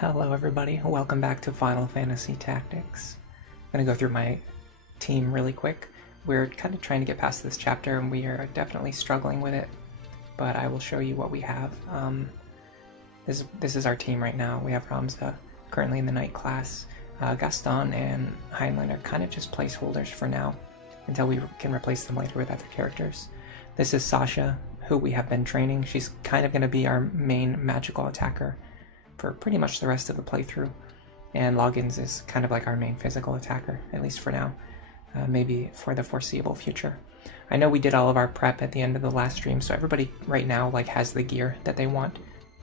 Hello everybody, welcome back to Final Fantasy Tactics. I'm going to go through my team really quick. We're kind of trying to get past this chapter and we are definitely struggling with it, but I will show you what we have. This is our team right now. We have Ramza currently in the Knight class. Gaston and Heinlein are kind of just placeholders for now until we can replace them later with other characters. This is Sasha, who we have been training. She's kind of going to be our main magical attacker for pretty much the rest of the playthrough, and Loggins is kind of like our main physical attacker, at least for now, maybe for the foreseeable future. I know we did all of our prep at the end of the last stream, so everybody right now has the gear that they want,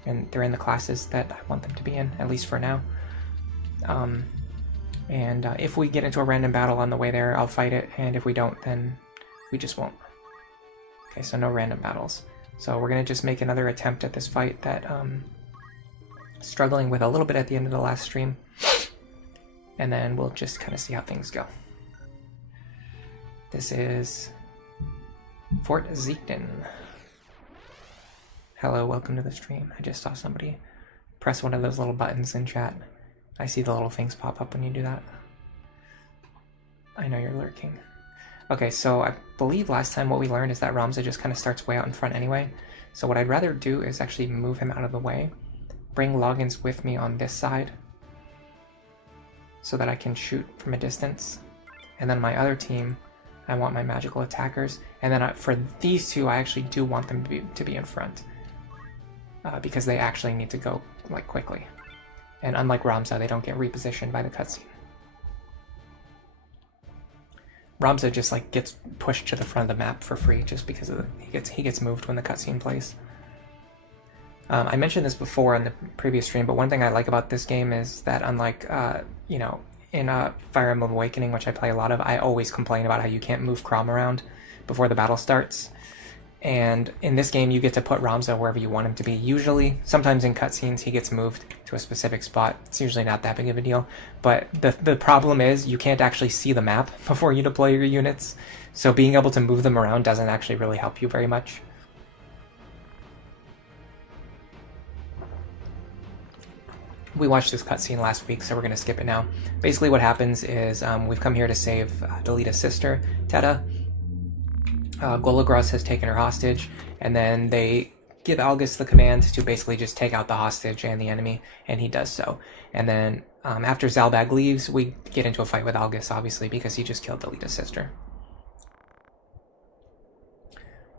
and they're in the classes that I want them to be in, at least for now. If we get into a random battle on the way there, I'll fight it, and if we don't, then we just won't. Okay, so no random battles. So we're gonna just make another attempt at this fight that struggling with a little bit at the end of the last stream, and then we'll just kind of see how things go. This is Fort Zeekden. Hello, welcome to the stream. I just saw somebody press one of those little buttons in chat. I see the little things pop up when you do that. I know you're lurking. Okay, so I believe last time what we learned is that Ramza just kind of starts way out in front anyway. So what I'd rather do is actually move him out of the way, bring Loggins with me on this side so that I can shoot from a distance. And then my other team, I want my magical attackers. And then for these two, I actually do want them to be in front because they actually need to go quickly. And unlike Ramza, they don't get repositioned by the cutscene. Ramza just gets pushed to the front of the map for free just because of he gets moved when the cutscene plays. I mentioned this before in the previous stream, but one thing I like about this game is that unlike, in Fire Emblem Awakening, which I play a lot of, I always complain about how you can't move Chrom around before the battle starts. And in this game, you get to put Ramza wherever you want him to be. Usually, sometimes in cutscenes, he gets moved to a specific spot. It's usually not that big of a deal. But the problem is you can't actually see the map before you deploy your units. So being able to move them around doesn't actually really help you very much. We watched this cutscene last week, so we're going to skip it now. Basically what happens is we've come here to save Delita's sister, Teta. Golagros has taken her hostage, and then they give Algus the command to basically just take out the hostage and the enemy, and he does so. And then after Zalbag leaves, we get into a fight with Algus, obviously, because he just killed Delita's sister.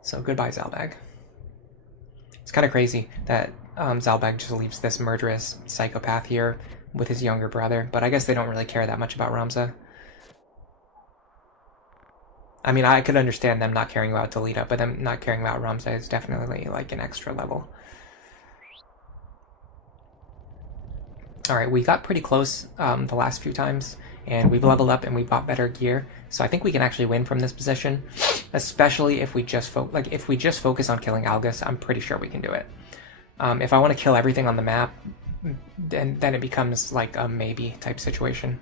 So goodbye, Zalbag. It's kind of crazy that Zalbag just leaves this murderous psychopath here with his younger brother, but I guess they don't really care that much about Ramza. I mean, I could understand them not caring about Delita, but them not caring about Ramza is definitely an extra level. Alright, we got pretty close the last few times, and we've leveled up and we bought better gear, so I think we can actually win from this position, especially if we just focus on killing Algus. I'm pretty sure we can do it. If I want to kill everything on the map, then it becomes like a maybe type situation.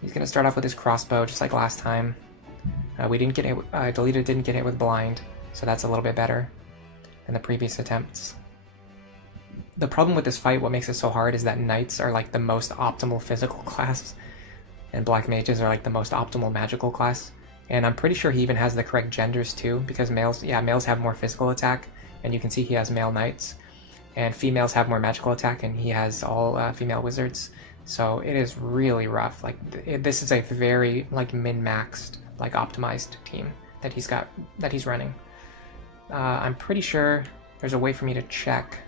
He's going to start off with his crossbow, just like last time. We didn't get hit. Delita didn't get hit with blind, so that's a little bit better than the previous attempts. The problem with this fight, what makes it so hard, is that knights are the most optimal physical class, and black mages are the most optimal magical class. And I'm pretty sure he even has the correct genders too, because males have more physical attack, and you can see he has male knights, and females have more magical attack, and he has all female wizards. So it is really rough. This is a very min-maxed, optimized team that he's running. I'm pretty sure there's a way for me to check.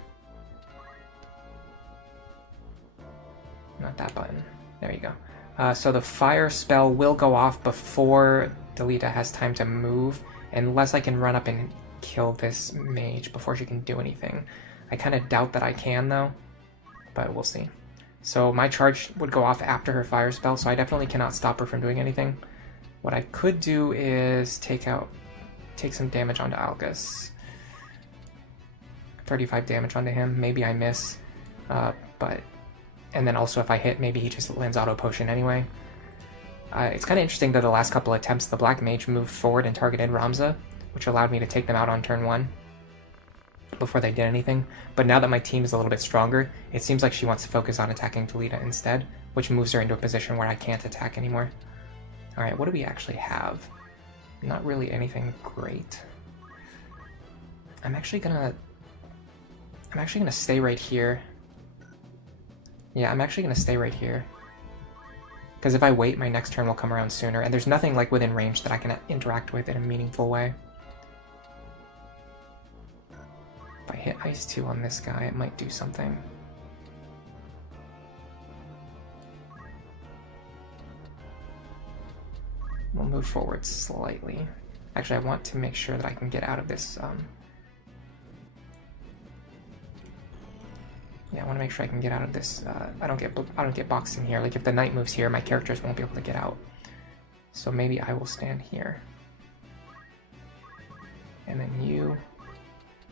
Not that button. There you go. So the fire spell will go off before Delita has time to move, unless I can run up and kill this mage before she can do anything. I kind of doubt that I can though, but we'll see. So my charge would go off after her fire spell, so I definitely cannot stop her from doing anything. What I could do is take some damage onto Algus. 35 damage onto him. Maybe I miss, and then also if I hit, maybe he just lands auto potion anyway. It's kind of interesting that the last couple attempts, the black mage moved forward and targeted Ramza, which allowed me to take them out on turn 1. before they did anything. But now that my team is a little bit stronger, it seems like she wants to focus on attacking Delita instead, which moves her into a position where I can't attack anymore. Alright, what do we actually have? Not really anything great. I'm actually gonna stay right here. Yeah, I'm actually gonna stay right here. Because if I wait, my next turn will come around sooner, and there's nothing like within range that I can interact with in a meaningful way. If I hit Ice 2 on this guy, it might do something. We'll move forward slightly. Actually, I want to make sure that I can get out of this. Yeah, I want to make sure I can get out of this. I don't get boxed in here. Like if the knight moves here, my characters won't be able to get out. So maybe I will stand here. And then you.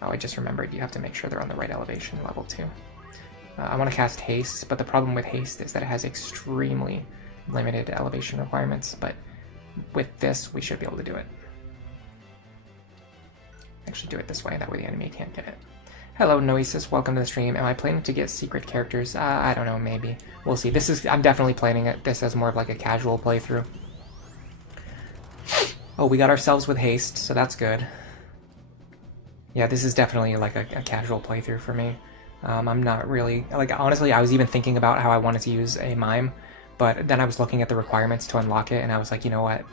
Oh, I just remembered. You have to make sure they're on the right elevation level too. I want to cast Haste, but the problem with Haste is that it has extremely limited elevation requirements. But with this, we should be able to do it. Actually, do it this way. That way the enemy can't get it. Hello, Noesis. Welcome to the stream. Am I planning to get secret characters? I don't know. Maybe. We'll see. I'm definitely planning this as more of like a casual playthrough. Oh, we got ourselves with Haste, so that's good. Yeah, this is definitely like a casual playthrough for me. I'm not really... Like, honestly, I was even thinking about how I wanted to use a Mime, but then I was looking at the requirements to unlock it, and I was like, you know what?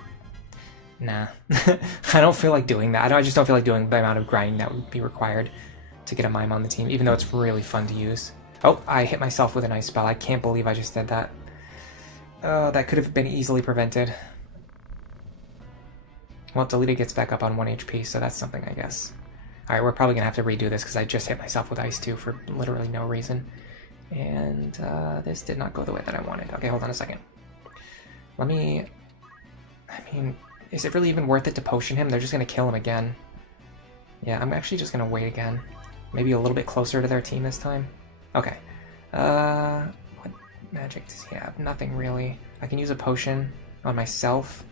Nah. I don't feel like doing that. I just don't feel like doing the amount of grinding that would be required to get a Mime on the team, even though it's really fun to use. Oh, I hit myself with an Ice Spell. I can't believe I just did that. That could have been easily prevented. Well, Delita gets back up on 1 HP, so that's something, I guess. Alright, we're probably going to have to redo this because I just hit myself with Ice 2 for literally no reason. And this did not go the way that I wanted. Okay, hold on a second. I mean, is it really even worth it to potion him? They're just going to kill him again. Yeah, I'm actually just going to wait again. Maybe a little bit closer to their team this time. Okay. What magic does he have? Nothing really. I can use a potion on myself.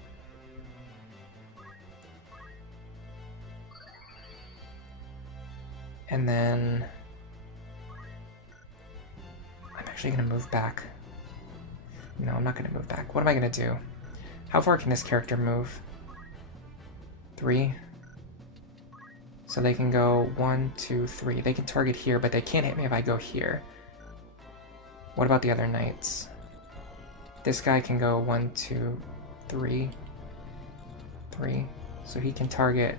And then... I'm actually going to move back. No, I'm not going to move back. What am I going to do? How far can this character move? 3? So they can go 1, 2, 3. They can target here, but they can't hit me if I go here. What about the other knights? This guy can go 1, 2, 3. 3. So he can target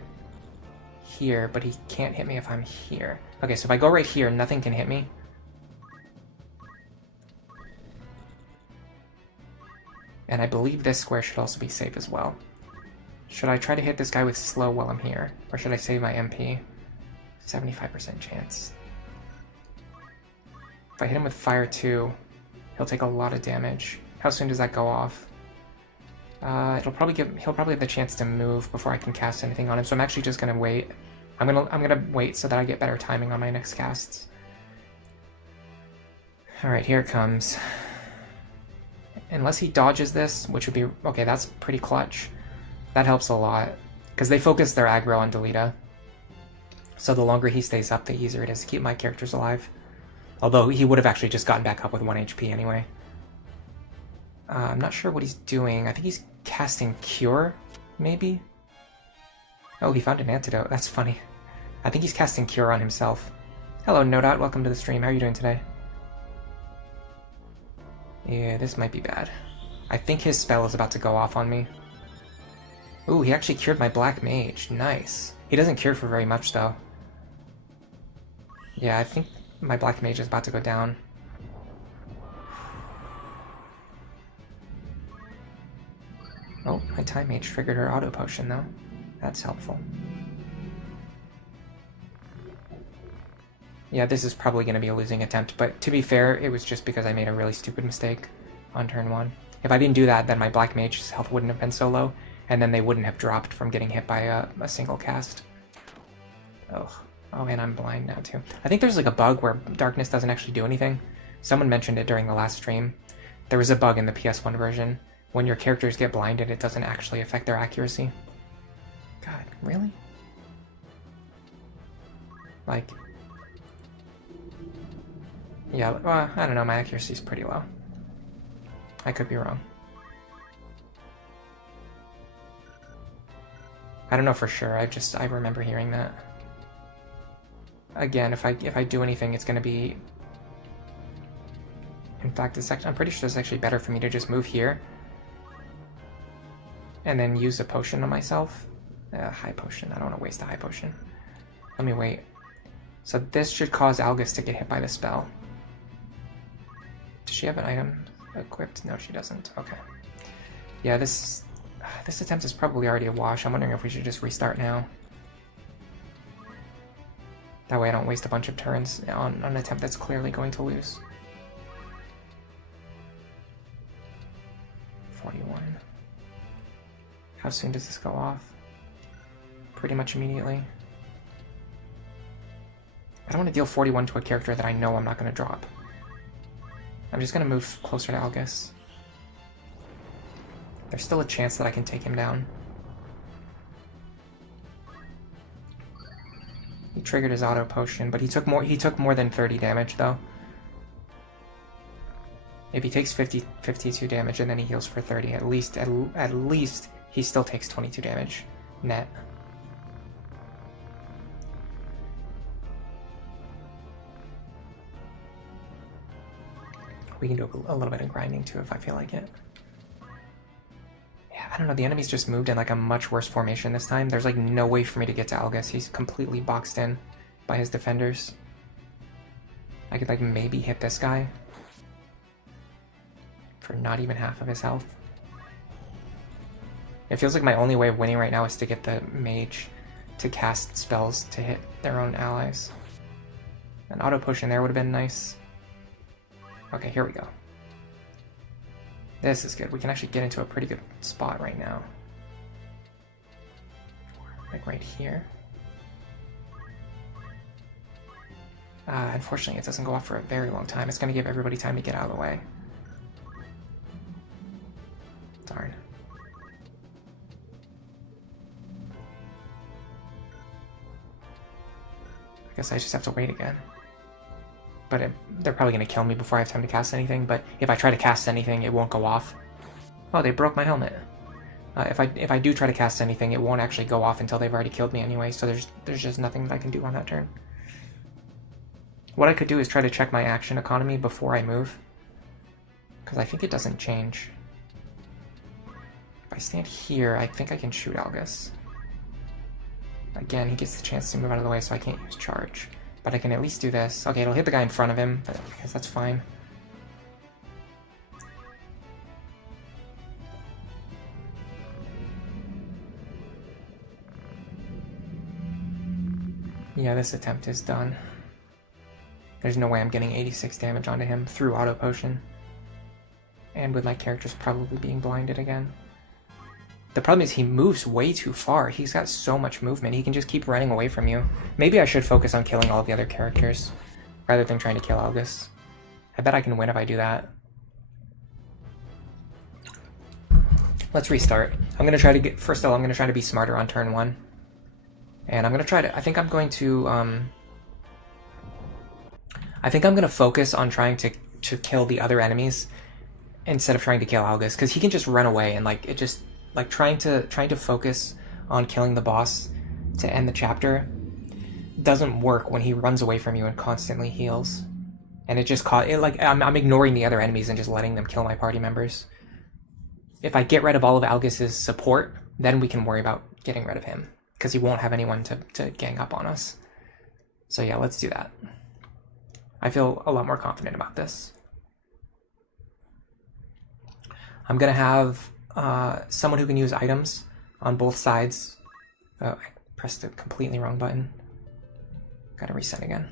here, but he can't hit me if I'm here. Okay, so if I go right here, nothing can hit me. And I believe this square should also be safe as well. Should I try to hit this guy with slow while I'm here? Or should I save my MP? 75% chance. If I hit him with Fire 2, he'll take a lot of damage. How soon does that go off? He'll probably have the chance to move before I can cast anything on him, so I'm actually just gonna wait. I'm gonna wait so that I get better timing on my next casts. Alright, here it comes. Unless he dodges this, which would be... Okay, that's pretty clutch. That helps a lot, because they focus their aggro on Delita. So the longer he stays up, the easier it is to keep my characters alive. Although he would have actually just gotten back up with 1 HP anyway. I'm not sure what he's doing. I think he's casting Cure, maybe? Oh, he found an antidote. That's funny. I think he's casting Cure on himself. Hello, Nodot. Welcome to the stream. How are you doing today? Yeah, this might be bad. I think his spell is about to go off on me. Ooh, he actually cured my Black Mage. Nice. He doesn't cure for very much, though. Yeah, I think my Black Mage is about to go down. Oh, my Time Mage triggered her auto potion, though. That's helpful. Yeah, this is probably going to be a losing attempt, but to be fair, it was just because I made a really stupid mistake on turn 1. If I didn't do that, then my Black Mage's health wouldn't have been so low, and then they wouldn't have dropped from getting hit by a single cast. Ugh. Oh, and I'm blind now, too. I think there's like a bug where darkness doesn't actually do anything. Someone mentioned it during the last stream. There was a bug in the PS1 version. When your characters get blinded, it doesn't actually affect their accuracy. God, really? Like, Yeah, well, I don't know, my accuracy is pretty low. I could be wrong. I don't know for sure, I remember hearing that. Again, if I do anything, it's gonna be... In fact, I'm pretty sure it's actually better for me to just move here. And then use a potion on myself. High potion, I don't want to waste a high potion. Let me wait. So this should cause Algus to get hit by the spell. Does she have an item equipped? No, she doesn't. Okay. Yeah, this attempt is probably already a wash. I'm wondering if we should just restart now. That way I don't waste a bunch of turns on an attempt that's clearly going to lose. 41. How soon does this go off? Pretty much immediately. I don't want to deal 41 to a character that I know I'm not going to drop. I'm just going to move closer to Algus. There's still a chance that I can take him down. He triggered his auto potion, but he took more than 30 damage though. If he takes 52 damage and then he heals for 30, at least he still takes 22 damage net. We can do a little bit of grinding too if I feel like it. Yeah, I don't know, the enemy's just moved in like a much worse formation this time. There's like no way for me to get to Algus. He's completely boxed in by his defenders. I could like maybe hit this guy for not even half of his health. It feels like my only way of winning right now is to get the mage to cast spells to hit their own allies. An auto potion there would have been nice. Okay, here we go. This is good. We can actually get into a pretty good spot right now. Like right here. Unfortunately, it doesn't go off for a very long time. It's going to give everybody time to get out of the way. Darn. I guess I just have to wait again. But they're probably going to kill me before I have time to cast anything, but if I try to cast anything, it won't go off. Oh, they broke my helmet. If I do try to cast anything, it won't actually go off until they've already killed me anyway, so there's just nothing that I can do on that turn. What I could do is try to check my action economy before I move, because I think it doesn't change. If I stand here, I think I can shoot Algus. Again, he gets the chance to move out of the way, so I can't use charge. But I can at least do this. Okay, it'll hit the guy in front of him, but I guess that's fine. Yeah, this attempt is done. There's no way I'm getting 86 damage onto him through auto potion. And with my characters probably being blinded again. The problem is he moves way too far. He's got so much movement. He can just keep running away from you. Maybe I should focus on killing all the other characters rather than trying to kill Algus. I bet I can win if I do that. Let's restart. I'm going to try to get... First of all, I'm going to try to be smarter on turn 1. And I'm going to try to... I think I'm going to focus on trying to kill the other enemies instead of trying to kill Algus. Because he can just run away and like it just... Like trying to focus on killing the boss to end the chapter doesn't work when he runs away from you and constantly heals. And it just I'm ignoring the other enemies and just letting them kill my party members. If I get rid of all of Algus's support, then we can worry about getting rid of him, because he won't have anyone to gang up on us. So yeah, let's do that. I feel a lot more confident about this. I'm gonna have someone who can use items on both sides. Oh, I pressed the completely wrong button. Gotta reset again.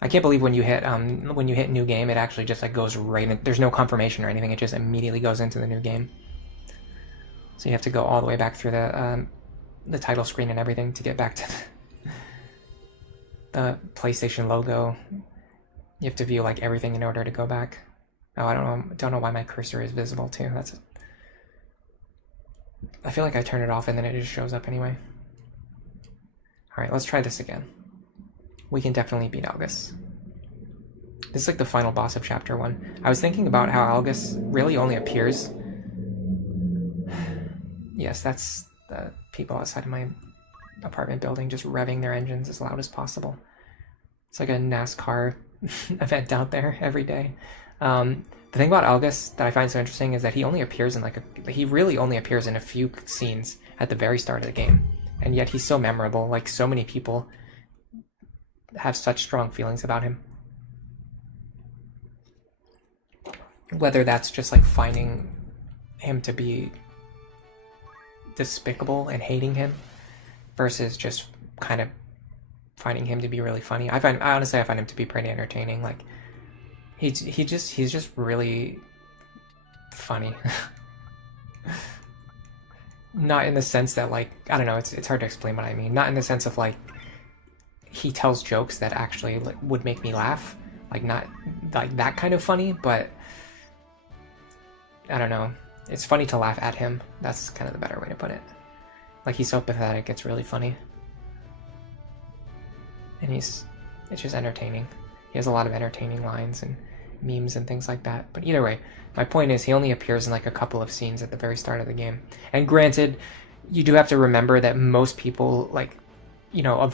I can't believe when you hit new game, it actually just like goes right in. There's no confirmation or anything. It just immediately goes into the new game. So you have to go all the way back through the title screen and everything to get back to the PlayStation logo. You have to view like everything in order to go back. Oh, I don't know why my cursor is visible too. I feel like I turn it off and then it just shows up anyway. Alright, let's try this again. We can definitely beat Algus. This is like the final boss of Chapter 1. I was thinking about how Algus really only appears... Yes, that's the people outside of my apartment building just revving their engines as loud as possible. It's like a NASCAR event out there every day. The thing about Algus that I find so interesting is that he only appears in he really only appears in a few scenes at the very start of the game. And yet he's so memorable, like so many people have such strong feelings about him. Whether that's just like finding him to be despicable and hating him versus just kind of finding him to be really funny. I honestly find him to be pretty entertaining. Like he's just really funny. Not in the sense that like, I don't know, it's hard to explain what I mean. Not in the sense of like he tells jokes that actually like, would make me laugh. Like not like that kind of funny, but I don't know. It's funny to laugh at him. That's kind of the better way to put it. Like he's so pathetic, it's really funny. And it's just entertaining. He has a lot of entertaining lines and memes and things like that. But either way, my point is he only appears in like a couple of scenes at the very start of the game. And granted, you do have to remember that most people like, you know,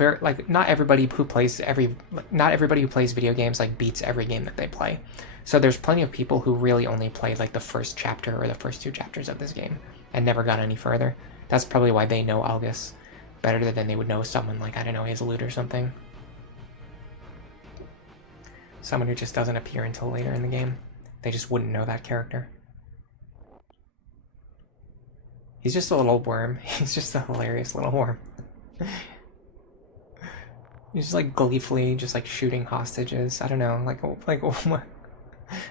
not everybody who plays video games like beats every game that they play. So there's plenty of people who really only played like the first chapter or the first 2 chapters of this game and never got any further. That's probably why they know Algus better than they would know someone like, I don't know, Hazelute or something. Someone who just doesn't appear until later in the game. They just wouldn't know that character. He's just a little worm. He's just a hilarious little worm. He's just like gleefully just like shooting hostages. I don't know, like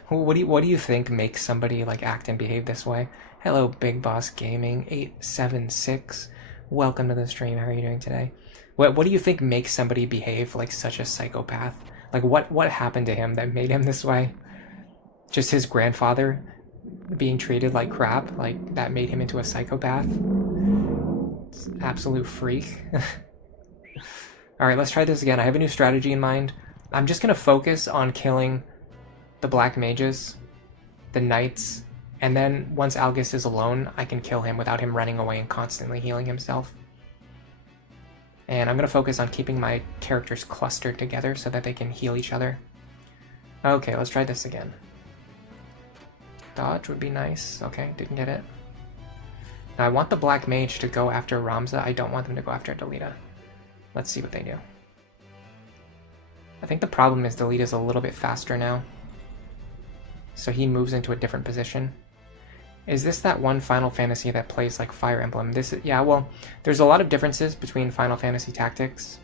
what do you think makes somebody like act and behave this way? Hello, Big Boss Gaming 876. Welcome to the stream. How are you doing today? What do you think makes somebody behave like such a psychopath? Like what happened to him that made him this way? Just his grandfather being treated like crap, like that made him into a psychopath? It's an absolute freak. Alright, let's try this again. I have a new strategy in mind. I'm just gonna focus on killing the black mages, the knights, and then once Algus is alone, I can kill him without him running away and constantly healing himself. And I'm going to focus on keeping my characters clustered together so that they can heal each other. Okay, let's try this again. Dodge would be nice. Okay, didn't get it. Now I want the black mage to go after Ramza. I don't want them to go after Delita. Let's see what they do. I think the problem is Delita's a little bit faster now. So he moves into a different position. Is this that one Final Fantasy that plays like Fire Emblem? Yeah, well, there's a lot of differences between Final Fantasy Tactics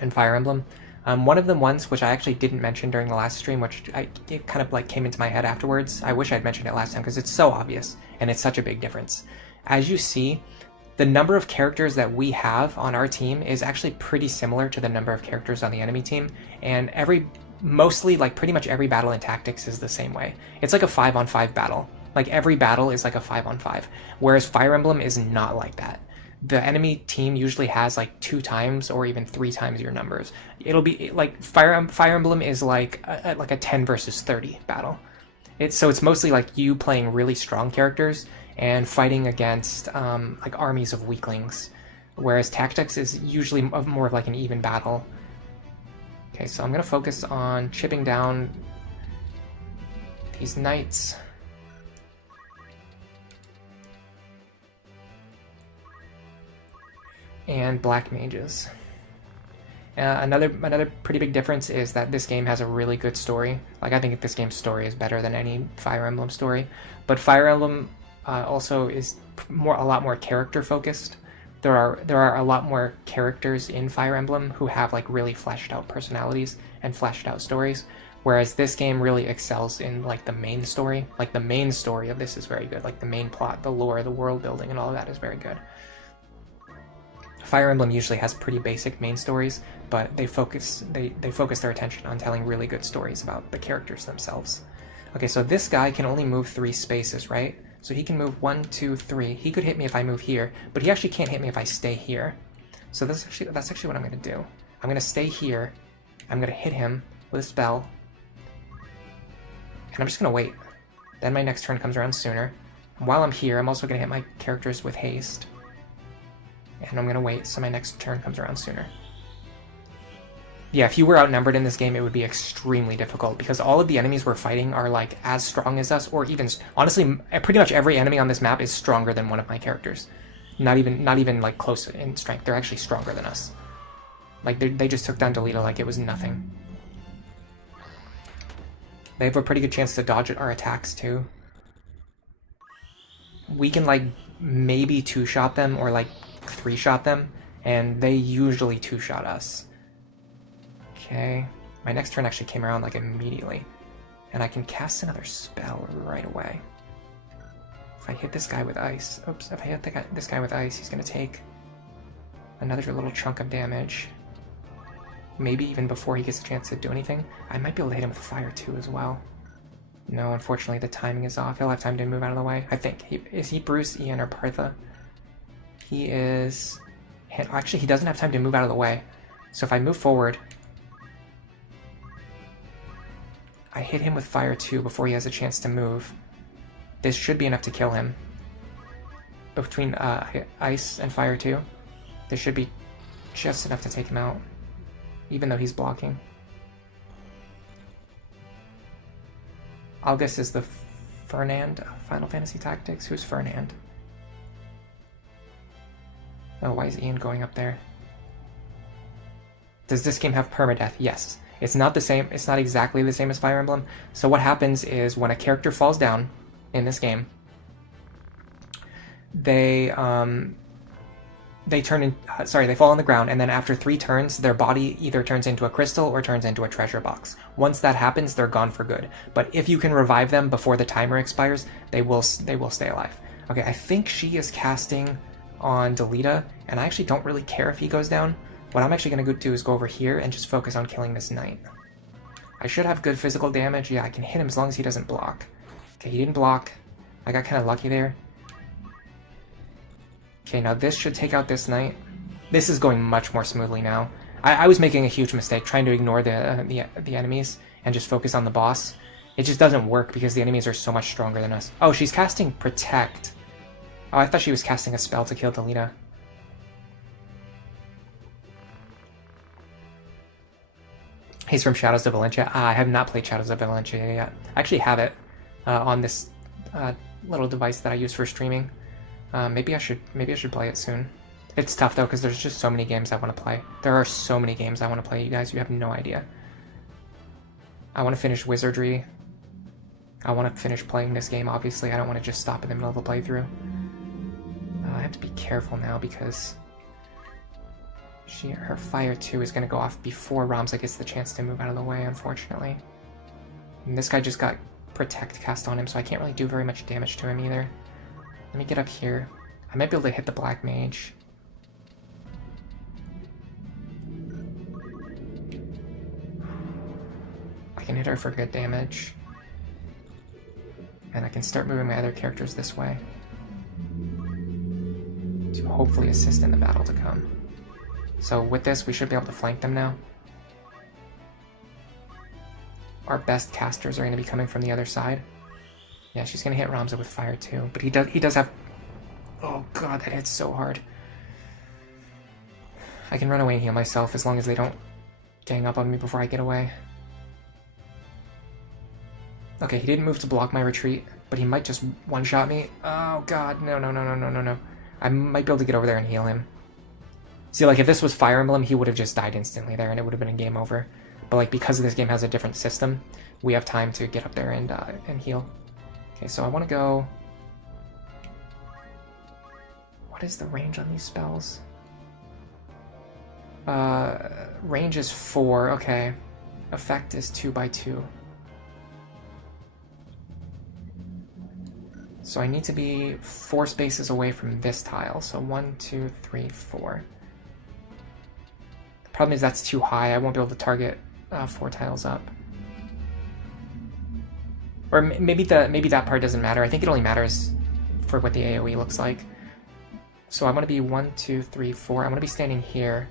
and Fire Emblem. One of them ones, which I actually didn't mention during the last stream, it kind of like came into my head afterwards. I wish I'd mentioned it last time because it's so obvious and it's such a big difference. As you see, the number of characters that we have on our team is actually pretty similar to the number of characters on the enemy team, and mostly like pretty much every battle in Tactics is the same way. It's like a 5-on-5 battle. Like every battle is like a 5-on-5, whereas Fire Emblem is not like that. The enemy team usually has like 2 times or even 3 times your numbers. It'll be like Fire Emblem is like a 10 versus 30 battle. So it's mostly like you playing really strong characters and fighting against like armies of weaklings, whereas Tactics is usually more of like an even battle. Okay, so I'm gonna focus on chipping down these knights. And black mages. Another pretty big difference is that this game has a really good story. Like, I think this game's story is better than any Fire Emblem story. But Fire Emblem also is a lot more character focused. There are a lot more characters in Fire Emblem who have like really fleshed out personalities and fleshed out stories. Whereas this game really excels in like the main story. Like the main story of this is very good. Like the main plot, the lore, the world building, and all of that is very good. Fire Emblem usually has pretty basic main stories, but they focus their attention on telling really good stories about the characters themselves. Okay, so this guy can only move 3 spaces, right? So he can move 1, 2, 3. He could hit me if I move here, but he actually can't hit me if I stay here. So that's actually what I'm going to do. I'm going to stay here. I'm going to hit him with a spell, And I'm just going to wait. Then my next turn comes around sooner. While I'm here, I'm also going to hit my characters with haste. And I'm going to wait so my next turn comes around sooner. Yeah, if you were outnumbered in this game, it would be extremely difficult because all of the enemies we're fighting are like as strong as us, or even honestly, pretty much every enemy on this map is stronger than one of my characters. Not even like close in strength. They're actually stronger than us. Like they just took down Delita like it was nothing. They have a pretty good chance to dodge our attacks too. We can like maybe 2-shot them or like 3-shot them, and they usually 2-shot us. Okay, my next turn actually came around like immediately, and I can cast another spell right away. If I hit this guy with ice, oops, if I hit this guy with ice, he's gonna take another little chunk of damage. Maybe even before he gets a chance to do anything. I might be able to hit him with fire too as well. No, unfortunately the timing is off. He'll have time to move out of the way. I think. Is he Bruce, Ian, or Partha? He is... Actually, he doesn't have time to move out of the way. So if I move forward, I hit him with fire too before he has a chance to move. This should be enough to kill him. Between ice and fire too, this should be just enough to take him out, even though he's blocking. August is the Fernand of Final Fantasy Tactics. Who's Fernand? Oh, why is Ian going up there? Does this game have permadeath? Yes. It's not the same. It's not exactly the same as Fire Emblem. So what happens is when a character falls down in this game, they turn in. They fall on the ground, and then after 3 turns, their body either turns into a crystal or turns into a treasure box. Once that happens, they're gone for good. But if you can revive them before the timer expires, they will stay alive. Okay, I think she is casting on Delita, and I actually don't really care if he goes down. What I'm actually going to do is go over here and just focus on killing this knight. I should have good physical damage. Yeah, I can hit him as long as he doesn't block. Okay, he didn't block. I got kind of lucky there. Okay, now this should take out this knight. This is going much more smoothly now. I was making a huge mistake trying to ignore the enemies and just focus on the boss. It just doesn't work because the enemies are so much stronger than us. Oh, she's casting Protect. Oh, I thought she was casting a spell to kill Delita. He's from Shadows of Valentia. I have not played Shadows of Valentia yet. I actually have it on this little device that I use for streaming. Maybe I should play it soon. It's tough though because there's just so many games I want to play. There are so many games I want to play, you guys. You have no idea. I want to finish Wizardry. I want to finish playing this game. Obviously, I don't want to just stop in the middle of the playthrough. I have to be careful now because her fire too is going to go off before Ramza gets the chance to move out of the way, unfortunately. And this guy just got Protect cast on him, so I can't really do very much damage to him either. Let me get up here. I might be able to hit the Black Mage. I can hit her for good damage. And I can start moving my other characters this way to hopefully assist in the battle to come. So with this, we should be able to flank them now. Our best casters are going to be coming from the other side. Yeah, she's going to hit Ramza with fire too. But he does have... Oh god, that hits so hard. I can run away and heal myself as long as they don't gang up on me before I get away. Okay, he didn't move to block my retreat, but he might just one-shot me. Oh god, no. I might be able to get over there and heal him. See, like, if this was Fire Emblem, he would have just died instantly there, and it would have been a game over. But, like, because this game has a different system, we have time to get up there and heal. Okay, so I want to go... What is the range on these spells? Range is 4, okay. Effect is 2x2. So I need to be 4 spaces away from this tile. So 1, 2, 3, 4. The problem is that's too high. I won't be able to target 4 tiles up. Or maybe that part doesn't matter. I think it only matters for what the AoE looks like. So I want to be 1, 2, 3, 4. I want to be standing here.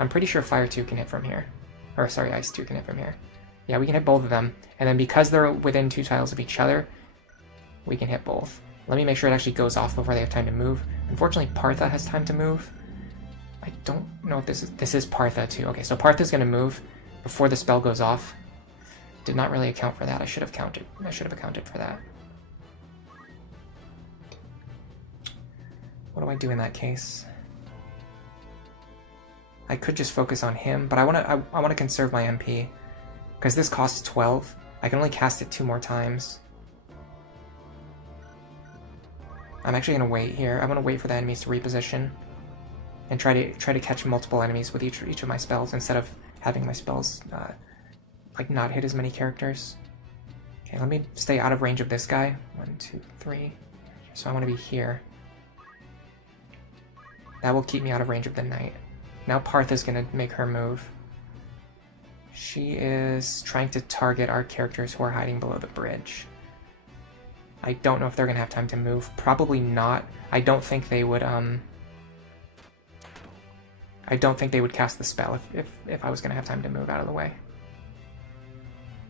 I'm pretty sure Fire 2 can hit from here. Or sorry, Ice 2 can hit from here. Yeah, we can hit both of them. And then because they're within 2 tiles of each other, we can hit both. Let me make sure it actually goes off before they have time to move. Unfortunately, Partha has time to move. I don't know if this is Partha too. Okay, so Partha's going to move before the spell goes off. Did not really account for that. I should have accounted for that. What do I do in that case? I could just focus on him, but I want to conserve my MP because this costs 12. I can only cast it 2 more times. I'm actually going to wait here. I'm going to wait for the enemies to reposition and try to catch multiple enemies with each of my spells instead of having my spells like not hit as many characters. Okay, let me stay out of range of this guy. 1, 2, 3. So I want to be here. That will keep me out of range of the knight. Now Partha's going to make her move. She is trying to target our characters who are hiding below the bridge. I don't know if they're going to have time to move. Probably not. I don't think they would cast the spell if I was going to have time to move out of the way.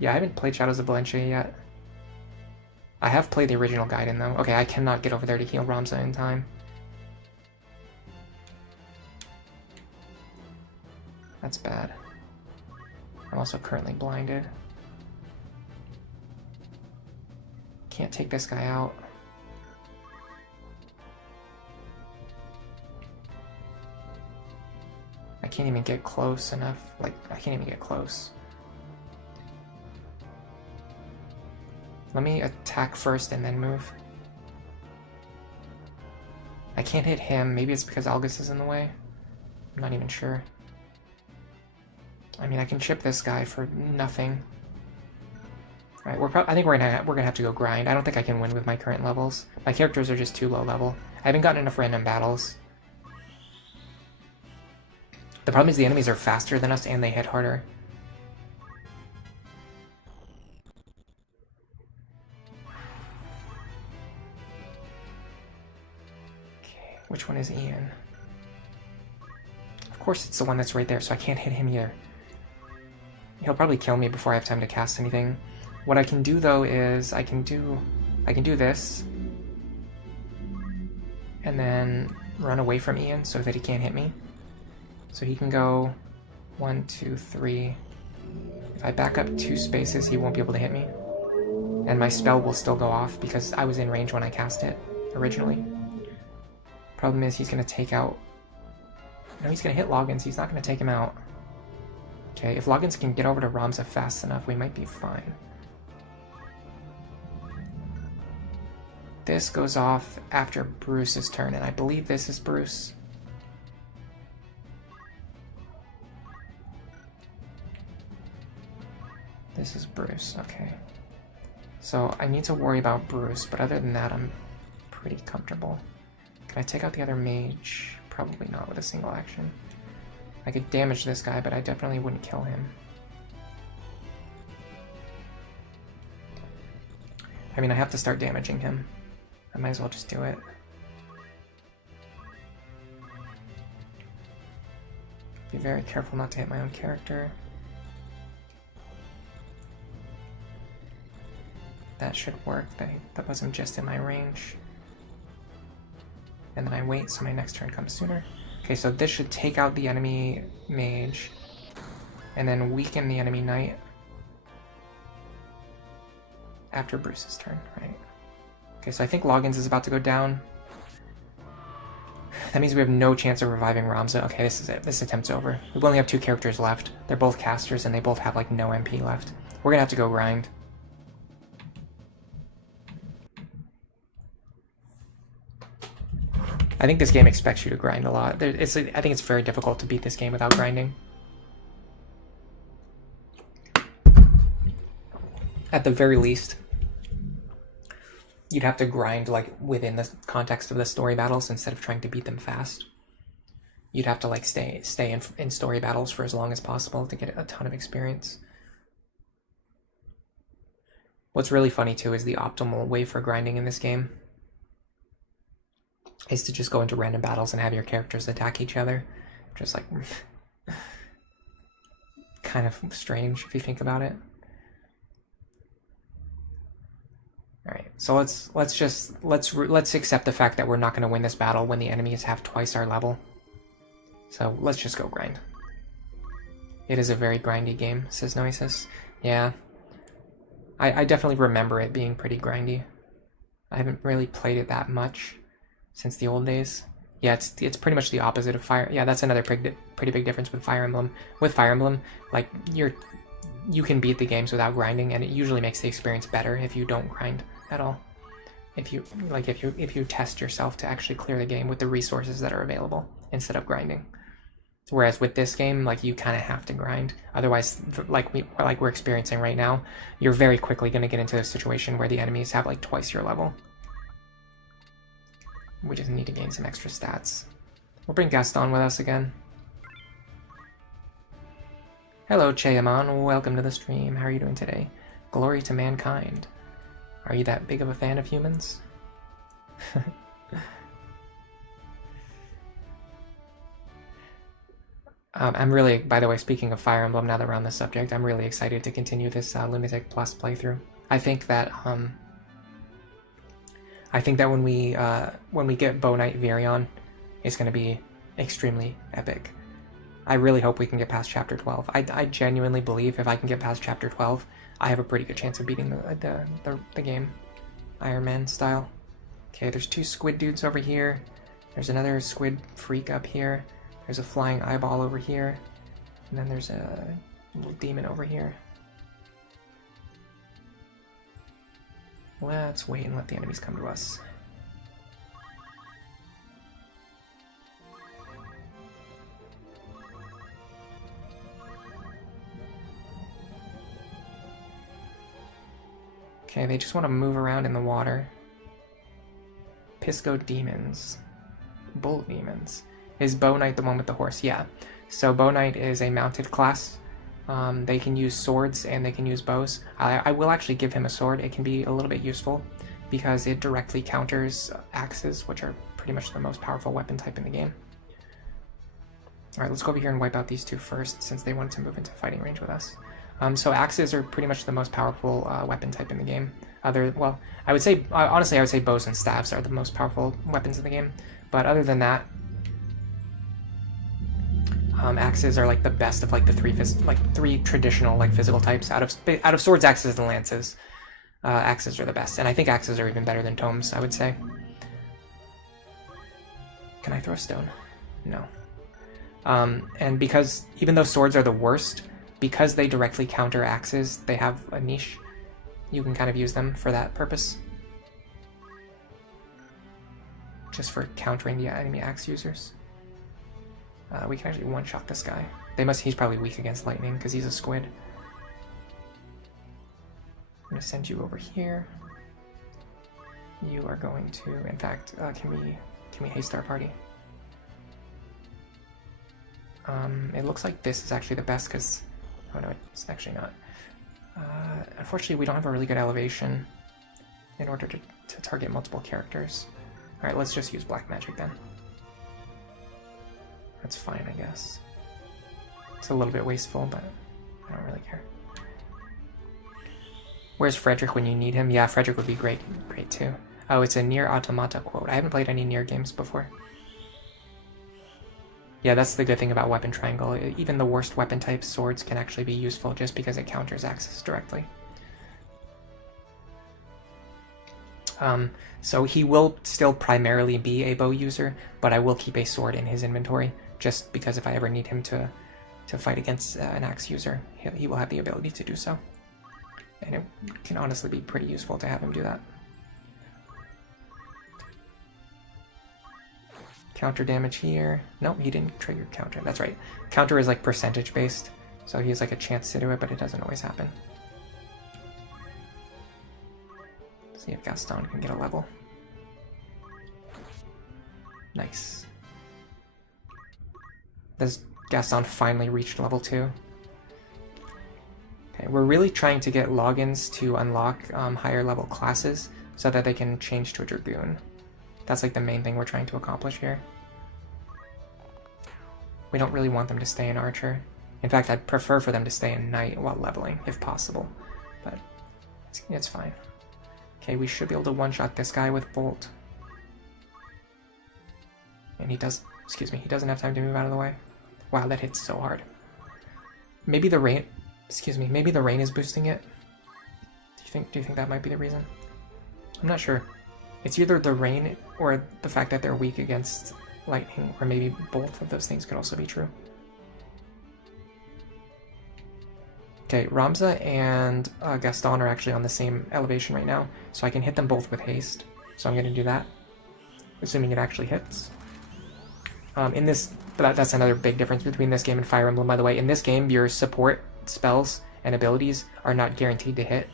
Yeah, I haven't played Shadows of Valencia yet. I have played the original Gaiden though. Okay, I cannot get over there to heal Ramza in time. That's bad. I'm also currently blinded. Can't take this guy out. I can't even get close enough. Like, I can't even get close. Let me attack first and then move. I can't hit him. Maybe it's because Algus is in the way. I'm not even sure. I mean, I can chip this guy for nothing. All right, I think we're gonna have to go grind. I don't think I can win with my current levels. My characters are just too low level. I haven't gotten enough random battles. The problem is the enemies are faster than us and they hit harder. Okay, which one is Ian? Of course it's the one that's right there, so I can't hit him either. He'll probably kill me before I have time to cast anything. What I can do though is I can do this and then run away from Ian so that he can't hit me. So he can go 1, 2, 3. If I back up 2 spaces, he won't be able to hit me. And my spell will still go off because I was in range when I cast it originally. Problem is he's going to take out... No, he's going to hit Loggins. He's not going to take him out. Okay, if Loggins can get over to Ramza fast enough, we might be fine. This goes off after Bruce's turn, and I believe this is Bruce. This is Bruce, okay. So I need to worry about Bruce, but other than that, I'm pretty comfortable. Can I take out the other mage? Probably not with a single action. I could damage this guy, but I definitely wouldn't kill him. I mean, I have to start damaging him. I might as well just do it. Be very careful not to hit my own character. That should work. That wasn't just in my range. And then I wait so my next turn comes sooner. Okay, so this should take out the enemy mage and then weaken the enemy knight after Bruce's turn, right? Okay, so I think Loggins is about to go down. That means we have no chance of reviving Ramza. Okay, this is it. This attempt's over. We only have 2 characters left. They're both casters and they both have like no MP left. We're gonna have to go grind. I think this game expects you to grind a lot. I think it's very difficult to beat this game without grinding. At the very least, you'd have to grind like within the context of the story battles instead of trying to beat them fast. You'd have to like stay in story battles for as long as possible to get a ton of experience. What's really funny too is the optimal way for grinding in this game is to just go into random battles and have your characters attack each other. Just like kind of strange if you think about it. So let's accept the fact that we're not going to win this battle when the enemies have twice our level. So let's just go grind. It is a very grindy game, says Noesis. Yeah. I definitely remember it being pretty grindy. I haven't really played it that much since the old days. Yeah, it's pretty much the opposite of Fire. Yeah, that's another pretty big difference with Fire Emblem. With Fire Emblem, like you can beat the games without grinding, and it usually makes the experience better if you don't grind at all. If you test yourself to actually clear the game with the resources that are available instead of grinding. Whereas with this game, like, you kind of have to grind. Otherwise, like we're experiencing right now, you're very quickly going to get into a situation where the enemies have like twice your level. We just need to gain some extra stats. We'll bring Gaston with us again. Hello, Cheyaman. Welcome to the stream. How are you doing today? Glory to mankind. Are you that big of a fan of humans? I'm really, by the way, speaking of Fire Emblem, now that we're on this subject, I'm really excited to continue this Lunatic Plus playthrough. I think that when we get Bow Knight Virion, it's going to be extremely epic. I really hope we can get past Chapter 12. I genuinely believe if I can get past Chapter 12, I have a pretty good chance of beating the game, Iron Man style. Okay, there's two squid dudes over here. There's another squid freak up here. There's a flying eyeball over here, and then there's a little demon over here. Let's wait and let the enemies come to us. Okay, they just want to move around in the water. Pisco demons. Bull demons. Is Bow Knight the one with the horse? Yeah. So Bow Knight is a mounted class. They can use swords and they can use bows. I will actually give him a sword. It can be a little bit useful because it directly counters axes, which are pretty much the most powerful weapon type in the game. Alright, let's go over here and wipe out these two first since they wanted to move into fighting range with us. So axes are pretty much the most powerful weapon type in the game. Well, I would say, honestly, I would say bows and staves are the most powerful weapons in the game. But other than that, axes are like the best of like the three traditional like physical types out of swords, axes, and lances. Axes are the best, and I think axes are even better than tomes, I would say. Can I throw a stone? No. And because even though swords are the worst, because they directly counter axes, they have a niche. You can kind of use them for that purpose. Just for countering the enemy axe users. We can actually one-shot this guy. He's probably weak against lightning because he's a squid. I'm gonna send you over here. You are going to, in fact, can we haste our party? It looks like this is actually the best because, oh no, it's actually not. Unfortunately, we don't have a really good elevation in order to target multiple characters. Alright, let's just use black magic then. That's fine, I guess. It's a little bit wasteful, but I don't really care. Where's Frederick when you need him? Yeah, Frederick would be great too. Oh, it's a Nier Automata quote. I haven't played any Nier games before. Yeah, that's the good thing about Weapon Triangle. Even the worst weapon type swords can actually be useful just because it counters axes directly. So he will still primarily be a bow user, but I will keep a sword in his inventory, just because if I ever need him to fight against an axe user, he will have the ability to do so. And it can honestly be pretty useful to have him do that. Counter damage here. Nope, he didn't trigger counter. That's right. Counter is like percentage based, so he has like a chance to do it, but it doesn't always happen. See if Gaston can get a level. Nice. Does Gaston finally reach level 2? Okay, we're really trying to get logins to unlock higher level classes so that they can change to a Dragoon. That's like the main thing we're trying to accomplish here. We don't really want them to stay in Archer. In fact, I'd prefer for them to stay in Knight while leveling, if possible. But it's fine. Okay, we should be able to one-shot this guy with Bolt. And he does, excuse me, he doesn't have time to move out of the way. Wow, that hits so hard. Maybe the rain, excuse me, maybe the rain is boosting it. Do you think that might be the reason? I'm not sure. It's either the rain or the fact that they're weak against lightning, or maybe both of those things could also be true. Okay, Ramza and Gaston are actually on the same elevation right now, so I can hit them both with haste. So I'm going to do that, assuming it actually hits. That's another big difference between this game and Fire Emblem, by the way. In this game, your support spells and abilities are not guaranteed to hit.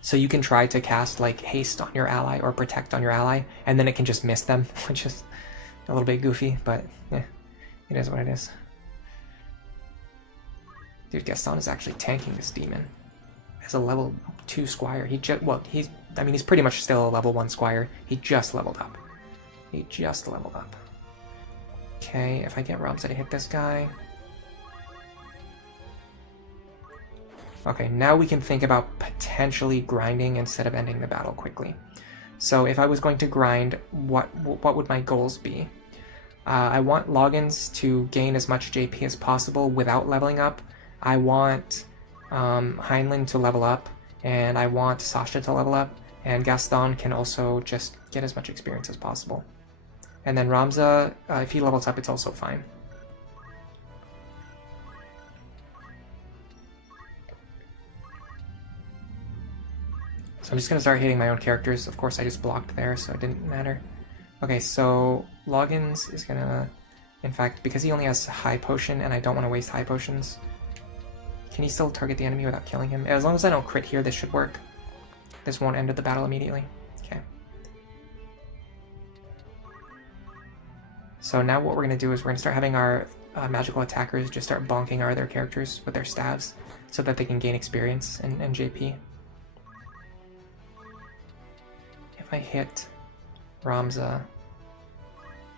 So you can try to cast like haste on your ally or protect on your ally, and then it can just miss them, which is a little bit goofy, but yeah, it is what it is. Dude, Gaston is actually tanking this demon as a level 2 squire. He's pretty much still a level 1 squire. He just leveled up. Okay, if I get Ramza to hit this guy. Okay, now we can think about potentially grinding instead of ending the battle quickly. So if I was going to grind, what would my goals be? I want Loggins to gain as much JP as possible without leveling up. I want Heinlein to level up, and I want Sasha to level up, and Gaston can also just get as much experience as possible. And then Ramza, if he levels up, it's also fine. So I'm just going to start hitting my own characters. Of course, I just blocked there, so it didn't matter. Okay, so Loggins is going to... In fact, because he only has high potion, and I don't want to waste high potions, can he still target the enemy without killing him? As long as I don't crit here, this should work. This won't end the battle immediately. Okay. So now what we're going to do is we're going to start having our magical attackers just start bonking our other characters with their staves so that they can gain experience and JP. If I hit Ramza,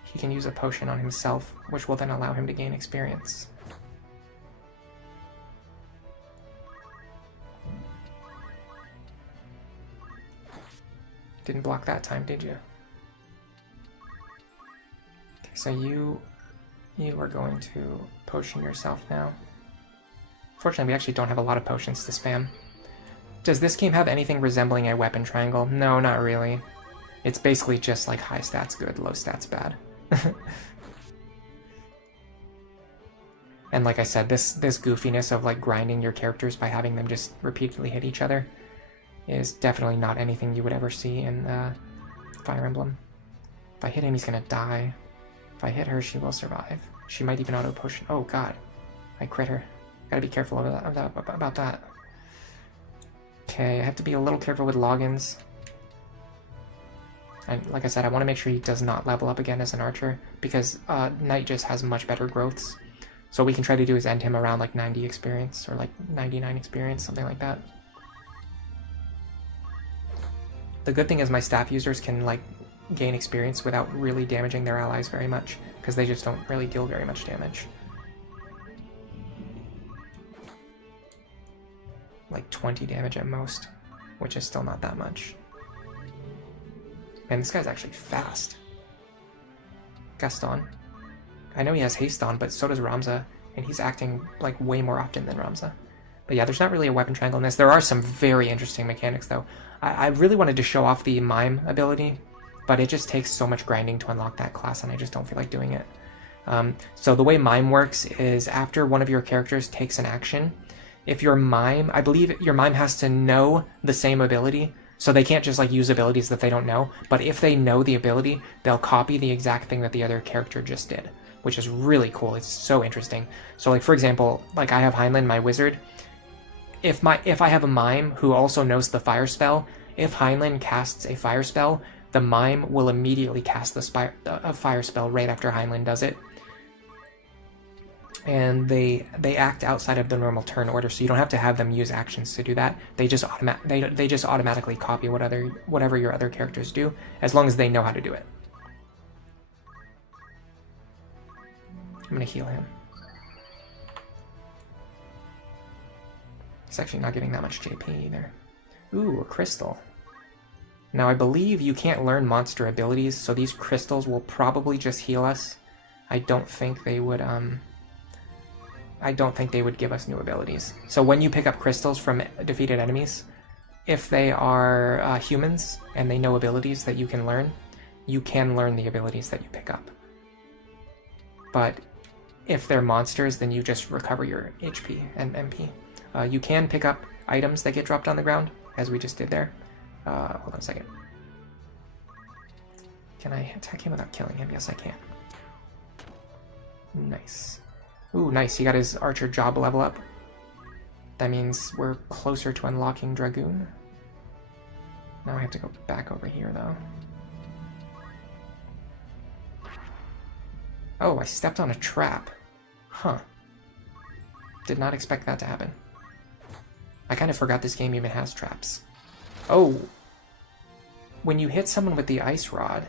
he can use a potion on himself, which will then allow him to gain experience. Didn't block that time, did you? Okay, so you are going to potion yourself now. Fortunately, we actually don't have a lot of potions to spam. Does this game have anything resembling a weapon triangle? No, not really. It's basically just like high stats good, low stats bad. And like I said, this goofiness of like grinding your characters by having them just repeatedly hit each other is definitely not anything you would ever see in Fire Emblem. If I hit him, he's gonna die. If I hit her, she will survive. She might even auto potion. Oh god, I crit her. Gotta be careful about that. Okay, I have to be a little careful with Loggins. And like I said, I want to make sure he does not level up again as an archer, because Knight just has much better growths. So what we can try to do is end him around like 90 experience, or like 99 experience, something like that. The good thing is my staff users can like gain experience without really damaging their allies very much, because they just don't really deal very much damage. Like 20 damage at most, which is still not that much. Man, this guy's actually fast. Gaston. I know he has haste on, but so does Ramza, and he's acting like way more often than Ramza. But yeah, there's not really a weapon triangle in this. There are some very interesting mechanics, though. I really wanted to show off the Mime ability, but it just takes so much grinding to unlock that class, and I just don't feel like doing it. So the way Mime works is after one of your characters takes an action, if your Mime, I believe your Mime has to know the same ability, so they can't just like use abilities that they don't know, but if they know the ability, they'll copy the exact thing that the other character just did, which is really cool. It's so interesting. So like for example, like I have Heinlein, my wizard. If I have a Mime who also knows the fire spell, if Heinlein casts a fire spell, the Mime will immediately cast a fire spell right after Heinlein does it. And they act outside of the normal turn order, so you don't have to have them use actions to do that. They just automatically copy whatever your other characters do, as long as they know how to do it. I'm gonna heal him. He's actually not getting that much JP either. Ooh, a crystal. Now I believe you can't learn monster abilities, so these crystals will probably just heal us. I don't think they would give us new abilities. So when you pick up crystals from defeated enemies, if they are humans and they know abilities that you can learn the abilities that you pick up. But if they're monsters, then you just recover your HP and MP. You can pick up items that get dropped on the ground, as we just did there. Hold on a second. Can I attack him without killing him? Yes, I can. Nice. Ooh, nice. He got his archer job level up. That means we're closer to unlocking Dragoon. Now I have to go back over here, though. Oh, I stepped on a trap. Huh. Did not expect that to happen. I kind of forgot this game even has traps. Oh! When you hit someone with the ice rod,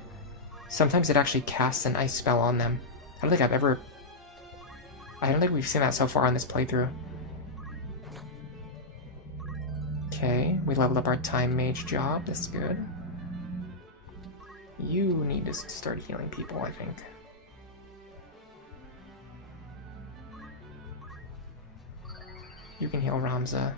sometimes it actually casts an ice spell on them. I don't think we've seen that so far on this playthrough. Okay, we leveled up our time mage job. That's good. You need to start healing people, I think. You can heal Ramza.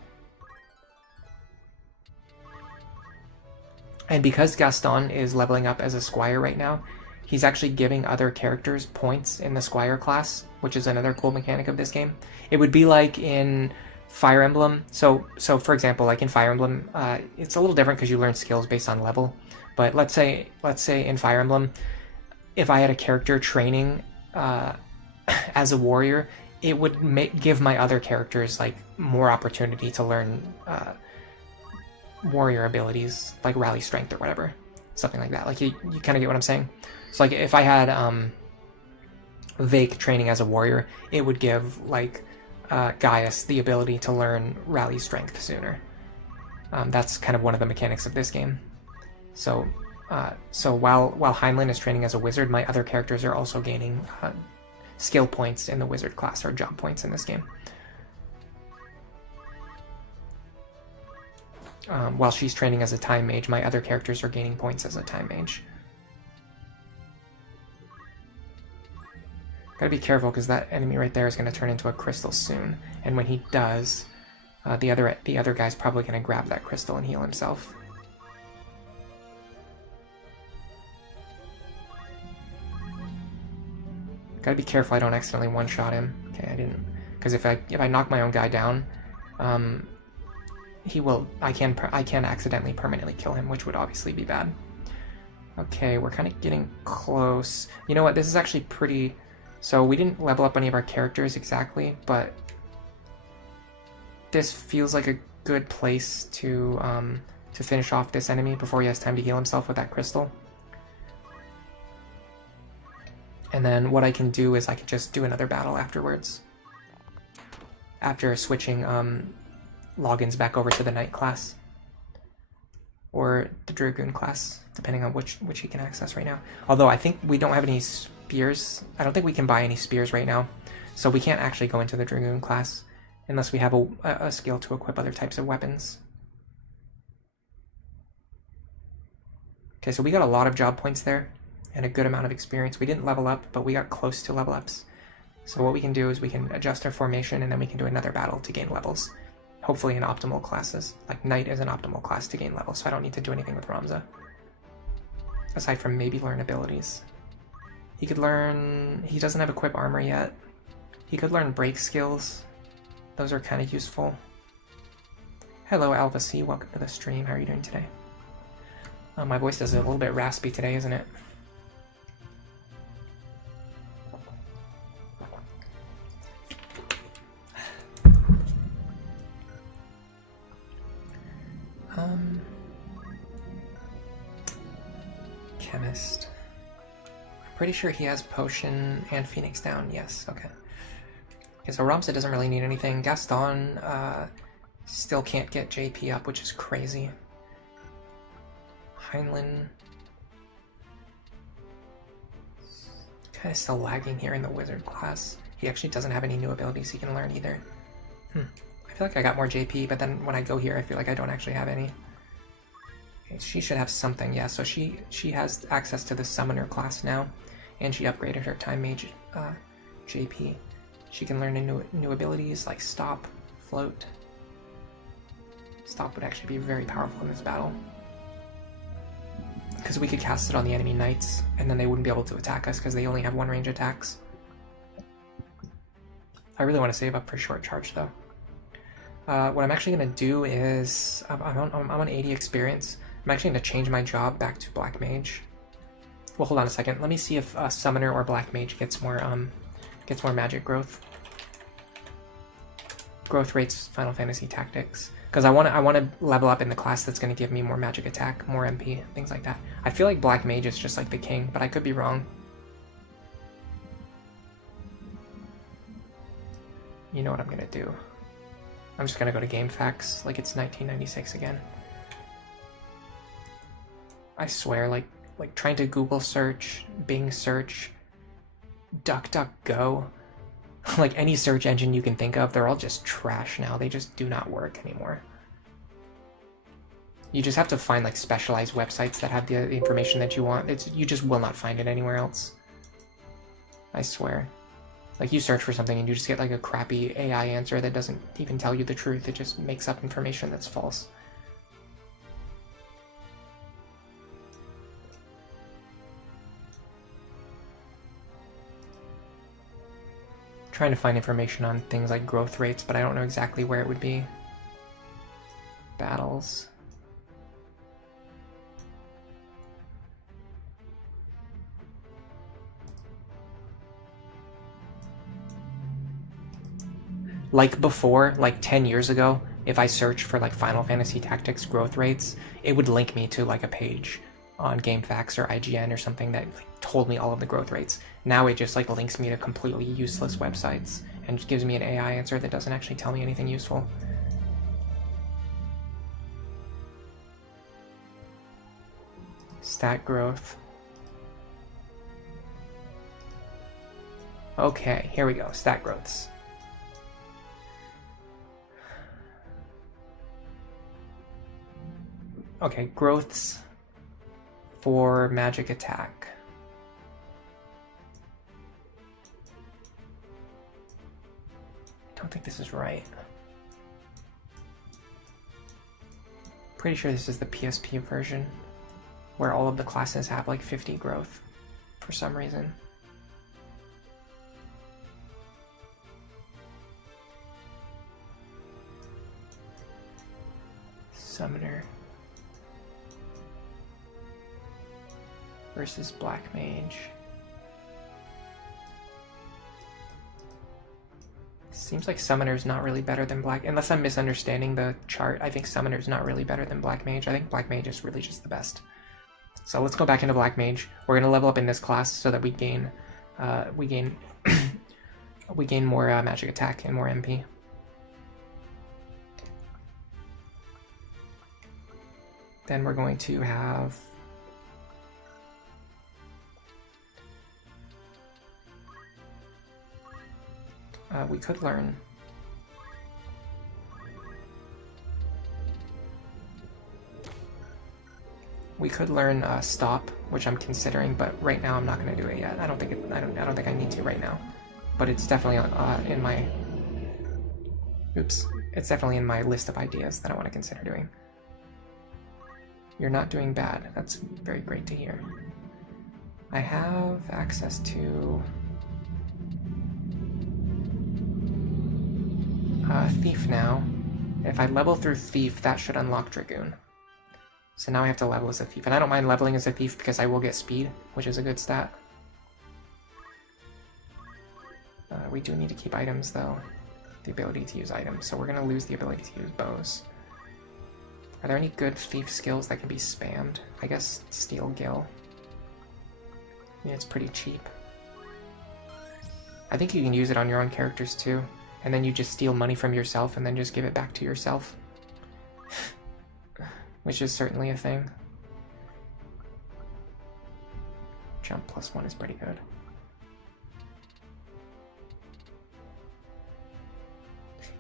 And because Gaston is leveling up as a squire right now, he's actually giving other characters points in the squire class, which is another cool mechanic of this game. It would be like in Fire Emblem. So for example, like in Fire Emblem, it's a little different because you learn skills based on level. But let's say in Fire Emblem, if I had a character training as a warrior, it would give my other characters like more opportunity to learn warrior abilities, like rally strength or whatever, something like that. Like you kind of get what I'm saying. So like if I had Vake training as a warrior, it would give like Gaius the ability to learn rally strength sooner. That's kind of one of the mechanics of this game. So while Heinlein is training as a wizard, my other characters are also gaining skill points in the wizard class, or job points in this game. While she's training as a time mage, my other characters are gaining points as a time mage. Gotta be careful because that enemy right there is going to turn into a crystal soon, and when he does, the other guy's probably going to grab that crystal and heal himself. Gotta be careful I don't accidentally one-shot him. Okay, I didn't, because if I knock my own guy down, I can accidentally permanently kill him, which would obviously be bad. Okay, we're kind of getting close. You know what? This is actually pretty. So we didn't level up any of our characters exactly, but this feels like a good place to finish off this enemy before he has time to heal himself with that crystal. And then what I can do is I can just do another battle afterwards. After switching logins back over to the Knight class. Or the Dragoon class, depending on which he can access right now. Although I think we don't have any spears. I don't think we can buy any spears right now. So we can't actually go into the Dragoon class unless we have a skill to equip other types of weapons. Okay, so we got a lot of job points there and a good amount of experience. We didn't level up, but we got close to level ups. So what we can do is we can adjust our formation and then we can do another battle to gain levels. Hopefully in optimal classes. Like Knight is an optimal class to gain levels, so I don't need to do anything with Ramza. Aside from maybe learn abilities. He could learn... He doesn't have equip armor yet. He could learn break skills. Those are kind of useful. Hello Alva C, welcome to the stream. How are you doing today? My voice is a little bit raspy today, isn't it? Chemist. I'm pretty sure he has potion and Phoenix down. Yes, okay. Okay, so Ramza doesn't really need anything. Gaston still can't get JP up, which is crazy. Heinlein kind of still lagging here in the wizard class. He actually doesn't have any new abilities he can learn either. I feel like I got more JP, but then when I go here, I feel like I don't actually have any. Okay, she should have something, yeah, so she has access to the summoner class now, and she upgraded her time mage JP. She can learn new abilities like stop, float. Stop would actually be very powerful in this battle, because we could cast it on the enemy knights, and then they wouldn't be able to attack us because they only have one range attacks. I really want to save up for short charge though. What I'm actually going to do is, I'm on 80 experience. I'm actually going to change my job back to Black Mage. Well, hold on a second. Let me see if Summoner or Black Mage gets more magic growth. Growth rates, Final Fantasy Tactics. Because I want to level up in the class that's going to give me more magic attack, more MP, things like that. I feel like Black Mage is just like the king, but I could be wrong. You know what I'm going to do. I'm just going to go to GameFAQs like it's 1996 again. I swear, like trying to Google search, Bing search, DuckDuckGo, like any search engine you can think of, they're all just trash now. They just do not work anymore. You just have to find like specialized websites that have the information that you want. You just will not find it anywhere else. I swear. Like you search for something and you just get like a crappy AI answer that doesn't even tell you the truth. It just makes up information that's false. Trying to find information on things like growth rates, but I don't know exactly where it would be. Battles. Like before, like 10 years ago, if I searched for like Final Fantasy Tactics growth rates, it would link me to like a page on GameFAQs or IGN or something that like, told me all of the growth rates. Now it just like links me to completely useless websites and just gives me an AI answer that doesn't actually tell me anything useful. Stat growth. Okay, here we go, stat growths. Okay, growths for magic attack. I don't think this is right. Pretty sure this is the PSP version, where all of the classes have like 50 growth for some reason. Summoner versus Black Mage. Seems like Summoner's not really better than Black, unless I'm misunderstanding the chart. I think Summoner's not really better than Black Mage. I think Black Mage is really just the best. So let's go back into Black Mage. We're gonna level up in this class so that we gain we gain more magic attack and more MP. Then we're going to have we could learn stop, which I'm considering, but right now I'm not going to do it yet. I don't think I need to right now, but it's definitely in my it's definitely in my list of ideas that I want to consider doing. You're not doing bad. That's very great to hear. I have access to Thief now. If I level through Thief, that should unlock Dragoon. So now I have to level as a Thief. And I don't mind leveling as a Thief because I will get speed, which is a good stat. We do need to keep items though. The ability to use items. So we're going to lose the ability to use bows. Are there any good Thief skills that can be spammed? I guess Steel Gill. Yeah, it's pretty cheap. I think you can use it on your own characters too. And then you just steal money from yourself and then just give it back to yourself. Which is certainly a thing. Jump +1 is pretty good.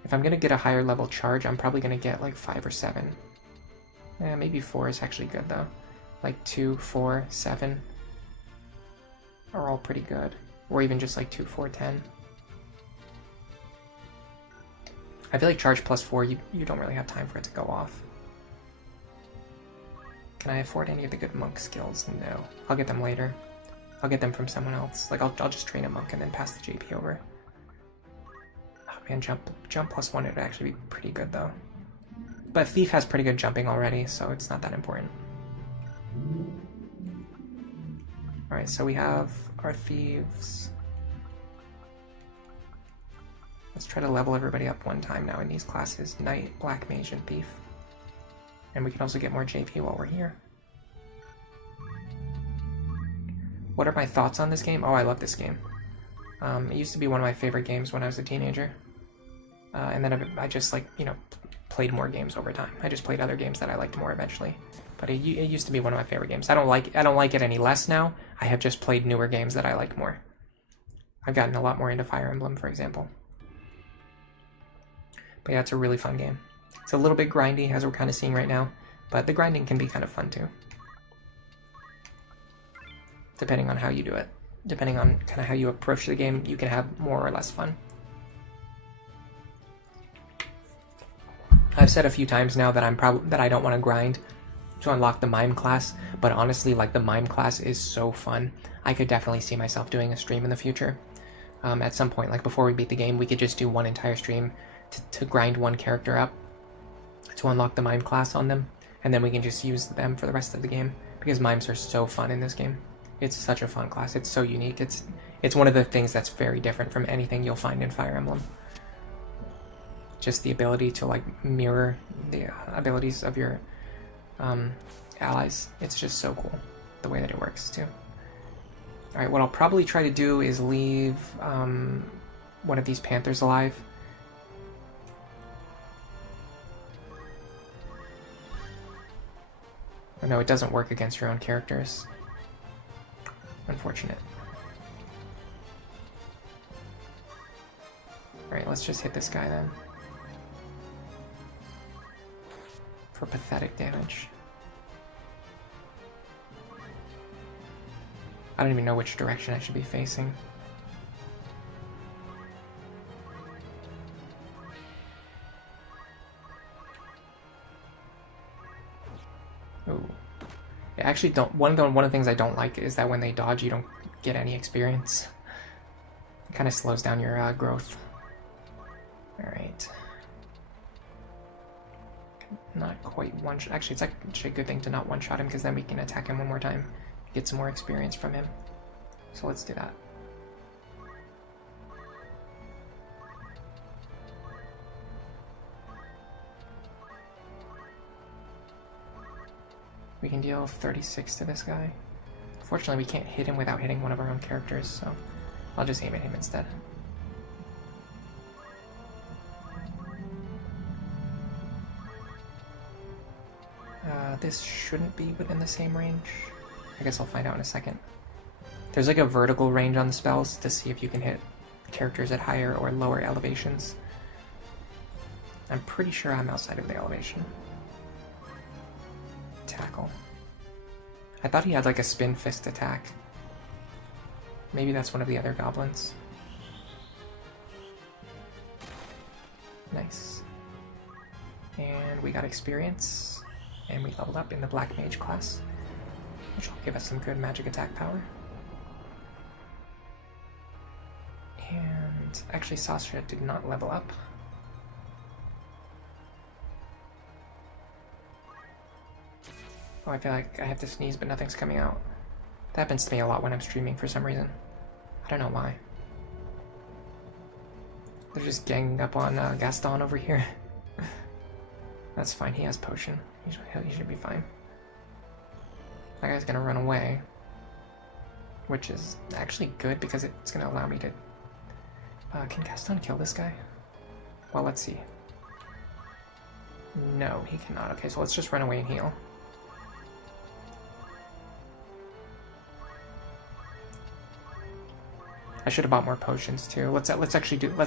If I'm gonna get a higher level charge, I'm probably gonna get like 5 or 7. Yeah, maybe 4 is actually good though. Like 2, 4, 7 are all pretty good. Or even just like 2, 4, 10. I feel like charge plus 4, you don't really have time for it to go off. Can I afford any of the good monk skills? No. I'll get them later. I'll get them from someone else. Like, I'll just train a monk and then pass the JP over. Oh man, jump plus 1 would actually be pretty good though. But Thief has pretty good jumping already, so it's not that important. Alright, so we have our thieves. Let's try to level everybody up one time now in these classes. Knight, Black Mage, and Thief. And we can also get more JP while we're here. What are my thoughts on this game? Oh, I love this game. It used to be one of my favorite games when I was a teenager. And then I just, like, you know, played more games over time. I just played other games that I liked more eventually. But it used to be one of my favorite games. I don't like it any less now. I have just played newer games that I like more. I've gotten a lot more into Fire Emblem, for example. But yeah, it's a really fun game. It's a little bit grindy, as we're kind of seeing right now, but the grinding can be kind of fun too. Depending on how you do it. Depending on kind of how you approach the game, you can have more or less fun. I've said a few times now that I don't want to grind to unlock the Mime class, but honestly, like, the Mime class is so fun. I could definitely see myself doing a stream in the future. At some point, like before we beat the game, we could just do one entire stream to grind one character up to unlock the Mime class on them, and then we can just use them for the rest of the game, because Mimes are so fun in this game. It's such a fun class. It's so unique. It's one of the things that's very different from anything you'll find in Fire Emblem. Just the ability to, like, mirror the abilities of your allies. It's just so cool, the way that it works, too. Alright, what I'll probably try to do is leave one of these Panthers alive. Oh, no, it doesn't work against your own characters. Unfortunate. Alright, let's just hit this guy then. For pathetic damage. I don't even know which direction I should be facing. Ooh. I actually don't. One of the things I don't like is that when they dodge, you don't get any experience. It kind of slows down your growth. All right. Not quite one shot. Actually, it's actually a good thing to not one-shot him, because then we can attack him one more time, get some more experience from him. So let's do that. We can deal 36 to this guy. Unfortunately, we can't hit him without hitting one of our own characters, so I'll just aim at him instead. This shouldn't be within the same range. I guess I'll find out in a second. There's like a vertical range on the spells to see if you can hit characters at higher or lower elevations. I'm pretty sure I'm outside of the elevation. Tackle. I thought he had like a spin fist attack. Maybe that's one of the other goblins. Nice. And we got experience. And we leveled up in the Black Mage class, which will give us some good magic attack power. And actually, Sasha did not level up. Oh, I feel like I have to sneeze, but nothing's coming out. That happens to me a lot when I'm streaming for some reason. I don't know why. They're just ganging up on Gaston over here. That's fine, he has potion. He should be fine. That guy's gonna run away. Which is actually good, because it's gonna allow me to... can Gaston kill this guy? Well, let's see. No, he cannot. Okay, so let's just run away and heal. I should have bought more potions too. Let's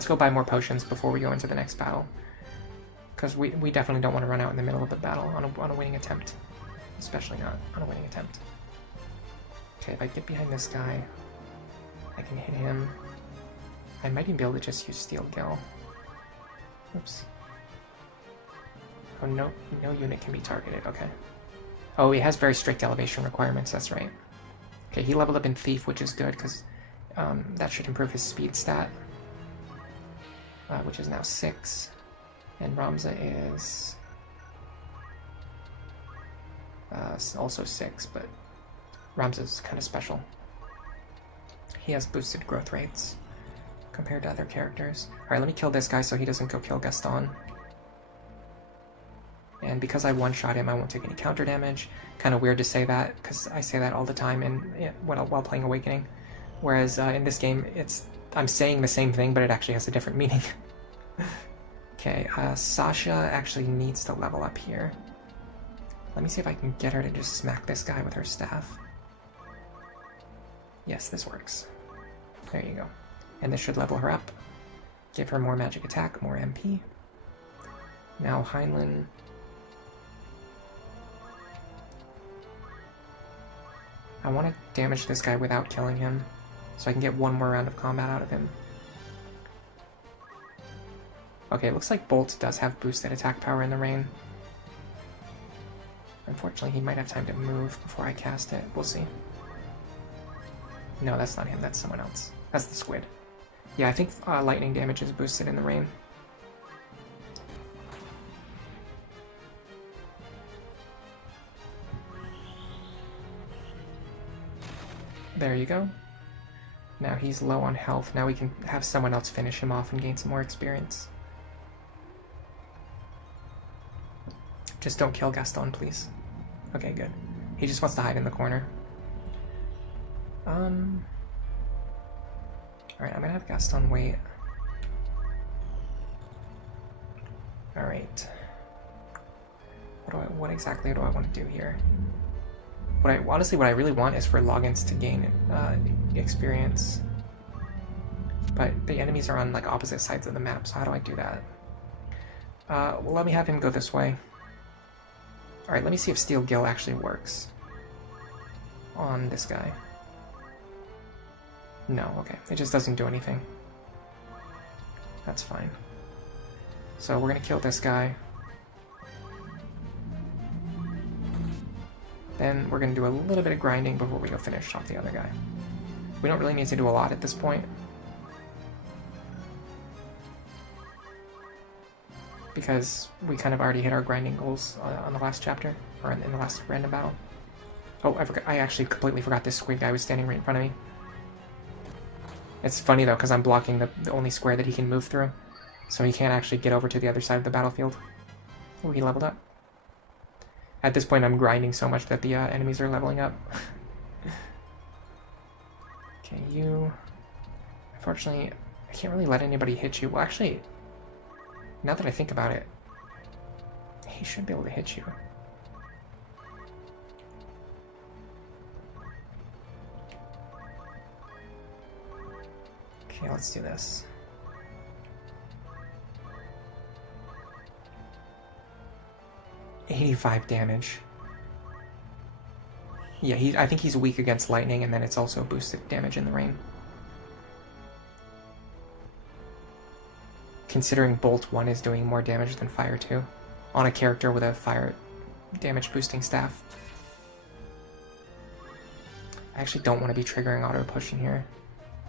go buy more potions before we go into the next battle. Because we definitely don't want to run out in the middle of the battle on a winning attempt. Especially not on a winning attempt. Okay, if I get behind this guy, I can hit him. I might even be able to just use Steel Gill. Oops. Oh, no unit can be targeted, okay. Oh, he has very strict elevation requirements, that's right. Okay, he leveled up in Thief, which is good, because that should improve his speed stat. Which is now 6. And Ramza is also 6, but Ramza's kind of special. He has boosted growth rates compared to other characters. Alright, let me kill this guy so he doesn't go kill Gaston. And because I one-shot him, I won't take any counter damage. Kind of weird to say that, because I say that all the time while playing Awakening. Whereas in this game, I'm saying the same thing, but it actually has a different meaning. Okay, Sasha actually needs to level up here. Let me see if I can get her to just smack this guy with her staff. Yes, this works. There you go. And this should level her up. Give her more magic attack, more MP. Now Heinlein... I want to damage this guy without killing him, so I can get one more round of combat out of him. Okay, it looks like Bolt does have boosted attack power in the rain. Unfortunately, he might have time to move before I cast it. We'll see. No, that's not him. That's someone else. That's the squid. Yeah, I think lightning damage is boosted in the rain. There you go. Now he's low on health. Now we can have someone else finish him off and gain some more experience. Just don't kill Gaston, please. Okay, good. He just wants to hide in the corner. Alright, I'm gonna have Gaston wait. Alright. What exactly do I want to do here? Honestly, what I really want is for logins to gain experience. But the enemies are on like opposite sides of the map, so how do I do that? Well, let me have him go this way. Alright, let me see if Steel Gill actually works on this guy. No, okay. It just doesn't do anything. That's fine. So we're gonna kill this guy. Then we're gonna do a little bit of grinding before we go finish off the other guy. We don't really need to do a lot at this point, because we kind of already hit our grinding goals on the last chapter, or in the last random battle. Oh, I actually completely forgot this squid guy was standing right in front of me. It's funny though, because I'm blocking the only square that he can move through, so he can't actually get over to the other side of the battlefield. Oh, he leveled up. At this point, I'm grinding so much that the enemies are leveling up. Okay, you... Unfortunately, I can't really let anybody hit you. Well, actually, now that I think about it, he should be able to hit you. Okay, let's do this. $85 damage. Yeah, I think he's weak against lightning, and then it's also boosted damage in the rain. Considering Bolt 1 is doing more damage than Fire 2 on a character with a fire damage boosting staff. I actually don't want to be triggering auto push in here.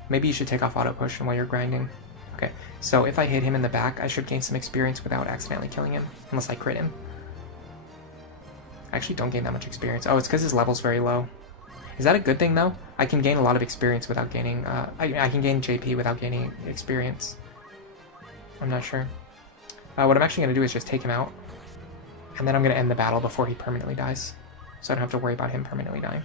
Maybe you should take off auto push while you're grinding. Okay, so if I hit him in the back, I should gain some experience without accidentally killing him, unless I crit him. I actually don't gain that much experience. Oh, it's because his level's very low. Is that a good thing, though? I can gain a lot of experience without gaining... I can gain JP without gaining experience. I'm not sure. What I'm actually going to do is just take him out, and then I'm going to end the battle before he permanently dies, so I don't have to worry about him permanently dying.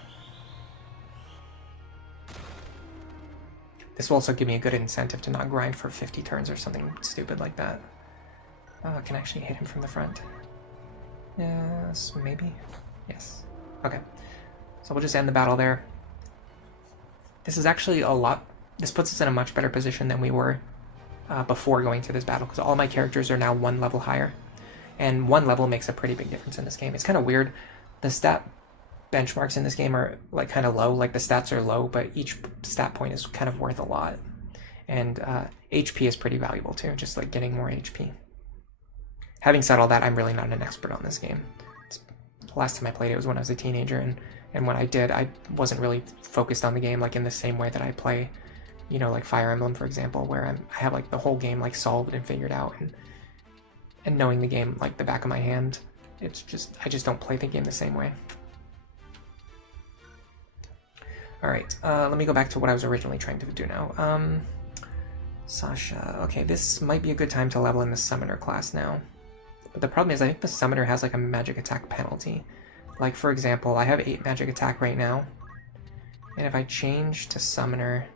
This will also give me a good incentive to not grind for 50 turns or something stupid like that. I can actually hit him from the front. Yes, maybe. Yes. Okay. So we'll just end the battle there. This is actually a lot... This puts us in a much better position than we were before going to this battle, because all my characters are now one level higher. and one level makes a pretty big difference in this game. It's kind of weird. The stat benchmarks in this game are like kind of low, like the stats are low, but each stat point is kind of worth a lot. And HP is pretty valuable too, just like getting more HP. Having said all that, I'm really not an expert on this game. The last time I played it was when I was a teenager, and when I did, I wasn't really focused on the game like in the same way that I play, you know, like Fire Emblem, for example, where I have like the whole game like solved and figured out, and knowing the game like the back of my hand. It's just, I just don't play the game the same way. Alright, let me go back to what I was originally trying to do now. Sasha, okay, this might be a good time to level in the Summoner class now. But the problem is I think the Summoner has like a magic attack penalty. Like for example, I have 8 magic attack right now. And if I change to Summoner...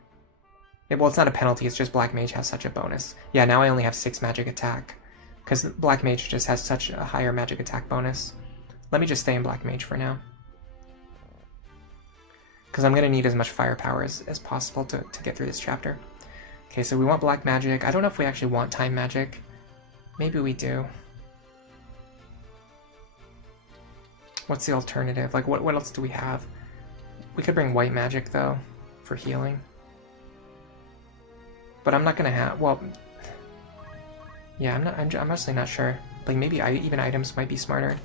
well, it's not a penalty, it's just Black Mage has such a bonus. Yeah, now I only have 6 magic attack. Because Black Mage just has such a higher magic attack bonus. Let me just stay in Black Mage for now. Because I'm going to need as much firepower as possible to get through this chapter. Okay, so we want Black Magic. I don't know if we actually want Time Magic. Maybe we do. What's the alternative? Like, what else do we have? We could bring White Magic, though, for healing. But I'm not going to have... well... yeah, I'm honestly not sure. Like, maybe even items might be smarter.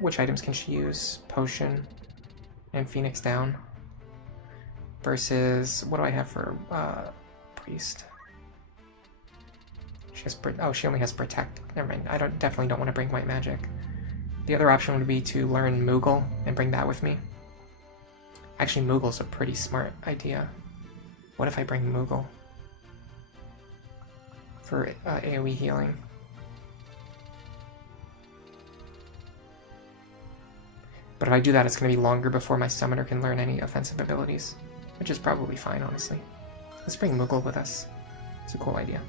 Which items can she use? Potion and Phoenix Down. Versus, what do I have for Priest? She has she only has Protect. Never mind. I definitely don't want to bring White Magic. The other option would be to learn Moogle and bring that with me. Actually, Moogle's a pretty smart idea. What if I bring Moogle for AoE healing? But if I do that, it's going to be longer before my Summoner can learn any offensive abilities, which is probably fine, honestly. Let's bring Moogle with us. It's a cool idea.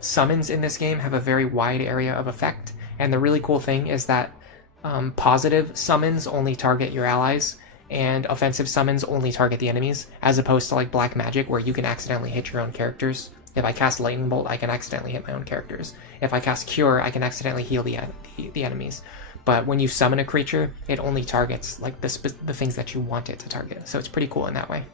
Summons in this game have a very wide area of effect, and the really cool thing is that positive summons only target your allies, and offensive summons only target the enemies, as opposed to like Black Magic, where you can accidentally hit your own characters. If I cast Lightning Bolt, I can accidentally hit my own characters. If I cast Cure, I can accidentally heal the enemies. But when you summon a creature, it only targets like the things that you want it to target. So it's pretty cool in that way.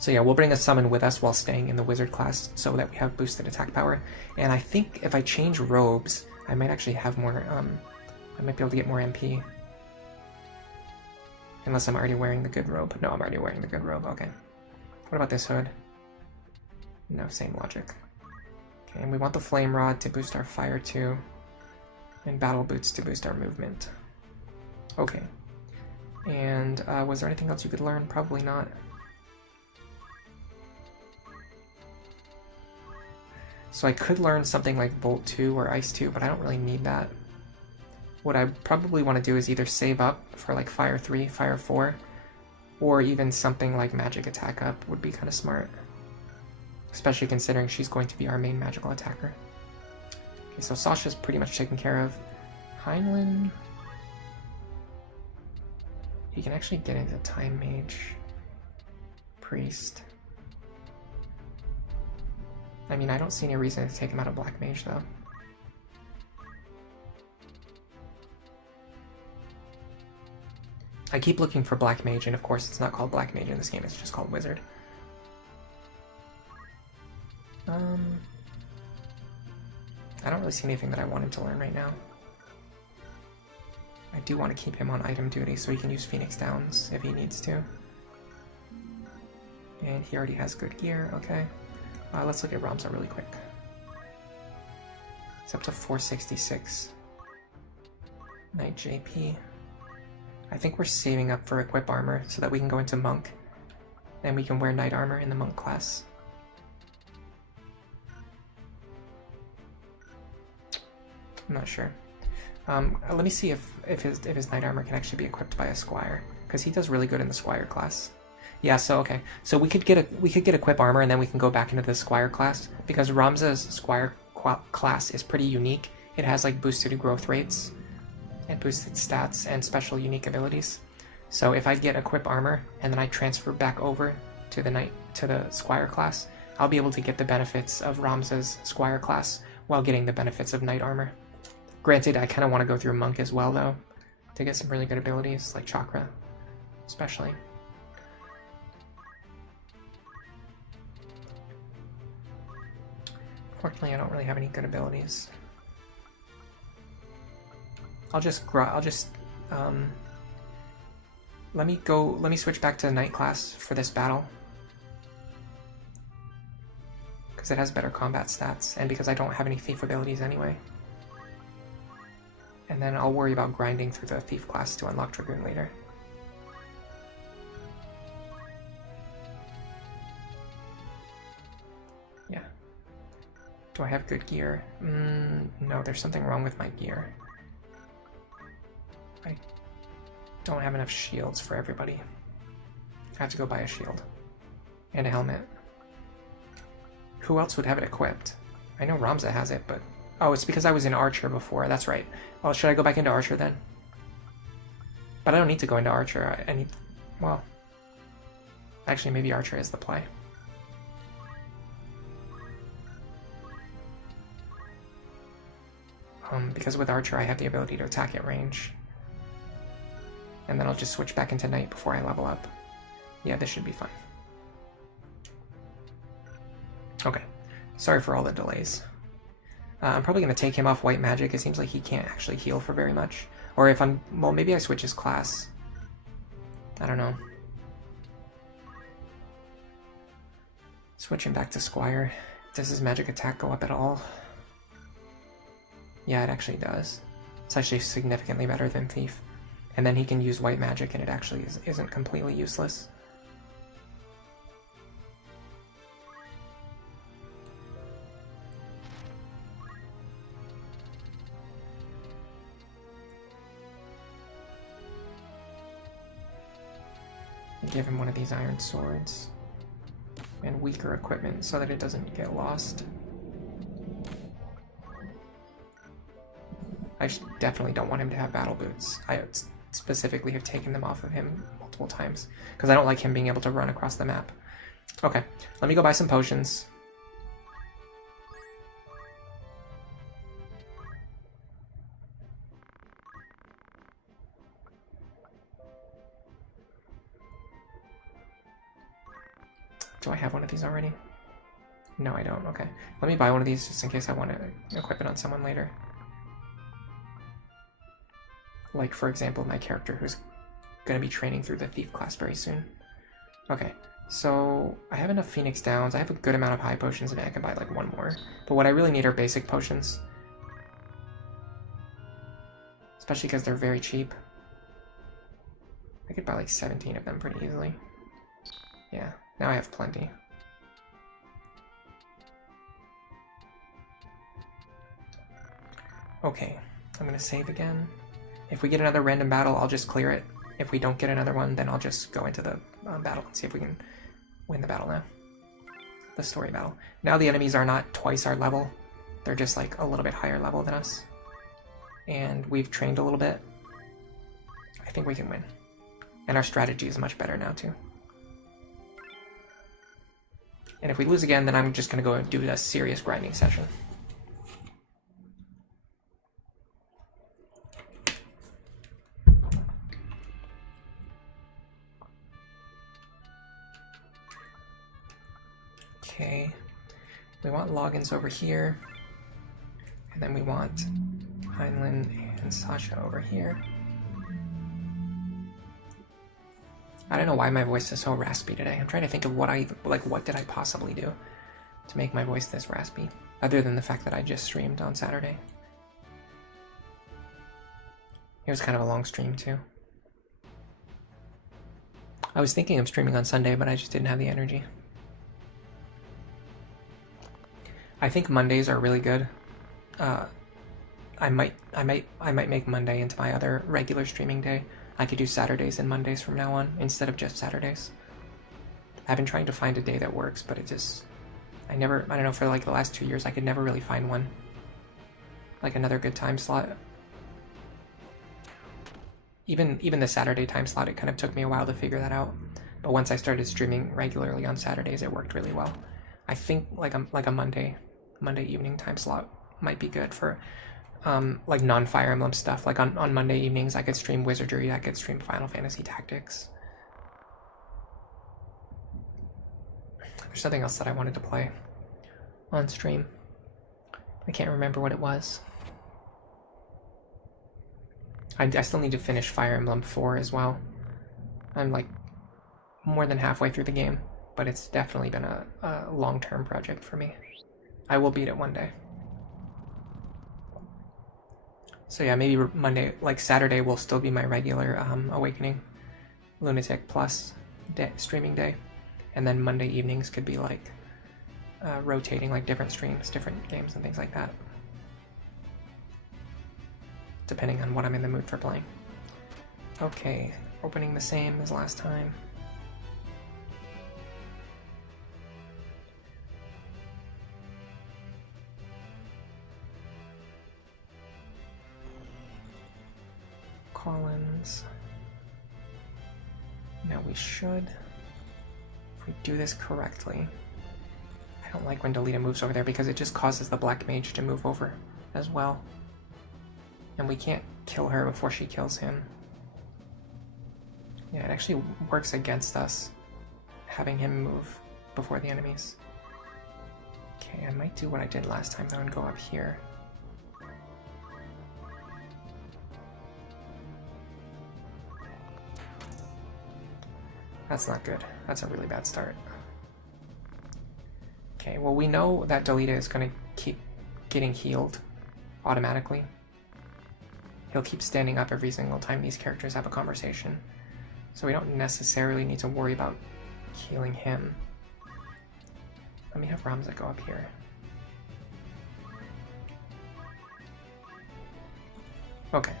So yeah, we'll bring a summon with us while staying in the wizard class so that we have boosted attack power. And I think if I change robes, I might actually have more, I might be able to get more MP. Unless I'm already wearing the good robe. No, I'm already wearing the good robe, okay. What about this hood? No, same logic. Okay, and we want the Flame Rod to boost our fire too. And Battle Boots to boost our movement. Okay. And was there anything else you could learn? Probably not. So I could learn something like Bolt 2 or Ice 2, but I don't really need that. What I probably want to do is either save up for like Fire 3, Fire 4, or even something like Magic Attack up would be kind of smart. Especially considering she's going to be our main magical attacker. Okay, so Sasha's pretty much taken care of. Heinlein... he can actually get into Time Mage. Priest... I mean, I don't see any reason to take him out of Black Mage, though. I keep looking for Black Mage, and of course it's not called Black Mage in this game, it's just called Wizard. I don't really see anything that I want him to learn right now. I do want to keep him on item duty so he can use Phoenix Downs if he needs to. And he already has good gear, okay. Let's look at Ramza really quick. It's up to 466. Knight JP. I think we're saving up for Equip Armor so that we can go into Monk. And we can wear Knight Armor in the Monk class. I'm not sure. Let me see if his Knight Armor can actually be equipped by a Squire, because he does really good in the Squire class. Yeah, so okay. So we could get Equip Armor, and then we can go back into the Squire class, because Ramza's Squire class is pretty unique. It has like boosted growth rates, and boosted stats, and special unique abilities. So if I get Equip Armor, and then I transfer back over to the Squire class, I'll be able to get the benefits of Ramza's Squire class while getting the benefits of Knight Armor. Granted, I kind of want to go through Monk as well, though, to get some really good abilities, like Chakra, especially. Fortunately, I don't really have any good abilities. I'll just let me switch back to Knight class for this battle. Because it has better combat stats, and because I don't have any Thief abilities anyway. And then I'll worry about grinding through the Thief class to unlock Dragoon later. Yeah. Do I have good gear? No, there's something wrong with my gear. I don't have enough shields for everybody. I have to go buy a shield. And a helmet. Who else would have it equipped? I know Ramza has it, but... Oh, it's because I was in Archer before, that's right. Well, should I go back into Archer then? But I don't need to go into Archer, I need... Well... Actually, maybe Archer is the play. Because with Archer I have the ability to attack at range. And then I'll just switch back into Knight before I level up. Yeah, this should be fine. Okay, sorry for all the delays. I'm probably going to take him off White Magic. It seems like he can't actually heal for very much. Or if I'm... Well, maybe I switch his class. I don't know. Switching back to Squire. Does his magic attack go up at all? Yeah, it actually does. It's actually significantly better than Thief. And then he can use White Magic and it actually isn't completely useless. Give him one of these iron swords and weaker equipment so that it doesn't get lost. I definitely don't want him to have battle boots. I specifically have taken them off of him multiple times because I don't like him being able to run across the map. Okay, let me go buy some potions. Do I have one of these already? No, I don't. Okay. Let me buy one of these just in case I want to equip it on someone later. Like, for example, my character who's going to be training through the Thief class very soon. Okay, so I have enough Phoenix Downs. I have a good amount of high potions and I can buy like one more. But what I really need are basic potions. Especially because they're very cheap. I could buy like 17 of them pretty easily. Yeah. Now I have plenty. Okay, I'm gonna save again. If we get another random battle, I'll just clear it. If we don't get another one, then I'll just go into the battle and see if we can win the battle now. The story battle. Now the enemies are not twice our level. They're just like a little bit higher level than us. And we've trained a little bit. I think we can win. And our strategy is much better now too. And if we lose again, then I'm just going to go and do a serious grinding session. Okay. We want logins over here. And then we want Heinlein and Sasha over here. I don't know why my voice is so raspy today. I'm trying to think of what did I possibly do to make my voice this raspy, other than the fact that I just streamed on Saturday. It was kind of a long stream too. I was thinking of streaming on Sunday, but I just didn't have the energy. I think Mondays are really good. I might make Monday into my other regular streaming day. I could do Saturdays and Mondays from now on, instead of just Saturdays. I've been trying to find a day that works, but it just... I don't know, for like the last 2 years, I could never really find one. Like another good time slot. Even the Saturday time slot, it kind of took me a while to figure that out. But once I started streaming regularly on Saturdays, it worked really well. I think like a Monday evening time slot might be good for like non-Fire Emblem stuff. Like on Monday evenings, I could stream Wizardry, I could stream Final Fantasy Tactics. There's something else that I wanted to play on stream. I can't remember what it was. I still need to finish Fire Emblem 4 as well. I'm like more than halfway through the game, but it's definitely been a long-term project for me. I will beat it one day. So yeah, maybe Monday, like Saturday will still be my regular Awakening Lunatic Plus streaming day. And then Monday evenings could be like rotating like different streams, different games and things like that. Depending on what I'm in the mood for playing. Okay, opening the same as last time. Collins. Now we should, if we do this correctly, I don't like when Delita moves over there because it just causes the Black Mage to move over as well. And we can't kill her before she kills him. Yeah, it actually works against us, having him move before the enemies. Okay, I might do what I did last time though and go up here. That's not good. That's a really bad start. Okay, well we know that Delita is going to keep getting healed automatically. He'll keep standing up every single time these characters have a conversation. So we don't necessarily need to worry about healing him. Let me have Ramza go up here. Okay.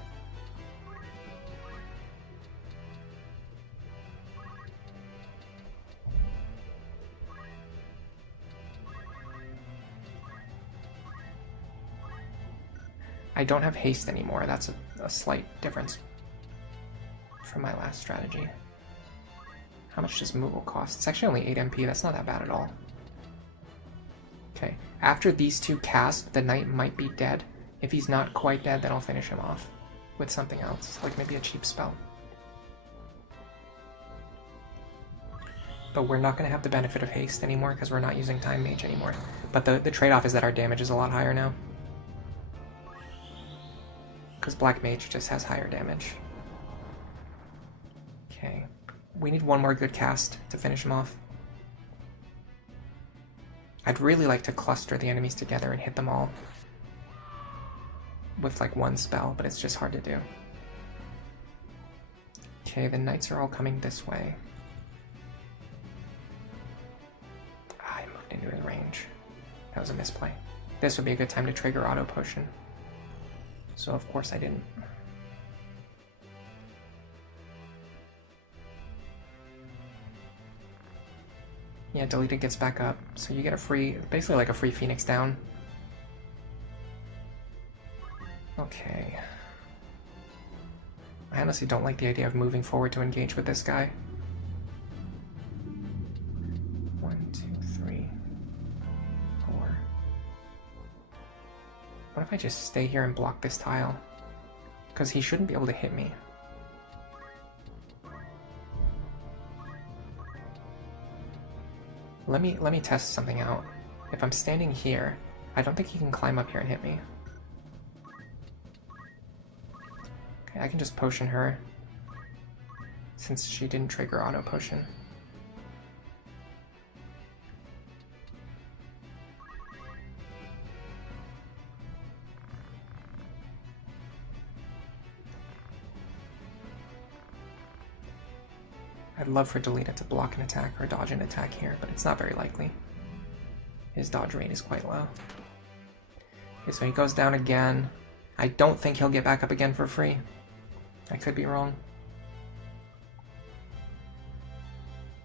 I don't have haste anymore. That's a slight difference from my last strategy. How much does Moogle cost? It's actually only 8 MP. That's not that bad at all. Okay. After these two cast, the knight might be dead. If he's not quite dead, then I'll finish him off with something else, like maybe a cheap spell. But we're not going to have the benefit of haste anymore because we're not using Time Mage anymore. But the trade-off is that our damage is a lot higher now. Because Black Mage just has higher damage. Okay. We need one more good cast to finish him off. I'd really like to cluster the enemies together and hit them all with like one spell, but it's just hard to do. Okay, the knights are all coming this way. I moved into his range. That was a misplay. This would be a good time to trigger Auto Potion. So of course I didn't. Yeah, Delita gets back up, so you get a free, basically like a free Phoenix down. Okay. I honestly don't like the idea of moving forward to engage with this guy. 1, 2, 3, 4. What if I just stay here and block this tile? Because he shouldn't be able to hit me. Let me test something out. If I'm standing here, I don't think he can climb up here and hit me. Okay, I can just potion her, since she didn't trigger Auto Potion. I'd love for Delita to block an attack or dodge an attack here, but it's not very likely. His dodge rate is quite low. Okay, so he goes down again. I don't think he'll get back up again for free. I could be wrong.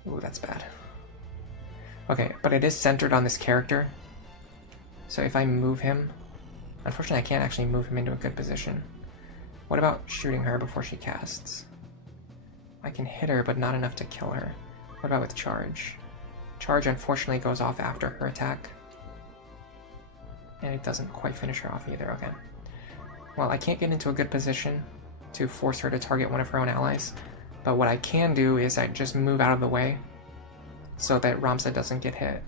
Ooh, that's bad. Okay, but it is centered on this character. So if I move him... Unfortunately, I can't actually move him into a good position. What about shooting her before she casts? I can hit her, but not enough to kill her. What about with charge? Charge unfortunately goes off after her attack. And it doesn't quite finish her off either, okay. Well, I can't get into a good position to force her to target one of her own allies, but what I can do is I just move out of the way so that Ramza doesn't get hit.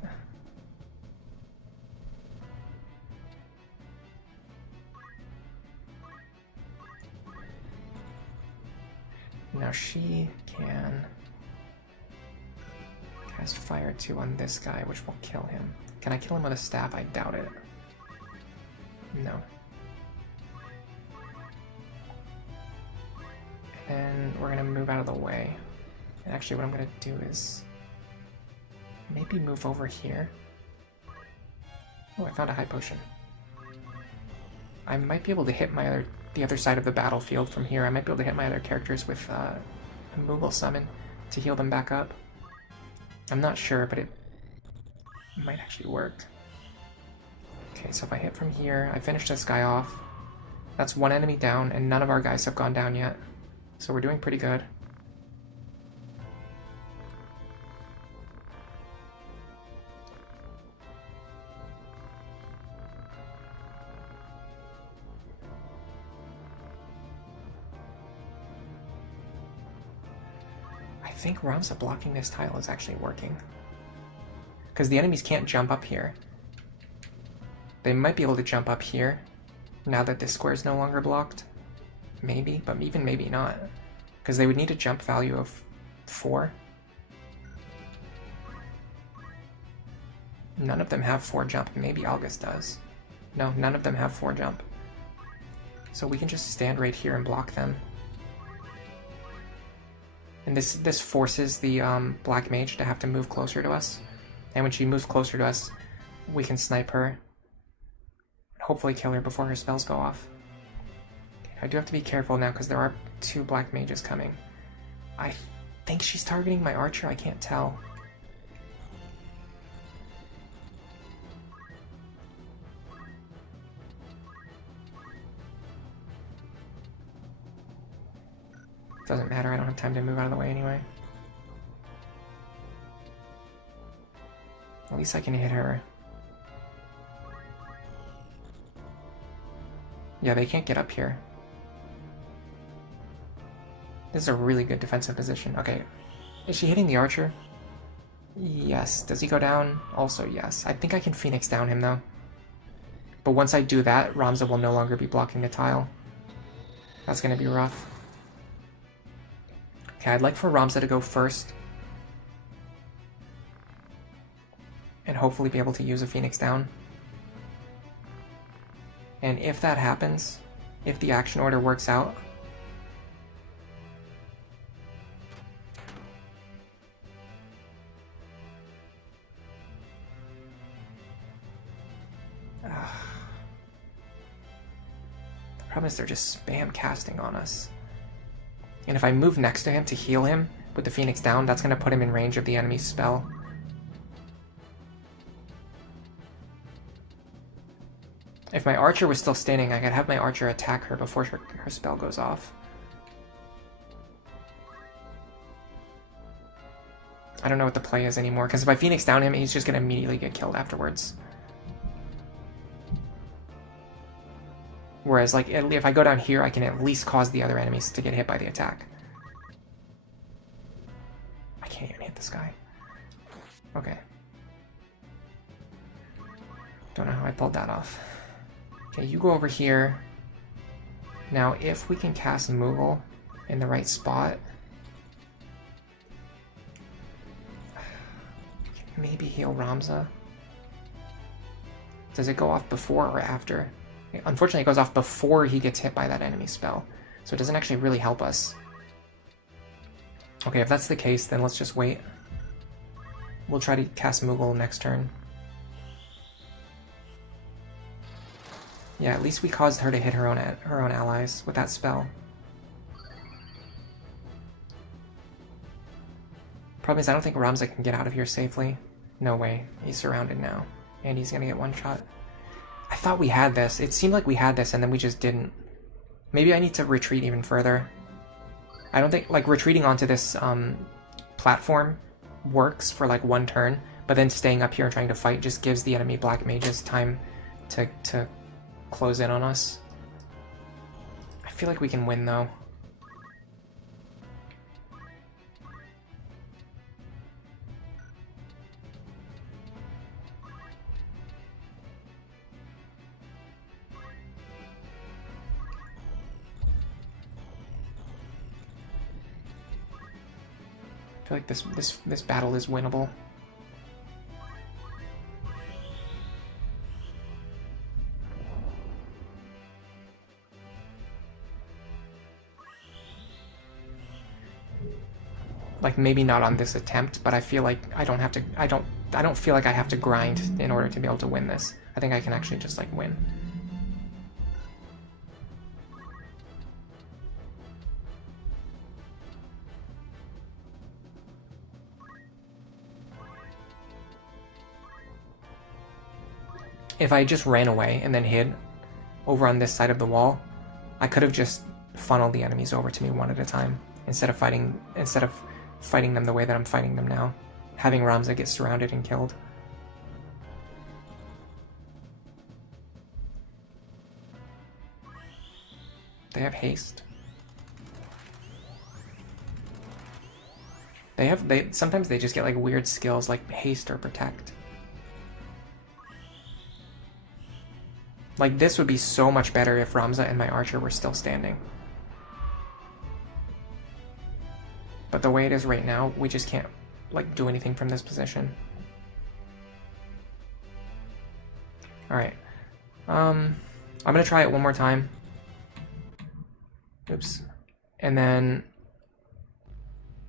Now she can cast Fire 2 on this guy, which will kill him. Can I kill him with a staff? I doubt it. No. And we're gonna move out of the way. And actually what I'm gonna do is maybe move over here. Oh, I found a high potion. I might be able to hit the other side of the battlefield from here. I might be able to hit my other characters with a Moogle summon to heal them back up. I'm not sure, but it might actually work. Okay, so if I hit from here, I finish this guy off. That's one enemy down, and none of our guys have gone down yet. So we're doing pretty good. I think Ramza blocking this tile is actually working. Because the enemies can't jump up here. They might be able to jump up here, now that this square is no longer blocked. Maybe, but even maybe not. Because they would need a jump value of 4. None of them have 4 jump. Maybe Algus does. No, none of them have 4 jump. So we can just stand right here and block them. And this forces the Black Mage to have to move closer to us. And when she moves closer to us, we can snipe her. Hopefully kill her before her spells go off. I do have to be careful now because there are 2 Black Mages coming. I think she's targeting my archer, I can't tell. Doesn't matter, I don't have time to move out of the way anyway. At least I can hit her. Yeah, they can't get up here. This is a really good defensive position. Okay, is she hitting the archer? Yes. Does he go down? Also yes. I think I can Phoenix down him though. But once I do that, Ramza will no longer be blocking the tile. That's gonna be rough. Okay, I'd like for Ramza to go first. And hopefully be able to use a Phoenix down. And if that happens, if the action order works out, the problem is they're just spam casting on us. And if I move next to him to heal him with the Phoenix down, that's going to put him in range of the enemy's spell. If my archer was still standing, I could have my archer attack her before her spell goes off. I don't know what the play is anymore, because if I Phoenix down him, he's just going to immediately get killed afterwards. Whereas, like, if I go down here, I can at least cause the other enemies to get hit by the attack. I can't even hit this guy. Okay. Don't know how I pulled that off. Okay, you go over here. Now, if we can cast Moogle in the right spot, maybe heal Ramza. Does it go off before or after? Unfortunately, it goes off before he gets hit by that enemy spell, so it doesn't actually really help us. Okay, if that's the case, then let's just wait. We'll try to cast Moogle next turn. Yeah, at least we caused her to hit her own allies with that spell. Problem is, I don't think Ramza can get out of here safely. No way. He's surrounded now. And he's gonna get one shot. I thought we had this. It seemed like we had this and then we just didn't. Maybe I need to retreat even further. I don't think, like, retreating onto this platform works for like one turn, But then staying up here and trying to fight just gives the enemy black mages time to close in on us. I feel like we can win though. I feel like this battle is winnable. Like maybe not on this attempt, but I feel like I don't feel like I have to grind in order to be able to win this. I think I can actually just like win. If I just ran away and then hid over on this side of the wall, I could have just funneled the enemies over to me one at a time instead of fighting them the way that I'm fighting them now, having Ramza get surrounded and killed. They have haste. Sometimes they just get like weird skills like haste or protect. Like, this would be so much better if Ramza and my archer were still standing. But the way it is right now, we just can't, like, do anything from this position. Alright. I'm gonna try it one more time. Oops. And then,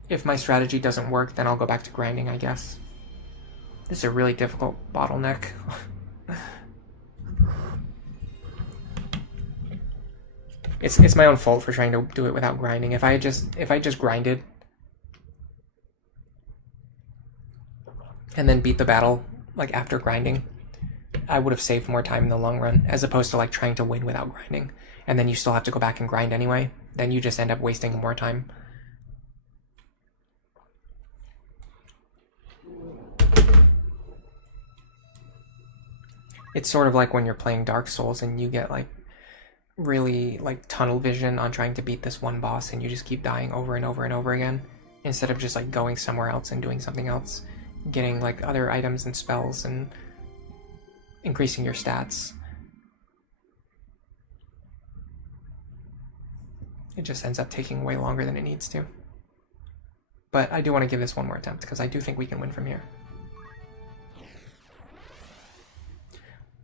if my strategy doesn't work, then I'll go back to grinding, I guess. This is a really difficult bottleneck. It's my own fault for trying to do it without grinding. If I just grinded and then beat the battle like after grinding, I would have saved more time in the long run, as opposed to like trying to win without grinding, and then you still have to go back and grind anyway. Then you just end up wasting more time. It's sort of like when you're playing Dark Souls and you get like really like tunnel vision on trying to beat this one boss and you just keep dying over and over and over again, instead of just like going somewhere else and doing something else, getting like other items and spells and increasing your stats. It just ends up taking way longer than it needs to. But I do want to give this one more attempt because I do think we can win from here.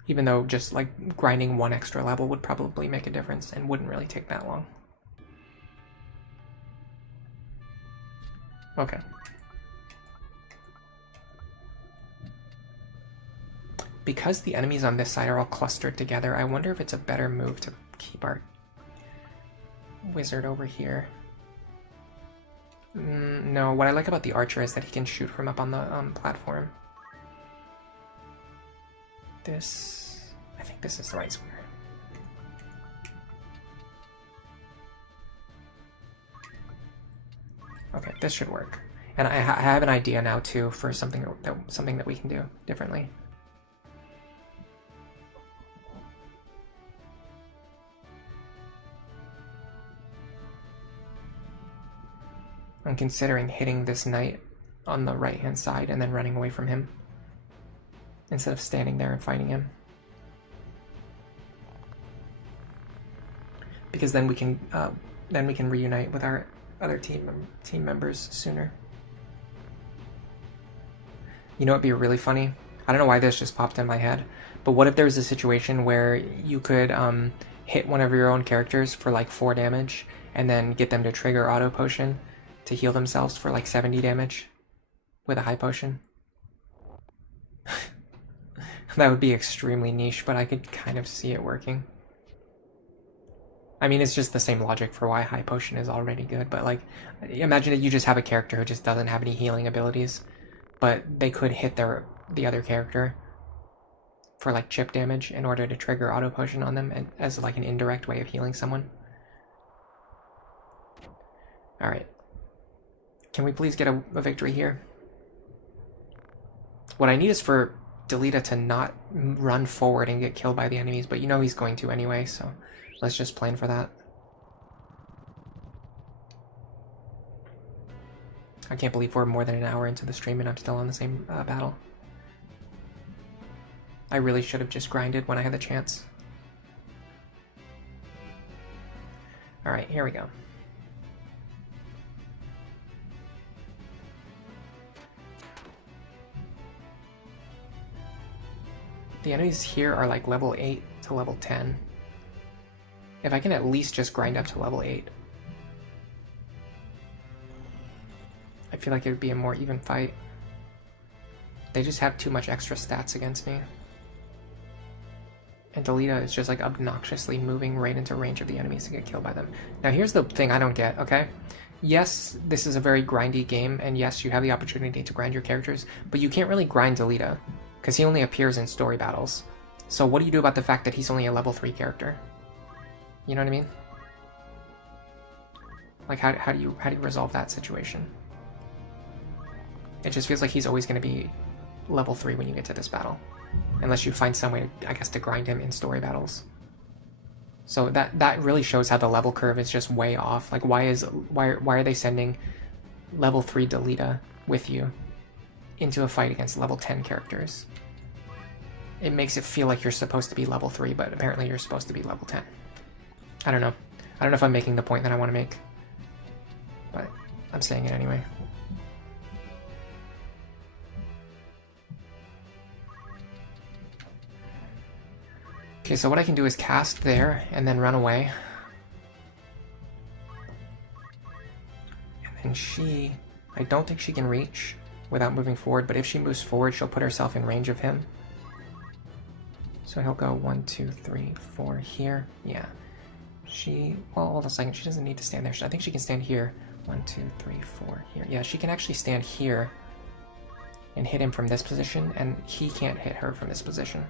Even though just like grinding one extra level would probably make a difference and wouldn't really take that long. Okay. Because the enemies on this side are all clustered together, I wonder if it's a better move to keep our wizard over here. No, what I like about the archer is that he can shoot from up on the platform. I think this is the right square. Okay, this should work. And I have an idea now too for something that we can do differently. I'm considering hitting this knight on the right-hand side and then running away from him, instead of standing there and fighting him. Because then we can reunite with our other team members sooner. You know what'd be really funny? I don't know why this just popped in my head, but what if there was a situation where you could hit one of your own characters for like 4 damage and then get them to trigger auto potion to heal themselves for like 70 damage with a high potion? That would be extremely niche, but I could kind of see it working. I mean, it's just the same logic for why high potion is already good, but like, imagine that you just have a character who just doesn't have any healing abilities, but they could hit the other character for like chip damage in order to trigger auto potion on them, and as like an indirect way of healing someone. Alright. Can we please get a victory here? What I need is for Delita to not run forward and get killed by the enemies, but you know he's going to anyway, so let's just plan for that. I can't believe we're more than an hour into the stream and I'm still on the same battle. I really should have just grinded when I had the chance. Alright, here we go. The enemies here are like level 8 to level 10. If I can at least just grind up to level 8, I feel like it would be a more even fight. They just have too much extra stats against me. And Delita is just like obnoxiously moving right into range of the enemies to get killed by them. Now here's the thing I don't get, okay? Yes, this is a very grindy game, and yes, you have the opportunity to grind your characters, but you can't really grind Delita, because he only appears in story battles. So what do you do about the fact that he's only a level 3 character? You know what I mean? Like, how do you resolve that situation? It just feels like he's always going to be level 3 when you get to this battle. Unless you find some way, I guess, to grind him in story battles. So that really shows how the level curve is just way off. Like, why are they sending level 3 Delita with you into a fight against level 10 characters? It makes it feel like you're supposed to be level 3, but apparently you're supposed to be level 10. I don't know. I don't know if I'm making the point that I want to make, but I'm saying it anyway. Okay, so what I can do is cast there and then run away. And then she... I don't think she can reach without moving forward, but if she moves forward, she'll put herself in range of him. So he'll go 1, 2, 3, 4 here. Yeah. She... Well, hold on a second. She doesn't need to stand there. I think she can stand here. 1, 2, 3, 4 here. Yeah, she can actually stand here and hit him from this position, and he can't hit her from this position.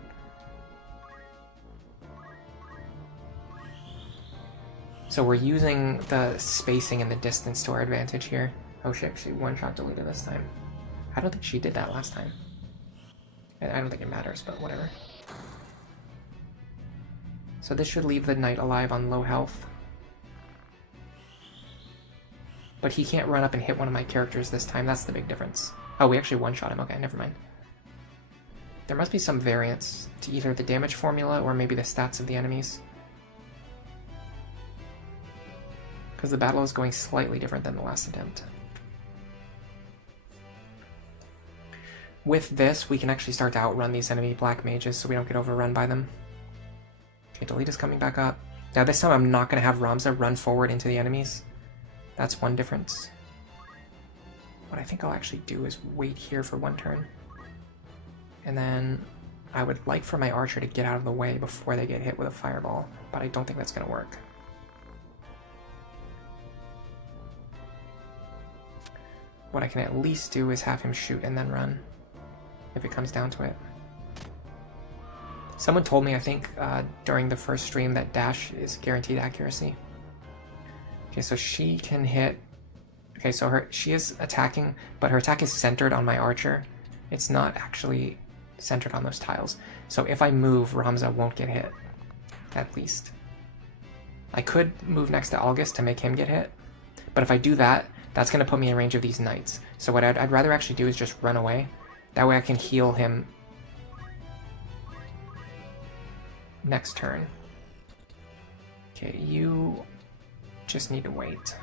So we're using the spacing and the distance to our advantage here. Oh shit, she one-shot Delita this time. I don't think she did that last time. I don't think it matters, but whatever. So this should leave the knight alive on low health. But he can't run up and hit one of my characters this time, that's the big difference. Oh, we actually one-shot him, okay, never mind. There must be some variance to either the damage formula or maybe the stats of the enemies. Because the battle is going slightly different than the last attempt. With this, we can actually start to outrun these enemy black mages so we don't get overrun by them. Okay, Delita's coming back up. Now this time I'm not going to have Ramza run forward into the enemies. That's one difference. What I think I'll actually do is wait here for one turn. And then I would like for my archer to get out of the way before they get hit with a fireball, but I don't think that's going to work. What I can at least do is have him shoot and then run, if it comes down to it. Someone told me, I think, during the first stream that dash is guaranteed accuracy. Okay, so she can hit... Okay, so she is attacking, but her attack is centered on my archer. It's not actually centered on those tiles. So if I move, Ramza won't get hit, at least. I could move next to August to make him get hit, but if I do that, that's going to put me in range of these knights. So what I'd rather actually do is just run away. That way I can heal him next turn. Okay, you just need to wait.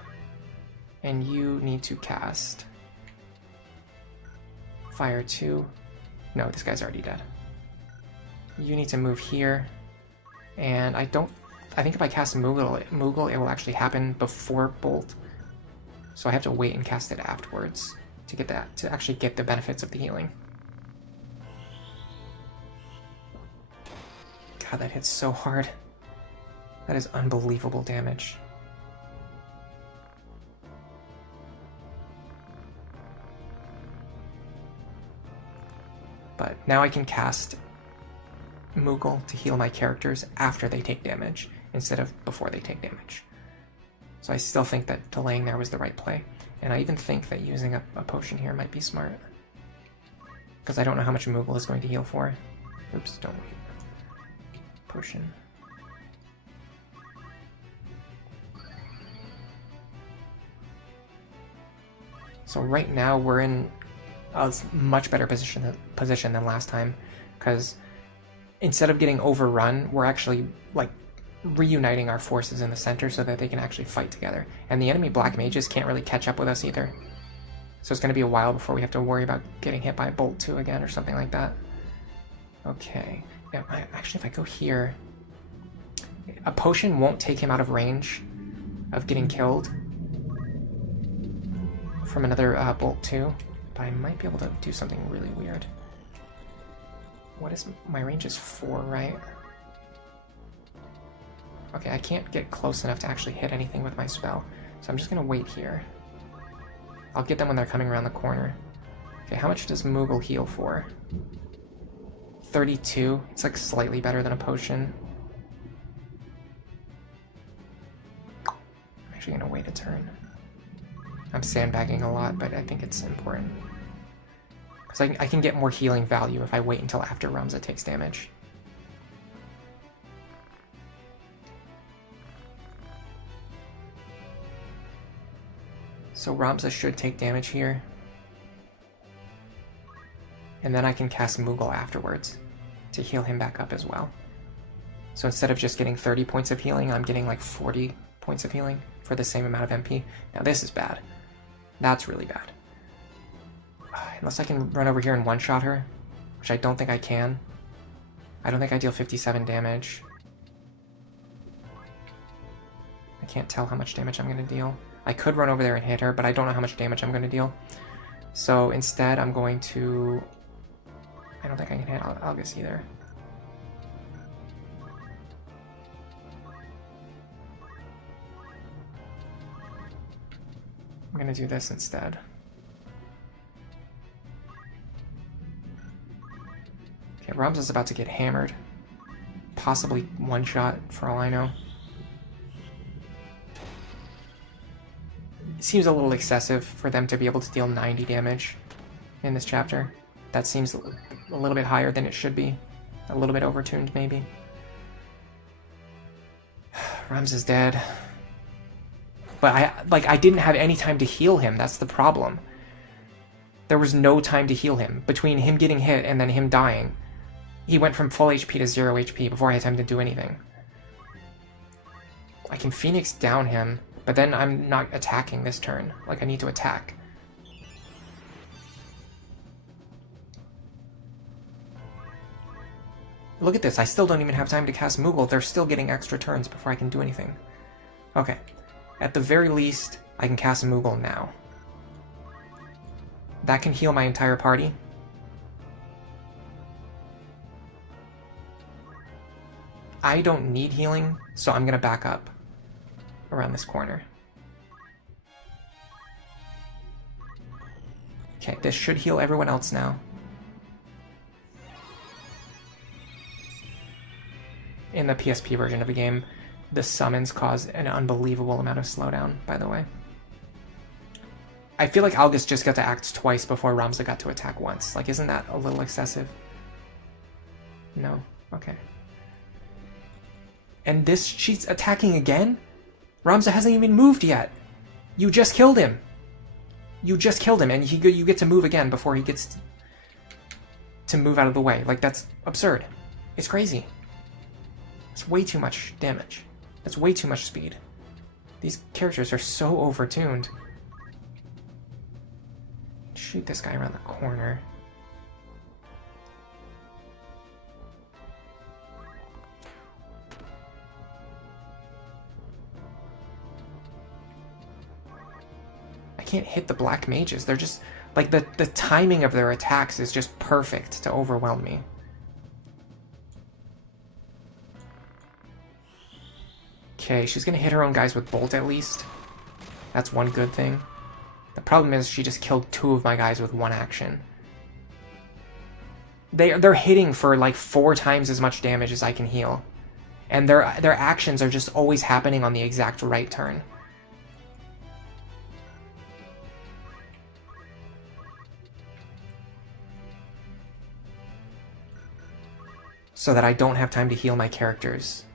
And you need to cast Fire 2. No, this guy's already dead. You need to move here. And I think if I cast Moogle, it will actually happen before Bolt. So I have to wait and cast it afterwards to get that, to actually get the benefits of the healing. God, that hits so hard. That is unbelievable damage. But now I can cast Moogle to heal my characters after they take damage, instead of before they take damage. So I still think that delaying there was the right play. And I even think that using a potion here might be smart. because I don't know how much Moogle is going to heal for. Oops, don't wait. Potion. So right now we're in a much better position than last time, because instead of getting overrun, we're actually like reuniting our forces in the center so that they can actually fight together. And the enemy black mages can't really catch up with us either. So it's going to be a while before we have to worry about getting hit by a Bolt 2 again or something like that. Okay. Yeah, actually, if I go here, a potion won't take him out of range of getting killed from another Bolt 2, but I might be able to do something really weird. What is... my range is 4, right? Okay, I can't get close enough to actually hit anything with my spell, so I'm just going to wait here. I'll get them when they're coming around the corner. Okay, how much does Moogle heal for? 32. It's like slightly better than a potion. I'm actually going to wait a turn. I'm sandbagging a lot, but I think it's important. Because I can get more healing value if I wait until after Ramza takes damage. So Ramza should take damage here. And then I can cast Moogle afterwards to heal him back up as well. So instead of just getting 30 points of healing, I'm getting like 40 points of healing for the same amount of MP. Now this is bad. That's really bad. Unless I can run over here and one-shot her, which I don't think I can. I don't think I deal 57 damage. I can't tell how much damage I'm going to deal. I could run over there and hit her, but I don't know how much damage I'm going to deal. So instead, I'm going to... I don't think I can hit Algus either. I'm going to do this instead. Okay, Ramza's about to get hammered. Possibly one-shot, for all I know. It seems a little excessive for them to be able to deal 90 damage in this chapter. That seems a little bit higher than it should be. A little bit overtuned, maybe. Ramza's dead. But I didn't have any time to heal him. That's the problem. There was no time to heal him. Between him getting hit and then him dying, he went from full HP to 0 HP before I had time to do anything. I can Phoenix down him, but then I'm not attacking this turn. Like, I need to attack. Look at this. I still don't even have time to cast Moogle. They're still getting extra turns before I can do anything. Okay. At the very least, I can cast Moogle now. That can heal my entire party. I don't need healing, so I'm going to back up around this corner. Okay, this should heal everyone else now. In the PSP version of the game, the summons cause an unbelievable amount of slowdown, by the way. I feel like Algus just got to act twice before Ramza got to attack once. Like, isn't that a little excessive? No? Okay. And this, she's attacking again? Ramza hasn't even moved yet. You just killed him. You just killed him, and you get to move again before he gets to move out of the way. Like, that's absurd. It's crazy. It's way too much damage. That's way too much speed. These characters are so overtuned. Shoot this guy around the corner. I can't hit the black mages. They're just... like, the timing of their attacks is just perfect to overwhelm me. Okay, she's gonna hit her own guys with Bolt at least. That's one good thing. The problem is she just killed 2 of my guys with 1 action. They're hitting for like 4 times as much damage as I can heal. And their actions are just always happening on the exact right turn. so that I don't have time to heal my characters.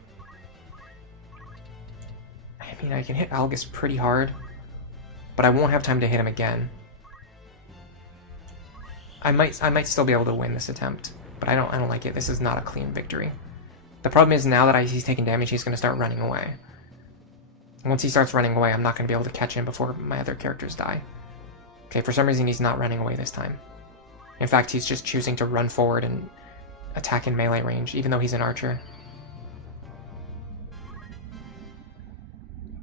I mean, I can hit Algus pretty hard, but I won't have time to hit him again. I might still be able to win this attempt, but I don't like it. This is not a clean victory. The problem is now that he's taking damage, he's going to start running away. Once he starts running away, I'm not going to be able to catch him before my other characters die. Okay, for some reason he's not running away this time. In fact, he's just choosing to run forward and attack in melee range, even though he's an archer.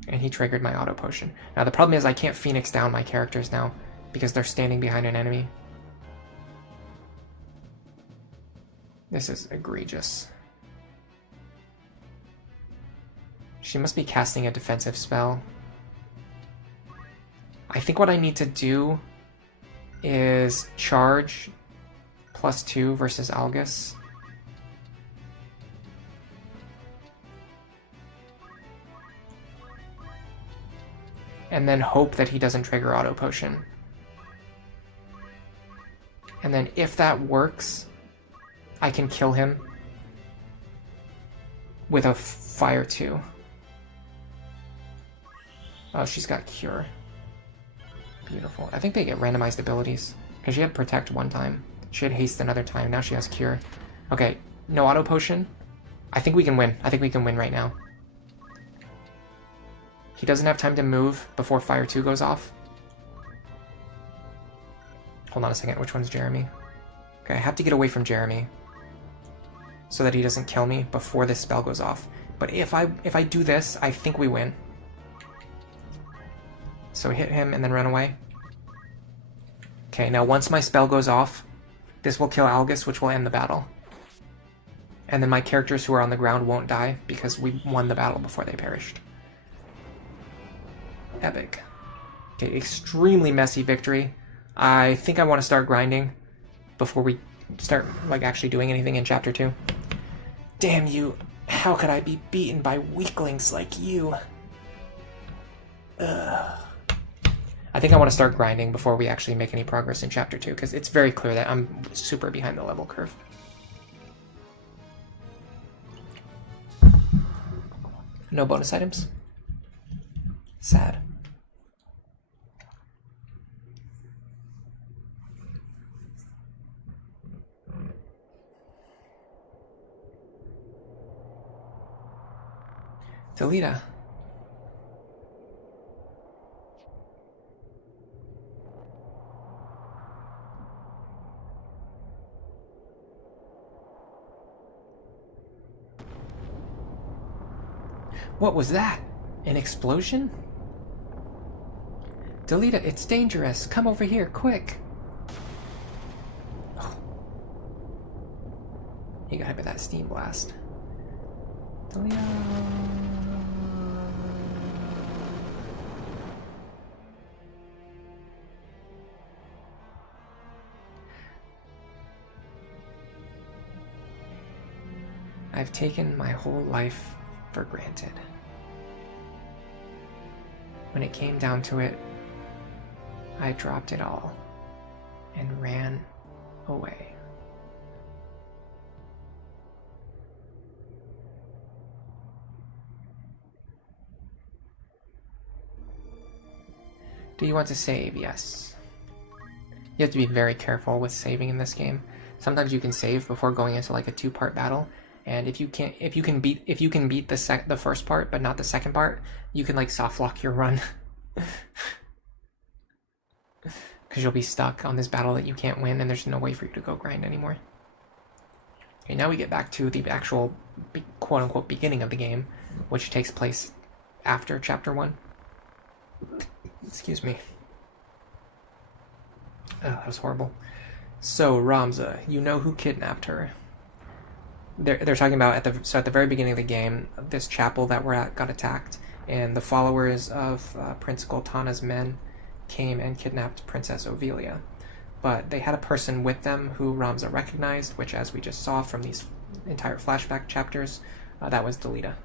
And he triggered my auto potion. Now the problem is I can't Phoenix down my characters now, because they're standing behind an enemy. This is egregious. She must be casting a defensive spell. I think what I need to do is charge +2 versus Algus. And then hope that he doesn't trigger auto potion. And then if that works, I can kill him with a Fire 2. Oh, she's got Cure. Beautiful. I think they get randomized abilities, because she had Protect one time. She had Haste another time. Now she has Cure. Okay, no auto potion. I think we can win. I think we can win right now. He doesn't have time to move before Fire 2 goes off. Hold on a second. Which one's Jeremy? Okay, I have to get away from Jeremy so that he doesn't kill me before this spell goes off. But if I do this, I think we win. So hit him and then run away. Okay, now once my spell goes off, this will kill Algus, which will end the battle. And then my characters who are on the ground won't die because we won the battle before they perished. Epic. Okay, extremely messy victory. I think I want to start grinding before we start actually doing anything in Chapter 2. Damn you. How could I be beaten by weaklings like you? Ugh. I think I want to start grinding before we actually make any progress in Chapter 2, because it's very clear that I'm super behind the level curve. No bonus items? Sad. Delita. What was that? An explosion? Delita, it's dangerous. Come over here, quick. Oh. He got hit by that steam blast. Delita. I've taken my whole life for granted. When it came down to it, I dropped it all and ran away. Do you want to save? Yes. You have to be very careful with saving in this game. Sometimes you can save before going into a 2-part battle, and if you can beat the first part but not the second part, you can soft lock your run. Because you'll be stuck on this battle that you can't win, and there's no way for you to go grind anymore. Okay, now we get back to the actual quote-unquote beginning of the game, which takes place after Chapter 1. Excuse me. Oh, that was horrible. So, Ramza, you know who kidnapped her. They're talking about at the very beginning of the game, this chapel that we're at got attacked, and the followers of Prince Goltana's men came and kidnapped Princess Ovelia. But they had a person with them who Ramza recognized, which, as we just saw from these entire flashback chapters, that was Delita.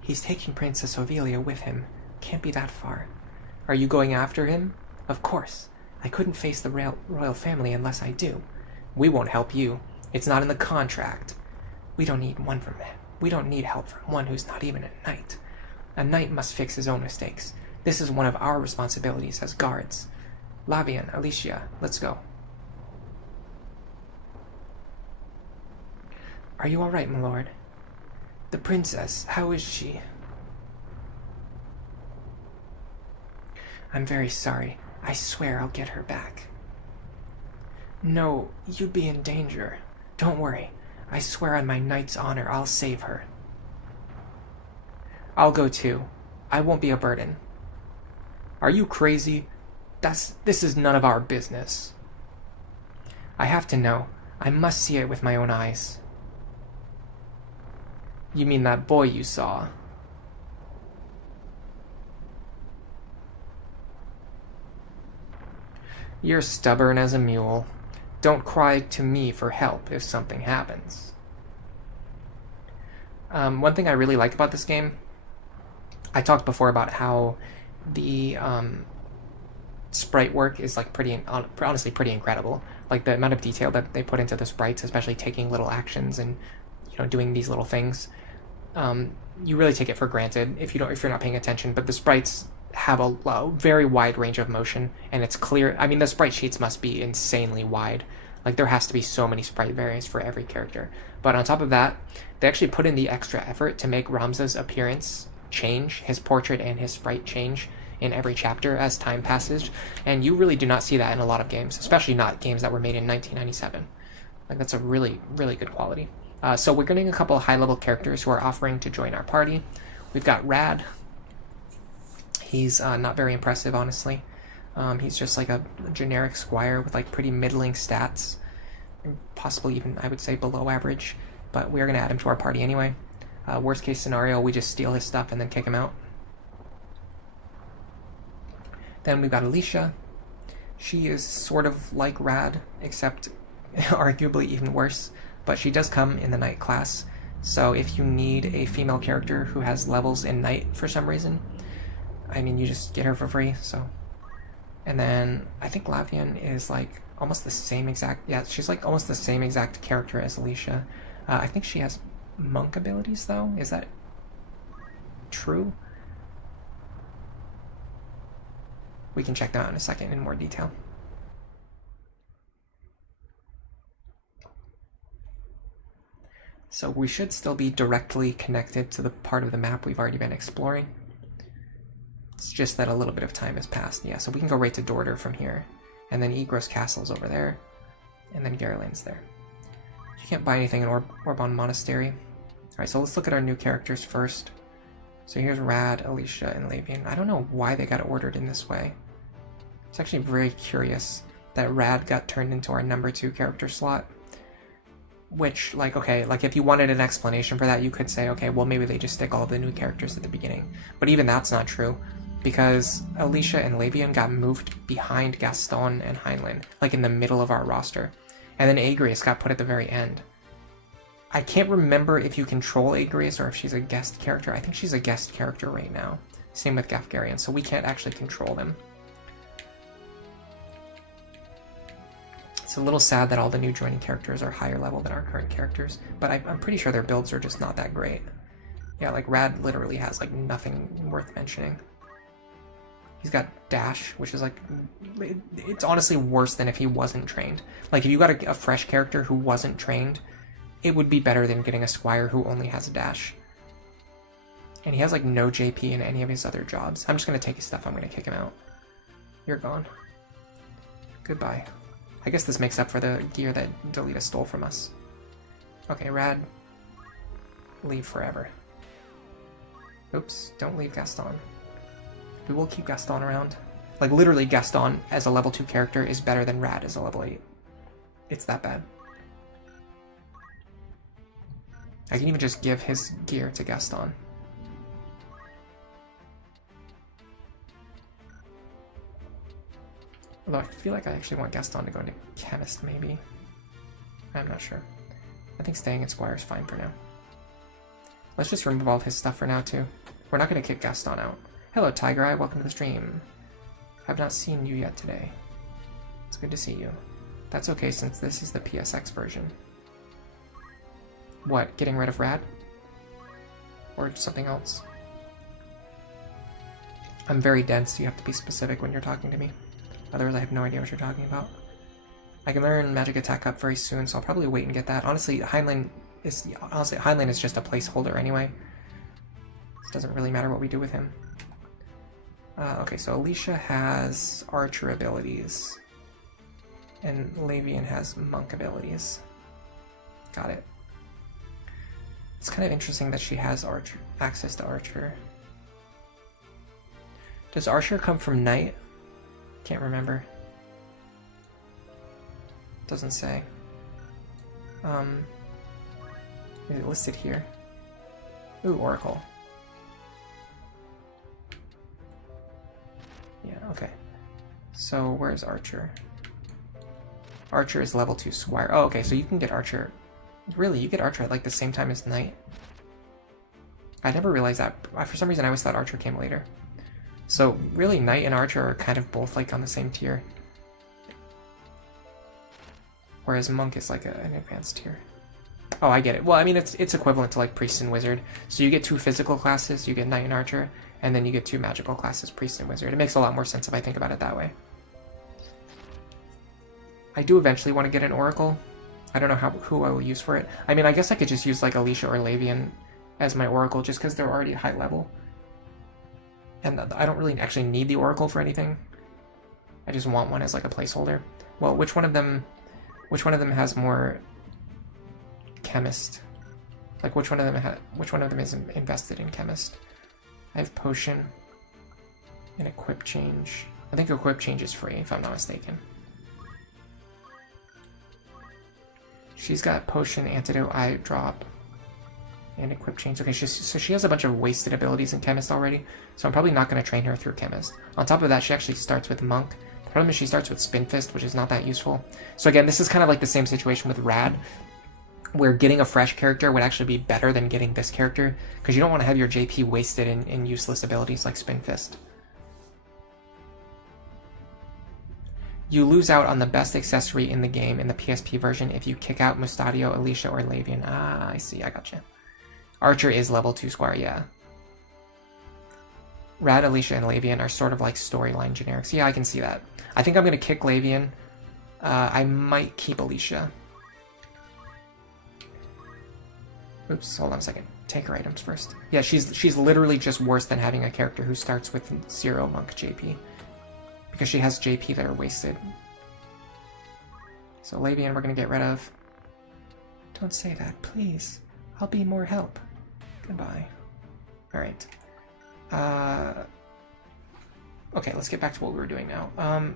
He's taking Princess Ovelia with him. Can't be that far. Are you going after him? Of course. I couldn't face the royal family unless I do. We won't help you. It's not in the contract. We don't need one from him. We don't need help from one who's not even a knight. A knight must fix his own mistakes. This is one of our responsibilities as guards. Lavian, Alicia, let's go. Are you all right, my lord? The princess, how is she? I'm very sorry. I swear I'll get her back. No, you'd be in danger. Don't worry. I swear on my knight's honor I'll save her. I'll go too. I won't be a burden. Are you crazy? This is none of our business. I have to know. I must see it with my own eyes. You mean that boy you saw? You're stubborn as a mule. Don't cry to me for help if something happens. One thing I really like about this game, I talked before about how the sprite work is like honestly pretty incredible. Like the amount of detail that they put into the sprites, especially taking little actions and doing these little things. You really take it for granted if you're not paying attention. But the sprites have a very wide range of motion, and it's clear. I mean, the sprite sheets must be insanely wide. Like, there has to be so many sprite variants for every character. But on top of that, they actually put in the extra effort to make Ramza's appearance change, his portrait and his sprite change in every chapter as time passes, and you really do not see that in a lot of games, especially not games that were made in 1997. Like, that's a really, really good quality. So we're getting a couple of high-level characters who are offering to join our party. We've got Rad. He's not very impressive, honestly. He's just like a generic squire with like pretty middling stats, possibly even, I would say, below average, but we're going to add him to our party anyway. Worst case scenario, we just steal his stuff and then kick him out. Then we've got Alicia. She is sort of like Rad, except arguably even worse, but she does come in the knight class, so if you need a female character who has levels in knight for some reason, I mean, you just get her for free, so. And then I think Lavian is like almost the same exact, yeah, she's like almost the same exact character as Alicia. I think she has monk abilities though, is that true? We can check that out in a second in more detail. So we should still be directly connected to the part of the map we've already been exploring. It's just that a little bit of time has passed. Yeah, so we can go right to Dorder from here. And then Egros Castle's over there. And then Garland's there. You can't buy anything in Orbon Monastery. Alright, so let's look at our new characters first. So here's Rad, Alicia, and Lavian. I don't know why they got ordered in this way. It's actually very curious that Rad got turned into our number 2 character slot. Which, like, okay, like if you wanted an explanation for that, you could say, okay, well maybe they just stick all of the new characters at the beginning. But even that's not true, because Alicia and Lavian got moved behind Gaston and Heinlein, like in the middle of our roster. And then Agrias got put at the very end. I can't remember if you control Agrias or if she's a guest character. I think she's a guest character right now. Same with Gafgarian, so we can't actually control them. It's a little sad that all the new joining characters are higher level than our current characters, but I'm pretty sure their builds are just not that great. Yeah, like Rad literally has like nothing worth mentioning. He's got Dash, which is like, it's honestly worse than if he wasn't trained. Like if you got a fresh character who wasn't trained, it would be better than getting a Squire who only has a Dash. And he has like no JP in any of his other jobs. I'm just going to take his stuff, I'm going to kick him out. You're gone. Goodbye. I guess this makes up for the gear that Delita stole from us. Okay, Rad. Leave forever. Oops, don't leave Gaston. We will keep Gaston around. Like, literally, Gaston as a level 2 character is better than Rad as a level 8. It's that bad. I can even just give his gear to Gaston. Although I feel like I actually want Gaston to go into Chemist, maybe. I'm not sure. I think staying at Squire is fine for now. Let's just remove all of his stuff for now, too. We're not going to kick Gaston out. Hello, Tiger Eye. Welcome to the stream. I've not seen you yet today. It's good to see you. That's okay since this is the PSX version. What, getting rid of Rad? Or something else? I'm very dense, so you have to be specific when you're talking to me. Otherwise I have no idea what you're talking about. I can learn Magic Attack Up very soon, so I'll probably wait and get that. Honestly, Heinlein is just a placeholder anyway. It doesn't really matter what we do with him. Okay, so Alicia has Archer abilities. And Lavian has Monk abilities. Got it. It's kind of interesting that she has access to Archer. Does Archer come from Knight? Can't remember. Doesn't say. Is it listed here? Ooh, Oracle. Yeah, okay. So where's Archer? Archer is level 2 Squire. Oh, okay, so you can get Archer. Really, you get Archer at like the same time as Knight? I never realized that. For some reason I always thought Archer came later. So really, Knight and Archer are kind of both like on the same tier. Whereas Monk is like an advanced tier. Oh, I get it. Well, I mean, it's equivalent to like Priest and Wizard. So you get 2 physical classes, you get Knight and Archer, and then you get 2 magical classes, Priest and Wizard. It makes a lot more sense if I think about it that way. I do eventually want to get an Oracle. I don't know who I will use for it. I mean, I guess I could just use like Alicia or Lavian as my Oracle just because they're already high level. And I don't really actually need the Oracle for anything. I just want one as like a placeholder. Well, which one of them has more Chemist? Like which one of them is invested in Chemist? I have Potion and Equip Change. I think Equip Change is free if I'm not mistaken. She's got Potion, Antidote, Eye Drop, and Equip Change. Okay, so she has a bunch of wasted abilities in Chemist already, so I'm probably not going to train her through Chemist. On top of that, she actually starts with Monk. The problem is she starts with Spin Fist, which is not that useful. So again, this is kind of like the same situation with Rad, where getting a fresh character would actually be better than getting this character, because you don't want to have your JP wasted in useless abilities like Spin Fist. You lose out on the best accessory in the game in the PSP version if you kick out Mustadio, Alicia, or Lavian. Ah, I see, I gotcha. Archer is level 2 Squire, yeah. Rad, Alicia, and Lavian are sort of like storyline generics. Yeah, I can see that. I think I'm going to kick Lavian. I might keep Alicia. Oops, hold on a second. Take her items first. Yeah, she's literally just worse than having a character who starts with 0 Monk JP. Because she has JP that are wasted. So Lavian we're going to get rid of. Don't say that, please. I'll be more help. Goodbye. Alright. Okay, let's get back to what we were doing now.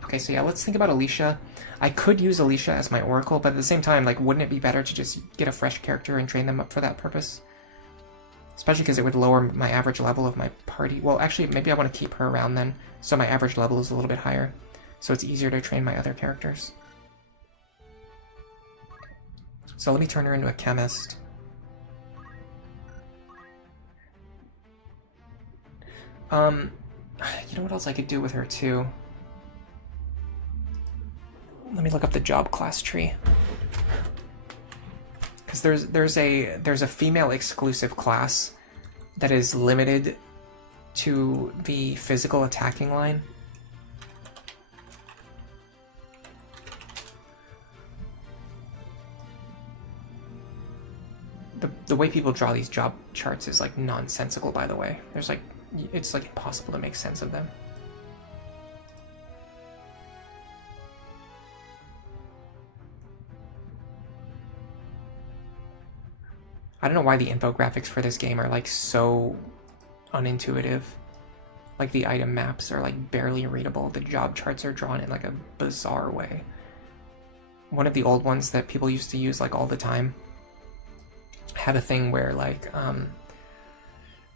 Okay, so yeah, let's think about Alicia. I could use Alicia as my Oracle, but at the same time, like, wouldn't it be better to just get a fresh character and train them up for that purpose? Especially because it would lower my average level of my party. Well, actually, maybe I want to keep her around then, so my average level is a little bit higher. So it's easier to train my other characters. So let me turn her into a Chemist. You know what else I could do with her too? Let me look up the job class tree. Because there's a female exclusive class that is limited to the physical attacking line. The way people draw these job charts is like nonsensical, by the way. It's like impossible to make sense of them. I don't know why the infographics for this game are like so unintuitive. Like the item maps are like barely readable. The job charts are drawn in like a bizarre way. One of the old ones that people used to use like all the time had a thing where like,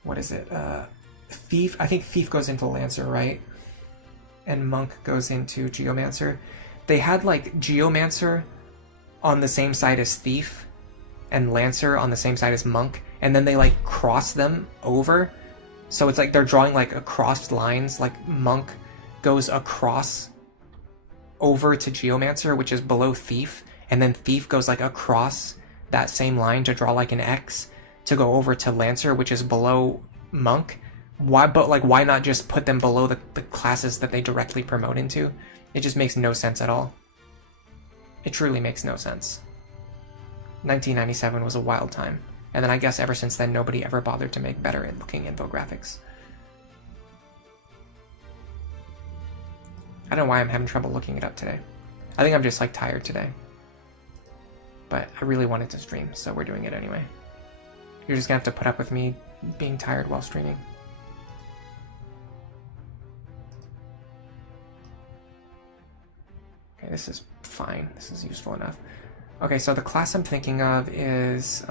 what is it? Thief, I think Thief goes into Lancer, right? And Monk goes into Geomancer. They had like Geomancer on the same side as Thief and Lancer on the same side as Monk, and then they like cross them over. So it's like they're drawing like across lines, like Monk goes across over to Geomancer, which is below Thief, and then Thief goes like across that same line to draw like an X to go over to Lancer, which is below Monk. Why not just put them below the classes that they directly promote into? It just makes no sense at all. It truly makes no sense. 1997 was a wild time, and then I guess ever since then nobody ever bothered to make better looking infographics. I don't know why I'm having trouble looking it up today. I think I'm just like tired today. But I really wanted to stream, so we're doing it anyway. You're just gonna have to put up with me being tired while streaming. Okay, this is fine. This is useful enough. Okay, so the class I'm thinking of is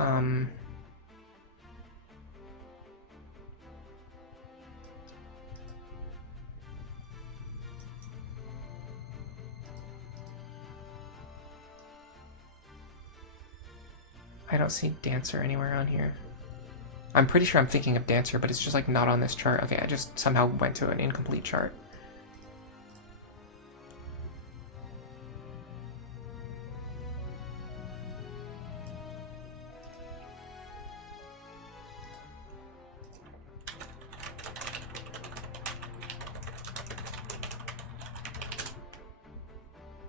I don't see Dancer anywhere on here. I'm pretty sure I'm thinking of Dancer, but it's just like not on this chart. Okay, I just somehow went to an incomplete chart.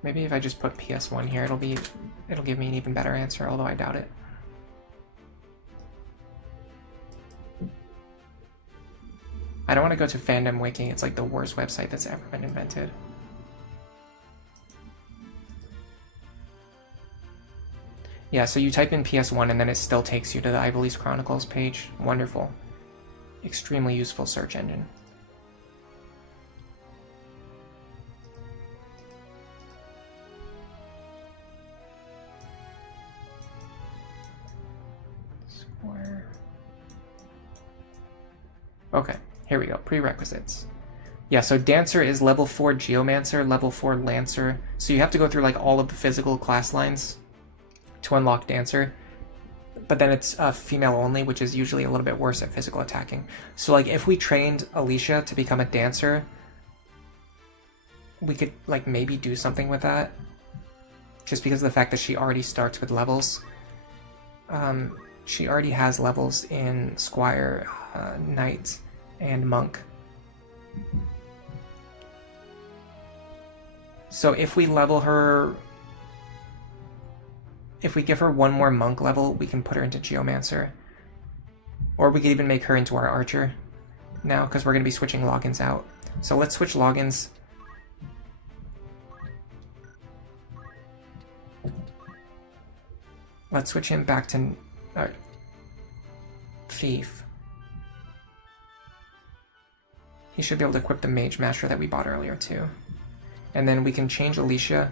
Maybe if I just put PS1 here, it'll give me an even better answer, although I doubt it. I don't want to go to Fandom Wiki, it's like the worst website that's ever been invented. Yeah, so you type in PS1 and then it still takes you to the Ivalice Chronicles page. Wonderful. Extremely useful search engine. Square. Okay. Here we go, prerequisites. Yeah, so Dancer is level 4 Geomancer, level 4 Lancer. So you have to go through like all of the physical class lines to unlock Dancer. But then it's female only, which is usually a little bit worse at physical attacking. So like if we trained Alicia to become a Dancer, we could like maybe do something with that. Just because of the fact that she already starts with levels. She already has levels in Squire, Knight, and Monk. So if we level her, if we give her one more Monk level, we can put her into Geomancer. Or we could even make her into our Archer now, because we're going to be switching logins out. So let's switch logins. Let's switch him back to Thief. He should be able to equip the Mage Master that we bought earlier too. And then we can change Alicia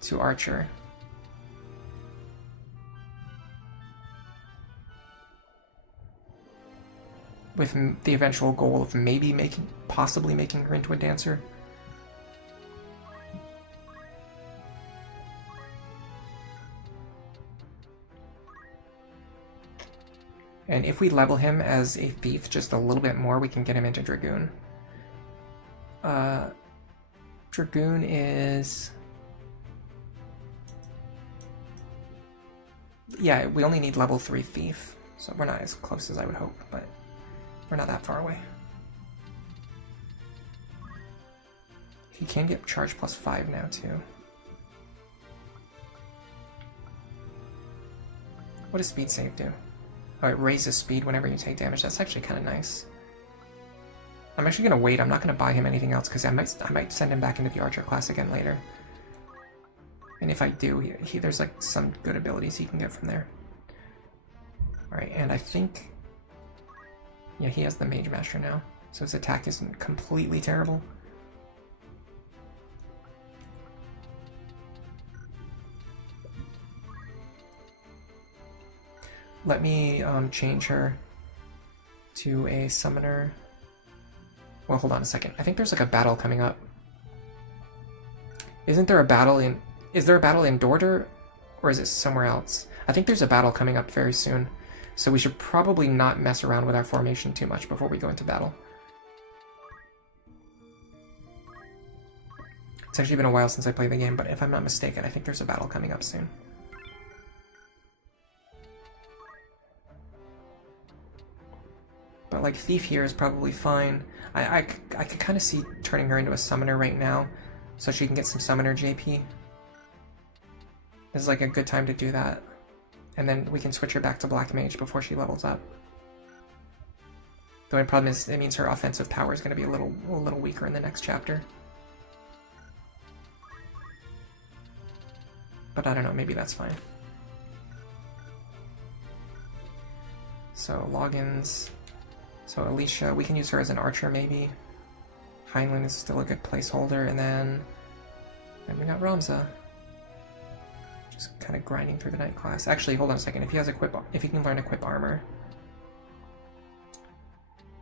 to Archer. With the eventual goal of maybe possibly making her into a Dancer. And if we level him as a Thief just a little bit more, we can get him into Dragoon. Dragoon is... Yeah, we only need level 3 Thief, so we're not as close as I would hope, but we're not that far away. He can get charge plus 5 now, too. What does speed save do? Oh, it raises speed whenever you take damage. That's actually kind of nice. I'm actually going to wait. I'm not going to buy him anything else because I might send him back into the Archer class again later. And if I do, there's like some good abilities he can get from there. Alright, and I think... Yeah, he has the Mage Master now, so his attack isn't completely terrible. Let me change her to a summoner. Well, hold on a second. I think there's like a battle coming up. Isn't there a battle in... Is there a battle in Dorder? Or is it somewhere else? I think there's a battle coming up very soon. So we should probably not mess around with our formation too much before we go into battle. It's actually been a while since I played the game, but if I'm not mistaken, I think there's a battle coming up soon. But like Thief here is probably fine. I could kind of see turning her into a summoner right now, so she can get some summoner JP. This is like a good time to do that. And then we can switch her back to Black Mage before she levels up. The only problem is it means her offensive power is going to be a little weaker in the next chapter. But I don't know, maybe that's fine. So logins. So Alicia, we can use her as an archer maybe. Heinlein is still a good placeholder, and then we got Ramza. Just kind of grinding through the night class. Actually, hold on a second. If he can learn equip armor.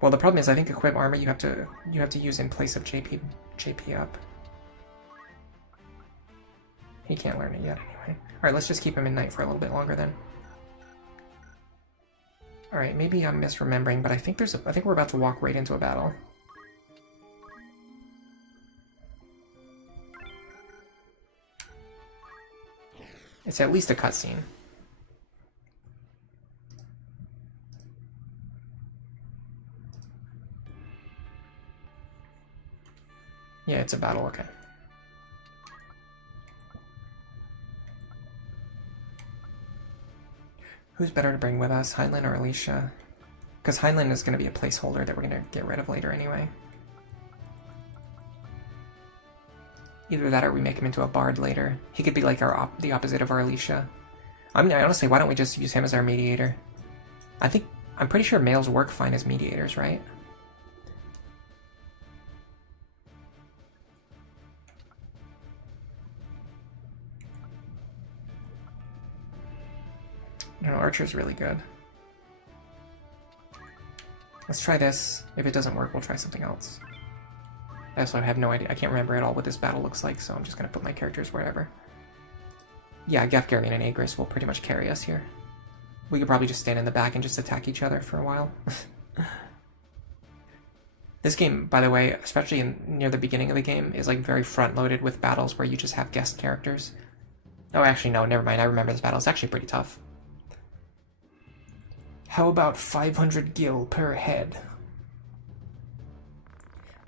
Well, the problem is I think equip armor you have to use in place of JP up. He can't learn it yet anyway. Alright, let's just keep him in night for a little bit longer then. Alright, maybe I'm misremembering, but I think we're about to walk right into a battle. It's at least a cutscene. Yeah, it's a battle, okay. Who's better to bring with us, Heinlein or Alicia? Because Heinlein is going to be a placeholder that we're going to get rid of later anyway. Either that or we make him into a bard later. He could be like the opposite of our Alicia. I mean, honestly, why don't we just use him as our mediator? I'm pretty sure males work fine as mediators, right? No, Archer's really good. Let's try this. If it doesn't work, we'll try something else. I also have no idea. I can't remember at all what this battle looks like, so I'm just going to put my characters wherever. Yeah, Gafgarian and Agris will pretty much carry us here. We could probably just stand in the back and just attack each other for a while. This game, by the way, especially near the beginning of the game, is like very front-loaded with battles where you just have guest characters. Oh, actually, no, never mind. I remember this battle. It's actually pretty tough. How about 500 gil per head?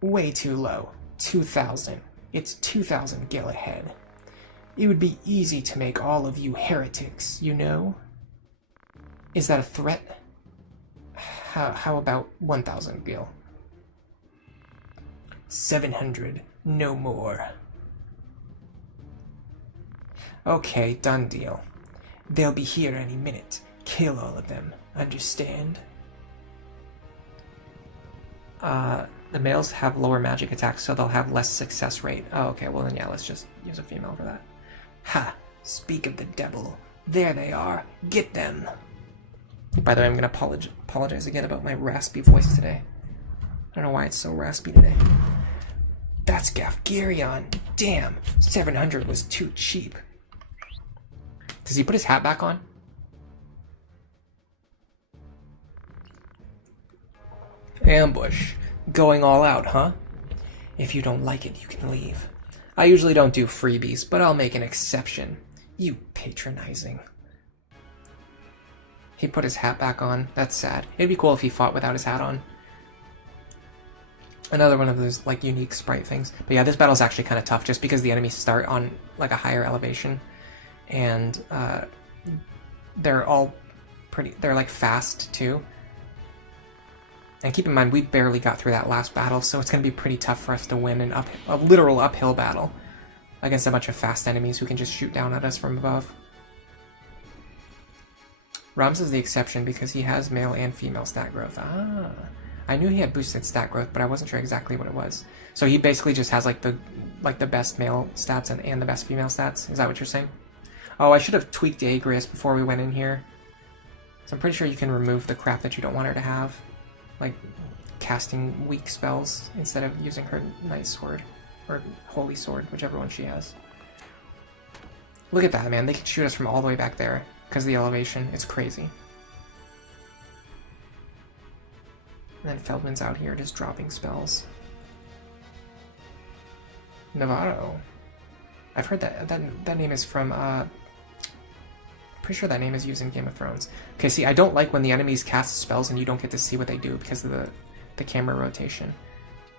Way too low. 2,000. It's 2,000 gil a head. It would be easy to make all of you heretics, you know? Is that a threat? How about 1,000 gil? 700. No more. Okay, done deal. They'll be here any minute. Kill all of them. Understand? The males have lower magic attacks, so they'll have less success rate. Oh, okay, well then yeah, let's just use a female for that. Ha! Speak of the devil. There they are. Get them! By the way, I'm gonna apologize again about my raspy voice today. I don't know why it's so raspy today. That's Gafgarion! Damn! 700 was too cheap. Does he put his hat back on? Ambush. Going all out, huh? If you don't like it, you can leave. I usually don't do freebies, but I'll make an exception. You patronizing. He put his hat back on. That's sad. It'd be cool if he fought without his hat on. Another one of those, like, unique sprite things. But yeah, this battle's actually kind of tough just because the enemies start on, like, a higher elevation. And, they're all they're, like, fast, too. And keep in mind, we barely got through that last battle, so it's going to be pretty tough for us to win a literal uphill battle against a bunch of fast enemies who can just shoot down at us from above. Ramza is the exception because he has male and female stat growth. Ah, I knew he had boosted stat growth, but I wasn't sure exactly what it was. So he basically just has like the best male stats and the best female stats. Is that what you're saying? Oh, I should have tweaked Agris before we went in here. So I'm pretty sure you can remove the crap that you don't want her to have. Like casting weak spells instead of using her Night Sword or Holy Sword, whichever one she has. Look at that, man. They can shoot us from all the way back there because of the elevation. It's crazy. And then Feldman's out here just dropping spells. Navarro. I've heard that name is from, pretty sure that name is used in Game of Thrones. Okay, see, I don't like when the enemies cast spells and you don't get to see what they do because of the camera rotation.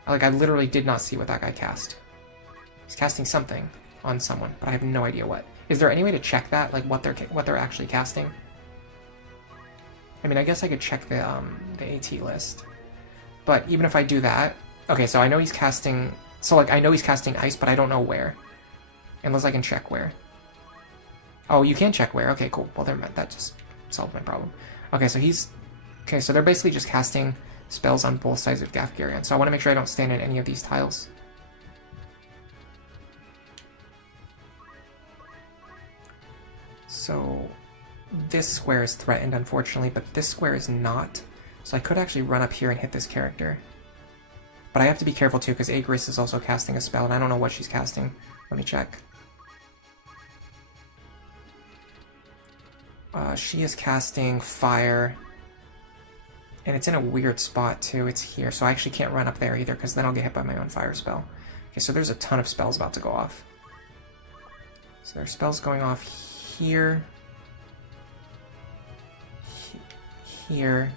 Like, I literally did not see what that guy cast. He's casting something on someone, but I have no idea what. Is there any way to check that, like what they're actually casting? I mean, I guess I could check the AT list, but even if I do that, okay, so I know he's casting. So like I know he's casting ice, but I don't know where, unless I can check where. Oh, you can check where. Okay, cool. Well, that just solved my problem. Okay, so so they're basically just casting spells on both sides of Gafgarion. So I want to make sure I don't stand in any of these tiles. So this square is threatened, unfortunately, but this square is not. So I could actually run up here and hit this character. But I have to be careful too, because Agris is also casting a spell, and I don't know what she's casting. Let me check. She is casting fire. And it's in a weird spot too, it's here. So I actually can't run up there either, because then I'll get hit by my own fire spell. Okay, so there's a ton of spells about to go off. So there's spells going off here, here,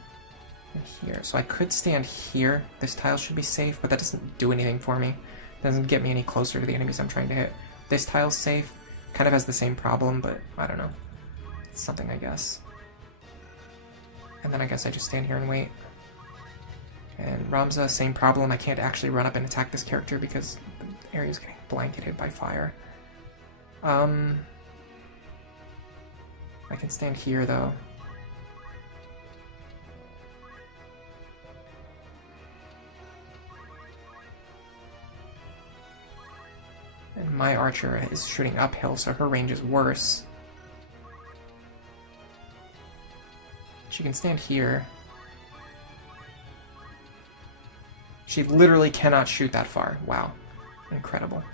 and here. So I could stand here. This tile should be safe, but that doesn't do anything for me. It doesn't get me any closer to the enemies I'm trying to hit. This tile's safe. Kind of has the same problem, but I don't know. It's something, I guess. And then I guess I just stand here and wait. And Ramza, same problem. I can't actually run up and attack this character because the area is getting blanketed by fire. I can stand here, though. And my archer is shooting uphill, so her range is worse. She can stand here. She literally cannot shoot that far. Wow. Incredible.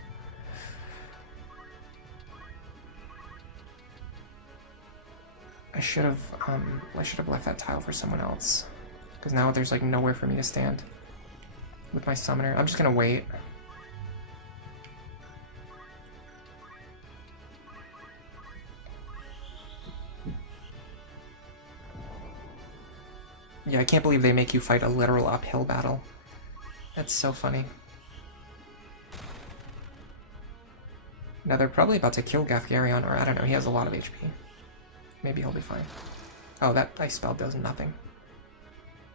I should have left that tile for someone else, because now there's like nowhere for me to stand with my summoner. I'm just gonna wait. Yeah, I can't believe they make you fight a literal uphill battle. That's so funny. Now they're probably about to kill Gafgarion, or I don't know, he has a lot of HP. Maybe he'll be fine. Oh, that ice spell does nothing.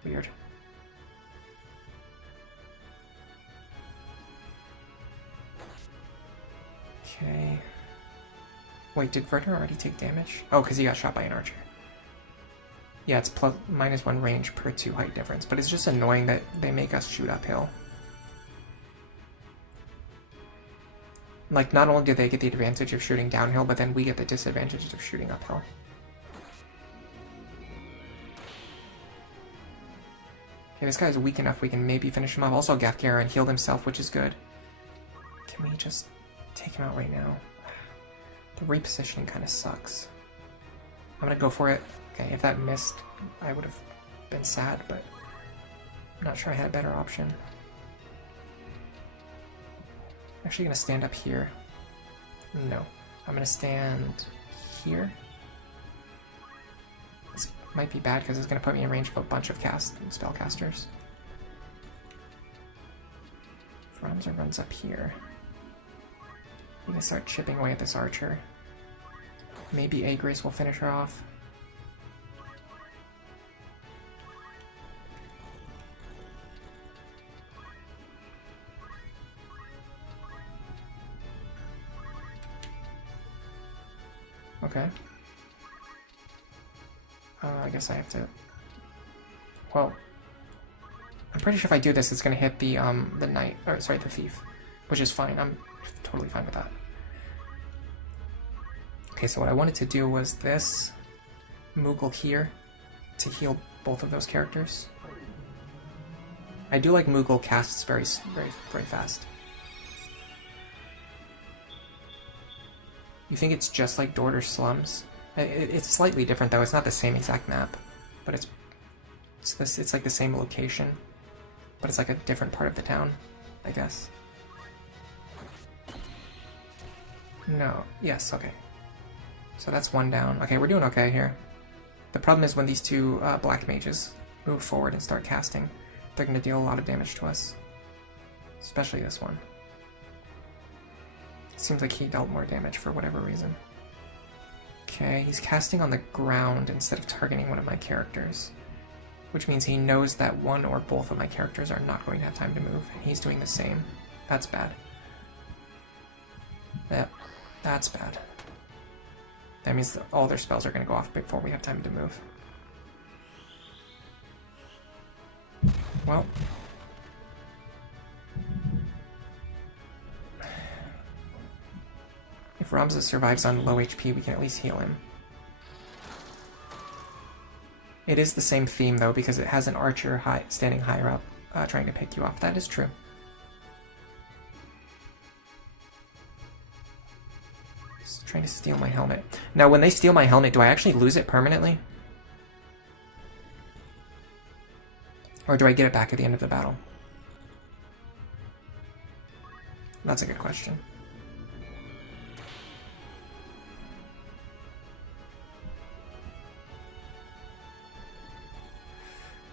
Weird. Okay. Wait, did Werner already take damage? Oh, because he got shot by an archer. Yeah, it's -1 range per 2 height difference, but it's just annoying that they make us shoot uphill. Like, not only do they get the advantage of shooting downhill, but then we get the disadvantage of shooting uphill. Okay, this guy's weak enough we can maybe finish him off. Also, Gafgarion healed himself, which is good. Can we just take him out right now? The repositioning kind of sucks. I'm gonna go for it. Okay, if that missed, I would have been sad, but I'm not sure I had a better option. I'm actually gonna stand up here. No, I'm gonna stand here. This might be bad because it's gonna put me in range of a bunch of spellcasters. Franza runs up here. You can start chipping away at this archer. Maybe Agris will finish her off. Okay. I guess I have to... Well, I'm pretty sure if I do this, it's gonna hit the knight, or sorry, the thief, which is fine. I'm totally fine with that. Okay, so what I wanted to do was this Moogle here to heal both of those characters. I do like Moogle casts very fast. You think it's just like Dorter Slums? It's slightly different though. It's not the same exact map, but it's like the same location, but it's like a different part of the town, I guess. No. Yes, okay. So that's one down. Okay, we're doing okay here. The problem is when these two black mages move forward and start casting, they're going to deal a lot of damage to us. Especially this one. Seems like he dealt more damage for whatever reason. Okay, he's casting on the ground instead of targeting one of my characters. Which means he knows that one or both of my characters are not going to have time to move, and he's doing the same. That's bad. Yep, that's bad. That means that all their spells are going to go off before we have time to move. Well. If Ramza survives on low HP, we can at least heal him. It is the same theme, though, because it has an archer standing higher up, trying to pick you off. That is true. It's trying to steal my helmet. Now, when they steal my helmet, do I actually lose it permanently? Or do I get it back at the end of the battle? That's a good question.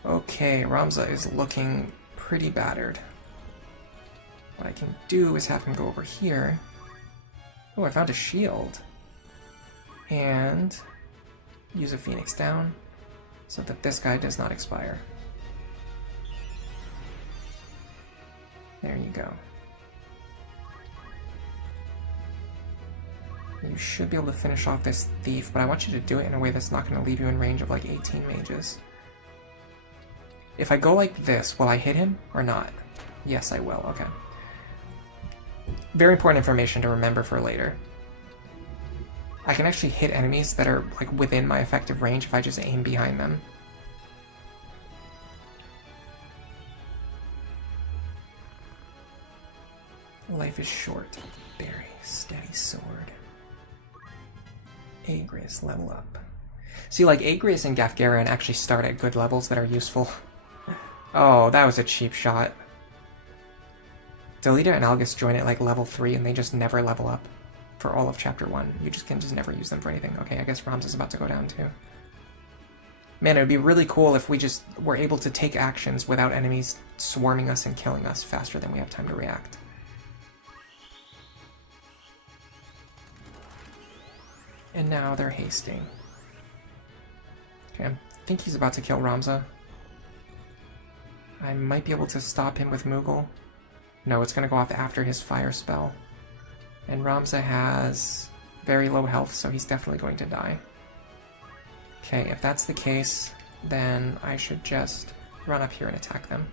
Okay, Ramza is looking pretty battered. What I can do is have him go over here. Oh, I found a shield. And use a Phoenix down so that this guy does not expire. There you go. You should be able to finish off this thief, but I want you to do it in a way that's not going to leave you in range of like 18 mages. If I go like this, will I hit him or not? Yes, I will. Okay. Very important information to remember for later. I can actually hit enemies that are like within my effective range if I just aim behind them. Life is short. Berry. Steady sword. Agrias, level up. See, like, Agrias and Gafgarion actually start at good levels that are useful. Oh, that was a cheap shot. Delita and Algus join at like level 3 and they just never level up for all of chapter 1. You just can never use them for anything. Okay, I guess Ramza's about to go down too. Man, it would be really cool if we just were able to take actions without enemies swarming us and killing us faster than we have time to react. And now they're hasting. Okay, I think he's about to kill Ramza. I might be able to stop him with Moogle. No, it's going to go off after his fire spell. And Ramza has very low health, so he's definitely going to die. Okay, if that's the case, then I should just run up here and attack them.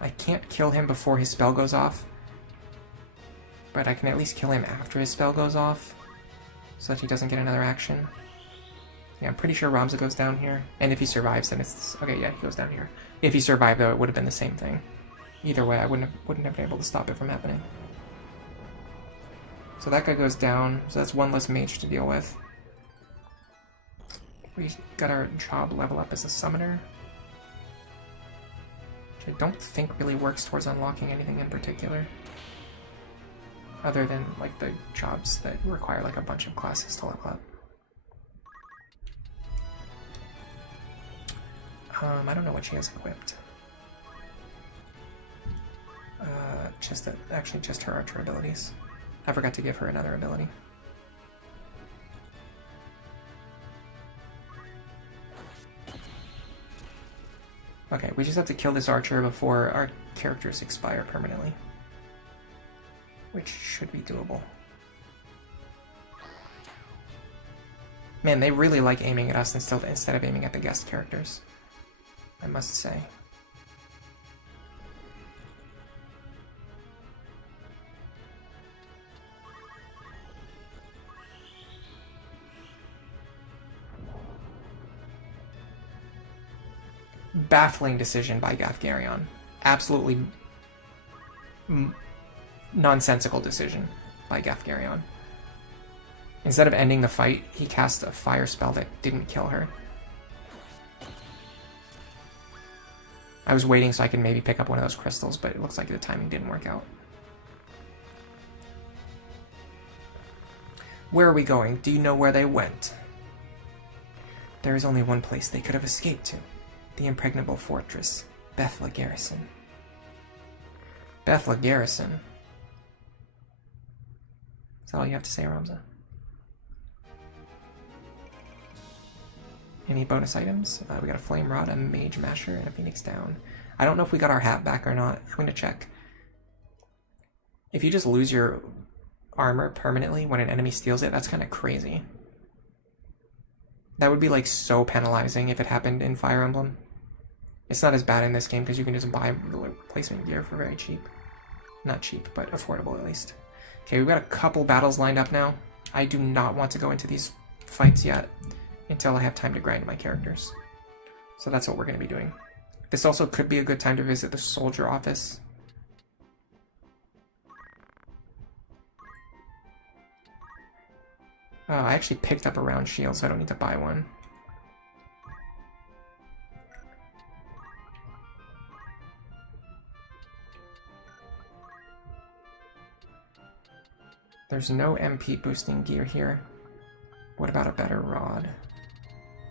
I can't kill him before his spell goes off, but I can at least kill him after his spell goes off, so that he doesn't get another action. Yeah, I'm pretty sure Ramza goes down here, and if he survives, then it's... Okay, yeah, he goes down here. If he survived, though, it would have been the same thing. Either way, I wouldn't have been able to stop it from happening. So that guy goes down, so that's one less mage to deal with. We got our job level up as a summoner, which I don't think really works towards unlocking anything in particular. Other than, like, the jobs that require, like, a bunch of classes to level up. I don't know what she has equipped. Actually just her archer abilities. I forgot to give her another ability. Okay, we just have to kill this archer before our characters expire permanently. Which should be doable. Man, they really like aiming at us instead of aiming at the guest characters, I must say. Baffling decision by Gafgarion. Absolutely nonsensical decision by Gafgarion. Instead of ending the fight, he cast a fire spell that didn't kill her. I was waiting so I could maybe pick up one of those crystals, but it looks like the timing didn't work out. Where are we going? Do you know where they went? There is only one place they could have escaped to. The impregnable fortress, Bethla Garrison. Bethla Garrison? Is that all you have to say, Ramza? Any bonus items? We got a Flame Rod, a Mage Masher, and a Phoenix Down. I don't know if we got our hat back or not. I'm going to check. If you just lose your armor permanently when an enemy steals it, that's kind of crazy. That would be like so penalizing if it happened in Fire Emblem. It's not as bad in this game because you can just buy replacement gear for very cheap. Not cheap, but affordable at least. Okay, we've got a couple battles lined up now. I do not want to go into these fights yet until I have time to grind my characters. So that's what we're going to be doing. This also could be a good time to visit the soldier office. I actually picked up a round shield, so I don't need to buy one. There's no MP boosting gear here. What about a better rod?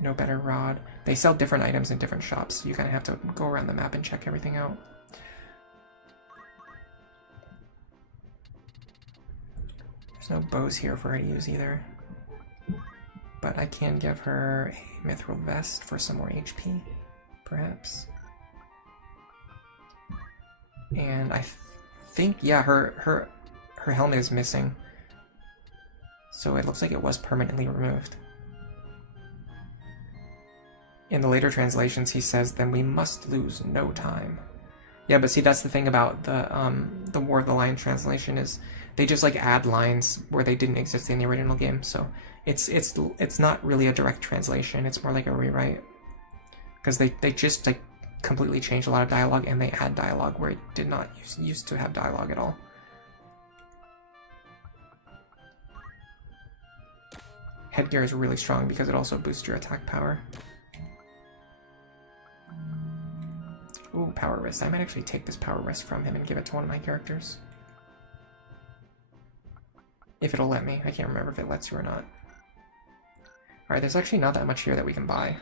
No better rod. They sell different items in different shops, so you kind of have to go around the map and check everything out. There's no bows here for her to use either. But I can give her a mithril vest for some more HP, perhaps. And I think, yeah, her helmet is missing. So it looks like it was permanently removed. In the later translations, he says, "Then we must lose no time." Yeah, but see, that's the thing about the War of the Lion translation is they just like add lines where they didn't exist in the original game. So it's not really a direct translation. It's more like a rewrite because they just like completely change a lot of dialogue and they add dialogue where it did not used to have dialogue at all. Headgear is really strong because it also boosts your attack power. Ooh, Power Wrist. I might actually take this Power Wrist from him and give it to one of my characters. If it'll let me. I can't remember if it lets you or not. Alright, there's actually not that much here that we can buy.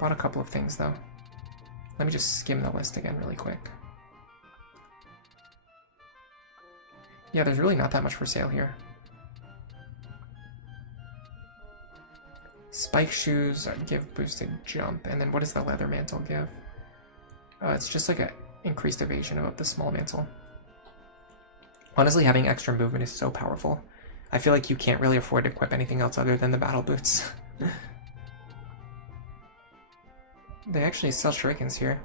Bought a couple of things, though. Let me just skim the list again really quick. Yeah, there's really not that much for sale here. Spike shoes give boosted jump, and then what does the leather mantle give? It's just like an increased evasion of the small mantle. Honestly, having extra movement is so powerful. I feel like you can't really afford to equip anything else other than the battle boots. They actually sell shurikens here.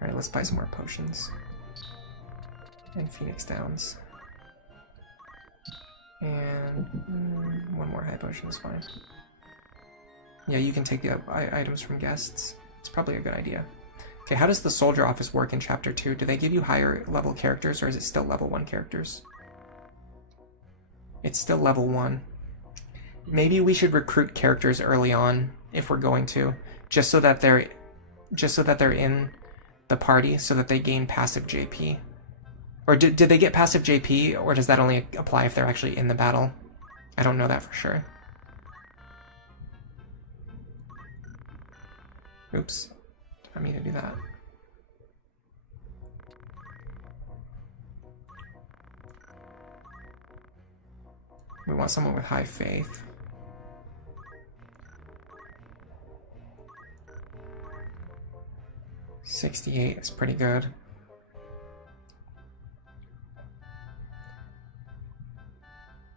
Alright, let's buy some more potions. And Phoenix Downs. And one more high potion is fine. Yeah, you can take the items from guests. It's probably a good idea. Okay, how does the soldier office work in Chapter 2? Do they give you higher level characters, or is it still level 1 characters? It's still level 1. Maybe we should recruit characters early on, if we're going to, just so that they're in the party, so that they gain passive JP. Or did they get passive JP, or does that only apply if they're actually in the battle? I don't know that for sure. Oops. I mean to do that. We want someone with high faith. $68 is pretty good.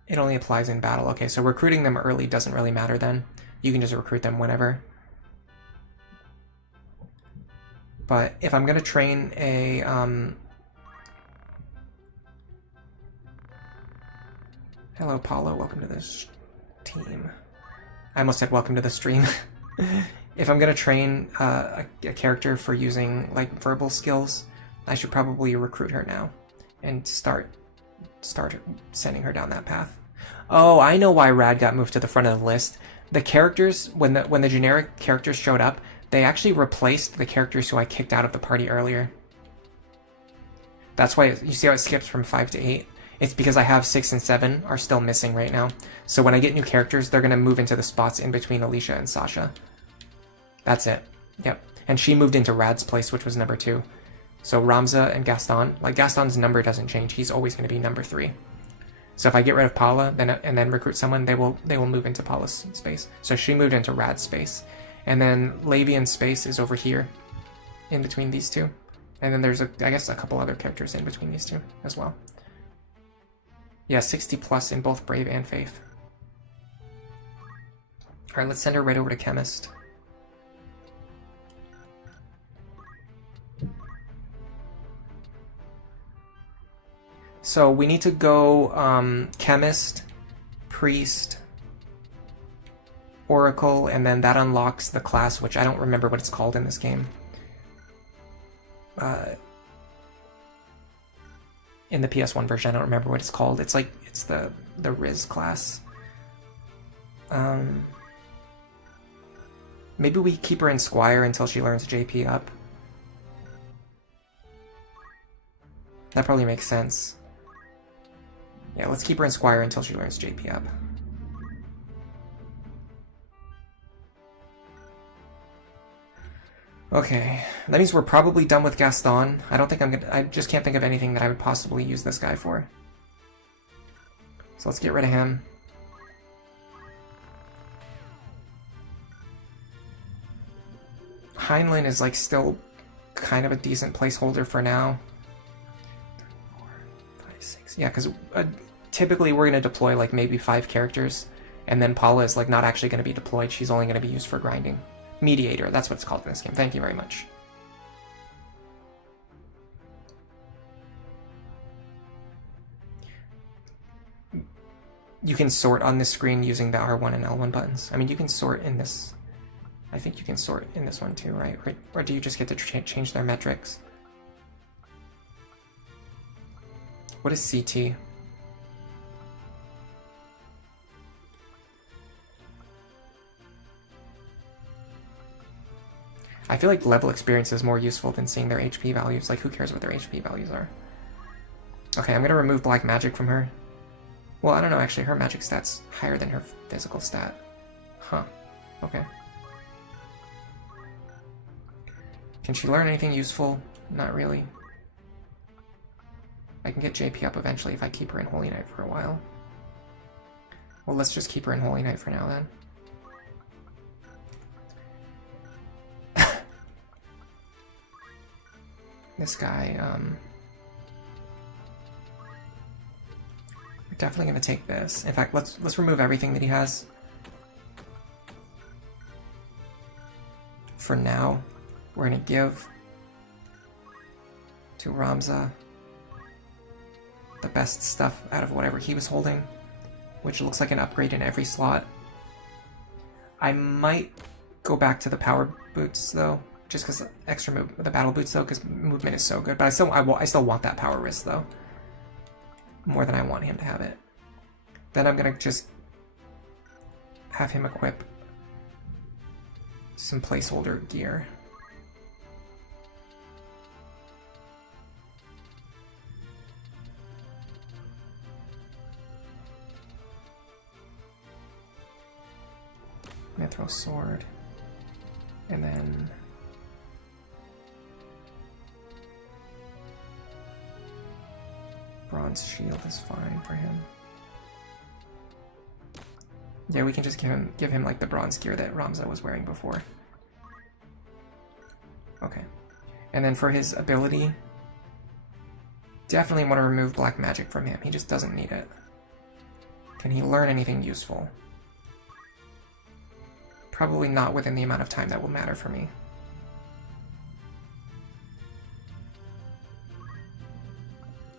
It only applies in battle. Okay, so recruiting them early doesn't really matter then. You can just recruit them whenever. But if I'm going to train a... Hello, Paulo. Welcome to this team. I almost said welcome to the stream. If I'm going to train a character for using like verbal skills, I should probably recruit her now and start sending her down that path. Oh, I know why Rad got moved to the front of the list. The characters, when the generic characters showed up, they actually replaced the characters who I kicked out of the party earlier. That's why you see how it skips from 5 to 8? It's because I have 6 and 7 are still missing right now. So when I get new characters, they're going to move into the spots in between Alicia and Sasha. That's it. Yep. And she moved into Rad's place, which was number 2. So Ramza and Gaston, like Gaston's number doesn't change. He's always going to be number 3. So if I get rid of Paula and then recruit someone, they will move into Paula's space. So she moved into Rad's space. And then Lavian's space is over here in between these two. And then there's, I guess, a couple other characters in between these two as well. Yeah, 60 plus in both Brave and Faith. Alright, let's send her right over to Chemist. So we need to go Chemist, Priest, Oracle, and then that unlocks the class, which I don't remember what it's called in this game. In the PS1 version, I don't remember what it's called. It's like, it's the Riz class. Maybe we keep her in Squire until she learns JP up. That probably makes sense. Yeah, let's keep her in Squire until she learns JP up. Okay, that means we're probably done with Gaston. I just can't think of anything that I would possibly use this guy for. So let's get rid of him. Heinlein is like still kind of a decent placeholder for now. 4, 5, 6. Yeah, because typically we're going to deploy like maybe 5 characters, and then Paula is like not actually going to be deployed. She's only going to be used for grinding. Mediator, that's what it's called in this game. Thank you very much. You can sort on this screen using the R1 and L1 buttons. I mean, you can sort in this. I think you can sort in this one too, right? Or do you just get to change their metrics? What is CT? I feel like level experience is more useful than seeing their HP values. Like, who cares what their HP values are? Okay, I'm gonna remove Black Magic from her. Well, I don't know, actually, her magic stat's higher than her physical stat. Huh. Okay. Can she learn anything useful? Not really. I can get JP up eventually if I keep her in Holy Knight for a while. Well, let's just keep her in Holy Knight for now, then. This guy, we're definitely gonna take this. In fact, let's remove everything that he has. For now, we're gonna give to Ramza the best stuff out of whatever he was holding, which looks like an upgrade in every slot. I might go back to the power boots though. Just because extra move, the battle boots though, because movement is so good. But I still want that power wrist though, more than I want him to have it. Then I'm gonna just have him equip some placeholder gear. I'm gonna throw sword, and then. Bronze shield is fine for him. Yeah, we can just give him like the bronze gear that Ramza was wearing before. Okay. And then for his ability, definitely want to remove Black Magic from him. He just doesn't need it. Can he learn anything useful? Probably not within the amount of time that will matter for me.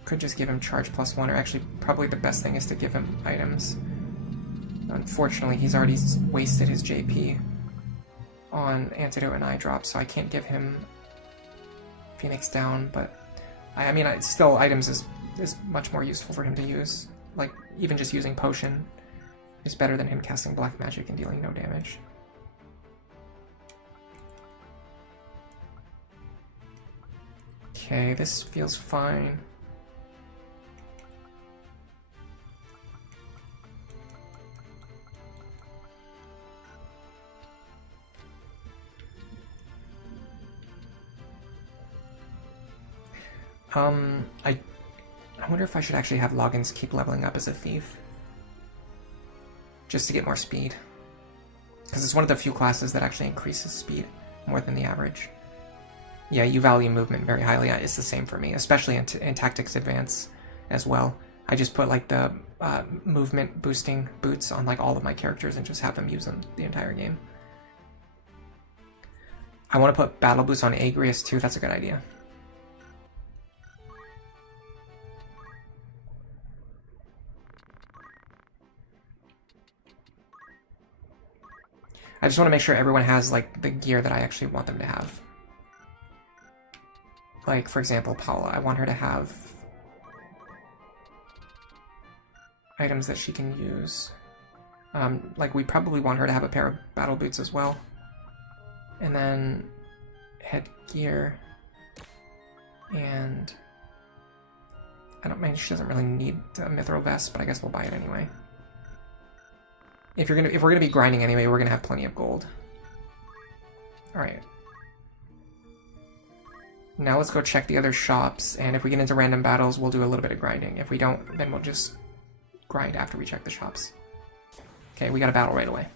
Could just give him charge +1, or actually probably the best thing is to give him items. Unfortunately, he's already wasted his JP on Antidote and Eye Drop, so I can't give him Phoenix Down, but I mean, still items is much more useful for him to use. Like, even just using Potion is better than him casting black magic and dealing no damage. Okay, this feels fine. I wonder if I should actually have Loggins keep leveling up as a thief. Just to get more speed. Because it's one of the few classes that actually increases speed more than the average. Yeah, you value movement very highly. It's the same for me, especially in Tactics Advance as well. I just put like the movement boosting boots on like all of my characters and just have them use them the entire game. I want to put battle boots on Agrias too. That's a good idea. I just want to make sure everyone has like the gear that I actually want them to have. Like, for example, Paula, I want her to have items that she can use. Like, we probably want her to have a pair of battle boots as well. And then headgear. And I don't mind, she doesn't really need a mithril vest, but I guess we'll buy it anyway. If we're gonna be grinding anyway, we're gonna have plenty of gold. Alright. Now let's go check the other shops, and if we get into random battles, we'll do a little bit of grinding. If we don't, then we'll just grind after we check the shops. Okay, we got a battle right away.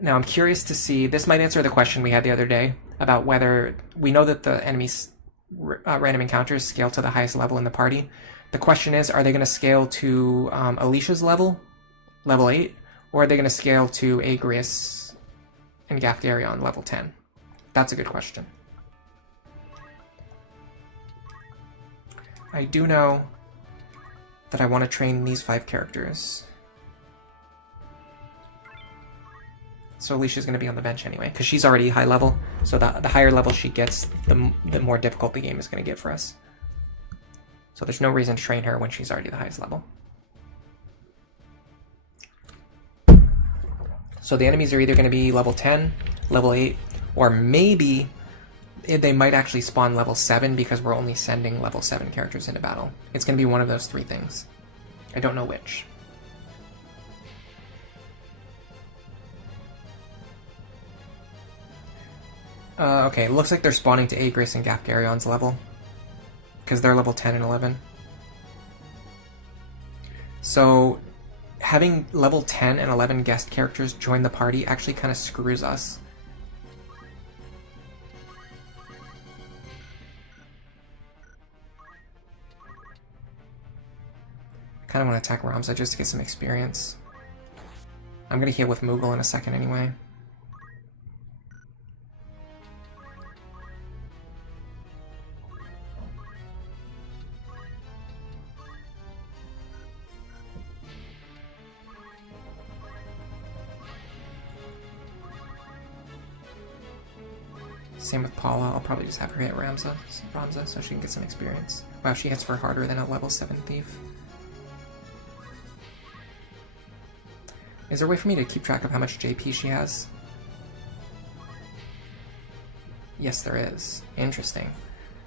Now I'm curious to see, this might answer the question we had the other day about whether, we know that the enemy's random encounters scale to the highest level in the party. The question is, are they going to scale to Alicia's level 8, or are they going to scale to Agrias and Gafgarion level 10? That's a good question. I do know that I want to train these 5 characters. So Alicia's going to be on the bench anyway, because she's already high level, so the higher level she gets, the more difficult the game is going to get for us. So there's no reason to train her when she's already the highest level. So the enemies are either going to be level 10, level 8, or maybe they might actually spawn level 7 because we're only sending level 7 characters into battle. It's going to be one of those 3 things. I don't know which. Okay, looks like they're spawning to Agrias and Gafgarion's level, because they're level 10 and 11. So having level 10 and 11 guest characters join the party actually kind of screws us. Kind of want to attack Ramza just to get some experience. I'm going to heal with Moogle in a second anyway. Same with Paula, I'll probably just have her hit Ramza so she can get some experience. Wow, she hits for harder than a level 7 thief. Is there a way for me to keep track of how much JP she has? Yes, there is. Interesting.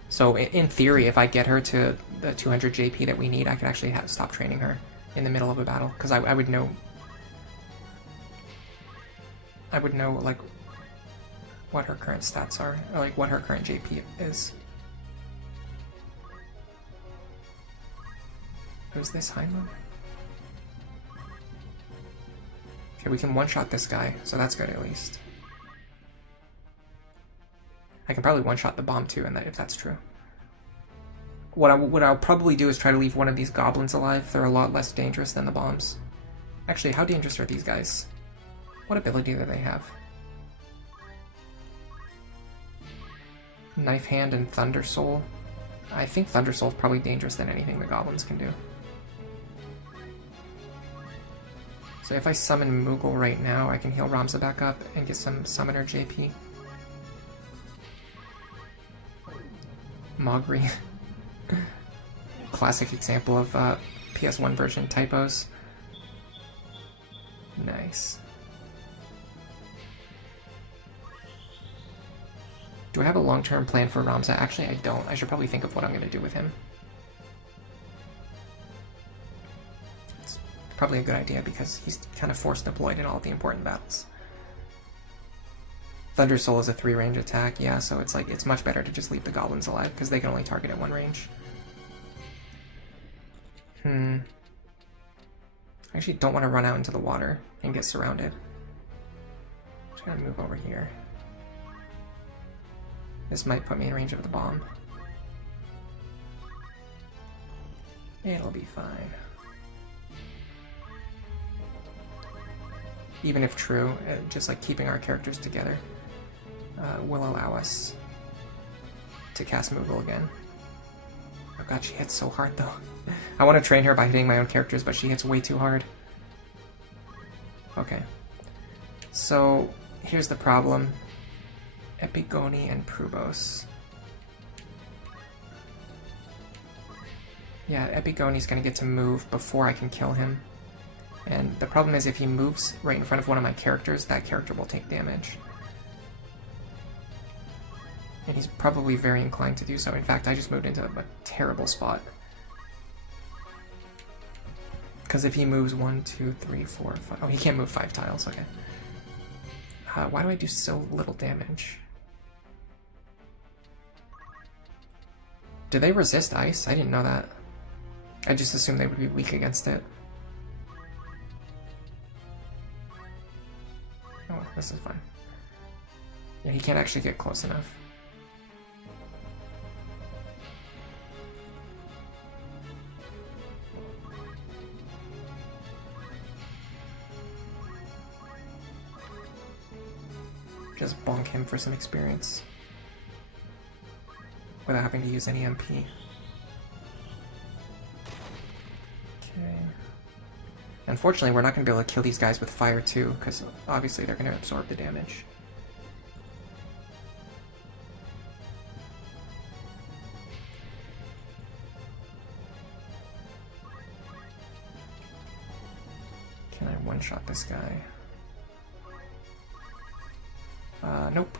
So in theory, if I get her to the 200 JP that we need, I could actually stop training her in the middle of a battle, because I would know... I would know, like, what her current stats are, or like what her current JP is. Who's this Heinlein? Okay, we can one-shot this guy, so that's good at least. I can probably one-shot the bomb too, if that's true. What I'll probably do is try to leave one of these goblins alive. They're a lot less dangerous than the bombs. Actually, how dangerous are these guys? What ability do they have? Knife Hand and Thunder Soul. I think Thunder Soul is probably dangerous than anything the goblins can do. So if I summon Moogle right now, I can heal Ramza back up and get some summoner JP. Mogri. Classic example of PS1 version typos. Nice. Do I have a long-term plan for Ramza? Actually, I don't. I should probably think of what I'm going to do with him. It's probably a good idea because he's kind of force deployed in all of the important battles. Thunder Soul is a 3-range attack, yeah, so it's like it's much better to just leave the goblins alive because they can only target at 1 range. I actually don't want to run out into the water and get surrounded. I'm just gonna move over here. This might put me in range of the bomb. It'll be fine. Even if true, just like keeping our characters together will allow us to cast Moogle again. Oh god, she hits so hard though. I want to train her by hitting my own characters, but she hits way too hard. Okay. So, here's the problem. Epigoni and Prubos. Yeah, Epigoni's gonna get to move before I can kill him. And the problem is if he moves right in front of one of my characters, that character will take damage. And he's probably very inclined to do so. In fact, I just moved into a terrible spot. Because if he moves 1, 2, 3, 4, 5... Oh, he can't move 5 tiles, okay. Why do I do so little damage? Do they resist ice? I didn't know that. I just assumed they would be weak against it. Oh, this is fine. Yeah, he can't actually get close enough. Just bonk him for some experience without having to use any MP. Okay. Unfortunately, we're not going to be able to kill these guys with fire too, because obviously they're going to absorb the damage. Can I one-shot this guy? Nope.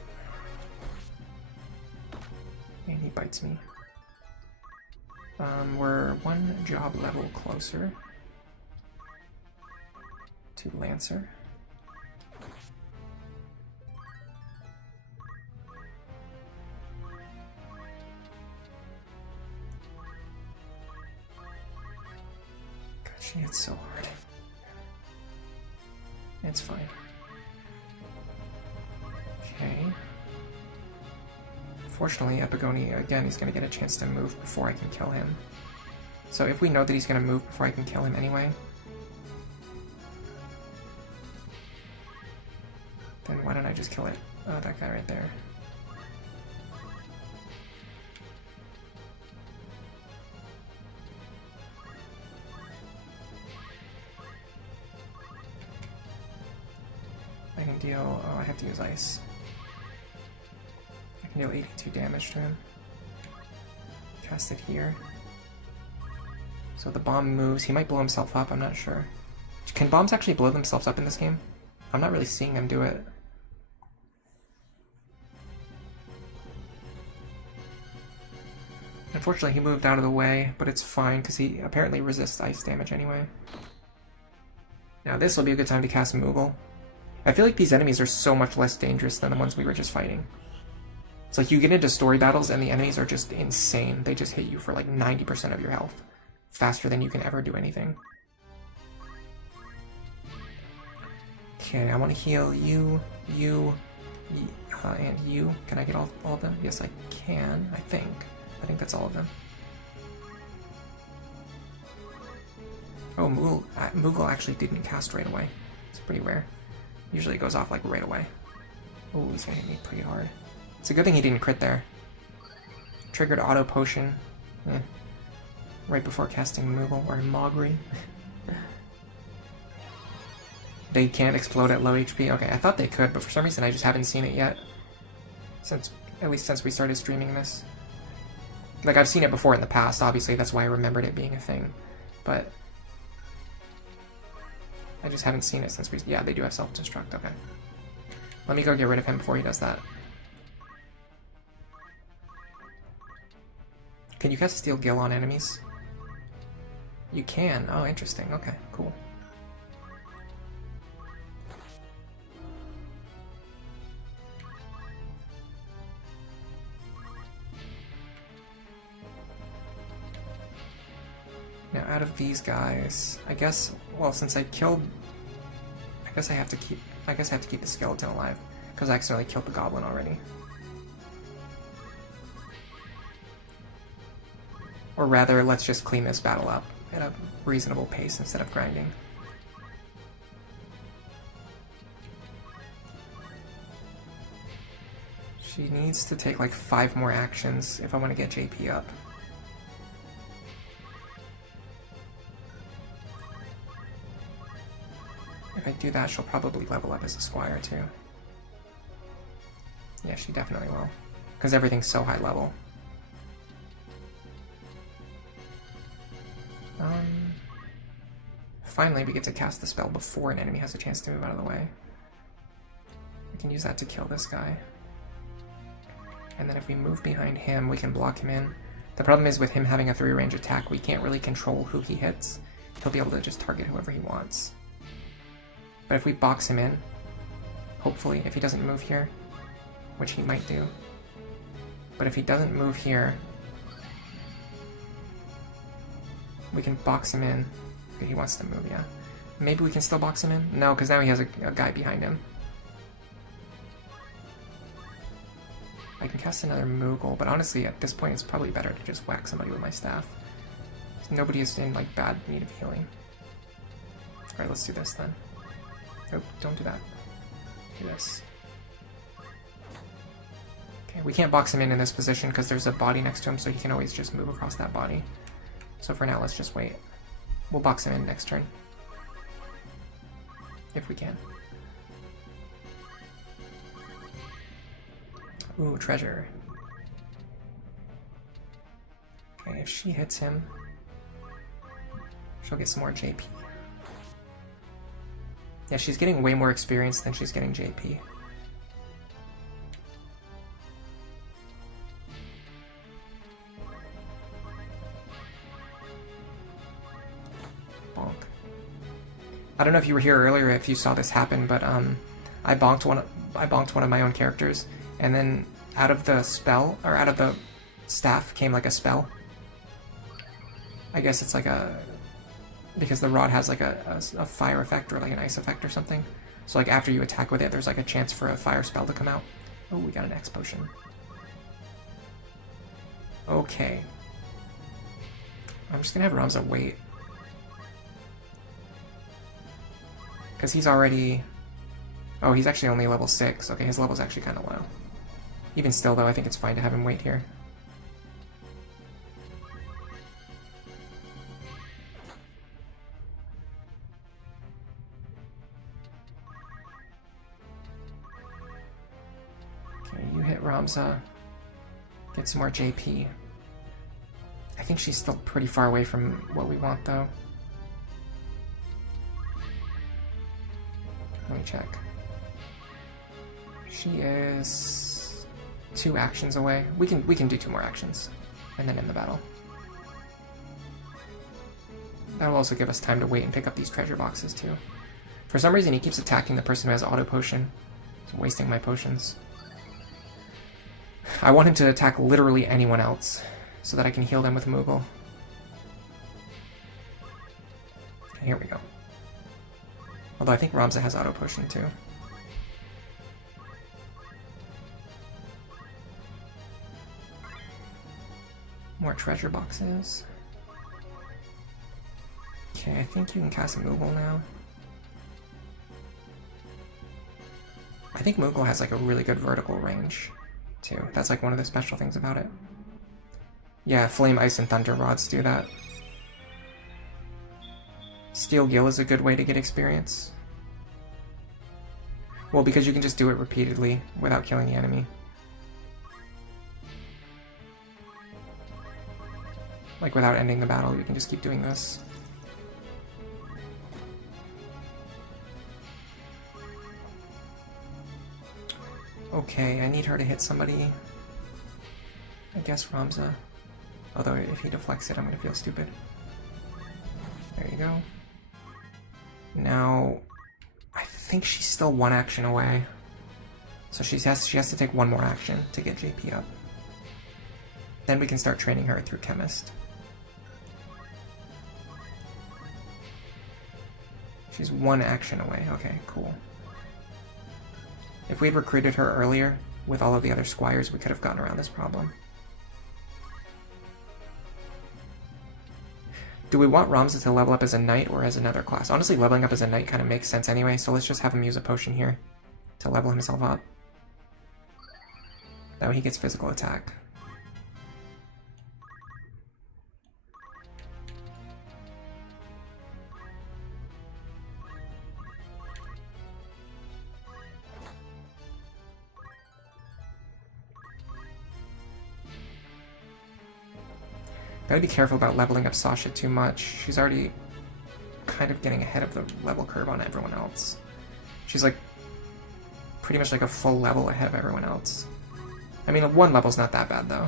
And he bites me. We're 1 job level closer to Lancer. God, she hits so hard. It's fine. Okay. Fortunately, Epigoni, again, he's going to get a chance to move before I can kill him. So if we know that he's going to move before I can kill him anyway, then why don't I just kill it? Oh, that guy right there. I can deal... Oh, I have to use ice. I can deal 82 damage to him. Cast it here. So the bomb moves. He might blow himself up, I'm not sure. Can bombs actually blow themselves up in this game? I'm not really seeing them do it. Unfortunately, he moved out of the way, but it's fine because he apparently resists ice damage anyway. Now this will be a good time to cast Moogle. I feel like these enemies are so much less dangerous than the ones we were just fighting. It's like you get into story battles and the enemies are just insane. They just hit you for like 90% of your health. Faster than you can ever do anything. Okay, I want to heal you, and you. Can I get all of them? Yes, I can, I think. I think that's all of them. Oh, Moogle actually didn't cast right away. It's pretty rare. Usually it goes off like right away. Oh, he's gonna hit me pretty hard. It's a good thing he didn't crit there. Triggered auto potion. Right before casting Moogle, or Mogri. They can't explode at low HP? Okay, I thought they could, but for some reason I just haven't seen it yet. At least since we started streaming this. Like, I've seen it before in the past, obviously, that's why I remembered it being a thing. But I just haven't seen it since we... Yeah, they do have self-destruct, okay. Let me go get rid of him before he does that. Can you cast Steel Gill on enemies? You can. Oh, interesting. Okay, cool. Now, out of these guys, I guess, well, since I killed... I guess I have to keep the skeleton alive, because I accidentally killed the goblin already. Or rather, let's just clean this battle up at a reasonable pace instead of grinding. She needs to take like 5 more actions if I want to get JP up. If I do that, she'll probably level up as a squire too. Yeah, she definitely will. Because everything's so high level. Finally, we get to cast the spell before an enemy has a chance to move out of the way. We can use that to kill this guy. And then if we move behind him, we can block him in. The problem is with him having a 3-range attack, we can't really control who he hits. He'll be able to just target whoever he wants. But if we box him in, hopefully, if he doesn't move here, which he might do. But if he doesn't move here, we can box him in. Okay, he wants to move, yeah. Maybe we can still box him in? No, because now he has a guy behind him. I can cast another Moogle, but honestly, at this point, it's probably better to just whack somebody with my staff. Nobody is in, like, bad need of healing. Alright, let's do this then. Nope, don't do that. Do this. Okay, we can't box him in this position because there's a body next to him, so he can always just move across that body. So for now, let's just wait. We'll box him in next turn. If we can. Ooh, treasure. Okay, if she hits him, she'll get some more JP. Yeah, she's getting way more experience than she's getting JP. Bonk. I don't know if you were here earlier, if you saw this happen, but I bonked one of my own characters, and then out of the spell, or out of the staff, came like a spell. I guess it's like a... because the rod has like a fire effect or like an ice effect or something. So like after you attack with it, there's like a chance for a fire spell to come out. Oh, we got an X potion. Okay. I'm just gonna have Ramza wait. Because he's already... oh, he's actually only level 6. Okay, his level's actually kind of low. Even still, though, I think it's fine to have him wait here. Okay, you hit Ramza. Get some more JP. I think she's still pretty far away from what we want, though. Let me check. She is 2 actions away. We can do 2 more actions, and then end the battle. That'll also give us time to wait and pick up these treasure boxes too. For some reason, he keeps attacking the person who has auto potion. He's wasting my potions. I want him to attack literally anyone else, so that I can heal them with Moogle. Okay, here we go. Although I think Ramza has auto potion too. More treasure boxes. Okay, I think you can cast Moogle now. I think Moogle has like a really good vertical range too. That's like one of the special things about it. Yeah, Flame, Ice, and Thunder rods do that. Steel Gill is a good way to get experience. Well, because you can just do it repeatedly without killing the enemy. Like without ending the battle, you can just keep doing this. Okay, I need her to hit somebody. I guess Ramza. Although if he deflects it, I'm gonna feel stupid. There you go. Now, I think she's still one action away. So she has to take one more action to get JP up. Then we can start training her through Chemist. She's one action away. Okay, cool. If we had recruited her earlier with all of the other squires, we could have gotten around this problem. Do we want Ramza to level up as a knight or as another class? Honestly, leveling up as a knight kind of makes sense anyway, so let's just have him use a potion here to level himself up. That way he gets physical attack. Gotta be careful about leveling up Sasha too much. She's already kind of getting ahead of the level curve on everyone else. She's like pretty much like a full level ahead of everyone else. I mean, one level's not that bad though.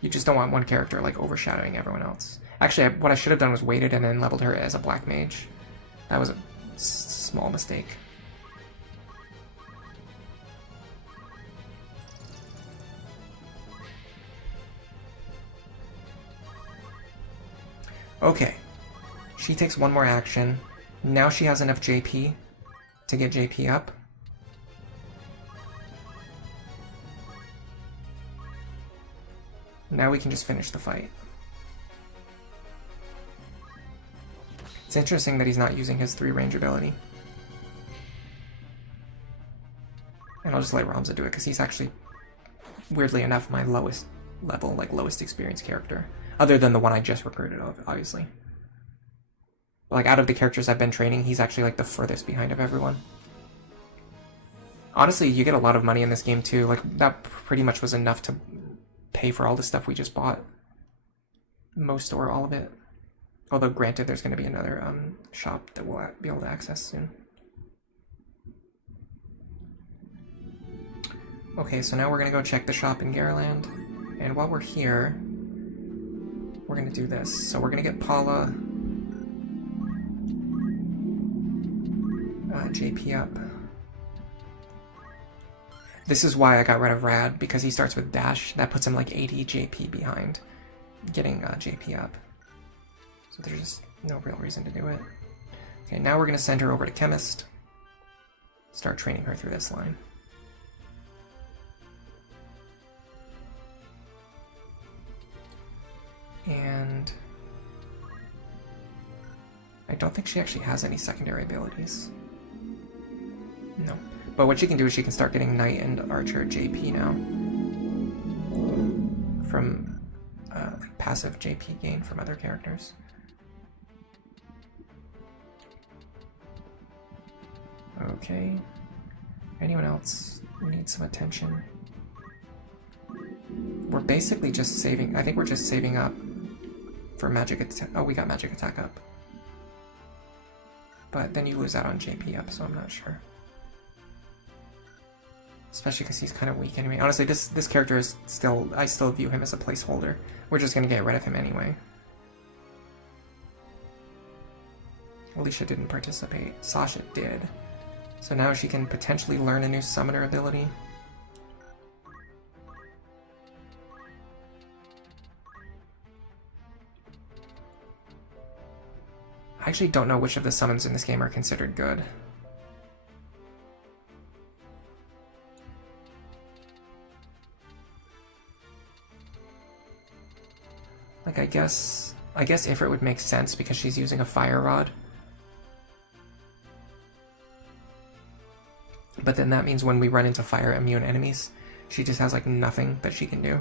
You just don't want one character like overshadowing everyone else. Actually, what I should have done was waited and then leveled her as a black mage. That was a small mistake. Okay, she takes one more action. Now she has enough JP to get JP up. Now we can just finish the fight. It's interesting that he's not using his 3 range ability. And I'll just let Ramza do it, because he's actually, weirdly enough, my lowest level, like lowest experienced character. Other than the one I just recruited, obviously. Like, out of the characters I've been training, he's actually, like, the furthest behind of everyone. Honestly, you get a lot of money in this game, too. Like, that pretty much was enough to pay for all the stuff we just bought. Most or all of it. Although, granted, there's going to be another shop that we'll be able to access soon. Okay, so now we're going to go check the shop in Garaland. And while we're here, we're going to do this. So we're going to get Paula JP up. This is why I got rid of Rad, because he starts with Dash. That puts him like 80 JP behind getting JP up. So there's just no real reason to do it. Okay, now we're going to send her over to Chemist. Start training her through this line. And I don't think she actually has any secondary abilities. No. But what she can do is she can start getting Knight and Archer JP now. From passive JP gain from other characters. Okay. Anyone else need some attention? We're basically just saving. I think we're just saving up for magic attack. Oh, we got magic attack up. But then you lose out on JP up, so I'm not sure. Especially because he's kind of weak anyway. Honestly, this character is still... I still view him as a placeholder. We're just going to get rid of him anyway. Alicia didn't participate. Sasha did. So now she can potentially learn a new summoner ability. I actually don't know which of the summons in this game are considered good. Like, I guess Ifrit would make sense because she's using a fire rod. But then that means when we run into fire immune enemies, she just has like nothing that she can do.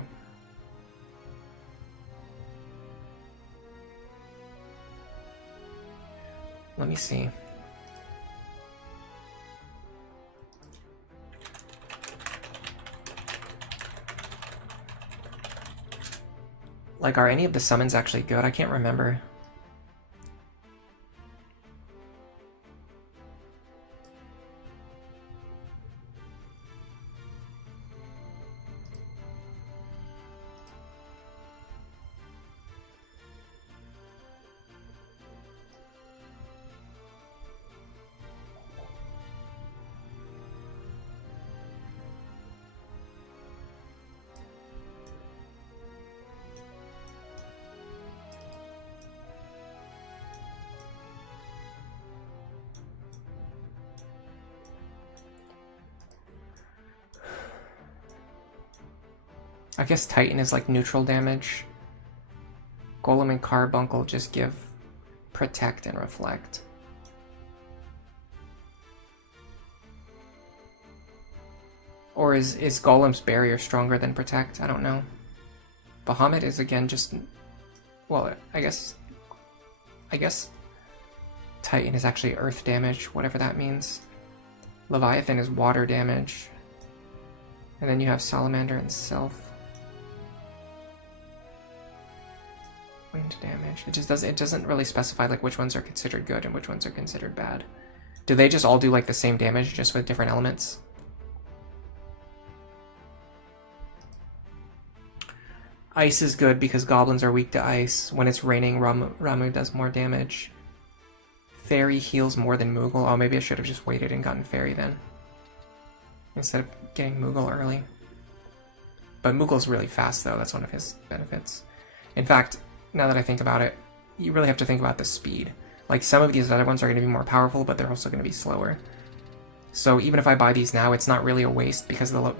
Let me see. Like, are any of the summons actually good? I can't remember. I guess Titan is like neutral damage. Golem and Carbuncle just give protect and reflect. Or is Golem's barrier stronger than protect? I don't know. Bahamut is again just, well, I guess Titan is actually earth damage, whatever that means. Leviathan is water damage. And then you have Salamander and Self. Wind damage. It doesn't really specify like which ones are considered good and which ones are considered bad. Do they just all do like the same damage just with different elements? Ice is good because goblins are weak to ice. When it's raining, Ramuh does more damage. Fairy heals more than Moogle. Oh, maybe I should have just waited and gotten Fairy then, instead of getting Moogle early. But Moogle's really fast though, that's one of his benefits. In fact, now that I think about it, you really have to think about the speed. Like, some of these other ones are going to be more powerful, but they're also going to be slower. So even if I buy these now, it's not really a waste because of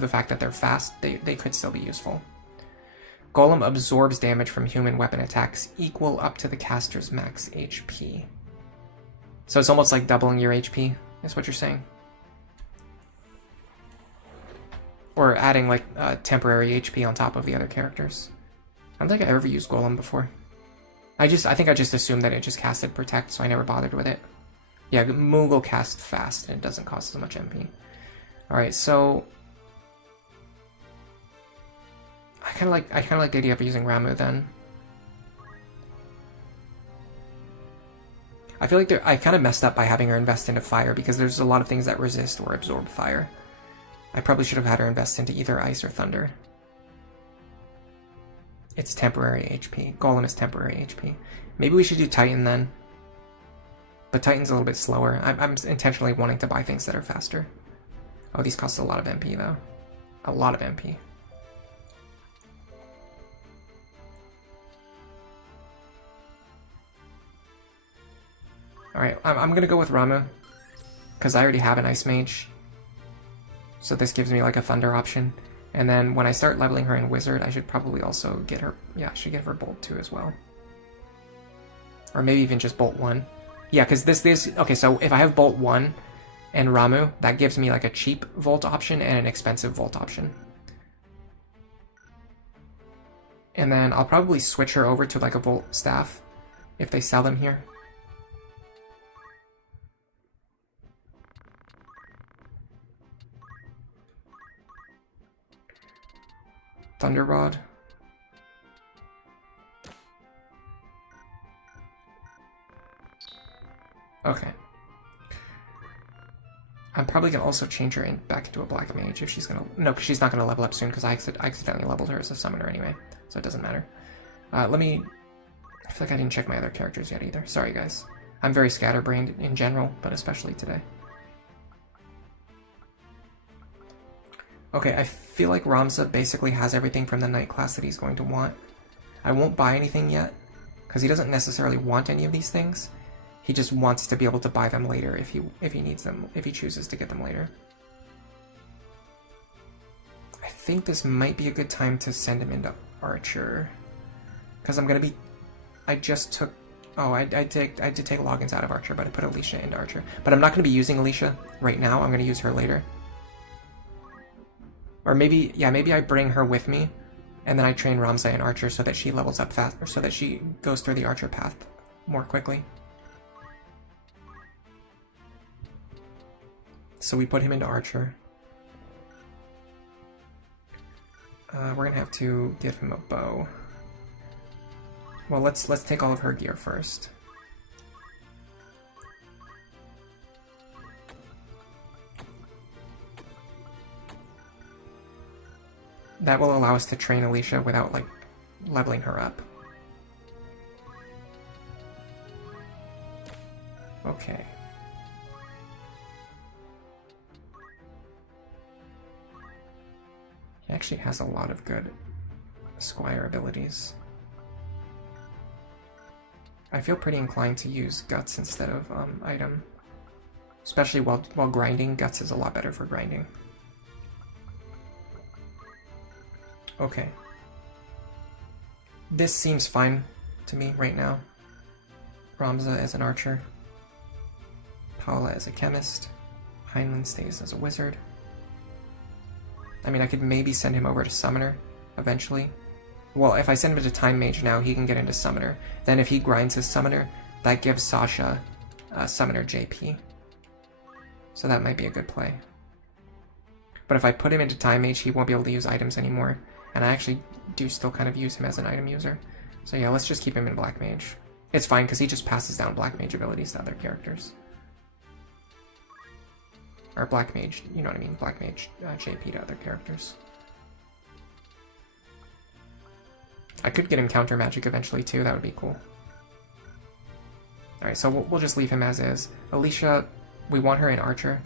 the fact that they're fast, they could still be useful. Golem absorbs damage from human weapon attacks equal up to the caster's max HP. So it's almost like doubling your HP, is what you're saying? Or adding like temporary HP on top of the other characters. I don't think I ever used Golem before. I think I just assumed that it just casted Protect, so I never bothered with it. Yeah, Moogle casts fast, and it doesn't cost as much MP. Alright, so I kinda like the idea of using Ramuh then. I feel like I kinda messed up by having her invest into fire, because there's a lot of things that resist or absorb fire. I probably should have had her invest into either ice or thunder. It's temporary HP. Golem is temporary HP. Maybe we should do Titan then. But Titan's a little bit slower. I'm intentionally wanting to buy things that are faster. Oh, these cost a lot of MP though. A lot of MP. Alright, I'm gonna go with Ramuh, because I already have an Ice Mage. So this gives me like a Thunder option. And then when I start leveling her in Wizard, I should probably also get her... Yeah, I should give her Bolt 2 as well. Or maybe even just Bolt 1. Yeah, because this... Okay, so if I have Bolt 1 and Ramuh, that gives me like a cheap Volt option and an expensive Volt option. And then I'll probably switch her over to like a Volt Staff if they sell them here. Thunder Rod. Okay. I'm probably gonna also change her back into a Black Mage if she's gonna... No, because she's not gonna level up soon because I accidentally leveled her as a summoner anyway, so it doesn't matter. Let me... I feel like I didn't check my other characters yet either. Sorry, guys. I'm very scatterbrained in general, but especially today. Okay, I feel like Ramza basically has everything from the Knight class that he's going to want. I won't buy anything yet, because he doesn't necessarily want any of these things. He just wants to be able to buy them later if he needs them, if he chooses to get them later. I think this might be a good time to send him into Archer, because I'm gonna be... I just took... Oh, I did take Loggins out of Archer, but I put Alicia into Archer. But I'm not gonna be using Alicia right now. I'm gonna use her later. Or maybe, yeah, maybe I bring her with me, and then I train Ramza in Archer so that she levels up faster, so that she goes through the Archer path more quickly. So we put him into Archer. We're gonna have to give him a bow. Well, let's take all of her gear first. That will allow us to train Alicia without, like, leveling her up. Okay. He actually has a lot of good Squire abilities. I feel pretty inclined to use Guts instead of Item. Especially while grinding, Guts is a lot better for grinding. Okay. This seems fine to me right now. Ramza as an archer. Paula as a chemist. Heinlein stays as a wizard. I mean, I could maybe send him over to summoner eventually. Well, if I send him to time mage now, he can get into summoner. Then if he grinds his summoner, that gives Sasha summoner JP. So that might be a good play. But if I put him into time mage, he won't be able to use items anymore. And I actually do still kind of use him as an item user. So yeah, let's just keep him in black mage. It's fine because he just passes down black mage abilities to other characters. Or black mage, you know what I mean, black mage JP to other characters. I could get him counter magic eventually too, that would be cool. Alright, so we'll just leave him as is. Alicia, we want her in archer.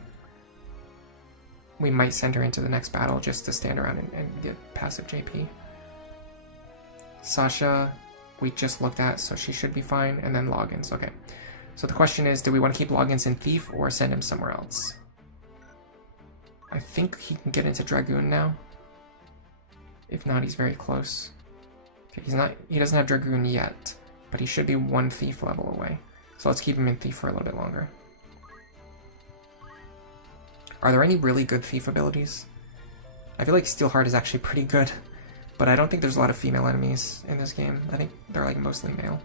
We might send her into the next battle just to stand around and get passive JP. Sasha, we just looked at, so she should be fine, and then Loggins, okay. So the question is, do we want to keep Loggins in Thief or send him somewhere else? I think he can get into Dragoon now. If not, he's very close. Okay, he doesn't have Dragoon yet, but he should be one Thief level away. So let's keep him in Thief for a little bit longer. Are there any really good Thief abilities? I feel like Steelheart is actually pretty good, but I don't think there's a lot of female enemies in this game. I think they're like mostly male.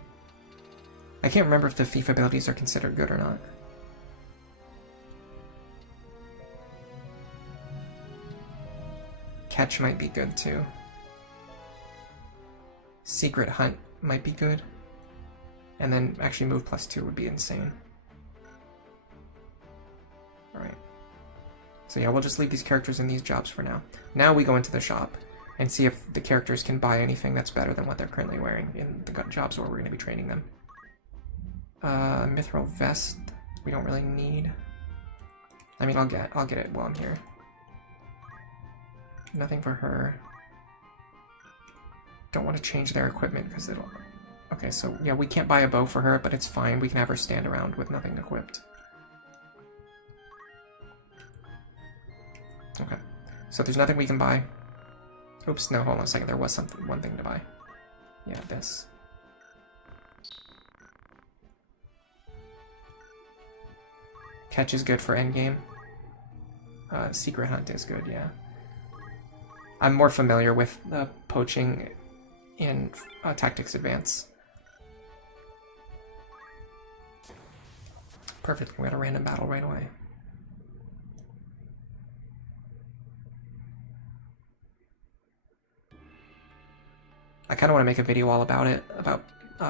I can't remember if the Thief abilities are considered good or not. Catch might be good too. Secret Hunt might be good. And then actually move +2 would be insane. Alright. So yeah, we'll just leave these characters in these jobs for now. Now we go into the shop and see if the characters can buy anything that's better than what they're currently wearing in the jobs where we're going to be training them. Mithril Vest, we don't really need. I mean, I'll get it while I'm here. Nothing for her. Don't want to change their equipment because it'll... Okay, so yeah, we can't buy a bow for her, but it's fine. We can have her stand around with nothing equipped. Okay, so there's nothing we can buy. Oops, no, hold on a second. There was one thing to buy. Yeah, this. Catch is good for endgame. Secret Hunt is good, yeah. I'm more familiar with poaching in Tactics Advance. Perfect, we got a random battle right away. I kind of want to make a video all about it, about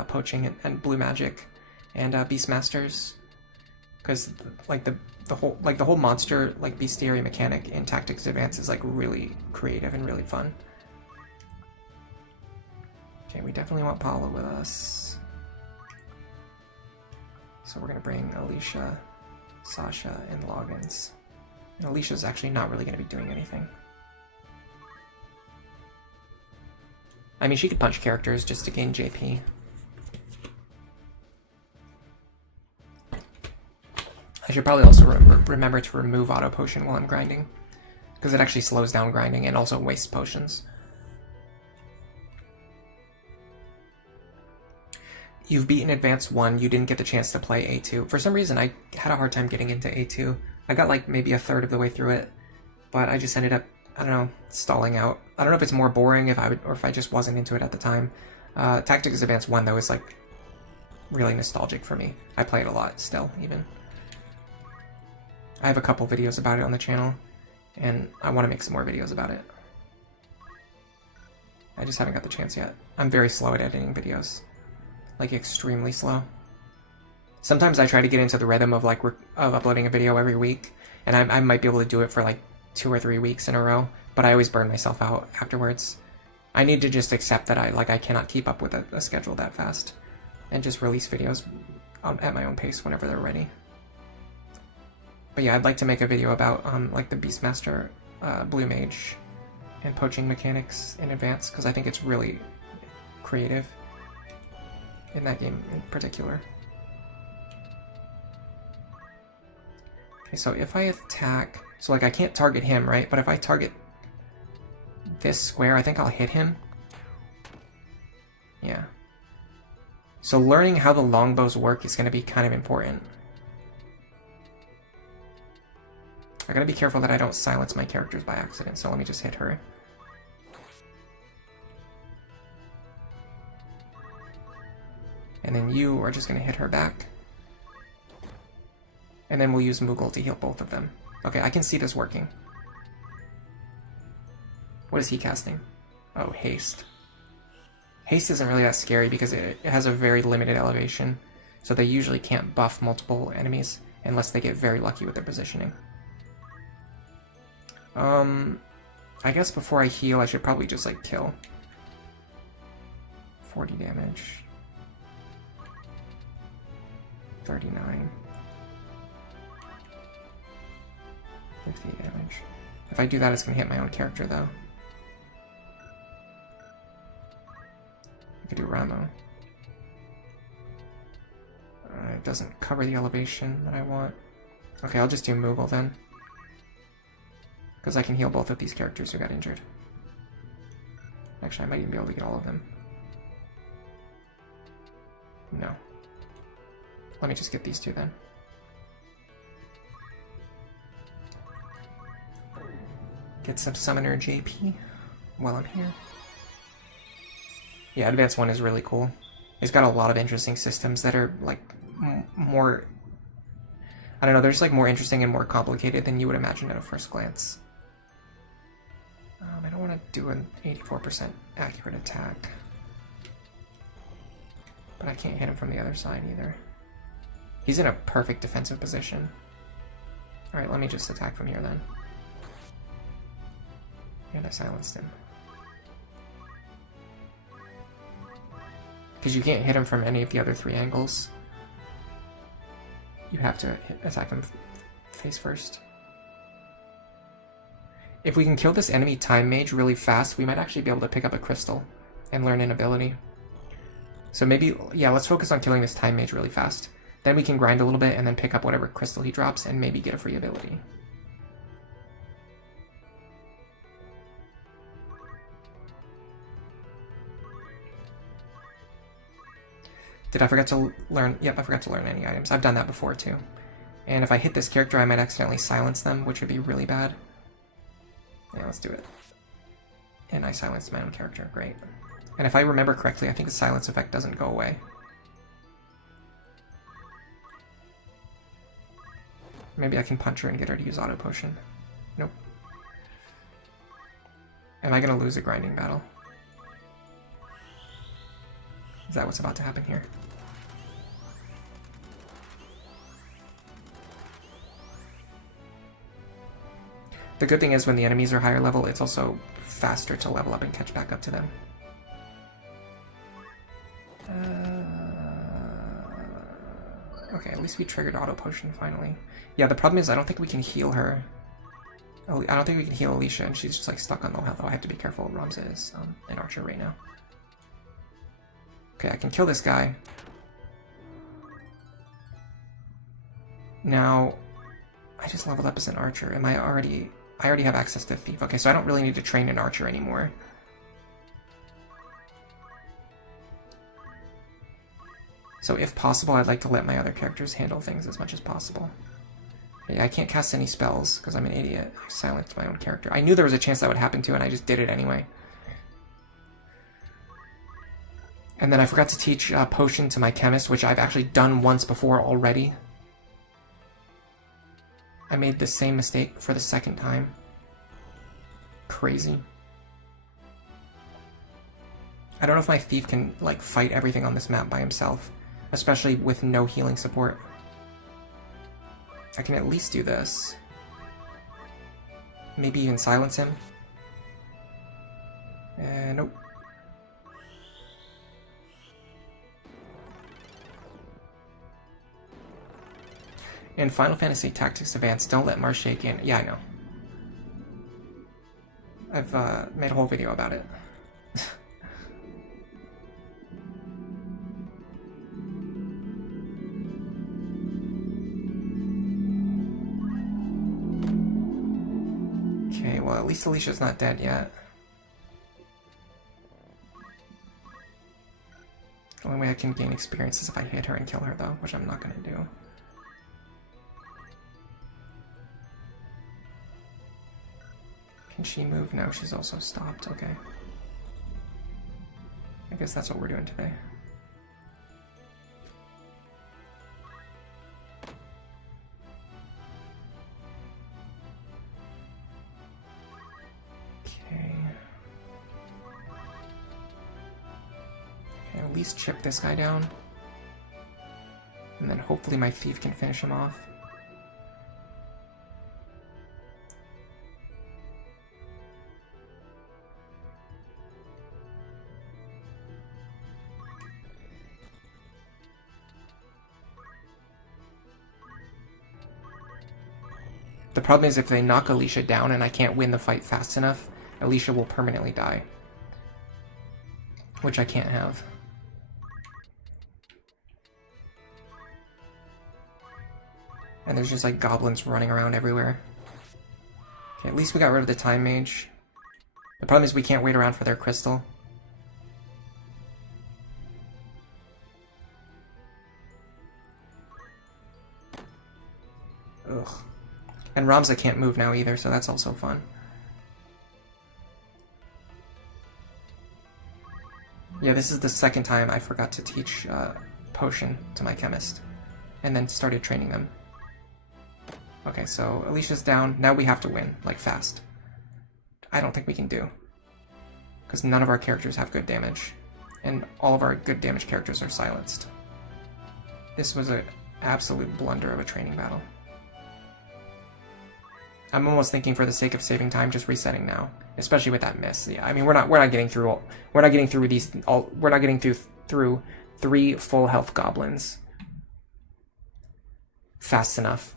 poaching and blue magic and Beastmasters, because like the whole monster like bestiary mechanic in Tactics Advance is like really creative and really fun. Okay, we definitely want Paula with us. So we're gonna bring Alicia, Sasha, and Loggins. And Alicia's actually not really gonna be doing anything. I mean, she could punch characters just to gain JP. I should probably also remember to remove auto potion while I'm grinding, because it actually slows down grinding and also wastes potions. You've beaten Advance 1, you didn't get the chance to play A2. For some reason, I had a hard time getting into A2. I got like maybe a third of the way through it, but I just ended up, I don't know, stalling out. I don't know if it's more boring or if I just wasn't into it at the time. Tactics Advance 1, though, is like really nostalgic for me. I play it a lot still, even. I have a couple videos about it on the channel, and I want to make some more videos about it. I just haven't got the chance yet. I'm very slow at editing videos. Like, extremely slow. Sometimes I try to get into the rhythm of, like, of uploading a video every week, and I might be able to do it for, like, 2 or 3 weeks in a row, but I always burn myself out afterwards. I need to just accept that I cannot keep up with a schedule that fast, and just release videos at my own pace whenever they're ready. But yeah, I'd like to make a video about, like, the Beastmaster Blue Mage and poaching mechanics in Advance, because I think it's really creative in that game in particular. Okay, so if I attack... So, like, I can't target him, right? But if I target this square, I think I'll hit him. Yeah. So learning how the longbows work is going to be kind of important. I gotta be careful that I don't silence my characters by accident, so let me just hit her. And then you are just gonna hit her back. And then we'll use Moogle to heal both of them. Okay, I can see this working. What is he casting? Oh, Haste. Haste isn't really that scary because it has a very limited elevation, so they usually can't buff multiple enemies unless they get very lucky with their positioning. I guess before I heal, I should probably just, like, kill. 40 damage. 39. 50 damage. If I do that, it's gonna hit my own character, though. I could do Ramo. It doesn't cover the elevation that I want. Okay, I'll just do Moogle, then. Because I can heal both of these characters who got injured. Actually, I might even be able to get all of them. No. Let me just get these two then. Get some Summoner JP while I'm here. Yeah, Advanced 1 is really cool. It's got a lot of interesting systems that are, like, more... I don't know, they're just, like, more interesting and more complicated than you would imagine at a first glance. I don't want to do an 84% accurate attack. But I can't hit him from the other side either. He's in a perfect defensive position. Alright, let me just attack from here then. And I silenced him. Because you can't hit him from any of the other three angles. You have to attack him face first. If we can kill this enemy Time Mage really fast, we might actually be able to pick up a crystal and learn an ability. So maybe, yeah, let's focus on killing this Time Mage really fast. Then we can grind a little bit and then pick up whatever crystal he drops and maybe get a free ability. Did I forget to learn? Yep, I forgot to learn any items. I've done that before too. And if I hit this character, I might accidentally silence them, which would be really bad. Yeah, let's do it. And I silenced my own character. Great. And if I remember correctly, I think the silence effect doesn't go away. Maybe I can punch her and get her to use auto potion. Nope. Am I going to lose a grinding battle? Is that what's about to happen here? The good thing is when the enemies are higher level, it's also faster to level up and catch back up to them. Okay, at least we triggered auto potion finally. Yeah, the problem is I don't think we can heal her. Oh, I don't think we can heal Alicia, and she's just like stuck on low health. Oh, I have to be careful. Ramza is an archer right now. Okay, I can kill this guy. Now, I just leveled up as an archer. I already have access to Thief. Okay, so I don't really need to train an archer anymore. So if possible, I'd like to let my other characters handle things as much as possible. Yeah, I can't cast any spells because I'm an idiot. I silenced my own character. I knew there was a chance that would happen too, and I just did it anyway. And then I forgot to teach Potion to my chemist, which I've actually done once before already. I made the same mistake for the second time. Crazy. I don't know if my Thief can, like, fight everything on this map by himself, especially with no healing support. I can at least do this. Maybe even silence him. Nope. In Final Fantasy Tactics Advance, don't let Mars shake in. Yeah, I know. I've made a whole video about it. Okay, well, at least Alicia's not dead yet. The only way I can gain experience is if I hit her and kill her, though, which I'm not going to do. Can she move? No, she's also stopped. Okay. I guess that's what we're doing today. Okay. At least chip this guy down. And then hopefully my thief can finish him off. The problem is if they knock Alicia down and I can't win the fight fast enough, Alicia will permanently die. Which I can't have. And there's just like goblins running around everywhere. Okay, at least we got rid of the time mage. The problem is we can't wait around for their crystal. Ugh. And Ramza can't move now either, so that's also fun. Yeah, this is the second time I forgot to teach potion to my chemist. And then started training them. Okay, so Alicia's down. Now we have to win, like, fast. I don't think we can do. Because none of our characters have good damage. And all of our good damage characters are silenced. This was an absolute blunder of a training battle. I'm almost thinking, for the sake of saving time, just resetting now, especially with that miss. Yeah, I mean, we're not getting through through 3 full health goblins fast enough.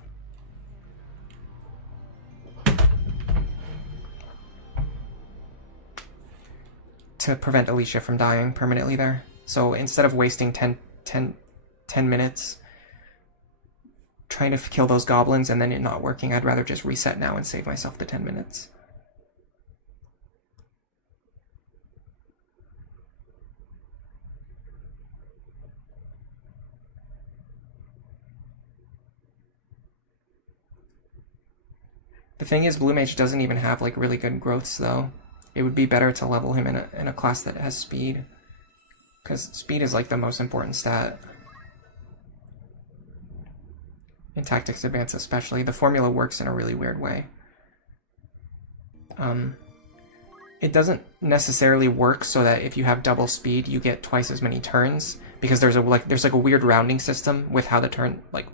To prevent Alicia from dying permanently there. So instead of wasting 10 minutes trying to kill those goblins and then it not working, I'd rather just reset now and save myself the 10 minutes. The thing is, Blue Mage doesn't even have like really good growths though. It would be better to level him in a class that has speed, because speed is like the most important stat. In Tactics Advance especially, the formula works in a really weird way. It doesn't necessarily work so that if you have double speed, you get twice as many turns, because there's like a weird rounding system with how the turn, like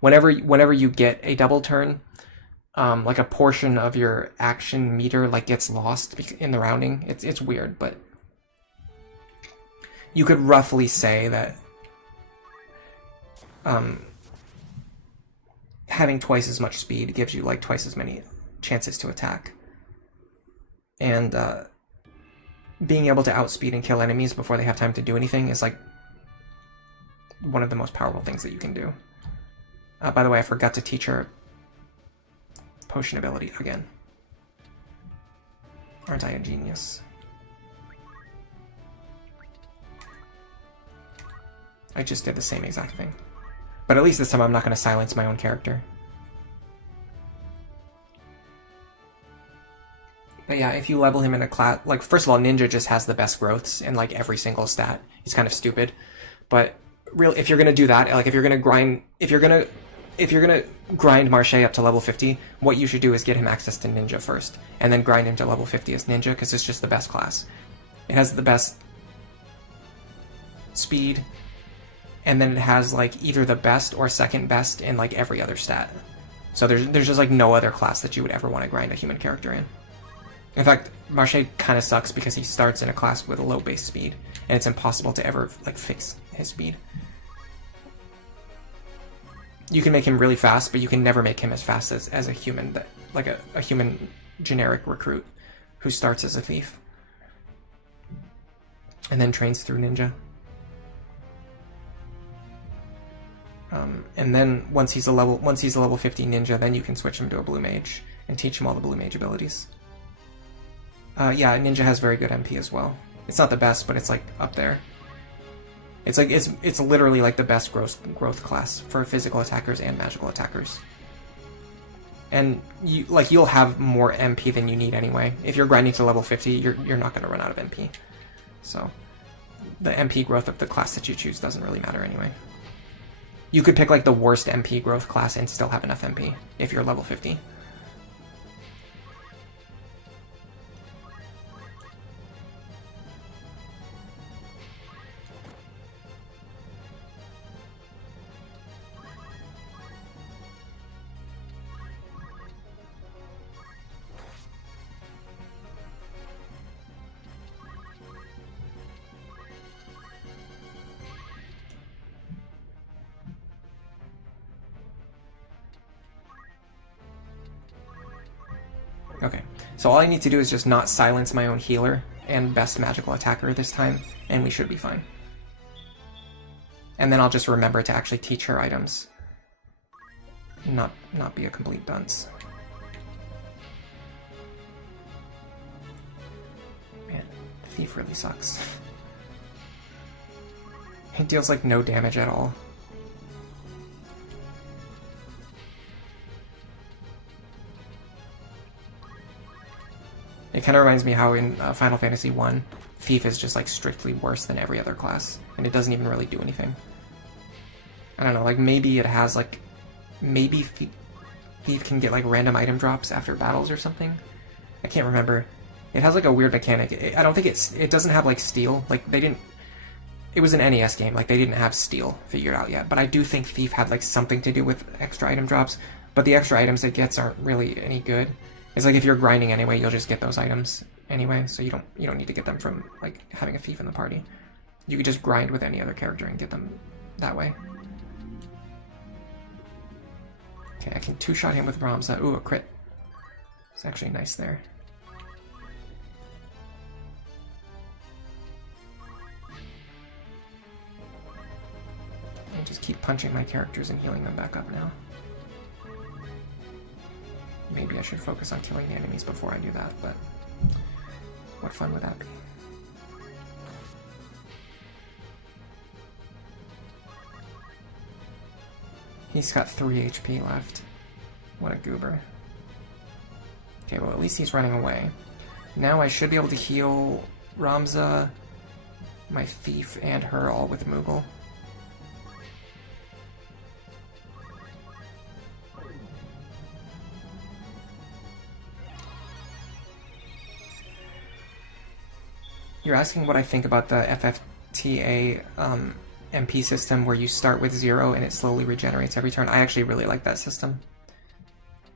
whenever you get a double turn, like a portion of your action meter like gets lost in the rounding. It's weird, but you could roughly say that having twice as much speed gives you like twice as many chances to attack. And being able to outspeed and kill enemies before they have time to do anything is like one of the most powerful things that you can do. By the way, I forgot to teach her potion ability again. Aren't I a genius? I just did the same exact thing. But at least this time I'm not going to silence my own character. But yeah, if you level him in a class, like, first of all, Ninja just has the best growths in like every single stat. He's kind of stupid. But really, if you're going to do that, like if you're going to grind Marche up to level 50, what you should do is get him access to Ninja first, and then grind him to level 50 as Ninja, because it's just the best class. It has the best speed, and then it has like either the best or second best in like every other stat. So there's just like no other class that you would ever want to grind a human character in. In fact, Marche kind of sucks because he starts in a class with a low base speed, and it's impossible to ever like fix his speed. You can make him really fast, but you can never make him as fast as a human, that like a human generic recruit who starts as a thief and then trains through Ninja. And then once he's a level 50 Ninja, then you can switch him to a Blue Mage and teach him all the Blue Mage abilities. Yeah, Ninja has very good MP as well. It's not the best, but it's like up there. It's like it's literally like the best growth class for physical attackers and magical attackers. And you'll have more MP than you need anyway. If you're grinding to level 50, you're not going to run out of MP. So the MP growth of the class that you choose doesn't really matter anyway. You could pick like the worst MP growth class and still have enough MP if you're level 50. Okay, so all I need to do is just not silence my own healer and best magical attacker this time, and we should be fine. And then I'll just remember to actually teach her items. Not be a complete dunce. Man, Thief really sucks. It deals like no damage at all. It kind of reminds me how in Final Fantasy 1, Thief is just like strictly worse than every other class, and it doesn't even really do anything. I don't know, like maybe it has like, maybe Thief can get like random item drops after battles or something? I can't remember. It has like a weird mechanic. I don't think it doesn't have like steal, like they didn't, it was an NES game, like they didn't have steal figured out yet, but I do think Thief had like something to do with extra item drops, but the extra items it gets aren't really any good. It's like if you're grinding anyway, you'll just get those items anyway, so you don't need to get them from like having a Thief in the party. You could just grind with any other character and get them that way. Okay, I can two-shot him with Ramza. Ooh, a crit. It's actually nice there. And just keep punching my characters and healing them back up now. Maybe I should focus on killing the enemies before I do that, but what fun would that be? He's got 3 HP left. What a goober. Okay, well at least he's running away. Now I should be able to heal Ramza, my Thief, and her all with Moogle. You're asking what I think about the FFTA MP system where you start with 0 and it slowly regenerates every turn. I actually really like that system,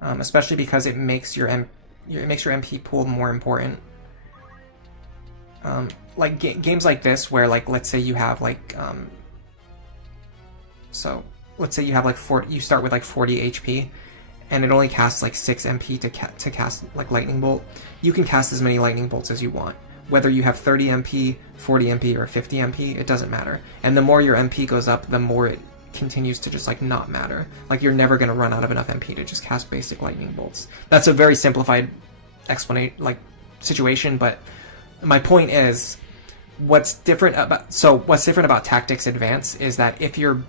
especially because it makes your MP pool more important. Like games like this, where like let's say you have like so let's say you have like 40, you start with like 40 HP, and it only casts like 6 MP to cast like lightning bolt. You can cast as many lightning bolts as you want. Whether you have 30 MP, 40 MP, or 50 MP, it doesn't matter. And the more your MP goes up, the more it continues to just like not matter. Like you're never going to run out of enough MP to just cast basic lightning bolts. That's a very simplified explanation, like situation, but my point is what's different about Tactics Advance is that if your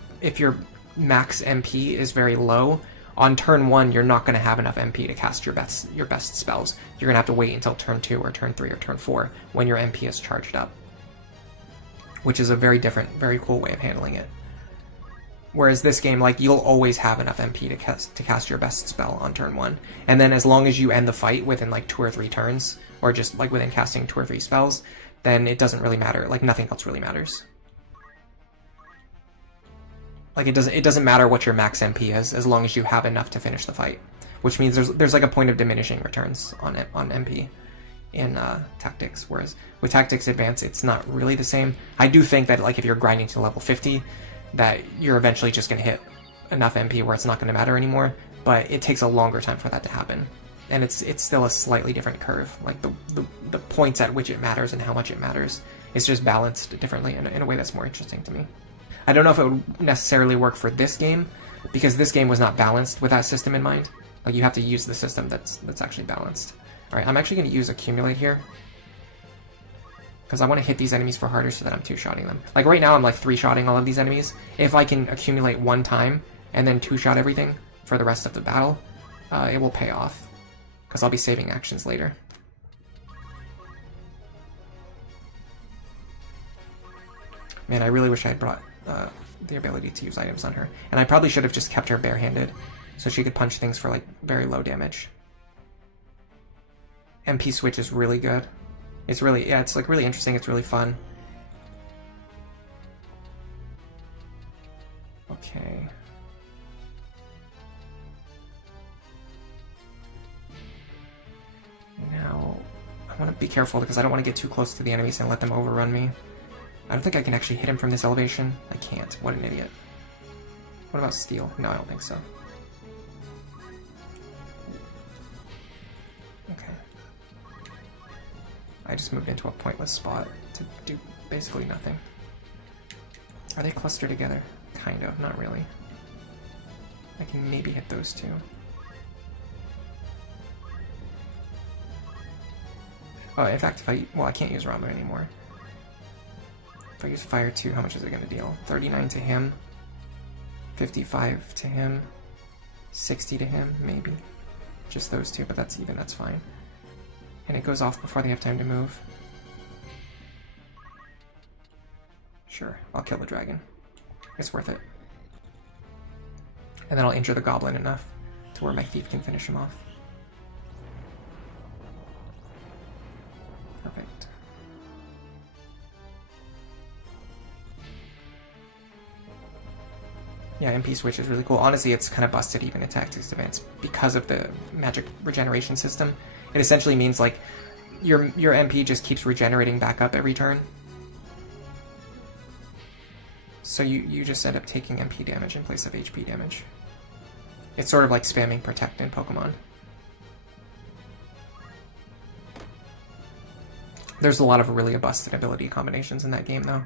max MP is very low, on turn 1, you're not going to have enough MP to cast your best spells. You're going to have to wait until turn 2 or turn 3 or turn 4 when your MP is charged up. Which is a very different, very cool way of handling it. Whereas this game, like, you'll always have enough MP to cast your best spell on turn 1. And then as long as you end the fight within like 2 or 3 turns, or just like within casting 2 or 3 spells, then it doesn't really matter. Like, nothing else really matters. Like it doesn't matter what your max MP is as long as you have enough to finish the fight, which means there's like a point of diminishing returns on MP in Tactics, whereas with Tactics Advance it's not really the same. I do think that like if you're grinding to level 50, that you're eventually just going to hit enough MP where it's not going to matter anymore, but it takes a longer time for that to happen, and it's still a slightly different curve. Like the points at which it matters and how much it matters is just balanced differently in a way that's more interesting to me. I don't know if it would necessarily work for this game, because this game was not balanced with that system in mind. Like, you have to use the system that's actually balanced. Alright, I'm actually going to use Accumulate here. Because I want to hit these enemies for harder so that I'm two-shotting them. Like right now I'm like three-shotting all of these enemies. If I can accumulate one time and then two-shot everything for the rest of the battle, it will pay off. Because I'll be saving actions later. Man, I really wish I had brought the ability to use items on her. And I probably should have just kept her barehanded so she could punch things for like very low damage. MP switch is really good. It's really, yeah, it's like really interesting. It's really fun. Okay. Now, I want to be careful because I don't want to get too close to the enemies and let them overrun me. I don't think I can actually hit him from this elevation. I can't. What an idiot. What about steel? No, I don't think so. Okay. I just moved into a pointless spot to do basically nothing. Are they clustered together? Kind of, not really. I can maybe hit those two. Oh, in fact, well, I can't use Rama anymore. If I use Fire 2, how much is it going to deal? 39 to him, 55 to him, 60 to him, maybe. Just those two, but that's even, that's fine. And it goes off before they have time to move. Sure, I'll kill the dragon. It's worth it. And then I'll injure the goblin enough to where my thief can finish him off. Perfect. Yeah, MP switch is really cool. Honestly, it's kind of busted even in Tactics Advance because of the magic regeneration system. It essentially means like your MP just keeps regenerating back up every turn. So you just end up taking MP damage in place of HP damage. It's sort of like spamming Protect in Pokemon. There's a lot of really busted ability combinations in that game though.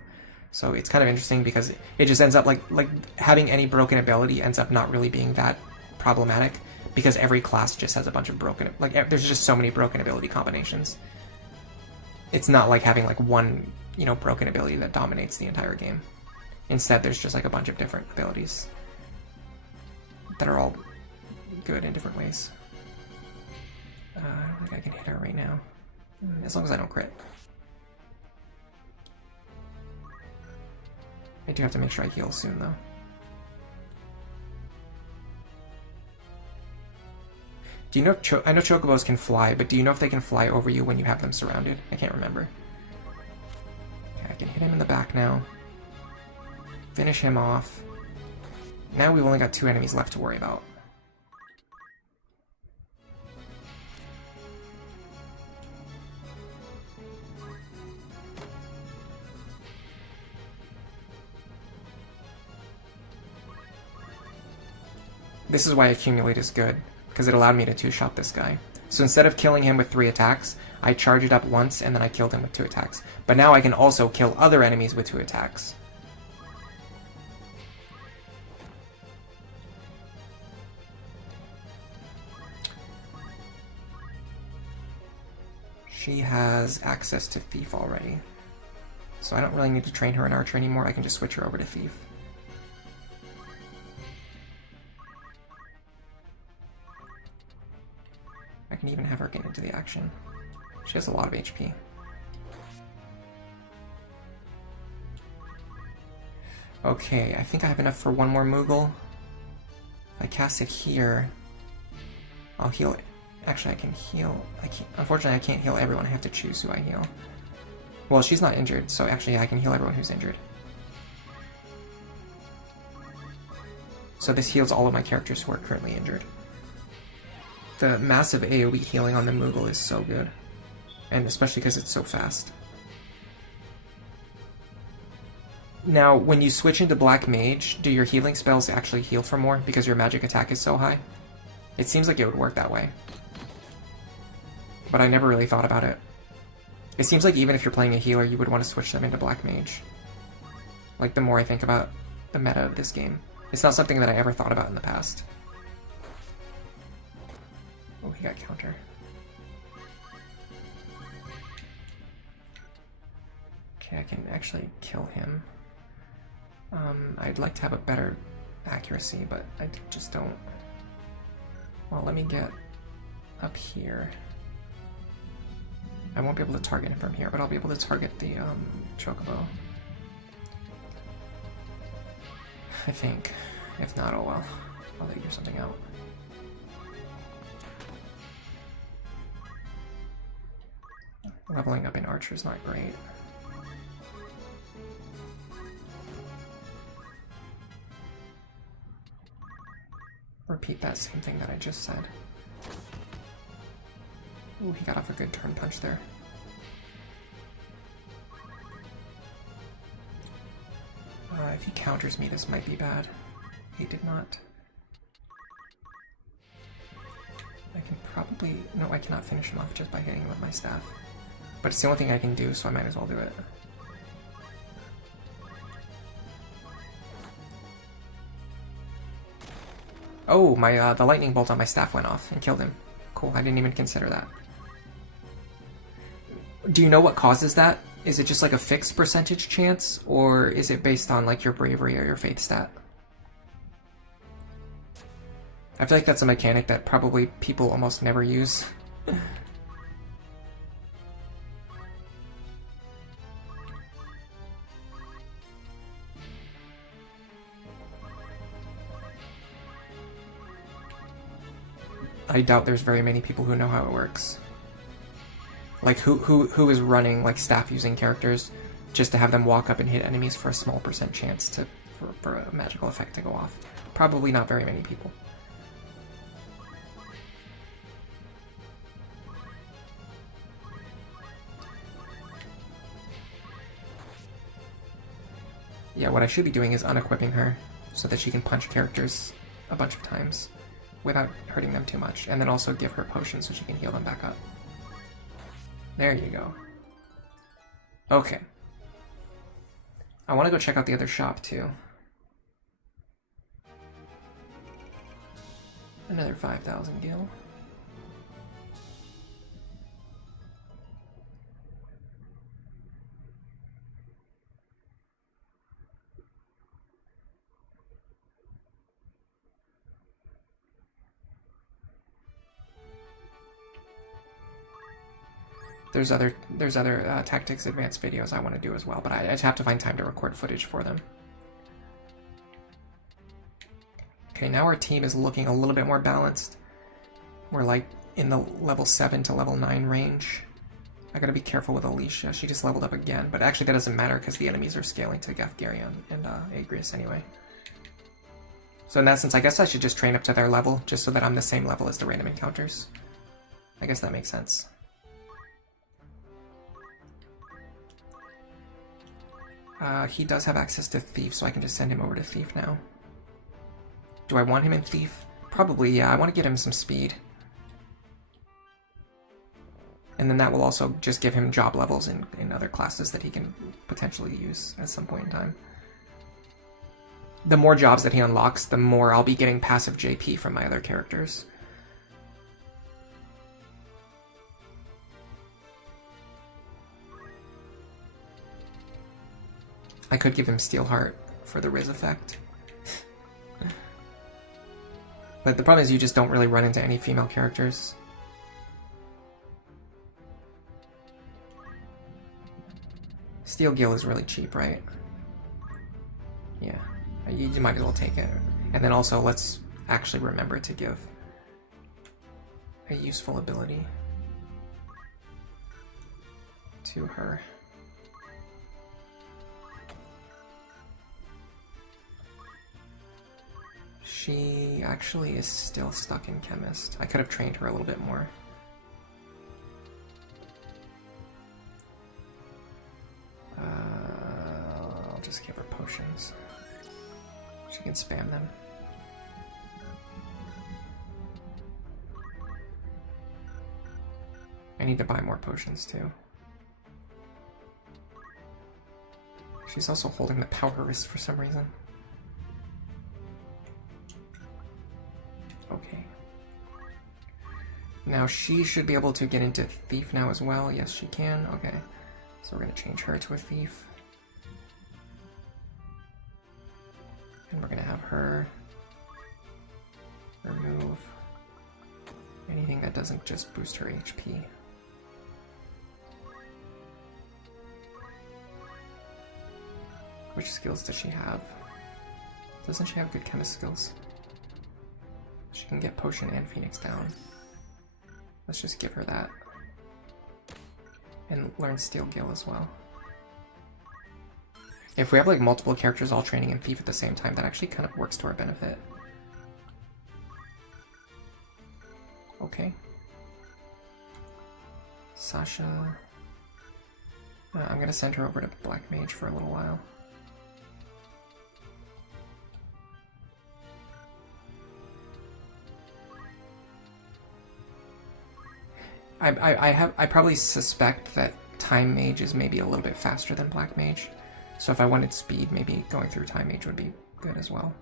So it's kind of interesting because it just ends up like having any broken ability ends up not really being that problematic because every class just has a bunch of broken, like there's just so many broken ability combinations. It's not like having like one, you know, broken ability that dominates the entire game. Instead, there's just like a bunch of different abilities that are all good in different ways. I don't think I can hit her right now. As long as I don't crit. I do have to make sure I heal soon, though. Do you know if I know Chocobos can fly, but do you know if they can fly over you when you have them surrounded? I can't remember. Okay, I can hit him in the back now. Finish him off. Now we've only got 2 enemies left to worry about. This is why Accumulate is good, because it allowed me to two-shot this guy. So instead of killing him with 3 attacks, I charged up once and then I killed him with 2 attacks. But now I can also kill other enemies with 2 attacks. She has access to Thief already. So I don't really need to train her in Archer anymore, I can just switch her over to Thief. I can even have her get into the action. She has a lot of HP. Okay, I think I have enough for one more Moogle. If I cast it here, I'll heal it. Actually, I can heal. Unfortunately, I can't heal everyone. I have to choose who I heal. Well, she's not injured, so actually I can heal everyone who's injured. So this heals all of my characters who are currently injured. The massive AoE healing on the Moogle is so good. And especially because it's so fast. Now, when you switch into Black Mage, do your healing spells actually heal for more because your magic attack is so high? It seems like it would work that way. But I never really thought about it. It seems like even if you're playing a healer, you would want to switch them into Black Mage. Like, the more I think about the meta of this game. It's not something that I ever thought about in the past. Oh, he got counter. Okay, I can actually kill him. I'd like to have a better accuracy, but I just don't. Well, let me get up here. I won't be able to target him from here, but I'll be able to target the Chocobo. I think. If not, oh well. I'll figure something out. Leveling up in Archer is not great. Repeat that same thing that I just said. Ooh, he got off a good turn punch there. If he counters me, this might be bad. He did not. I can probably... No, I cannot finish him off just by hitting him with my staff. But it's the only thing I can do, so I might as well do it. Oh, my the lightning bolt on my staff went off and killed him. Cool, I didn't even consider that. Do you know what causes that? Is it just like a fixed percentage chance, or is it based on like your bravery or your faith stat? I feel like that's a mechanic that probably people almost never use. I doubt there's very many people who know how it works. Like who is running like staff using characters just to have them walk up and hit enemies for a small % chance for a magical effect to go off. Probably not very many people. Yeah, what I should be doing is unequipping her so that she can punch characters a bunch of times without hurting them too much, and then also give her potions so she can heal them back up. There you go. Okay. I want to go check out the other shop too. Another 5,000 gil. There's other Tactics Advanced videos I want to do as well, but I just have to find time to record footage for them. Okay, now our team is looking a little bit more balanced. We're like in the level 7 to level 9 range. I gotta be careful with Alicia. She just leveled up again, but actually that doesn't matter because the enemies are scaling to Gethgarion and Agrias anyway. So in that sense, I guess I should just train up to their level, just so that I'm the same level as the random encounters. I guess that makes sense. He does have access to Thief, so I can just send him over to Thief now. Do I want him in Thief? Probably, yeah. I want to get him some speed. And then that will also just give him job levels in other classes that he can potentially use at some point in time. The more jobs that he unlocks, the more I'll be getting passive JP from my other characters. I could give him Steelheart for the Riz effect. But the problem is you just don't really run into any female characters. Steel Gill is really cheap, right? Yeah, you might as well take it. And then also, let's actually remember to give a useful ability to her. She actually is still stuck in Chemist. I could have trained her a little bit more. I'll just give her potions. She can spam them. I need to buy more potions too. She's also holding the power wrist for some reason. Okay. Now she should be able to get into Thief now as well. Yes, she can. Okay. So we're going to change her to a thief. And we're going to have her remove anything that doesn't just boost her HP. Which skills does she have? Doesn't she have good chemist skills? She can get Potion and Phoenix down. Let's just give her that. And learn Steel Gill as well. If we have like multiple characters all training in Thief at the same time, that actually kind of works to our benefit. Okay. Sasha... I'm gonna send her over to Black Mage for a little while. I probably suspect that Time Mage is maybe a little bit faster than Black Mage. So if I wanted speed, maybe going through Time Mage would be good as well.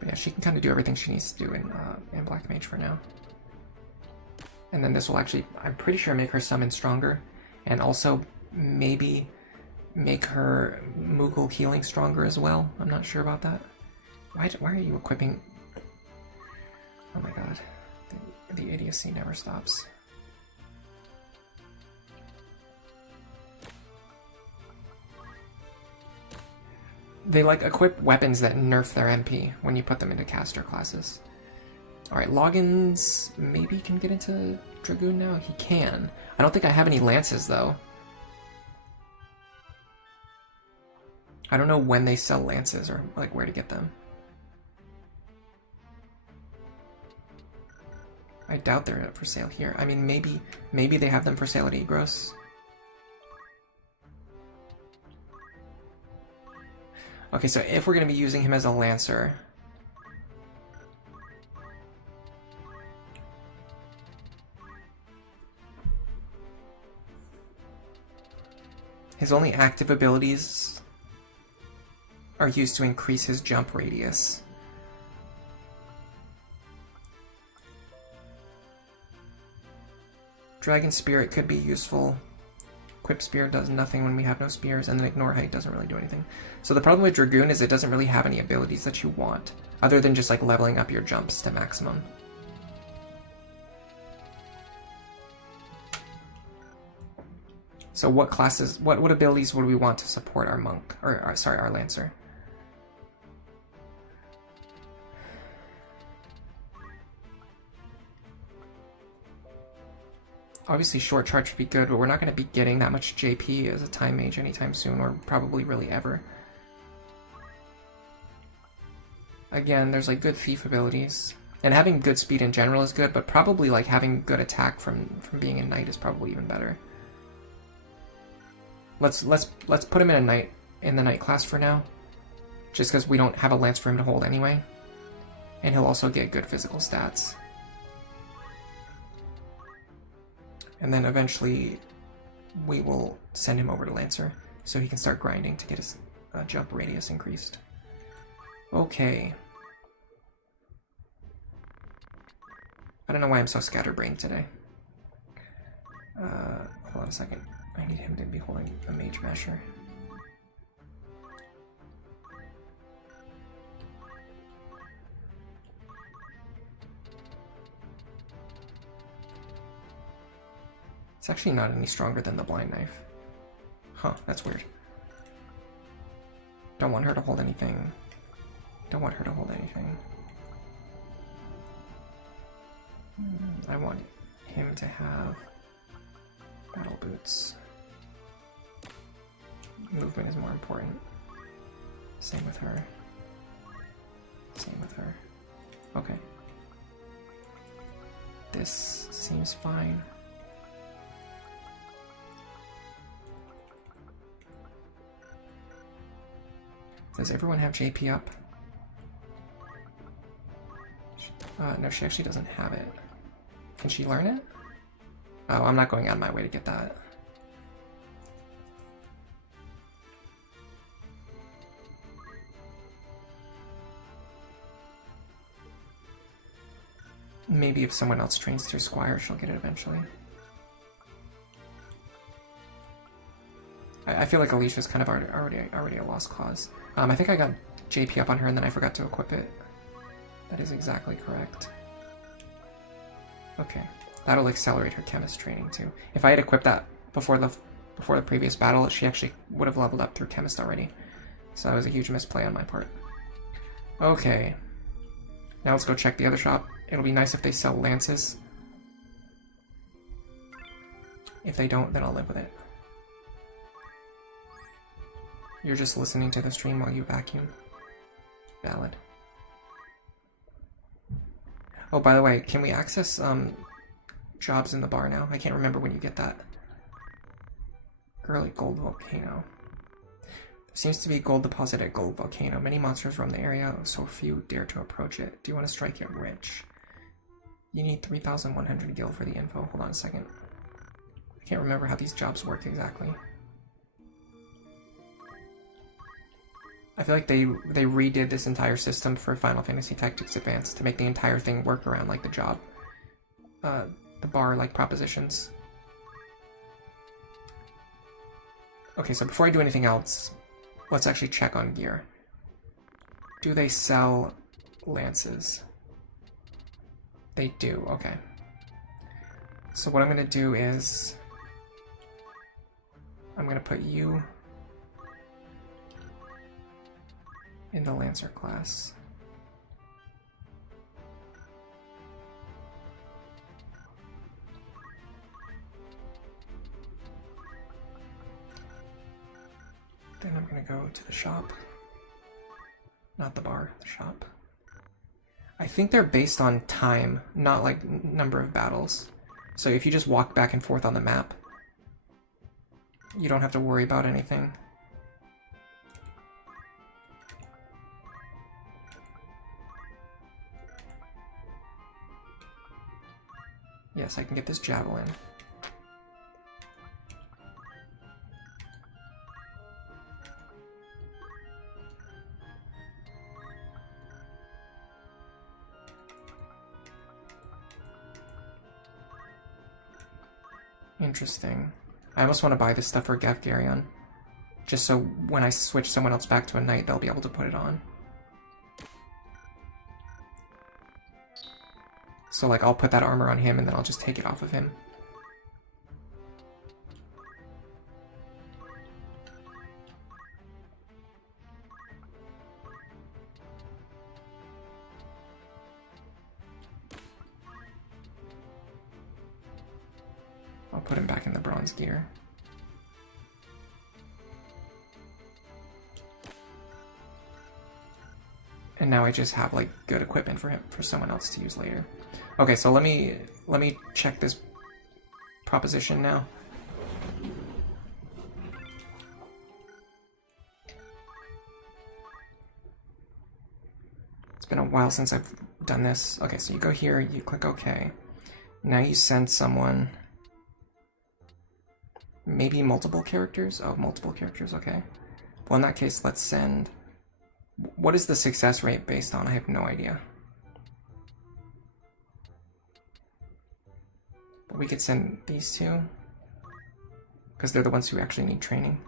But yeah, she can kind of do everything she needs to do in Black Mage for now. And then this will actually, I'm pretty sure, make her summon stronger. And also maybe make her Moogle healing stronger as well. I'm not sure about that. Why are you equipping... Oh my god. The idiocy never stops. They like equip weapons that nerf their MP when you put them into caster classes. Alright, Loggins maybe can get into Dragoon now? He can. I don't think I have any lances though. I don't know when they sell lances or like where to get them. I doubt they're for sale here. I mean, maybe they have them for sale at Egros. Okay, so if we're going to be using him as a Lancer... His only active abilities are used to increase his jump radius. Dragon Spirit could be useful. Equip Spear does nothing when we have no spears, and then Ignore Height doesn't really do anything. So the problem with Dragoon is it doesn't really have any abilities that you want, other than just like leveling up your jumps to maximum. So what classes, what abilities would we want to support our monk, or sorry, our Lancer? Obviously short charge would be good, but we're not going to be getting that much JP as a Time Mage anytime soon, or probably really ever. Again, there's like good thief abilities. And having good speed in general is good, but probably like having good attack from being a knight is probably even better. Let's put him in the knight class for now. Just because we don't have a lance for him to hold anyway. And he'll also get good physical stats. And then eventually we will send him over to Lancer so he can start grinding to get his jump radius increased. Okay. I don't know why I'm so scatterbrained today. Hold on a second. I need him to be holding a Mage Masher. It's actually not any stronger than the Blind Knife. Huh, that's weird. Don't want her to hold anything. Don't want her to hold anything. I want him to have battle boots. Movement is more important. Same with her. Same with her. Okay. This seems fine. Does everyone have JP up? No, she actually doesn't have it. Can she learn it? Oh, I'm not going out of my way to get that. Maybe if someone else trains through Squire, she'll get it eventually. I feel like Alicia's kind of already a lost cause. I think I got JP up on her and then I forgot to equip it. That is exactly correct. Okay, that'll accelerate her chemist training too. If I had equipped that before the previous battle, she actually would have leveled up through chemist already. So that was a huge misplay on my part. Okay, now let's go check the other shop. It'll be nice if they sell lances. If they don't, then I'll live with it. You're just listening to the stream while you vacuum. Valid. Oh, by the way, can we access jobs in the bar now? I can't remember when you get that. Early Gold Volcano. There seems to be gold deposit at Gold Volcano. Many monsters roam the area, so few dare to approach it. Do you want to strike it rich? You need 3,100 gil for the info. Hold on a second. I can't remember how these jobs work exactly. I feel like they redid this entire system for Final Fantasy Tactics Advance to make the entire thing work around like the job, the bar like propositions. Okay, so before I do anything else, let's actually check on gear. Do they sell lances? They do, okay. So what I'm gonna do is I'm gonna put you in the Lancer class. Then I'm gonna go to the shop. Not the bar, the shop. I think they're based on time, not like number of battles. So if you just walk back and forth on the map, you don't have to worry about anything. Yes, I can get this javelin. Interesting. I almost want to buy this stuff for Gafgarion, just so when I switch someone else back to a knight, they'll be able to put it on. So like I'll put that armor on him and then I'll just take it off of him. I'll put him back in the bronze gear. And now I just have like good equipment for him, for someone else to use later. Okay, so let me check this proposition now. It's been a while since I've done this. Okay, so you go here, you click OK. Now you send someone. Maybe multiple characters? Oh, multiple characters, okay. Well, in that case, let's send... What is the success rate based on? I have no idea. But we could send these two, because they're the ones who actually need training.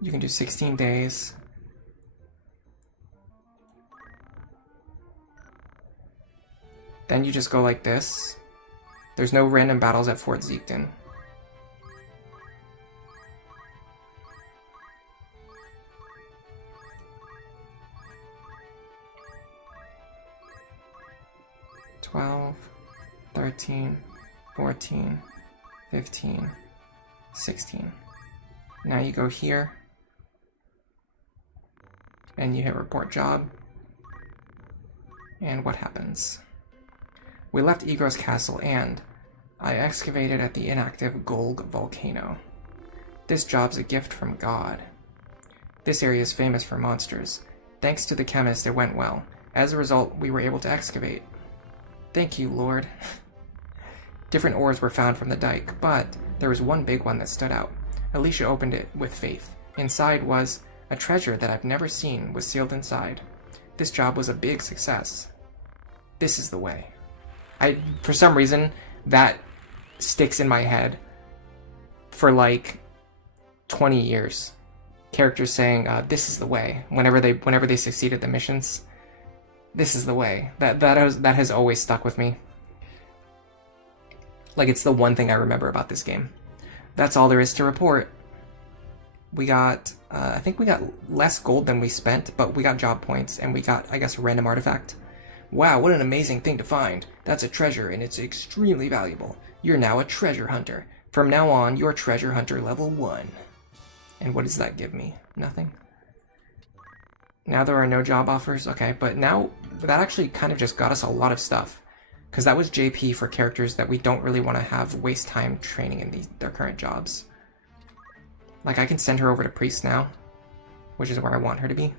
You can do 16 days. Then you just go like this. There's no random battles at Fort Zeekton. $12, $13, $14, $15, $16. Now you go here, and you hit report job, and what happens? We left Igros Castle and I excavated at the inactive Gold Volcano. This job's a gift from God. This area is famous for monsters. Thanks to the chemist, it went well. As a result, we were able to excavate. Thank you, Lord. Different ores were found from the dike, but there was one big one that stood out. Alicia opened it with faith. Inside was a treasure that I've never seen was sealed inside. This job was a big success. This is the way. For some reason, that sticks in my head for like 20 years. Characters saying, "This is the way." Whenever they succeed at the missions, this is the way. That has always stuck with me. Like, it's the one thing I remember about this game. That's all there is to report. We got, I think we got less gold than we spent, but we got job points, and we got, I guess, a random artifact. Wow, what an amazing thing to find. That's a treasure, and it's extremely valuable. You're now a treasure hunter. From now on, you're treasure hunter level 1. And what does that give me? Nothing. Now there are no job offers. Okay, but now that actually kind of just got us a lot of stuff. Because that was JP for characters that we don't really want to have waste time training in their current jobs. Like, I can send her over to Priest now, which is where I want her to be.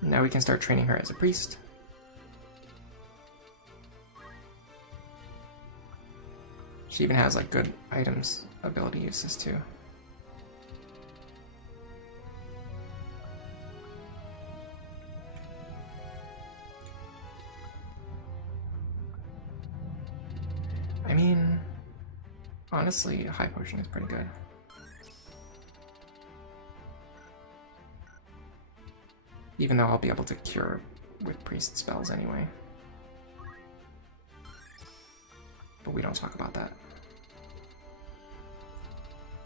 Now we can start training her as a priest. She even has like good items, ability uses too. I mean, honestly, a high potion is pretty good. Even though I'll be able to cure with priest spells anyway. But we don't talk about that.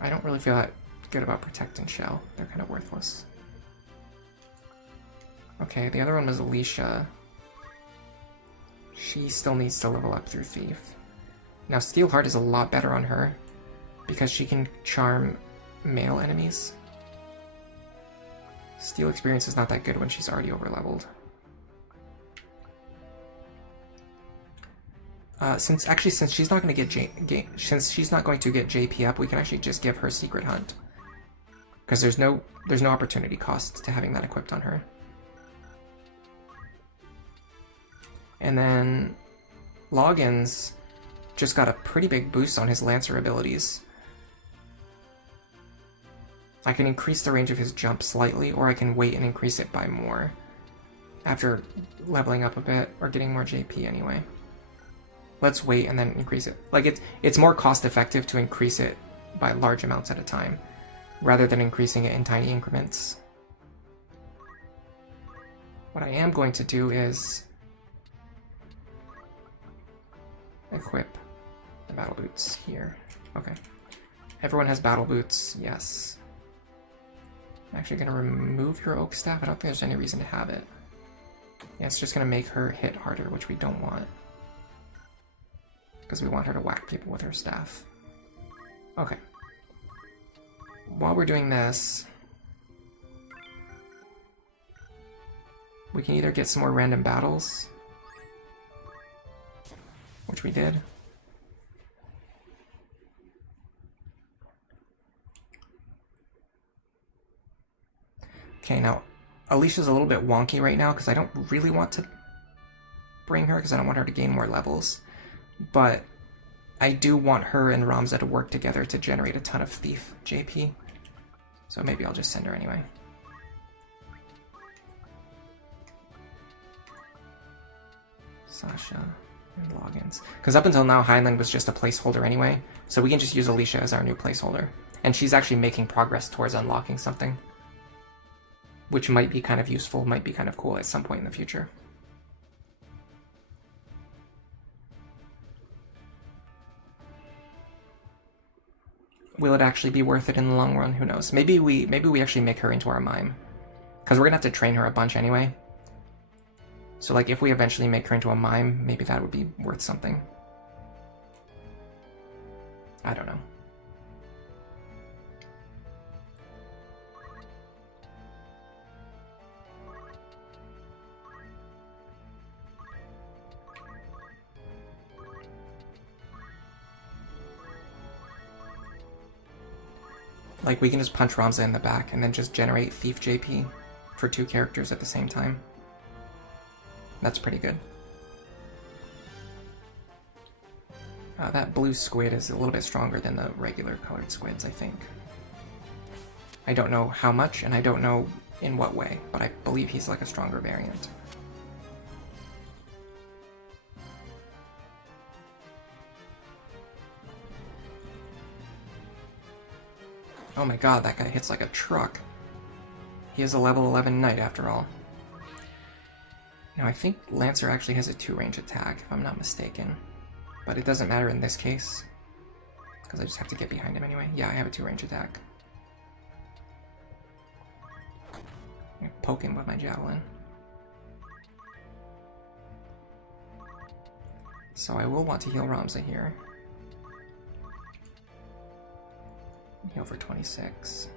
I don't really feel that good about Protect and Shell. They're kind of worthless. Okay, the other one was Alicia. She still needs to level up through Thief. Now Steelheart is a lot better on her because she can charm male enemies. Steel experience is not that good when she's already overleveled. Since she's not going to get since she's not going to get JP up, we can actually just give her Secret Hunt, because there's no opportunity cost to having that equipped on her. And then Loggins just got a pretty big boost on his Lancer abilities. I can increase the range of his jump slightly, or I can wait and increase it by more after leveling up a bit, or getting more JP anyway. Let's wait and then increase it. Like, it's more cost effective to increase it by large amounts at a time, rather than increasing it in tiny increments. What I am going to do is equip the battle boots here. Okay. Everyone has battle boots, yes. I'm actually going to remove your oak staff. I don't think there's any reason to have it. Yeah, it's just going to make her hit harder, which we don't want. Because we want her to whack people with her staff. Okay. While we're doing this, we can either get some more random battles, which we did. Okay, now, Alicia's a little bit wonky right now because I don't really want to bring her because I don't want her to gain more levels. But I do want her and Ramza to work together to generate a ton of Thief JP. So maybe I'll just send her anyway. Sasha and Loggins. Because up until now, Highland was just a placeholder anyway. So we can just use Alicia as our new placeholder. And she's actually making progress towards unlocking something, which might be kind of useful, might be kind of cool at some point in the future. Will it actually be worth it in the long run? Who knows? Maybe we actually make her into our mime, because we're gonna have to train her a bunch anyway. So like, if we eventually make her into a mime, maybe that would be worth something. I don't know. Like, we can just punch Ramza in the back and then just generate Thief JP for 2 characters at the same time. That's pretty good. That blue squid is a little bit stronger than the regular colored squids, I think. I don't know how much, and I don't know in what way, but I believe he's like a stronger variant. Oh my god, that guy hits like a truck. He is a level 11 knight after all. Now I think Lancer actually has a 2-range attack, if I'm not mistaken. But it doesn't matter in this case, because I just have to get behind him anyway. Yeah, I have a 2-range attack. I'm gonna poke him with my javelin. So I will want to heal Ramza here. Heal for 26.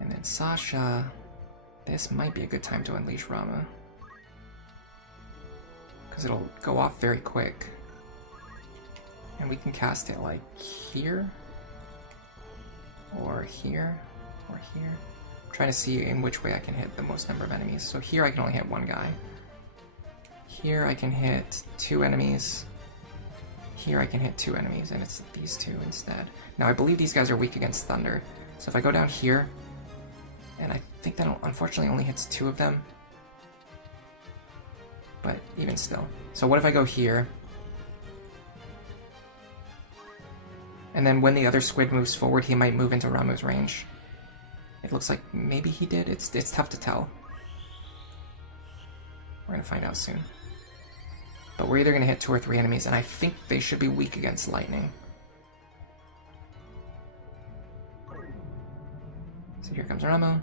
And then Sasha, this might be a good time to unleash Rama. Because it'll go off very quick. And we can cast it like here, or here, or here. I'm trying to see in which way I can hit the most number of enemies. So here I can only hit one guy. Here I can hit 2 enemies. Here I can hit 2 enemies, and it's these 2 instead. Now I believe these guys are weak against thunder. So if I go down here, and I think that unfortunately only hits 2 of them. But even still. So what if I go here? And then when the other squid moves forward, he might move into Ramuh's range. It looks like maybe he did. It's tough to tell. We're gonna find out soon. But we're either gonna hit 2 or 3 enemies, and I think they should be weak against lightning. So here comes Ramuh.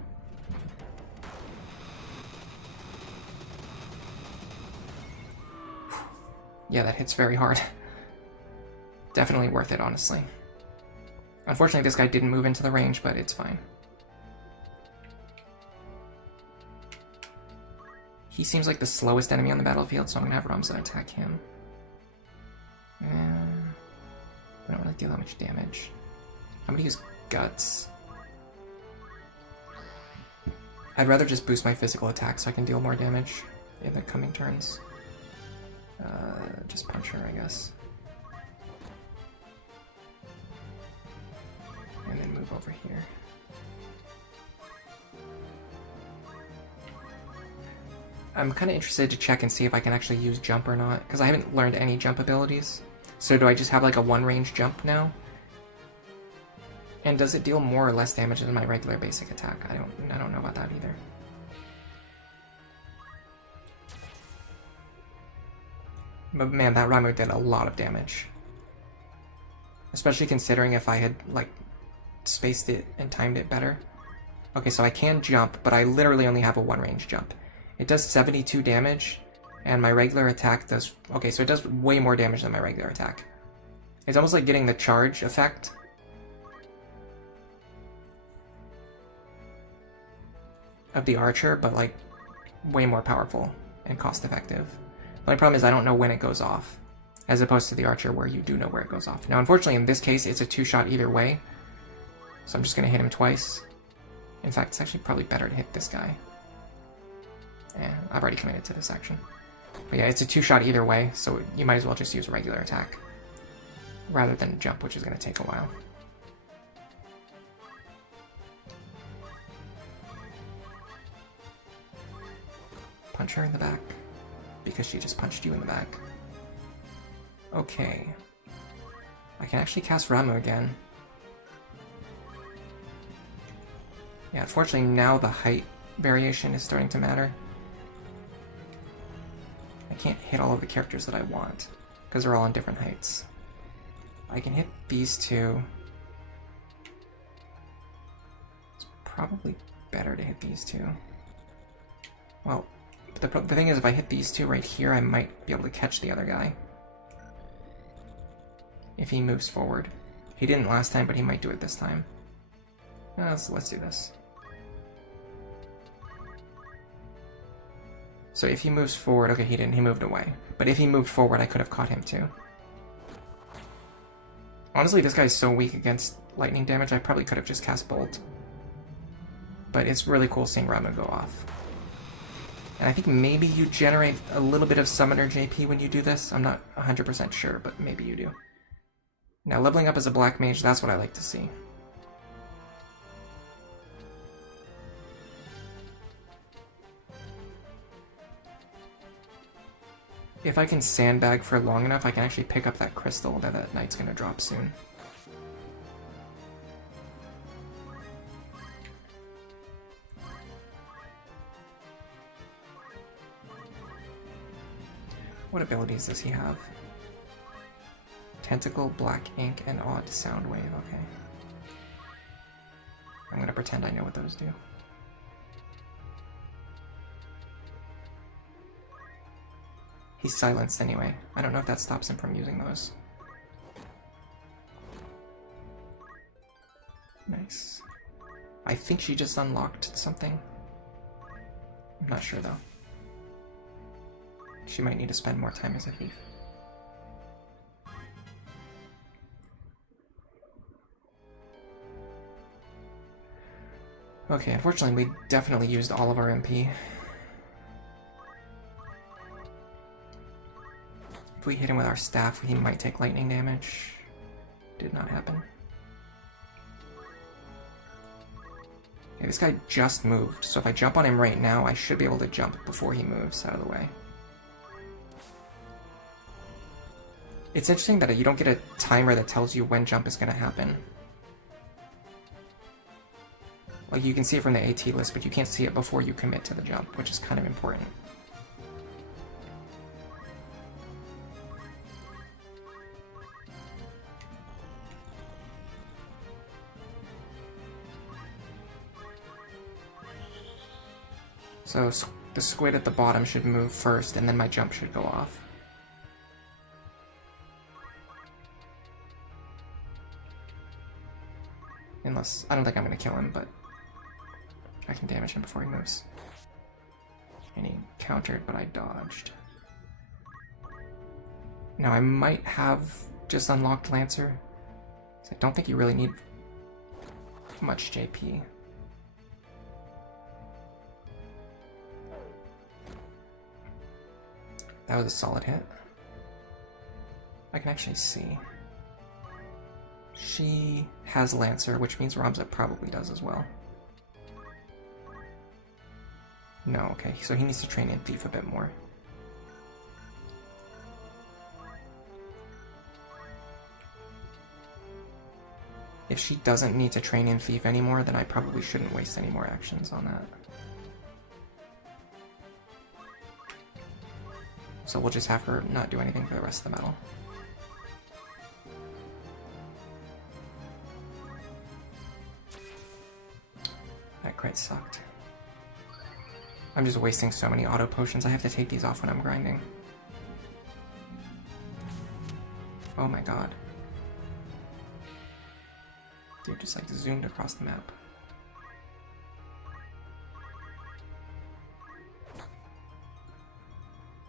Yeah, that hits very hard. Definitely worth it, honestly. Unfortunately, this guy didn't move into the range, but it's fine. He seems like the slowest enemy on the battlefield, so I'm gonna have Ramza attack him. And I don't really deal that much damage. I'm gonna use Guts. I'd rather just boost my physical attack so I can deal more damage in the coming turns. Just punch her, I guess. And then move over here. I'm kind of interested to check and see if I can actually use jump or not, because I haven't learned any jump abilities. So do I just have like a 1-range jump now? And does it deal more or less damage than my regular basic attack? I don't know about that either. But man, that Ramuh did a lot of damage. Especially considering if I had, like, spaced it and timed it better. Okay, so I can jump, but I literally only have a 1-range jump. It does 72 damage, and my regular attack does... Okay, so it does way more damage than my regular attack. It's almost like getting the charge effect. Of the archer, but, like, way more powerful and cost-effective. My problem is I don't know when it goes off, as opposed to the archer where you do know where it goes off. Now, unfortunately, in this case, it's a 2-shot either way, so I'm just going to hit him twice. In fact, it's actually probably better to hit this guy. Yeah, I've already committed to this action. But yeah, it's a 2-shot either way, so you might as well just use a regular attack, rather than jump, which is going to take a while. Punch her in the back. Because she just punched you in the back. Okay. I can actually cast Ramuh again. Yeah, unfortunately now the height variation is starting to matter. I can't hit all of the characters that I want, because they're all on different heights. I can hit these 2. It's probably better to hit these 2. Well, the thing is, if I hit these 2 right here, I might be able to catch the other guy. If he moves forward. He didn't last time, but he might do it this time. Let's do this. So if he moves forward... Okay, he didn't. He moved away. But if he moved forward, I could have caught him too. Honestly, this guy's so weak against lightning damage, I probably could have just cast Bolt. But it's really cool seeing Ramuh go off. And I think maybe you generate a little bit of Summoner JP when you do this. I'm not 100% sure, but maybe you do. Now, leveling up as a Black Mage, that's what I like to see. If I can sandbag for long enough, I can actually pick up that crystal that that knight's going to drop soon. What abilities does he have? Tentacle, Black Ink, and Odd Sound Wave. Okay. I'm going to pretend I know what those do. He's silenced anyway. I don't know if that stops him from using those. Nice. I think she just unlocked something. I'm not sure though. She might need to spend more time as a thief. Okay, unfortunately we definitely used all of our MP. If we hit him with our staff, he might take lightning damage. Did not happen. Okay, this guy just moved, so if I jump on him right now, I should be able to jump before he moves out of the way. It's interesting that you don't get a timer that tells you when jump is going to happen. Like, you can see it from the AT list, but you can't see it before you commit to the jump, which is kind of important. So the squid at the bottom should move first, and then my jump should go off. Unless, I don't think I'm going to kill him, but I can damage him before he moves. And he countered, but I dodged. Now I might have just unlocked Lancer. I don't think you really need much JP. That was a solid hit. I can actually see. She has Lancer, which means Ramza probably does as well. No, okay, so he needs to train in Thief a bit more. If she doesn't need to train in Thief anymore, then I probably shouldn't waste any more actions on that. So we'll just have her not do anything for the rest of the battle. That crit sucked. I'm just wasting so many auto potions. I have to take these off when I'm grinding. Oh my god. Dude just like zoomed across the map.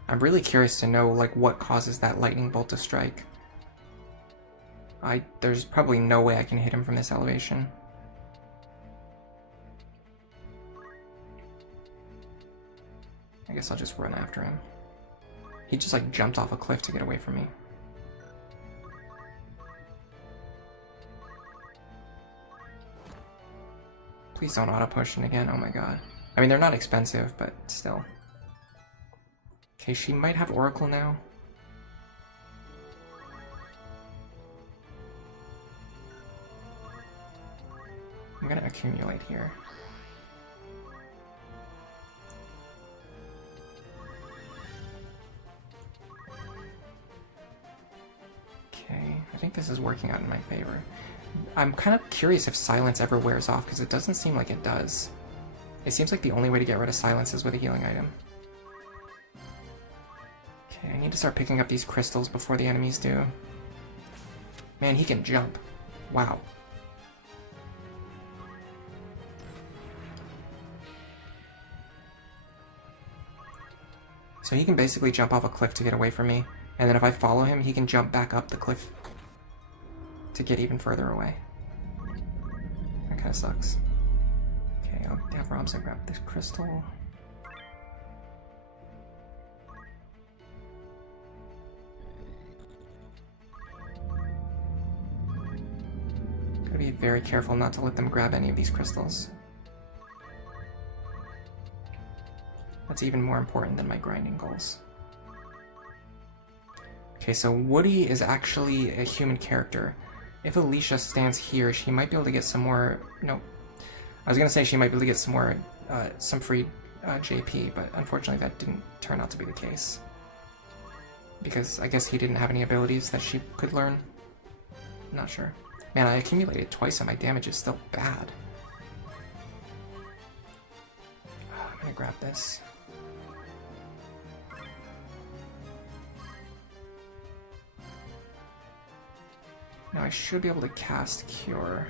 I'm really curious to know like what causes that lightning bolt to strike. There's probably no way I can hit him from this elevation. I guess I'll just run after him. He just like jumped off a cliff to get away from me. Please don't auto push in again, oh my god. I mean, they're not expensive, but still. Okay, she might have Oracle now. I'm gonna accumulate here. Okay, I think this is working out in my favor. I'm kind of curious if silence ever wears off, because it doesn't seem like it does. It seems like the only way to get rid of silence is with a healing item. Okay, I need to start picking up these crystals before the enemies do. Man, he can jump. Wow. So he can basically jump off a cliff to get away from me, and then if I follow him, he can jump back up the cliff to get even further away. That kind of sucks. Okay, I'll have Ramza grab this crystal. be very careful not to let them grab any of these crystals. That's even more important than my grinding goals. Okay, so Woody is actually a human character. If Alicia stands here, she might be able to get some more... No. I was going to say she might be able to get some more, some free JP, but unfortunately that didn't turn out to be the case. Because I guess he didn't have any abilities that she could learn. Not sure. Man, I accumulated twice and my damage is still bad. I'm gonna grab this. Now I should be able to cast Cure.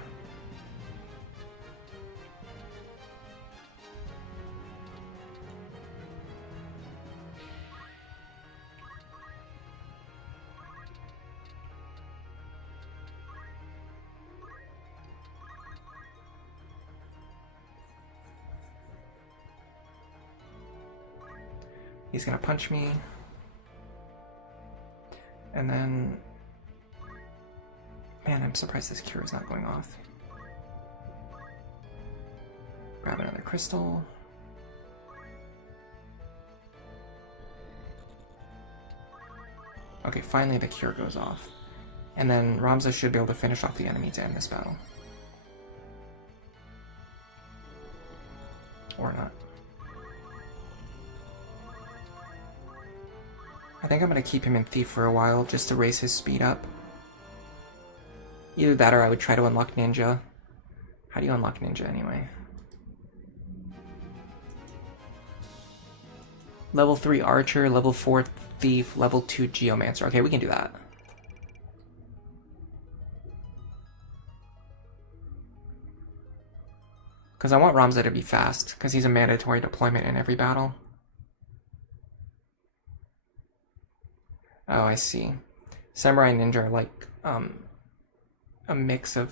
He's gonna punch me. And then... Man, I'm surprised this cure is not going off. Grab another crystal. Okay, finally the cure goes off. And then Ramza should be able to finish off the enemy to end this battle. Or not. I think I'm going to keep him in Thief for a while, just to raise his speed up. Either that or I would try to unlock Ninja. How do you unlock Ninja anyway? Level 3 Archer, level 4 Thief, level 2 Geomancer. Okay, we can do that. Because I want Ramza to be fast, because he's a mandatory deployment in every battle. Oh, I see. Samurai and Ninja are like a mix of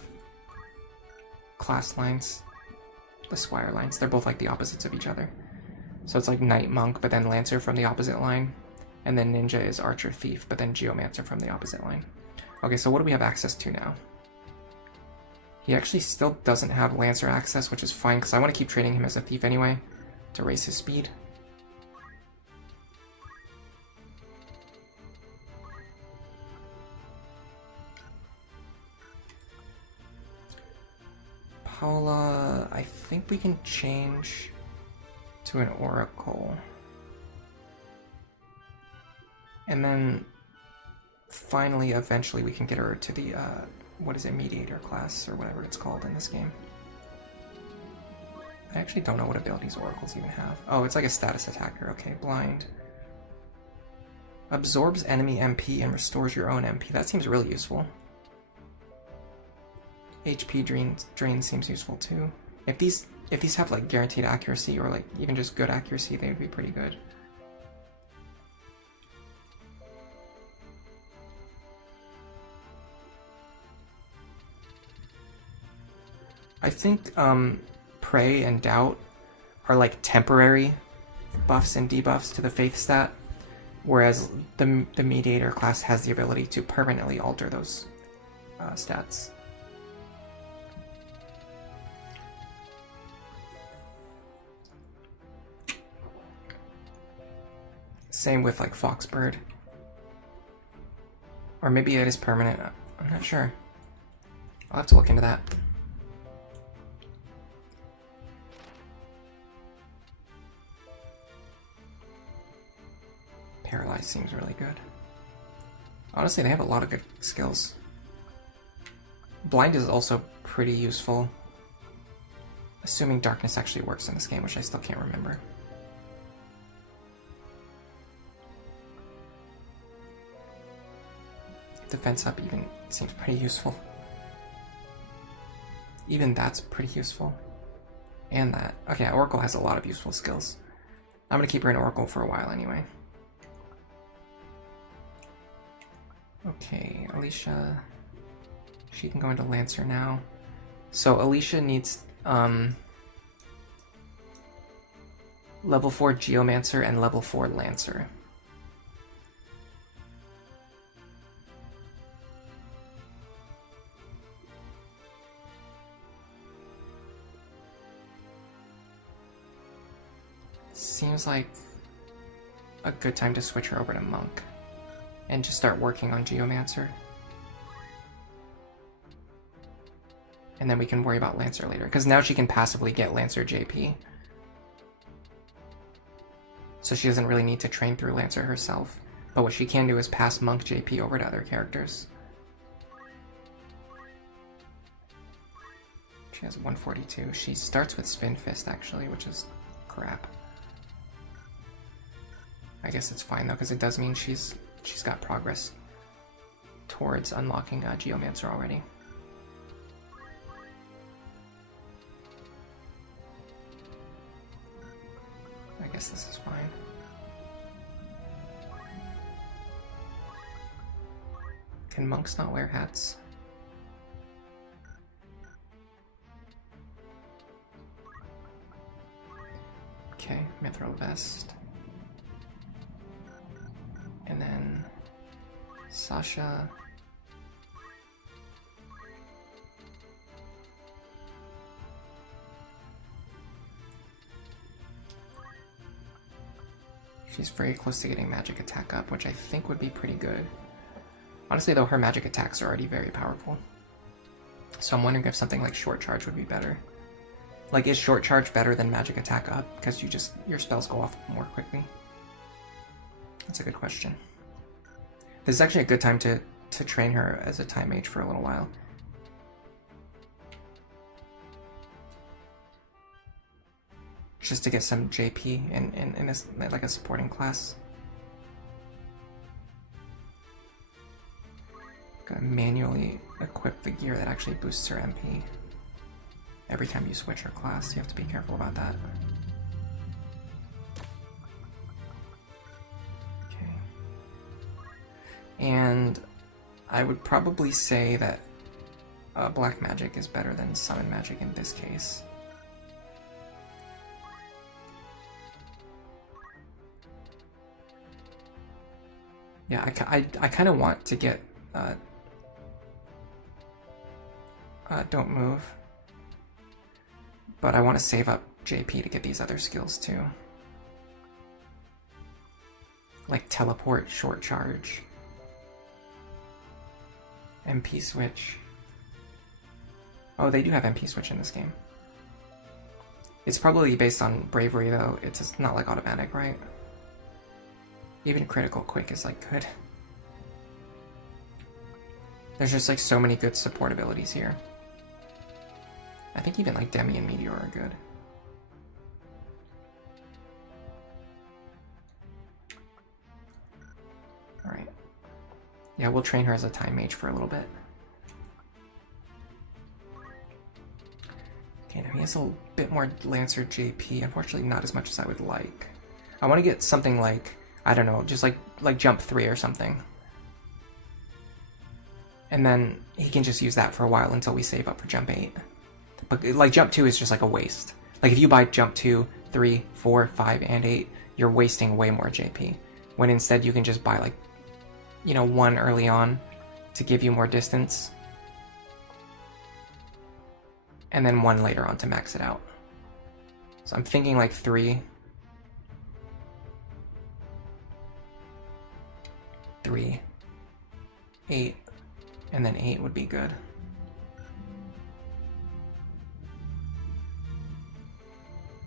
class lines. The Squire lines. They're both like the opposites of each other. So it's like Knight Monk, but then Lancer from the opposite line. And then Ninja is Archer Thief, but then Geomancer from the opposite line. Okay, so what do we have access to now? He actually still doesn't have Lancer access, which is fine, because I want to keep training him as a Thief anyway, to raise his speed. Paula, I think we can change to an Oracle. And then finally, eventually, we can get her to the, what is it, Mediator class, or whatever it's called in this game. I actually don't know what abilities Oracles even have. Oh, it's like a status attacker. Okay, Blind. Absorbs enemy MP and restores your own MP. That seems really useful. HP drain seems useful too. If these have like guaranteed accuracy or like even just good accuracy, they would be pretty good. I think Prey and Doubt are like temporary buffs and debuffs to the Faith stat, whereas the Mediator class has the ability to permanently alter those stats. Same with like Foxbird. Or maybe it is permanent, I'm not sure. I'll have to look into that. Paralyzed seems really good. Honestly, they have a lot of good skills. Blind is also pretty useful. Assuming Darkness actually works in this game, which I still can't remember. Defense up even seems pretty useful. Even that's pretty useful. And that. Okay, Oracle has a lot of useful skills. I'm gonna keep her in Oracle for a while anyway. Okay, Alicia. She can go into Lancer now. So Alicia needs level 4 Geomancer and level 4 Lancer. Seems like a good time to switch her over to Monk and just start working on Geomancer. And then we can worry about Lancer later, because now she can passively get Lancer JP. So she doesn't really need to train through Lancer herself. But what she can do is pass Monk JP over to other characters. She has 142. She starts with Spin Fist, actually, which is crap. I guess it's fine, though, because it does mean she's got progress towards unlocking Geomancer already. I guess this is fine. Can monks not wear hats? Okay, Mithril Vest. And then Sasha. She's very close to getting magic attack up, which I think would be pretty good. Honestly though, her magic attacks are already very powerful. So I'm wondering if something like Short Charge would be better. Like, is Short Charge better than magic attack up? Because your spells go off more quickly. That's a good question. This is actually a good time to train her as a Time Mage for a little while. Just to get some JP in like a supporting class. Gotta manually equip the gear that actually boosts her MP. Every time you switch her class, you have to be careful about that. Okay. And I would probably say that Black Magic is better than Summon Magic in this case. Yeah, I kind of want to get Don't Move, but I want to save up JP to get these other skills too. Like Teleport, Short Charge, MP Switch. Oh, they do have MP Switch in this game. It's probably based on Bravery though, it's not like automatic, right? Even Critical Quick is like good. There's just like so many good support abilities here. I think even like Demi and Meteor are good. Alright. Yeah, we'll train her as a Time Mage for a little bit. Okay, now he has a bit more Lancer JP. Unfortunately, not as much as I would like. I want to get something like, I don't know, just like Jump 3 or something. And then he can just use that for a while until we save up for Jump 8. But like Jump 2 is just like a waste. Like if you buy Jump 2, 3, 4, 5, and 8, you're wasting way more JP. When instead you can just buy like, you know, 1 early on to give you more distance. And then 1 later on to max it out. So I'm thinking like 3. 3. 8. And then 8 would be good.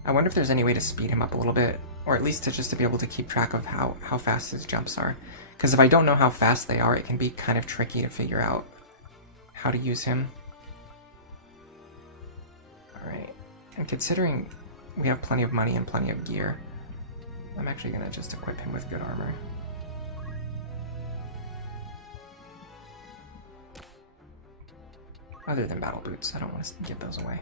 I wonder if there's any way to speed him up a little bit, or at least just to be able to keep track of how fast his jumps are. Because if I don't know how fast they are, it can be kind of tricky to figure out how to use him. Alright, and considering we have plenty of money and plenty of gear, I'm actually going to just equip him with good armor. Other than battle boots, I don't want to give those away.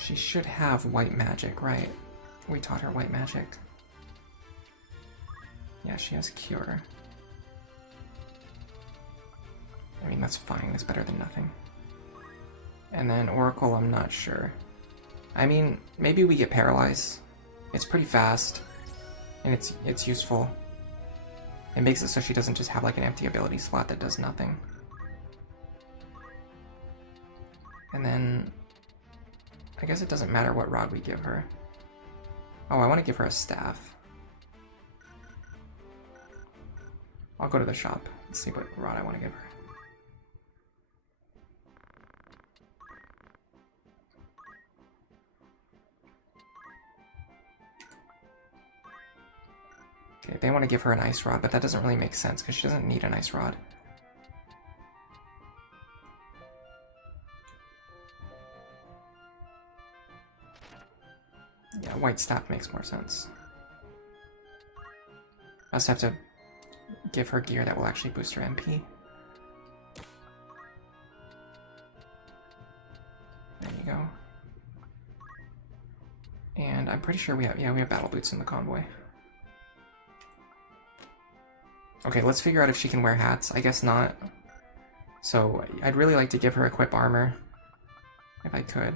She should have white magic, right? We taught her white magic. Yeah, she has cure. I mean, that's fine. It's better than nothing. And then Oracle, I'm not sure. I mean, maybe we get Paralyze. It's pretty fast. And it's useful. It makes it so she doesn't just have like an empty ability slot that does nothing. And then I guess it doesn't matter what rod we give her. Oh, I want to give her a staff. I'll go to the shop and see what rod I want to give her. Okay, they want to give her an ice rod, but that doesn't really make sense because she doesn't need an ice rod. Yeah, white staff makes more sense. I also have to give her gear that will actually boost her MP. There you go. And I'm pretty sure we have battle boots in the convoy. Okay, let's figure out if she can wear hats. I guess not. So I'd really like to give her equip armor, if I could.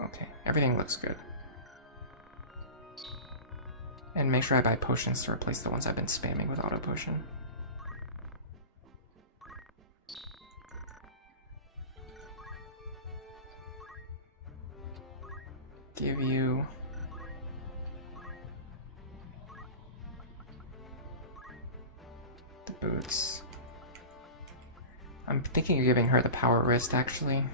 Okay, everything looks good. And make sure I buy potions to replace the ones I've been spamming with auto potion. Give you... the boots. I'm thinking of giving her the power wrist, actually.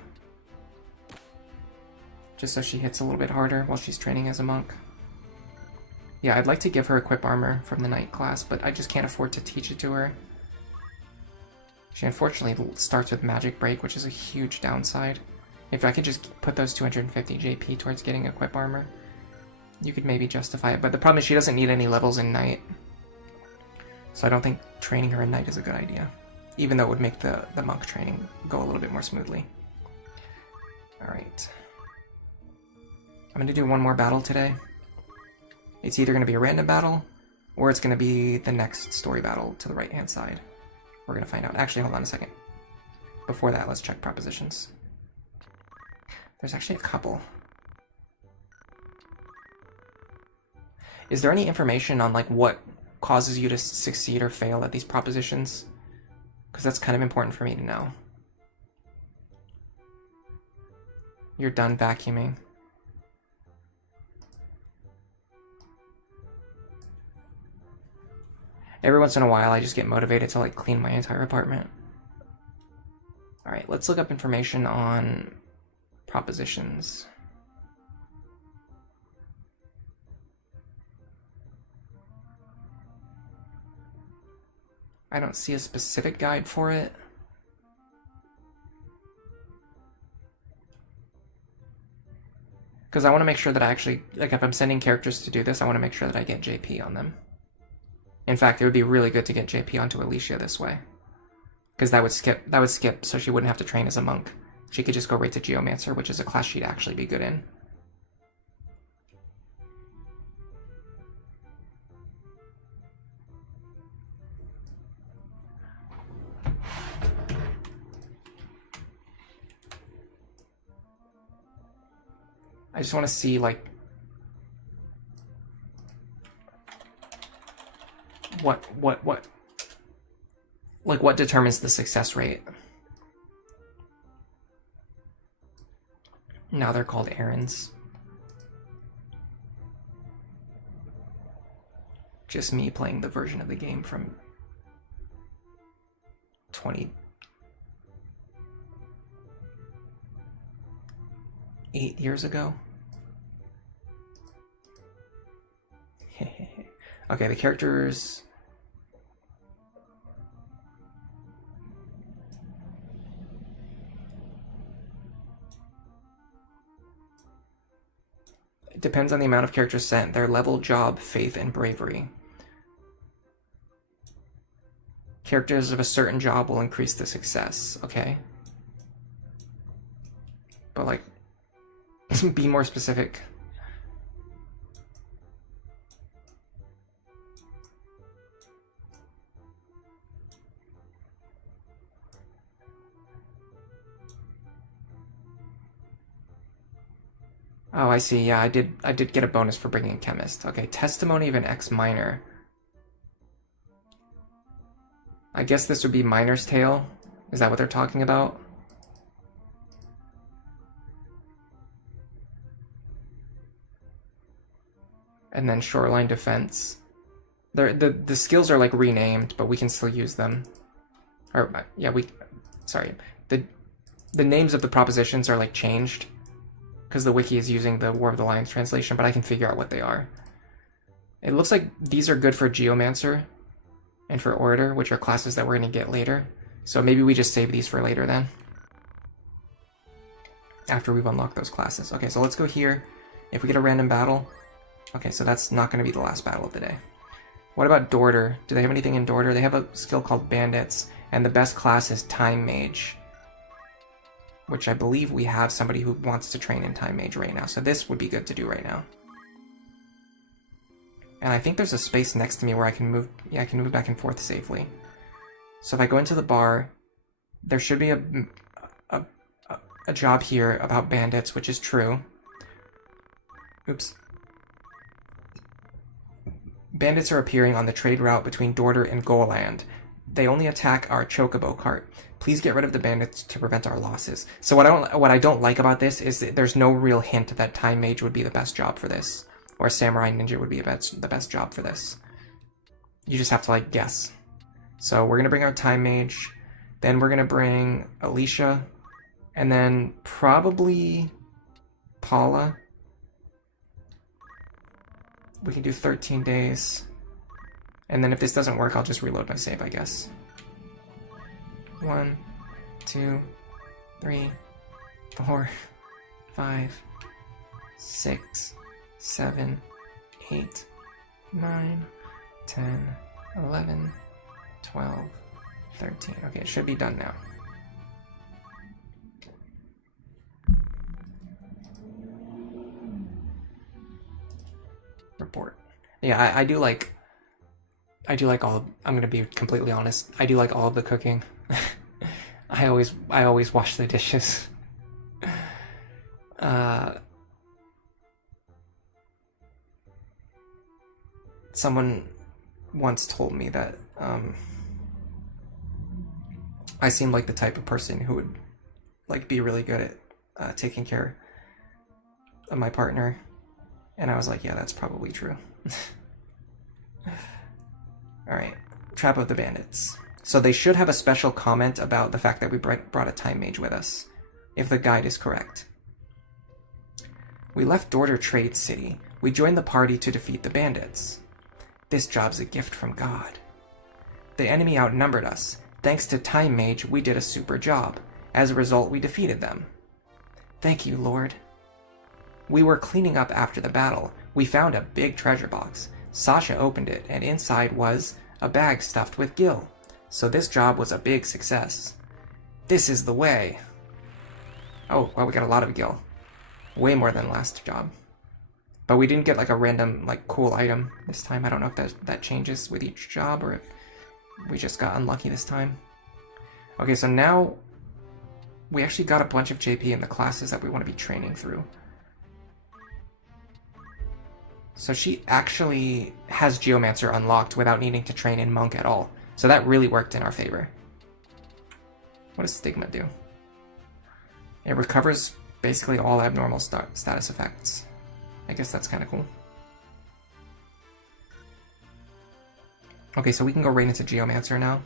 Just so she hits a little bit harder while she's training as a monk. Yeah, I'd like to give her equip armor from the knight class, but I just can't afford to teach it to her. She unfortunately starts with magic break, which is a huge downside. If I could just put those 250 JP towards getting equip armor, you could maybe justify it. But the problem is she doesn't need any levels in knight. So I don't think training her in knight is a good idea. Even though it would make the monk training go a little bit more smoothly. Alright. I'm going to do one more battle today. It's either going to be a random battle, or it's going to be the next story battle to the right-hand side. We're going to find out. Actually, hold on a second. Before that, let's check propositions. There's actually a couple. Is there any information on like what causes you to succeed or fail at these propositions? Because that's kind of important for me to know. You're done vacuuming. Every once in a while, I just get motivated to like clean my entire apartment. Alright, let's look up information on propositions. I don't see a specific guide for it. Because I want to make sure that I actually, like if I'm sending characters to do this, I want to make sure that I get JP on them. In fact, it would be really good to get JP onto Alicia this way. Because that would skip so she wouldn't have to train as a monk. She could just go right to Geomancer, which is a class she'd actually be good in. I just want to see, like, what determines the success rate. Now they're called errands. Just me playing the version of the game from 28 years ago. Okay, the characters... It depends on the amount of characters sent, their level, job, faith, and bravery. Characters of a certain job will increase the success, okay? But like, be more specific. Oh, I see. Yeah, I did get a bonus for bringing a chemist. Okay, testimony of an ex-miner. I guess this would be Miner's Tale. Is that what they're talking about? And then Shoreline Defense. The skills are like renamed, but we can still use them. Or yeah, sorry. The names of the propositions are like changed because the wiki is using the War of the Lions translation, but I can figure out what they are. It looks like these are good for Geomancer and for Orator, which are classes that we're going to get later. So maybe we just save these for later then, after we've unlocked those classes. Okay, so let's go here. If we get a random battle, okay, so that's not going to be the last battle of the day. What about Dorter? Do they have anything in Dorter? They have a skill called Bandits, and the best class is Time Mage, which I believe we have somebody who wants to train in Time Mage right now, so this would be good to do right now. And I think there's a space next to me where I can move, yeah, I can move back and forth safely. So if I go into the bar, there should be a job here about bandits, which is true. Oops. Bandits are appearing on the trade route between Dorter and Goland. They only attack our chocobo cart. Please get rid of the bandits to prevent our losses. So what I don't like about this is that there's no real hint that Time Mage would be the best job for this, or Samurai Ninja would be the best job for this. You just have to like guess. So we're gonna bring our Time Mage, then we're gonna bring Alicia, and then probably Paula. We can do 13 days. And then if this doesn't work, I'll just reload my save, I guess. 1, 2, 3, 4, 5, 6, 7, 8, 9, 10, 11, 12, 13. Okay, it should be done now. Report. Yeah, I do like all of, I'm gonna be completely honest, I do like all of the cooking. I always wash the dishes. Someone once told me that I seemed like the type of person who would like be really good at taking care of my partner. And I was like, yeah, that's probably true. Alright, Trap of the Bandits. So they should have a special comment about the fact that we brought a Time Mage with us, if the guide is correct. We left Dorter Trade City. We joined the party to defeat the bandits. This job's a gift from God. The enemy outnumbered us. Thanks to Time Mage, we did a super job. As a result, we defeated them. Thank you, Lord. We were cleaning up after the battle. We found a big treasure box. Sasha opened it, and inside was a bag stuffed with gil. So this job was a big success. This is the way. Oh, well, we got a lot of gil. Way more than last job. But we didn't get like a random, like, cool item this time. I don't know if that changes with each job or if we just got unlucky this time. Okay, so now we actually got a bunch of JP in the classes that we want to be training through. So she actually has Geomancer unlocked without needing to train in Monk at all. So that really worked in our favor. What does Stigma do? It recovers basically all abnormal status effects. I guess that's kind of cool. Okay, so we can go right into Geomancer now,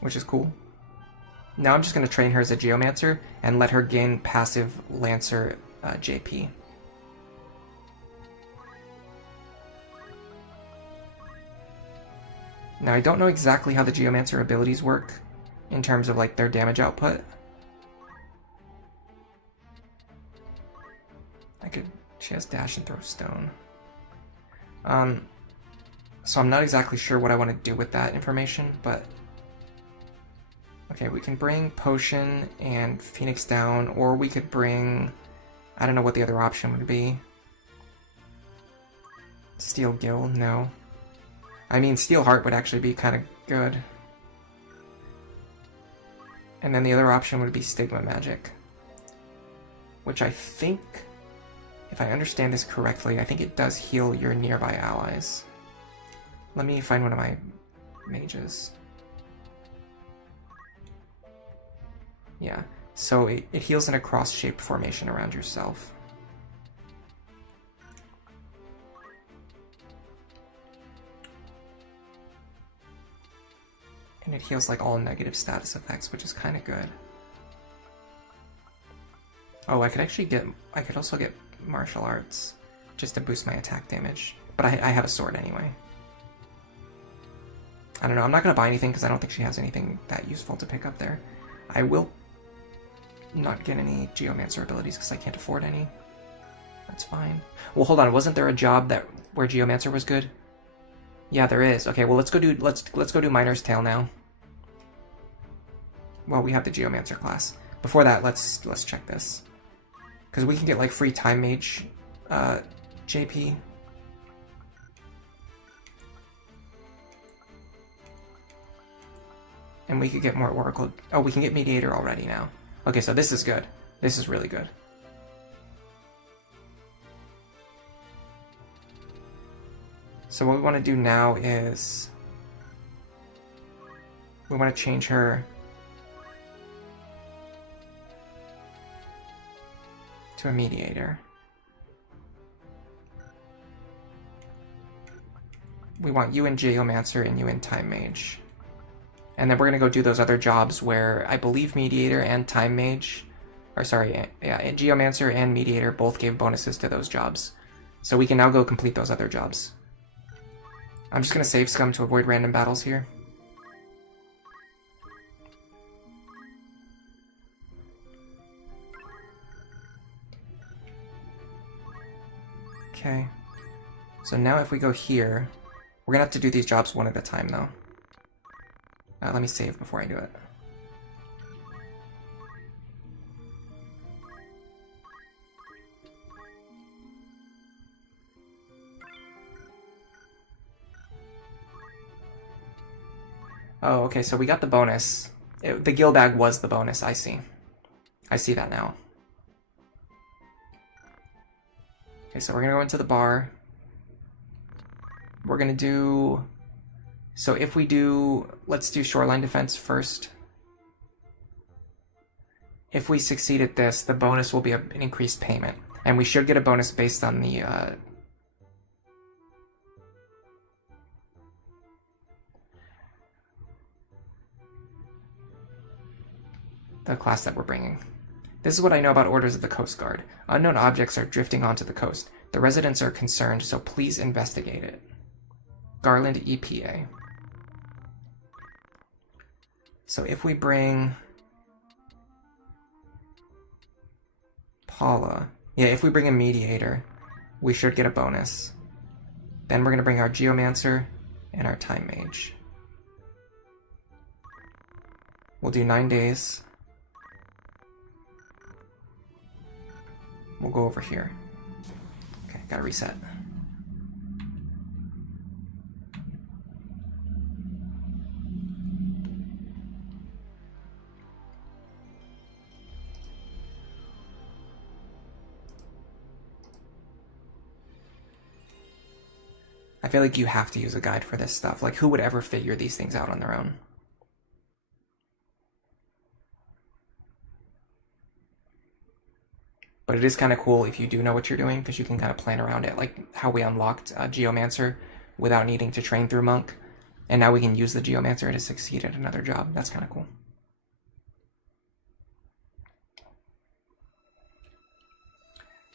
which is cool. Now I'm just going to train her as a Geomancer and let her gain passive Lancer JP. Now, I don't know exactly how the Geomancer abilities work in terms of like their damage output. She has dash and throw stone. So I'm not exactly sure what I want to do with that information, but okay, we can bring Potion and Phoenix down, or we could bring, I don't know what the other option would be. Steel Gil, no. I mean, Steel Heart would actually be kind of good. And then the other option would be Stigma Magic. which I think, if I understand this correctly, I think it does heal your nearby allies. Let me find one of my mages. Yeah, so it heals in a cross-shaped formation around yourself. And it heals like all negative status effects, which is kind of good. Oh, I could also get martial arts just to boost my attack damage. But I have a sword anyway. I don't know, I'm not going to buy anything because I don't think she has anything that useful to pick up there. I will not get any Geomancer abilities because I can't afford any. That's fine. Well, hold on, wasn't there a job where Geomancer was good? Yeah, there is. Okay, well let's go do Miner's Tale now. Well, we have the Geomancer class. Before that, let's check this. Because we can get like free Time Mage JP. And we could get more Oracle. Oh, we can get Mediator already now. Okay, so this is good. This is really good. So what we want to do now is we want to change her to a Mediator. We want you in Geomancer and you in Time Mage. And then we're going to go do those other jobs where I believe Mediator and Time Mage, or sorry, yeah, Geomancer and Mediator both gave bonuses to those jobs. So we can now go complete those other jobs. I'm just going to save Scum to avoid random battles here. Okay. So now if we go here, we're going to have to do these jobs one at a time though. Let me save before I do it. Oh, okay, so we got the bonus. The Gil Bag was the bonus, I see. I see that now. Okay, so we're gonna go into the bar. We're gonna do... So if we do... Let's do Shoreline Defense first. If we succeed at this, the bonus will be an increased payment. And we should get a bonus based on the class that we're bringing. This is what I know about Orders of the Coast Guard. Unknown objects are drifting onto the coast. The residents are concerned, so please investigate it. Garland EPA. So if we bring Paula, yeah, if we bring a Mediator, we should get a bonus. Then we're going to bring our Geomancer and our Time Mage. We'll do 9 days. We'll go over here. Okay, gotta reset. I feel like you have to use a guide for this stuff. Like, who would ever figure these things out on their own? But it is kind of cool if you do know what you're doing, because you can kind of plan around it, like how we unlocked Geomancer without needing to train through Monk. And now we can use the Geomancer to succeed at another job. That's kind of cool.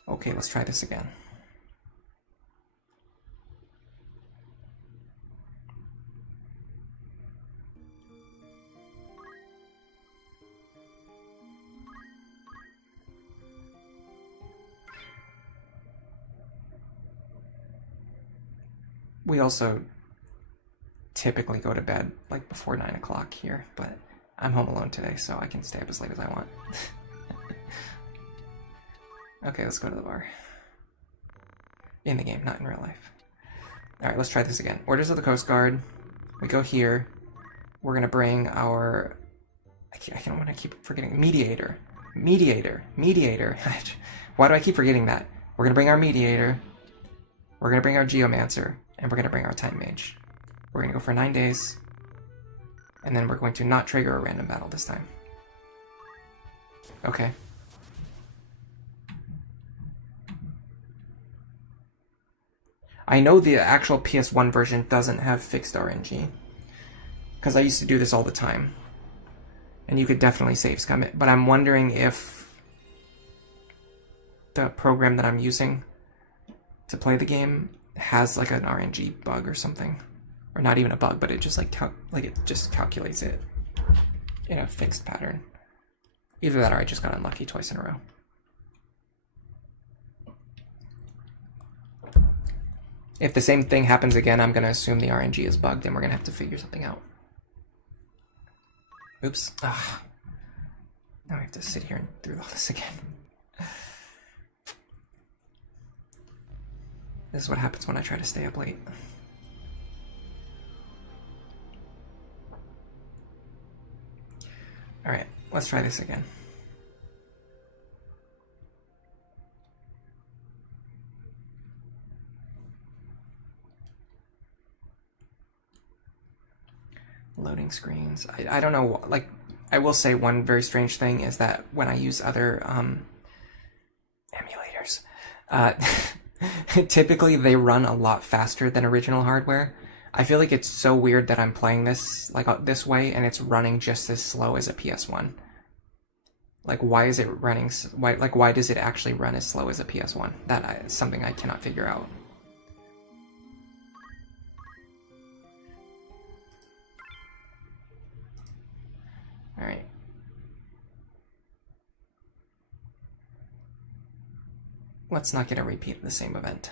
Okay, let's try this again. We also typically go to bed like before 9 o'clock here, but I'm home alone today, so I can stay up as late as I want. Okay, let's go to the bar. In the game, not in real life. Alright, let's try this again. Orders of the Coast Guard. We go here. We're going to bring our... I don't want to keep forgetting. Mediator. Mediator. Mediator. Why do I keep forgetting that? We're going to bring our Mediator. We're going to bring our Geomancer. And we're going to bring our Time Mage. We're going to go for 9 days. And then we're going to not trigger a random battle this time. Okay. I know the actual PS1 version doesn't have fixed RNG. Because I used to do this all the time. And you could definitely save scum it. But I'm wondering if the program that I'm using to play the game has like an RNG bug or something. Or not even a bug, but it just like it just calculates it in a fixed pattern. Either that or I just got unlucky twice in a row. If the same thing happens again, I'm going to assume the RNG is bugged and we're going to have to figure something out. Oops. Ugh. Now I have to sit here and do all this again. This is what happens when I try to stay up late. Alright, let's try this again. Loading screens. I don't know, like, I will say one very strange thing is that when I use other emulators, typically they run a lot faster than original hardware. I feel like it's so weird that I'm playing this like this way and it's running just as slow as a PS1. Like, why is it running? Why does it actually run as slow as a PS1? That is something I cannot figure out. All right. Let's not get a repeat of the same event.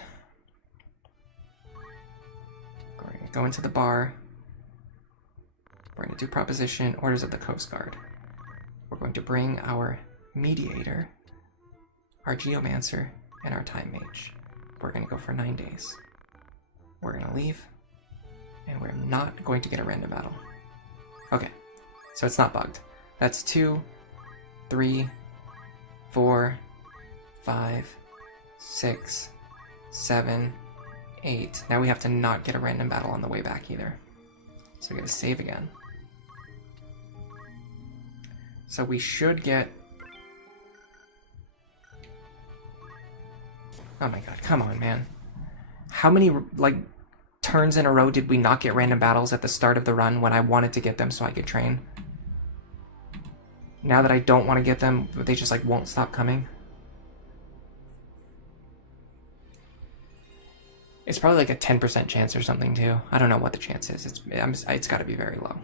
We're going to go into the bar. We're going to do proposition, orders of the Coast Guard. We're going to bring our Mediator, our Geomancer, and our Time Mage. We're going to go for 9 days. We're going to leave, and we're not going to get a random battle. Okay, so it's not bugged. That's 2, 3, 4, 5, 6, 7, 8. Now we have to not get a random battle on the way back either. So we gotta save again. So we should get... Oh my god, come on, man. How many, like, turns in a row did we not get random battles at the start of the run when I wanted to get them so I could train? Now that I don't want to get them, they just, like, won't stop coming. It's probably like a 10% chance or something, too. I don't know what the chance is. It's got to be very low.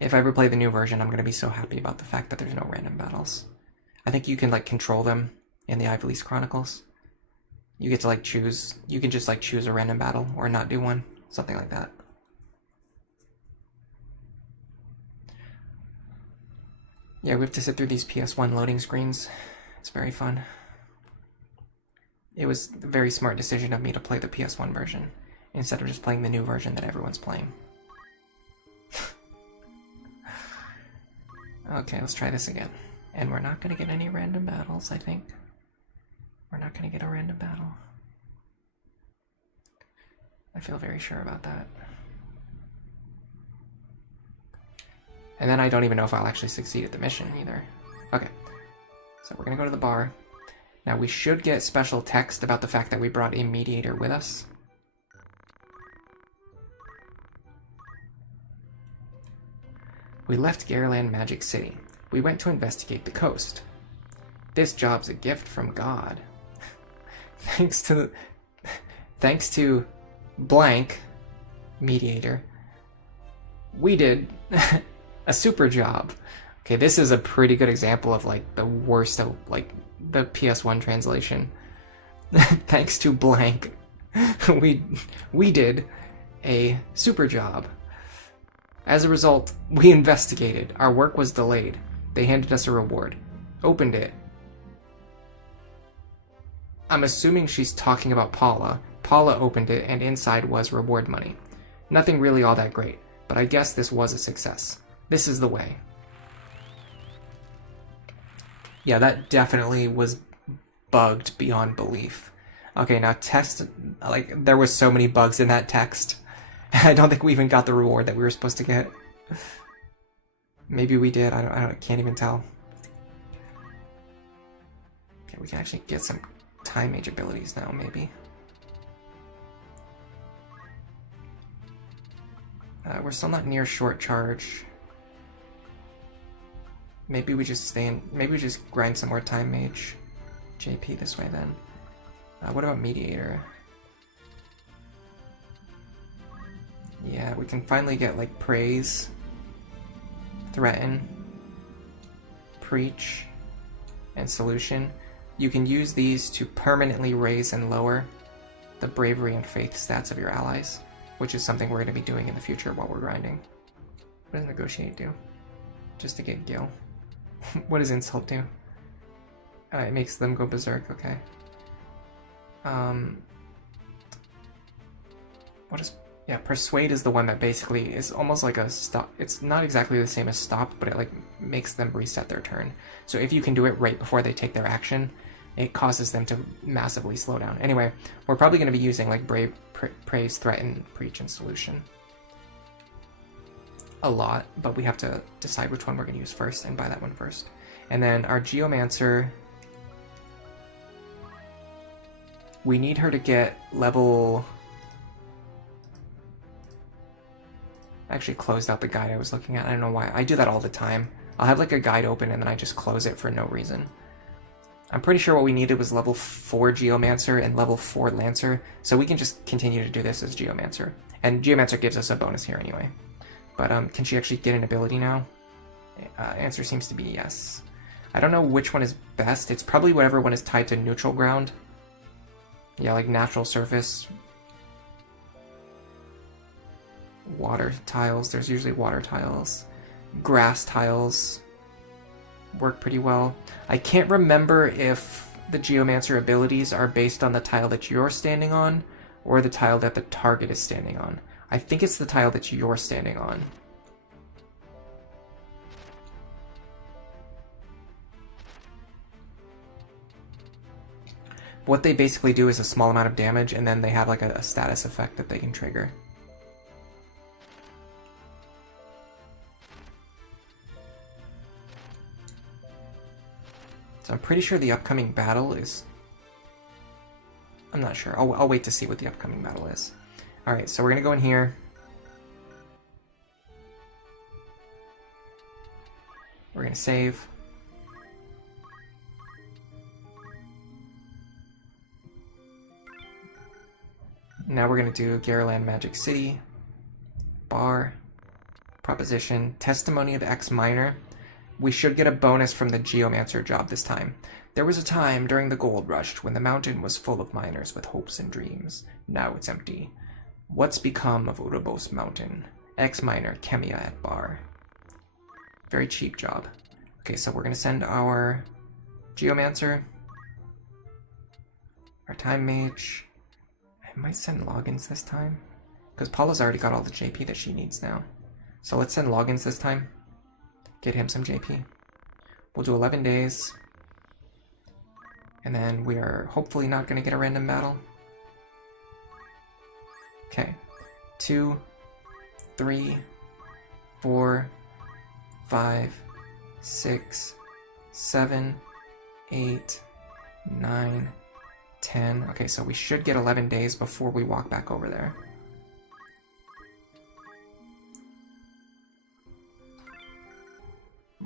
If I ever play the new version, I'm going to be so happy about the fact that there's no random battles. I think you can, like, control them in the Ivalice Chronicles. You get to, like, choose... You can just, like, choose a random battle or not do one. Something like that. Yeah, we have to sit through these PS1 loading screens. It's very fun. It was a very smart decision of me to play the PS1 version instead of just playing the new version that everyone's playing. Okay, let's try this again. And we're not going to get any random battles, I think. We're not going to get a random battle. I feel very sure about that. And then I don't even know if I'll actually succeed at the mission either. Okay, so we're going to go to the bar. Now we should get special text about the fact that we brought a Mediator with us. We left Gairland Magic City. We went to investigate the coast. This job's a gift from God. Thanks to blank Mediator, we did a super job. Okay, this is a pretty good example of, like, the worst of, like, the PS1 translation. Thanks to blank, we did a super job. As a result, we investigated. Our work was delayed. They handed us a reward. Opened it. I'm assuming she's talking about Paula. Paula opened it, and inside was reward money. Nothing really all that great, but I guess this was a success. This is the way. Yeah, that definitely was bugged beyond belief. Okay, now test, like, there was so many bugs in that text. I don't think we even got the reward that we were supposed to get. Maybe we did, I can't even tell. Okay, we can actually get some time mage abilities now, maybe. We're still not near short charge. Maybe we just maybe we just grind some more time mage JP this way then. What about mediator? Yeah, we can finally get like praise, threaten, preach, and solution. You can use these to permanently raise and lower the bravery and faith stats of your allies, which is something we're going to be doing in the future while we're grinding. What does negotiate do? Just to get Gil. What does insult do? It makes them go berserk, okay. What is... Yeah, persuade is the one that basically is almost like a stop. It's not exactly the same as stop, but it like makes them reset their turn. So if you can do it right before they take their action, it causes them to massively slow down. Anyway, we're probably going to be using like brave, praise, threaten, preach, and solution a lot, but we have to decide which one we're going to use first and buy that one first. And then our Geomancer, we need her to get level... I actually closed out the guide I was looking at. I don't know why. I do that all the time. I'll have like a guide open and then I just close it for no reason. I'm pretty sure what we needed was level 4 Geomancer and level 4 Lancer, so we can just continue to do this as Geomancer. And Geomancer gives us a bonus here anyway. But can she actually get an ability now? Answer seems to be yes. I don't know which one is best. It's probably whatever one is tied to neutral ground. Yeah, like natural surface. Water tiles. There's usually water tiles. Grass tiles work pretty well. I can't remember if the Geomancer abilities are based on the tile that you're standing on or the tile that the target is standing on. I think it's the tile that you're standing on. What they basically do is a small amount of damage, and then they have like a status effect that they can trigger. So I'm pretty sure the upcoming battle is... I'm not sure. I'll wait to see what the upcoming battle is. Alright, so we're going to go in here. We're going to save. Now we're going to do Garaland Magic City. Bar. Proposition. Testimony of X Minor. We should get a bonus from the Geomancer job this time. There was a time during the gold rush when the mountain was full of miners with hopes and dreams. Now it's empty. What's become of Urobos Mountain? X-Miner, Kemia at Bar. Very cheap job. Okay, so we're going to send our Geomancer, our Time Mage. I might send Logins this time, because Paula's already got all the JP that she needs now. So let's send Logins this time. Get him some JP. We'll do 11 days. And then we are hopefully not going to get a random battle. Okay. 2, 3, 4, 5, 6, 7, 8, 9, 10. Okay, so we should get 11 days before we walk back over there.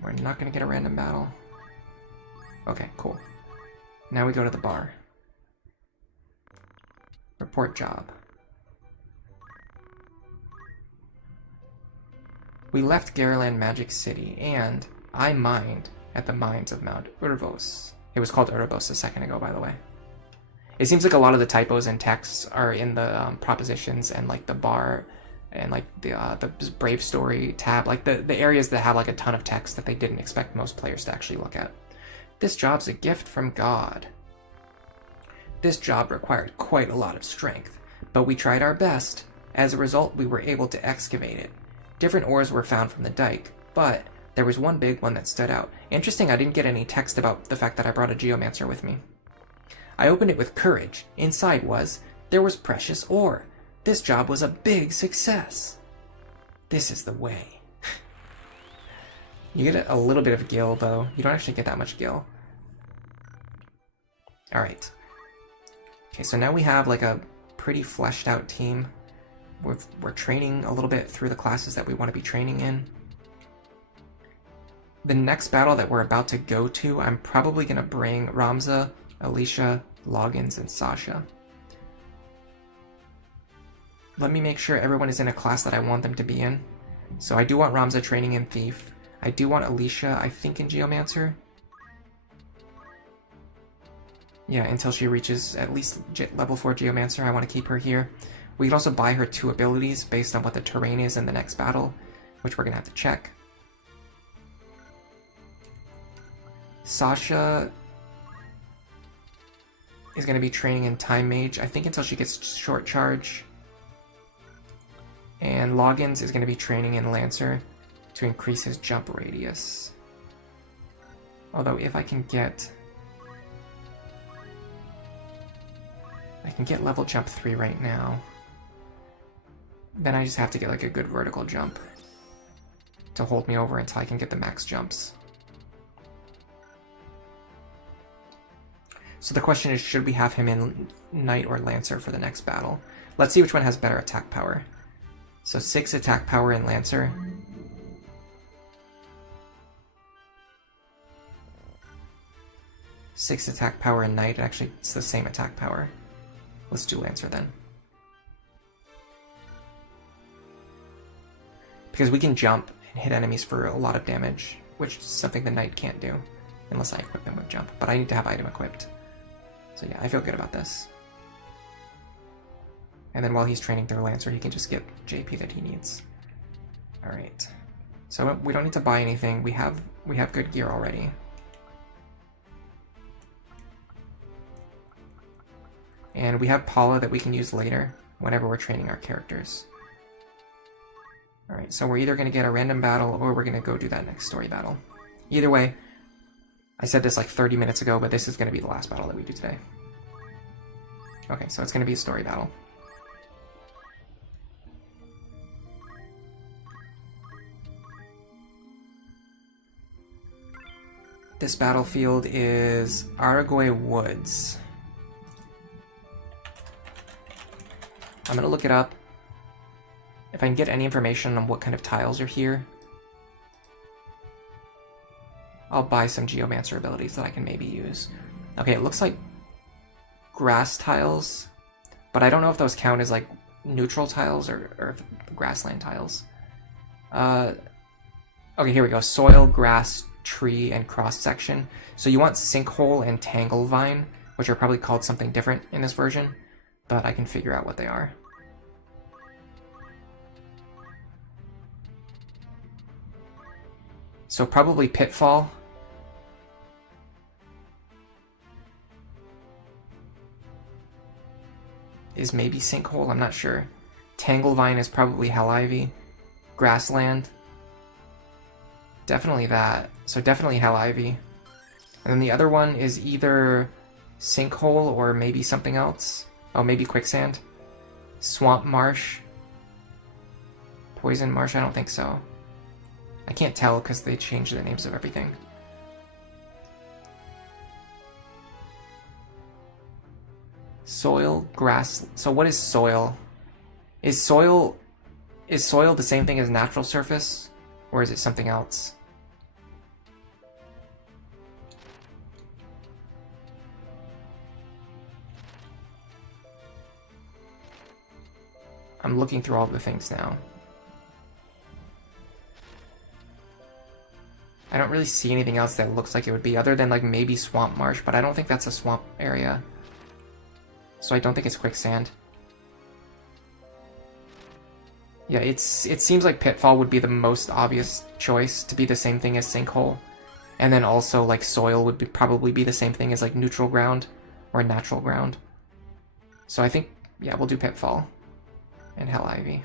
We're not going to get a random battle. Okay, cool. Now we go to the bar. Report job. We left Garaland Magic City, and I mined at the mines of Mount Urvos. It was called Urvos a second ago, by the way. It seems like a lot of the typos and texts are in the propositions and like the bar and like the Brave Story tab, like the areas that have like a ton of text that they didn't expect most players to actually look at. This job's a gift from God. This job required quite a lot of strength, but we tried our best. As a result, we were able to excavate it. Different ores were found from the dike, but there was one big one that stood out. Interesting, I didn't get any text about the fact that I brought a Geomancer with me. I opened it with courage. Inside there was precious ore. This job was a big success. This is the way. You get a little bit of gil, though. You don't actually get that much gil. Alright. Okay, so now we have like a pretty fleshed out team. We're training a little bit through the classes that we want to be training in. The next battle that we're about to go to, I'm probably going to bring Ramza, Alicia, Loggins, and Sasha. Let me make sure everyone is in a class that I want them to be in. So I do want Ramza training in Thief. I do want Alicia, I think, in Geomancer. Yeah, until she reaches at least level 4 Geomancer, I want to keep her here. We can also buy her 2 abilities based on what the terrain is in the next battle, which we're going to have to check. Sasha is going to be training in Time Mage, I think until she gets Short Charge. And Loggins is going to be training in Lancer to increase his jump radius. Although if I can get level jump 3 right now, then I just have to get like a good vertical jump to hold me over until I can get the max jumps. So the question is, should we have him in Knight or Lancer for the next battle? Let's see which one has better attack power. So 6 attack power in Lancer. Six attack power in Knight. Actually, it's the same attack power. Let's do Lancer then. Because we can jump and hit enemies for a lot of damage, which is something the Knight can't do, unless I equip them with jump. But I need to have item equipped. So yeah, I feel good about this. And then while he's training through Lancer, he can just get JP that he needs. Alright. So we don't need to buy anything. We have good gear already. And we have Paula that we can use later, whenever we're training our characters. Alright, so we're either going to get a random battle, or we're going to go do that next story battle. Either way, I said this like 30 minutes ago, but this is going to be the last battle that we do today. Okay, so it's going to be a story battle. This battlefield is Aragoy Woods. I'm going to look it up. If I can get any information on what kind of tiles are here, I'll buy some Geomancer abilities that I can maybe use. Okay, it looks like grass tiles, but I don't know if those count as like neutral tiles or grassland tiles. Okay, here we go. Soil, grass, tree, and cross-section. So you want Sinkhole and Tanglevine, which are probably called something different in this version, but I can figure out what they are. So probably Pitfall. Is maybe Sinkhole, I'm not sure. Tanglevine is probably Hell Ivy. Grassland. Definitely that. So definitely Hell Ivy. And then the other one is either Sinkhole or maybe something else. Oh, maybe Quicksand. Swamp Marsh. Poison Marsh, I don't think so. I can't tell because they changed the names of everything. Soil, grass. So what is soil? Is soil the same thing as natural surface, or is it something else? I'm looking through all the things now. I don't really see anything else that looks like it would be, other than like maybe Swamp Marsh, but I don't think that's a swamp area. So I don't think it's Quicksand. Yeah, it seems like Pitfall would be the most obvious choice to be the same thing as Sinkhole. And then also like Soil would probably be the same thing as like neutral ground or natural ground. So I think, yeah, we'll do Pitfall and Hell Ivy.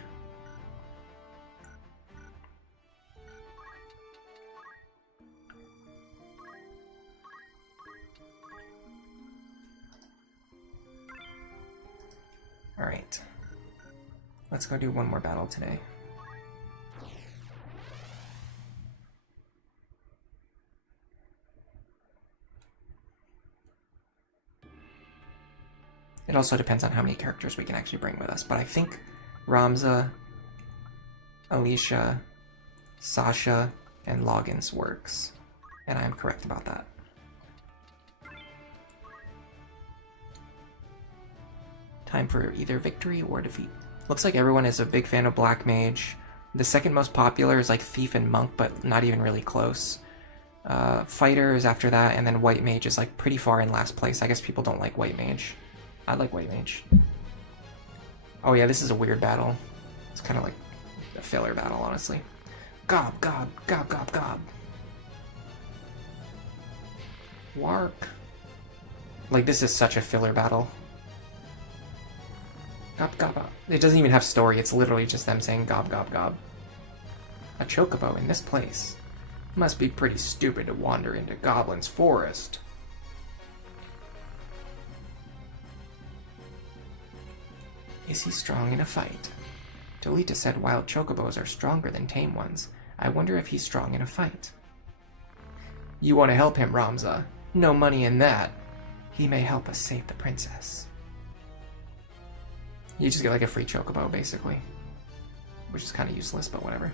Alright. Let's go do one more battle today. It also depends on how many characters we can actually bring with us, but I think Ramza, Alicia, Sasha, and Loggins works, and I am correct about that. Time for either victory or defeat. Looks like everyone is a big fan of Black Mage. The second most popular is like Thief and Monk, but not even really close. Fighter is after that, and then White Mage is like pretty far in last place. I guess people don't like White Mage. I like White Mage. Oh yeah, this is a weird battle. It's kind of like a filler battle, honestly. Gob, gob, gob, gob, gob. Wark. Like, this is such a filler battle. Gob, gob, gob. It doesn't even have story, it's literally just them saying gob, gob, gob. A chocobo in this place. Must be pretty stupid to wander into Goblin's forest. Is he strong in a fight? Delita said wild chocobos are stronger than tame ones. I wonder if he's strong in a fight. You want to help him, Ramza? No money in that. He may help us save the princess. You just get like a free chocobo, basically. Which is kind of useless, but whatever.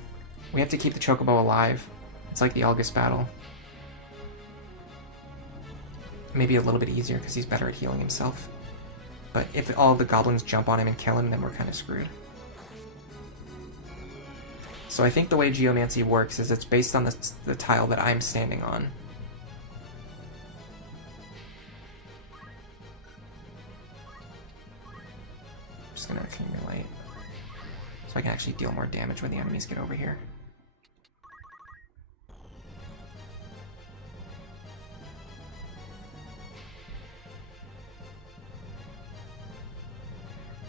We have to keep the chocobo alive. It's like the Algus battle. Maybe a little bit easier because he's better at healing himself. But if all the goblins jump on him and kill him, then we're kind of screwed. So I think the way Geomancy works is it's based on the tile that I'm standing on. I'm just going to accumulate so I can actually deal more damage when the enemies get over here.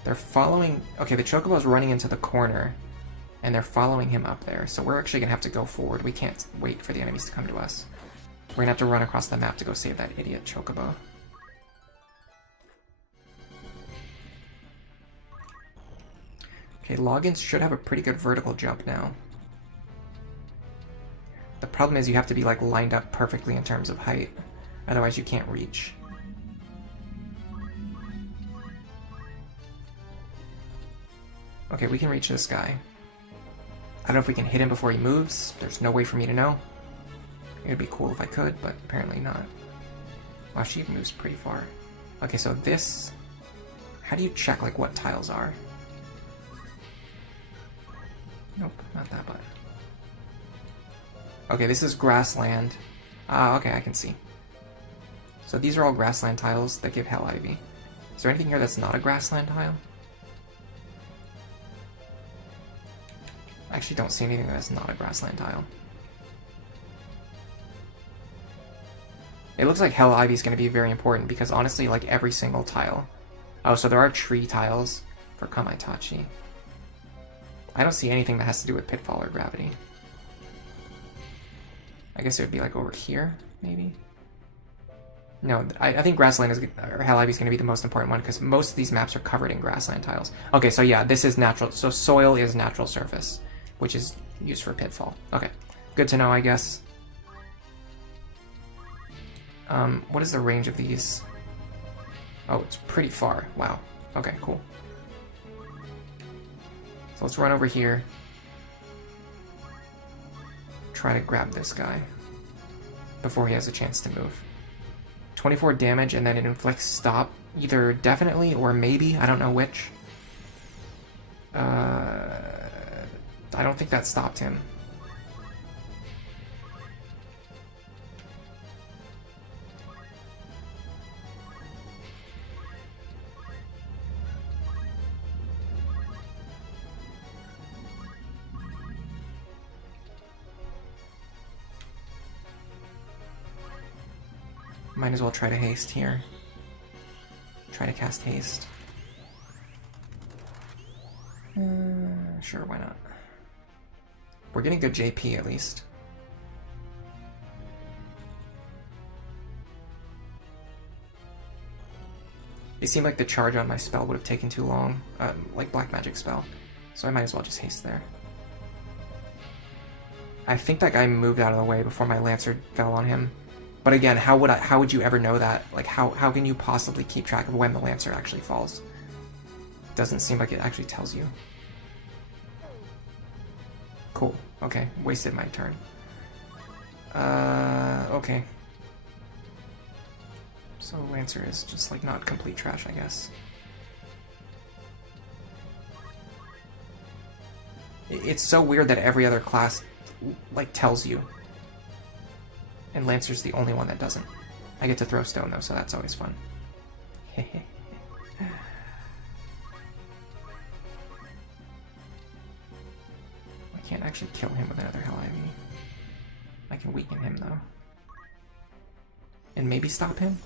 They're following... Okay, the Chocobo's running into the corner, and they're following him up there, so we're actually going to have to go forward. We can't wait for the enemies to come to us. We're going to have to run across the map to go save that idiot Chocobo. Okay, Loggins should have a pretty good vertical jump now. The problem is you have to be like lined up perfectly in terms of height, otherwise you can't reach. Okay, we can reach this guy. I don't know if we can hit him before he moves. There's no way for me to know. It would be cool if I could, but apparently not. Wow, she moves pretty far. Okay, so this... How do you check, like, what tiles are? Nope, not that button. Okay, this is grassland. Ah, okay, I can see. So these are all grassland tiles that give Hell Ivy. Is there anything here that's not a grassland tile? I actually don't see anything that's not a grassland tile. It looks like Hell Ivy is going to be very important because honestly, like every single tile. Oh, so there are tree tiles for Kamaitachi. I don't see anything that has to do with Pitfall or Gravity. I guess it would be like over here, maybe? No, I think Grassland is, or Hell Ivy is going to be the most important one because most of these maps are covered in grassland tiles. Okay, so yeah, this is natural. So soil is natural surface, which is used for Pitfall. Okay, good to know, I guess. What is the range of these? Oh, it's pretty far. Wow. Okay, cool. So let's run over here. Try to grab this guy before he has a chance to move. 24 damage, and then it inflicts stop, either definitely or maybe, I don't know which. I don't think that stopped him. Might as well try to haste here. Try to cast haste. Sure, why not? We're getting good JP at least. It seemed like the charge on my spell would have taken too long, like Black Magic spell. So I might as well just haste there. I think that guy moved out of the way before my Lancer fell on him. But again, how would you ever know that? Like, how can you possibly keep track of when the Lancer actually falls? Doesn't seem like it actually tells you. Cool. Okay. Wasted my turn. Okay. So Lancer is just, like, not complete trash, I guess. It's so weird that every other class, like, tells you. And Lancer's the only one that doesn't. I get to throw stone, though, so that's always fun. I can't actually kill him with another Hell Ivy. I can weaken him, though. And maybe stop him?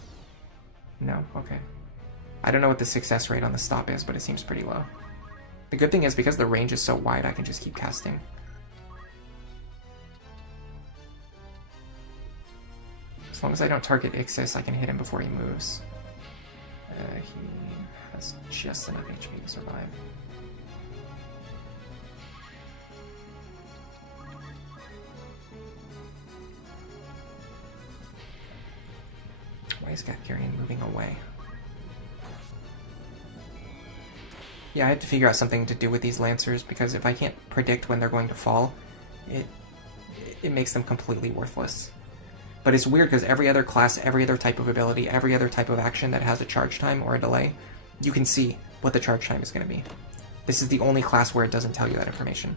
No? Okay. I don't know what the success rate on the stop is, but it seems pretty low. The good thing is, because the range is so wide, I can just keep casting. As long as I don't target Ixis, I can hit him before he moves. He has just enough HP to survive. Why is Gatharian moving away? Yeah, I have to figure out something to do with these Lancers, because if I can't predict when they're going to fall, it makes them completely worthless. But it's weird because every other class, every other type of ability, every other type of action that has a charge time or a delay, you can see what the charge time is going to be. This is the only class where it doesn't tell you that information.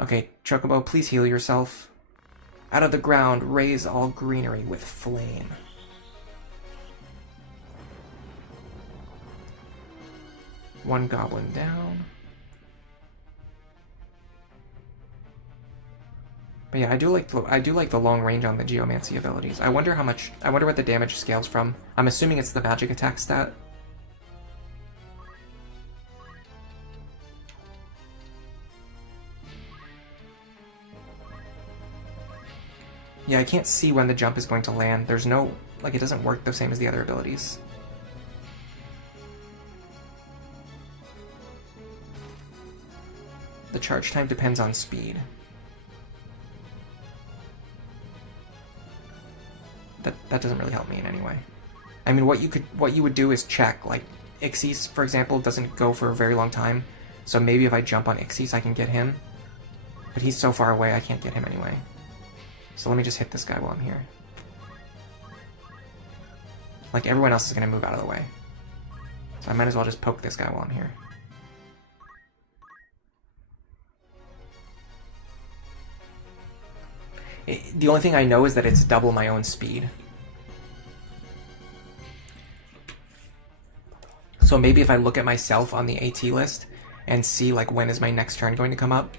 Okay, Chocobo, please heal yourself. Out of the ground, raise all greenery with flame. One goblin down. But yeah, I do like the long range on the Geomancy abilities. I wonder what the damage scales from. I'm assuming it's the magic attack stat. Yeah, I can't see when the jump is going to land. There's no, like, it doesn't work the same as the other abilities. The charge time depends on speed. That doesn't really help me in any way. I mean, what you would do is check, like, Ixis, for example, doesn't go for a very long time, so maybe if I jump on Ixis, I can get him. But he's so far away, I can't get him anyway. So let me just hit this guy while I'm here. Like, everyone else is going to move out of the way. So I might as well just poke this guy while I'm here. The only thing I know is that it's double my own speed. So maybe if I look at myself on the AT list and see, like, when is my next turn going to come up.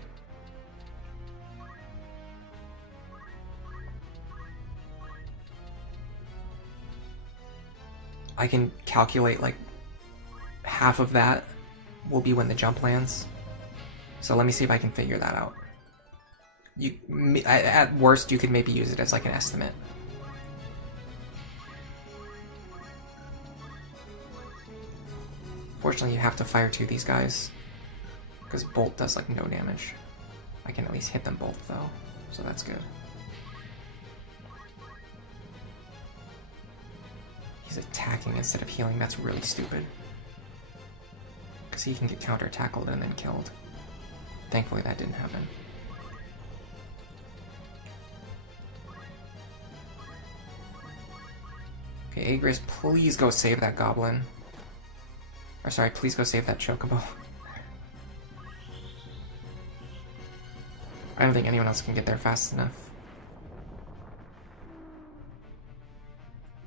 I can calculate, like, half of that will be when the jump lands. So let me see if I can figure that out. At worst, you could maybe use it as, like, an estimate. Fortunately, you have to fire to these guys, because Bolt does, like, no damage. I can at least hit them both, though, so that's good. He's attacking instead of healing. That's really stupid. Because he can get counter-tackled and then killed. Thankfully, that didn't happen. Okay, Agris, please go save that goblin. Or sorry, please go save that Chocobo. I don't think anyone else can get there fast enough.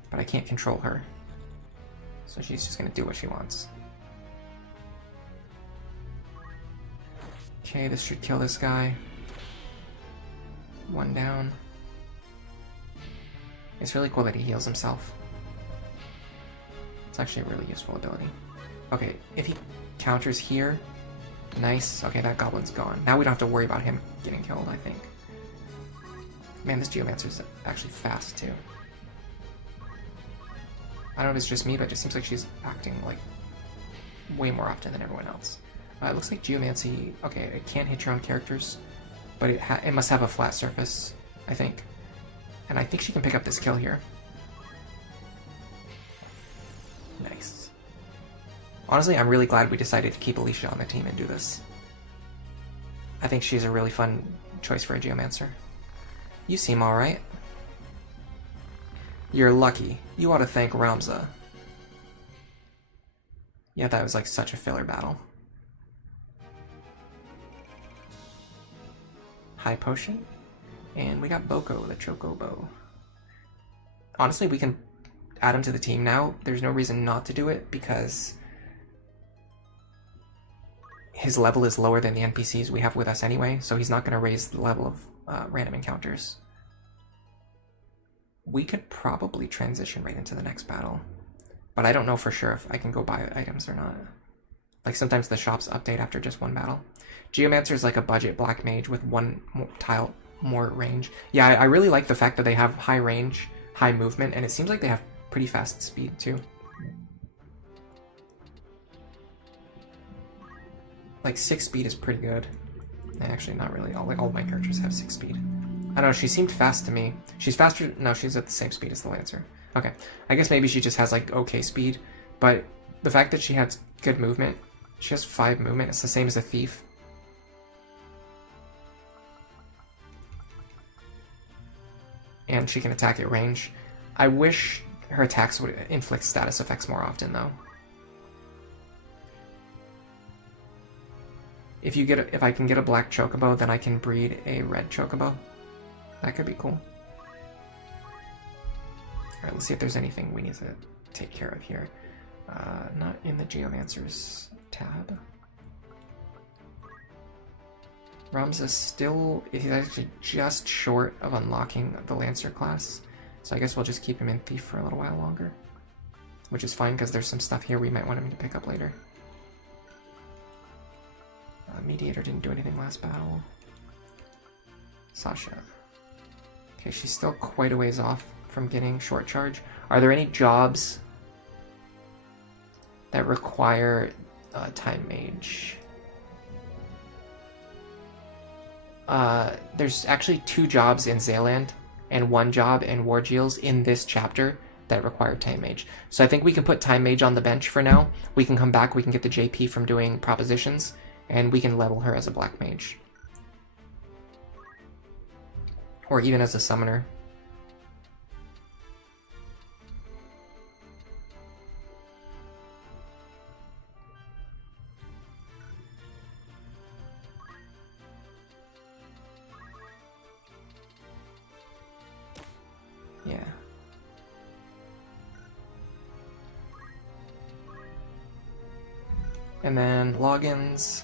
But I can't control her. So she's just gonna do what she wants. Okay, this should kill this guy. One down. It's really cool that he heals himself. It's actually a really useful ability. Okay, if he counters here, nice. Okay, that goblin's gone. Now we don't have to worry about him getting killed, I think. Man, this Geomancer's actually fast, too. I don't know if it's just me, but it just seems like she's acting like way more often than everyone else. It looks like Geomancy, okay, it can't hit your own characters, but it must have a flat surface, I think. And I think she can pick up this kill here. Nice. Honestly, I'm really glad we decided to keep Alicia on the team and do this. I think she's a really fun choice for a Geomancer. You seem alright. You're lucky. You ought to thank Ramza. Yeah, that was like such a filler battle. High Potion. And we got Boko, the Chocobo. Honestly, we can add him to the team now. There's no reason not to do it because his level is lower than the NPCs we have with us anyway, so he's not going to raise the level of random encounters. We could probably transition right into the next battle, but I don't know for sure if I can go buy items or not. Like sometimes the shops update after just one battle. Geomancer is like a budget black mage with one tile more range. Yeah, I really like the fact that they have high range, high movement, and it seems like they have pretty fast speed too. Like 6 speed is pretty good. Actually, not really. All my characters have 6 speed. I don't know, she seemed fast to me. She's faster. No, she's at the same speed as the Lancer. Okay. I guess maybe she just has like okay speed, but the fact that she has good movement, she has 5 movement, it's the same as a Thief. And she can attack at range. I wish her attacks would inflict status effects more often though. If I can get a black Chocobo, then I can breed a red Chocobo. That could be cool. Alright, let's see if there's anything we need to take care of here. Not in the Geomancers tab. Ramza still, he's actually just short of unlocking the Lancer class. So I guess we'll just keep him in Thief for a little while longer. Which is fine because there's some stuff here we might want him to pick up later. Mediator didn't do anything last battle. Sasha. Okay, she's still quite a ways off from getting short charge. Are there any jobs that require Time Mage? There's actually 2 jobs in Zayland and 1 job in Wargeels in this chapter that require Time Mage. So I think we can put Time Mage on the bench for now. We can come back, we can get the JP from doing propositions, and we can level her as a Black Mage. Or even as a summoner. Yeah. And then logins.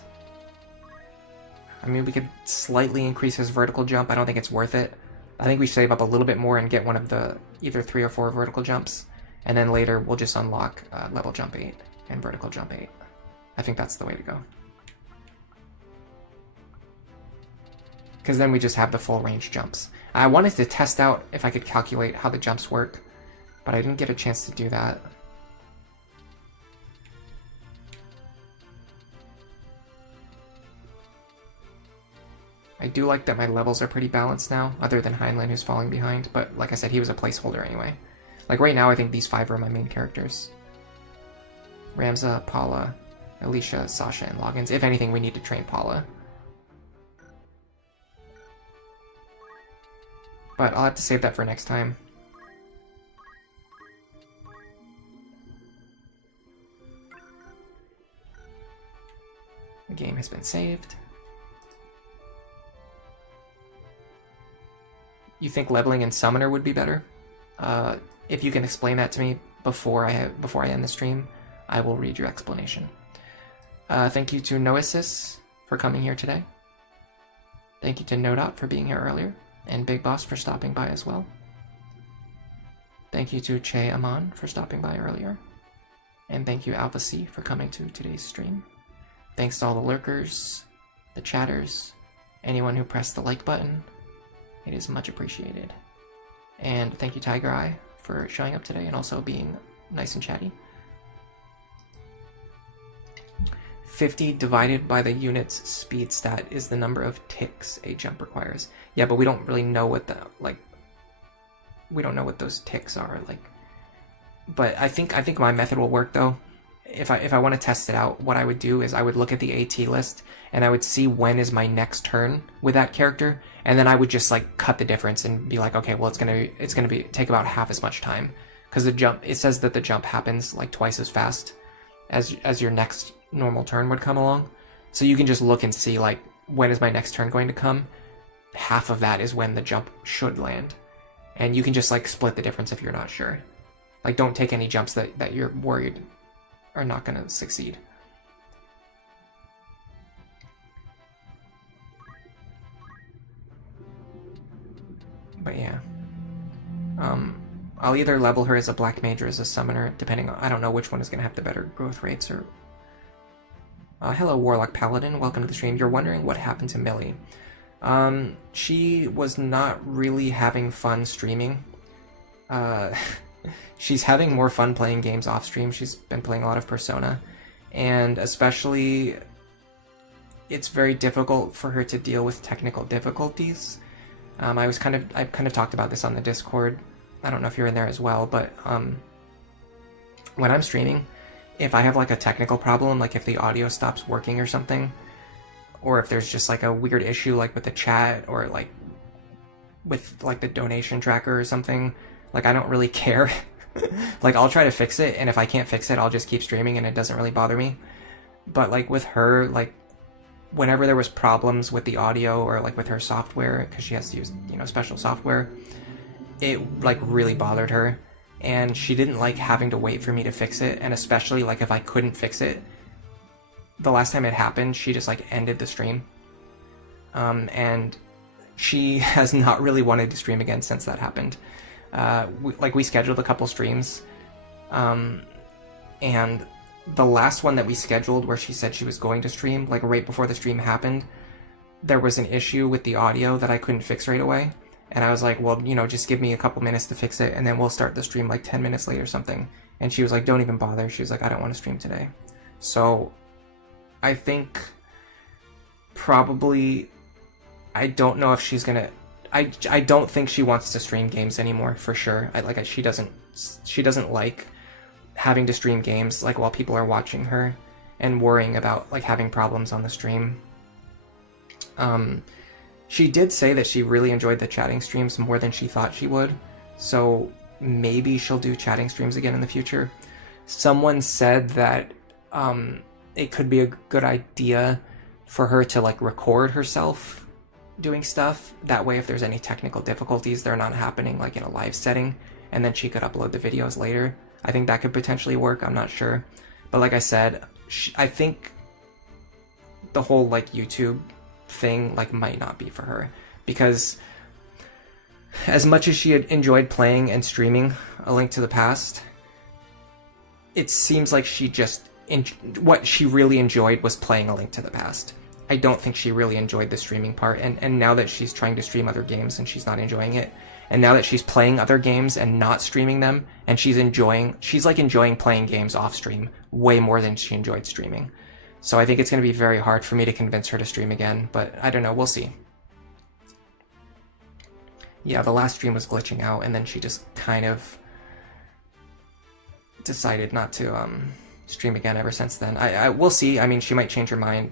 I mean, we could slightly increase his vertical jump. I don't think it's worth it. I think we save up a little bit more and get one of the either 3 or 4 vertical jumps. And then later we'll just unlock level jump 8 and vertical jump 8. I think that's the way to go. Because then we just have the full range jumps. I wanted to test out if I could calculate how the jumps work, but I didn't get a chance to do that. I do like that my levels are pretty balanced now, other than Heinlein who's falling behind, but like I said, he was a placeholder anyway. Like right now I think these 5 are my main characters. Ramza, Paula, Alicia, Sasha, and Loggins. If anything, we need to train Paula. But I'll have to save that for next time. The game has been saved. You think leveling in Summoner would be better? If you can explain that to me before I end the stream, I will read your explanation. Thank you to Noesis for coming here today. Thank you to Nodot for being here earlier, and Big Boss for stopping by as well. Thank you to Che Aman for stopping by earlier. And thank you Alpha C for coming to today's stream. Thanks to all the lurkers, the chatters, anyone who pressed the like button. It is much appreciated. And thank you Tiger Eye for showing up today and also being nice and chatty. 50 divided by the unit's speed stat is the number of ticks a jump requires. Yeah, but we don't really know what the, like, we don't know what those ticks are, like. But I think my method will work though. If I want to test it out, what I would do is I would look at the AT list and I would see when is my next turn with that character, and then I would just like cut the difference and be like, okay, well it's gonna be take about half as much time, because the jump, it says that the jump happens like twice as fast as your next normal turn would come along. So you can just look and see like, when is my next turn going to come? Half of that is when the jump should land, and you can just like split the difference if you're not sure. Like, don't take any jumps that you're worried are not going to succeed. But yeah. I'll either level her as a black mage or as a summoner, depending on, I don't know which one is going to have the better growth rates. Or hello, Warlock Paladin. Welcome to the stream. You're wondering what happened to Millie. She was not really having fun streaming. She's having more fun playing games off stream. She's been playing a lot of Persona, and especially it's very difficult for her to deal with technical difficulties. I've kind of talked about this on the Discord. I don't know if you're in there as well, but when I'm streaming, if I have like a technical problem, like if the audio stops working or something, or if there's just like a weird issue like with the chat or like with like the donation tracker or something, like I don't really care. Like I'll try to fix it, and if I can't fix it, I'll just keep streaming and it doesn't really bother me. But like with her, like whenever there was problems with the audio or like with her software, because she has to use, you know, special software, it like really bothered her, and she didn't like having to wait for me to fix it. And especially like if I couldn't fix it, the last time it happened, she just like ended the stream. And she has not really wanted to stream again since that happened. We scheduled a couple streams, and the last one that we scheduled where she said she was going to stream, like right before the stream happened, there was an issue with the audio that I couldn't fix right away. And I was like, well, you know, just give me a couple minutes to fix it, and then we'll start the stream like 10 minutes late or something. And she was like, don't even bother. She was like, I don't want to stream today. So I think probably, I don't know if she's gonna, I don't think she wants to stream games anymore, for sure. She doesn't like having to stream games like while people are watching her and worrying about like having problems on the stream. She did say that she really enjoyed the chatting streams more than she thought she would, so maybe she'll do chatting streams again in the future. Someone said that it could be a good idea for her to like record herself doing stuff. That way, if there's any technical difficulties, they're not happening like in a live setting, and then she could upload the videos later. I think that could potentially work. I'm not sure, but like I said, I think the whole like YouTube thing like might not be for her, because as much as she had enjoyed playing and streaming A Link to the Past, it seems like she just what she really enjoyed was playing A Link to the Past. I don't think she really enjoyed the streaming part, and now that she's trying to stream other games and she's not enjoying it, and now that she's playing other games and not streaming them, and she's like enjoying playing games off stream way more than she enjoyed streaming. So I think it's going to be very hard for me to convince her to stream again, but I don't know, we'll see. Yeah, the last stream was glitching out, and then she just kind of decided not to stream again ever since then. We'll see. I mean, she might change her mind.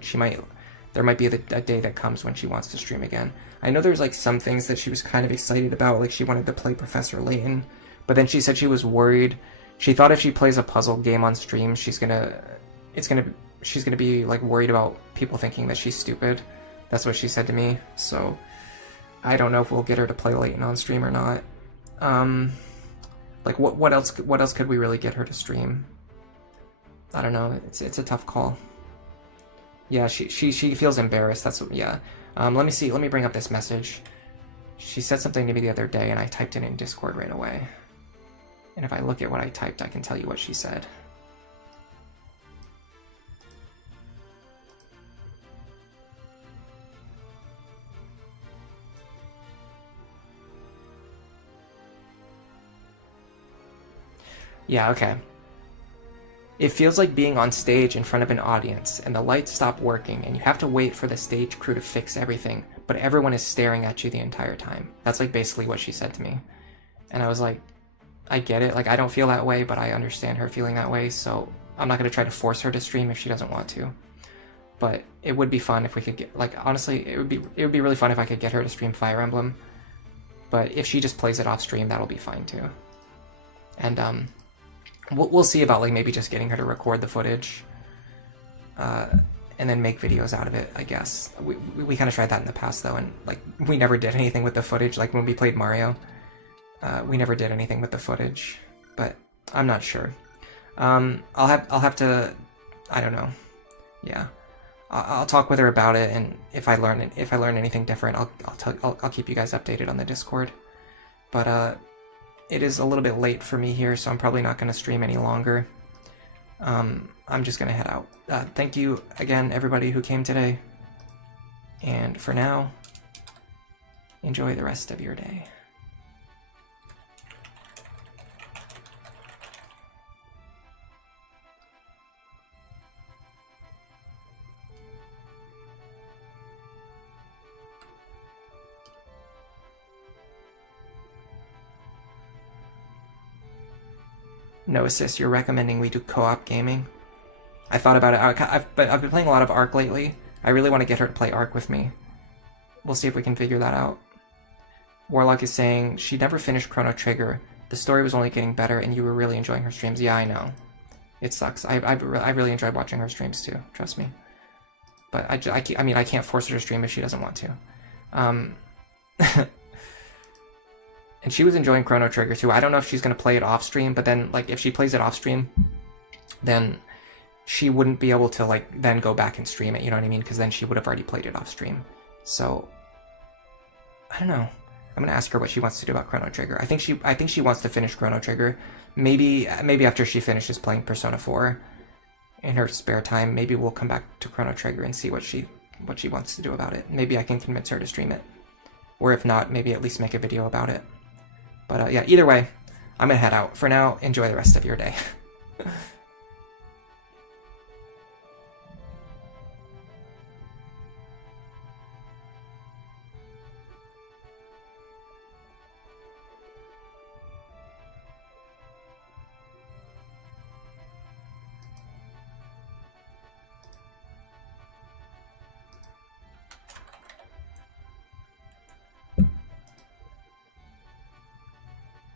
There might be a day that comes when she wants to stream again. I know there's like some things that she was kind of excited about, like she wanted to play Professor Layton, but then she said she was worried. She thought if she plays a puzzle game on stream, she's gonna be like worried about people thinking that she's stupid. That's what she said to me. So I don't know if we'll get her to play Layton on stream or not. Like what else could we really get her to stream? I don't know. It's a tough call. Yeah, she feels embarrassed. That's what, yeah. Let me see. Let me bring up this message. She said something to me the other day, and I typed it in Discord right away. And if I look at what I typed, I can tell you what she said. Yeah, okay. It feels like being on stage in front of an audience and the lights stop working and you have to wait for the stage crew to fix everything, but everyone is staring at you the entire time. That's like basically what she said to me. And I was like, I get it. Like, I don't feel that way, but I understand her feeling that way, so I'm not going to try to force her to stream if she doesn't want to. But it would be fun if we could get, like, honestly, it would be really fun if I could get her to stream Fire Emblem. But if she just plays it off stream, that'll be fine too. And we'll see about like maybe just getting her to record the footage, and then make videos out of it. I guess we kind of tried that in the past though, and like we never did anything with the footage. Like when we played Mario, we never did anything with the footage. But I'm not sure. I'll have to, I don't know. Yeah, I'll talk with her about it, and if I learn anything different, I'll keep you guys updated on the Discord. But it is a little bit late for me here, so I'm probably not going to stream any longer. I'm just going to head out. Thank you again, everybody who came today. And for now, enjoy the rest of your day. No, sis, you're recommending we do co-op gaming? I thought about it. I've been playing a lot of Ark lately. I really want to get her to play Ark with me. We'll see if we can figure that out. Warlock is saying, she never finished Chrono Trigger. The story was only getting better and you were really enjoying her streams. Yeah, I know. It sucks. I really enjoyed watching her streams too, trust me. But I mean, I can't force her to stream if she doesn't want to. And she was enjoying Chrono Trigger too. I don't know if she's going to play it off stream, but then like if she plays it off stream, then she wouldn't be able to like then go back and stream it, you know what I mean? Because then she would have already played it off stream. So I don't know. I'm gonna ask her what she wants to do about Chrono Trigger. I think she wants to finish Chrono Trigger. Maybe after she finishes playing Persona 4 in her spare time, maybe we'll come back to Chrono Trigger and see what she wants to do about it. Maybe I can convince her to stream it, or if not, maybe at least make a video about it. But yeah, either way, I'm gonna head out. For now, enjoy the rest of your day.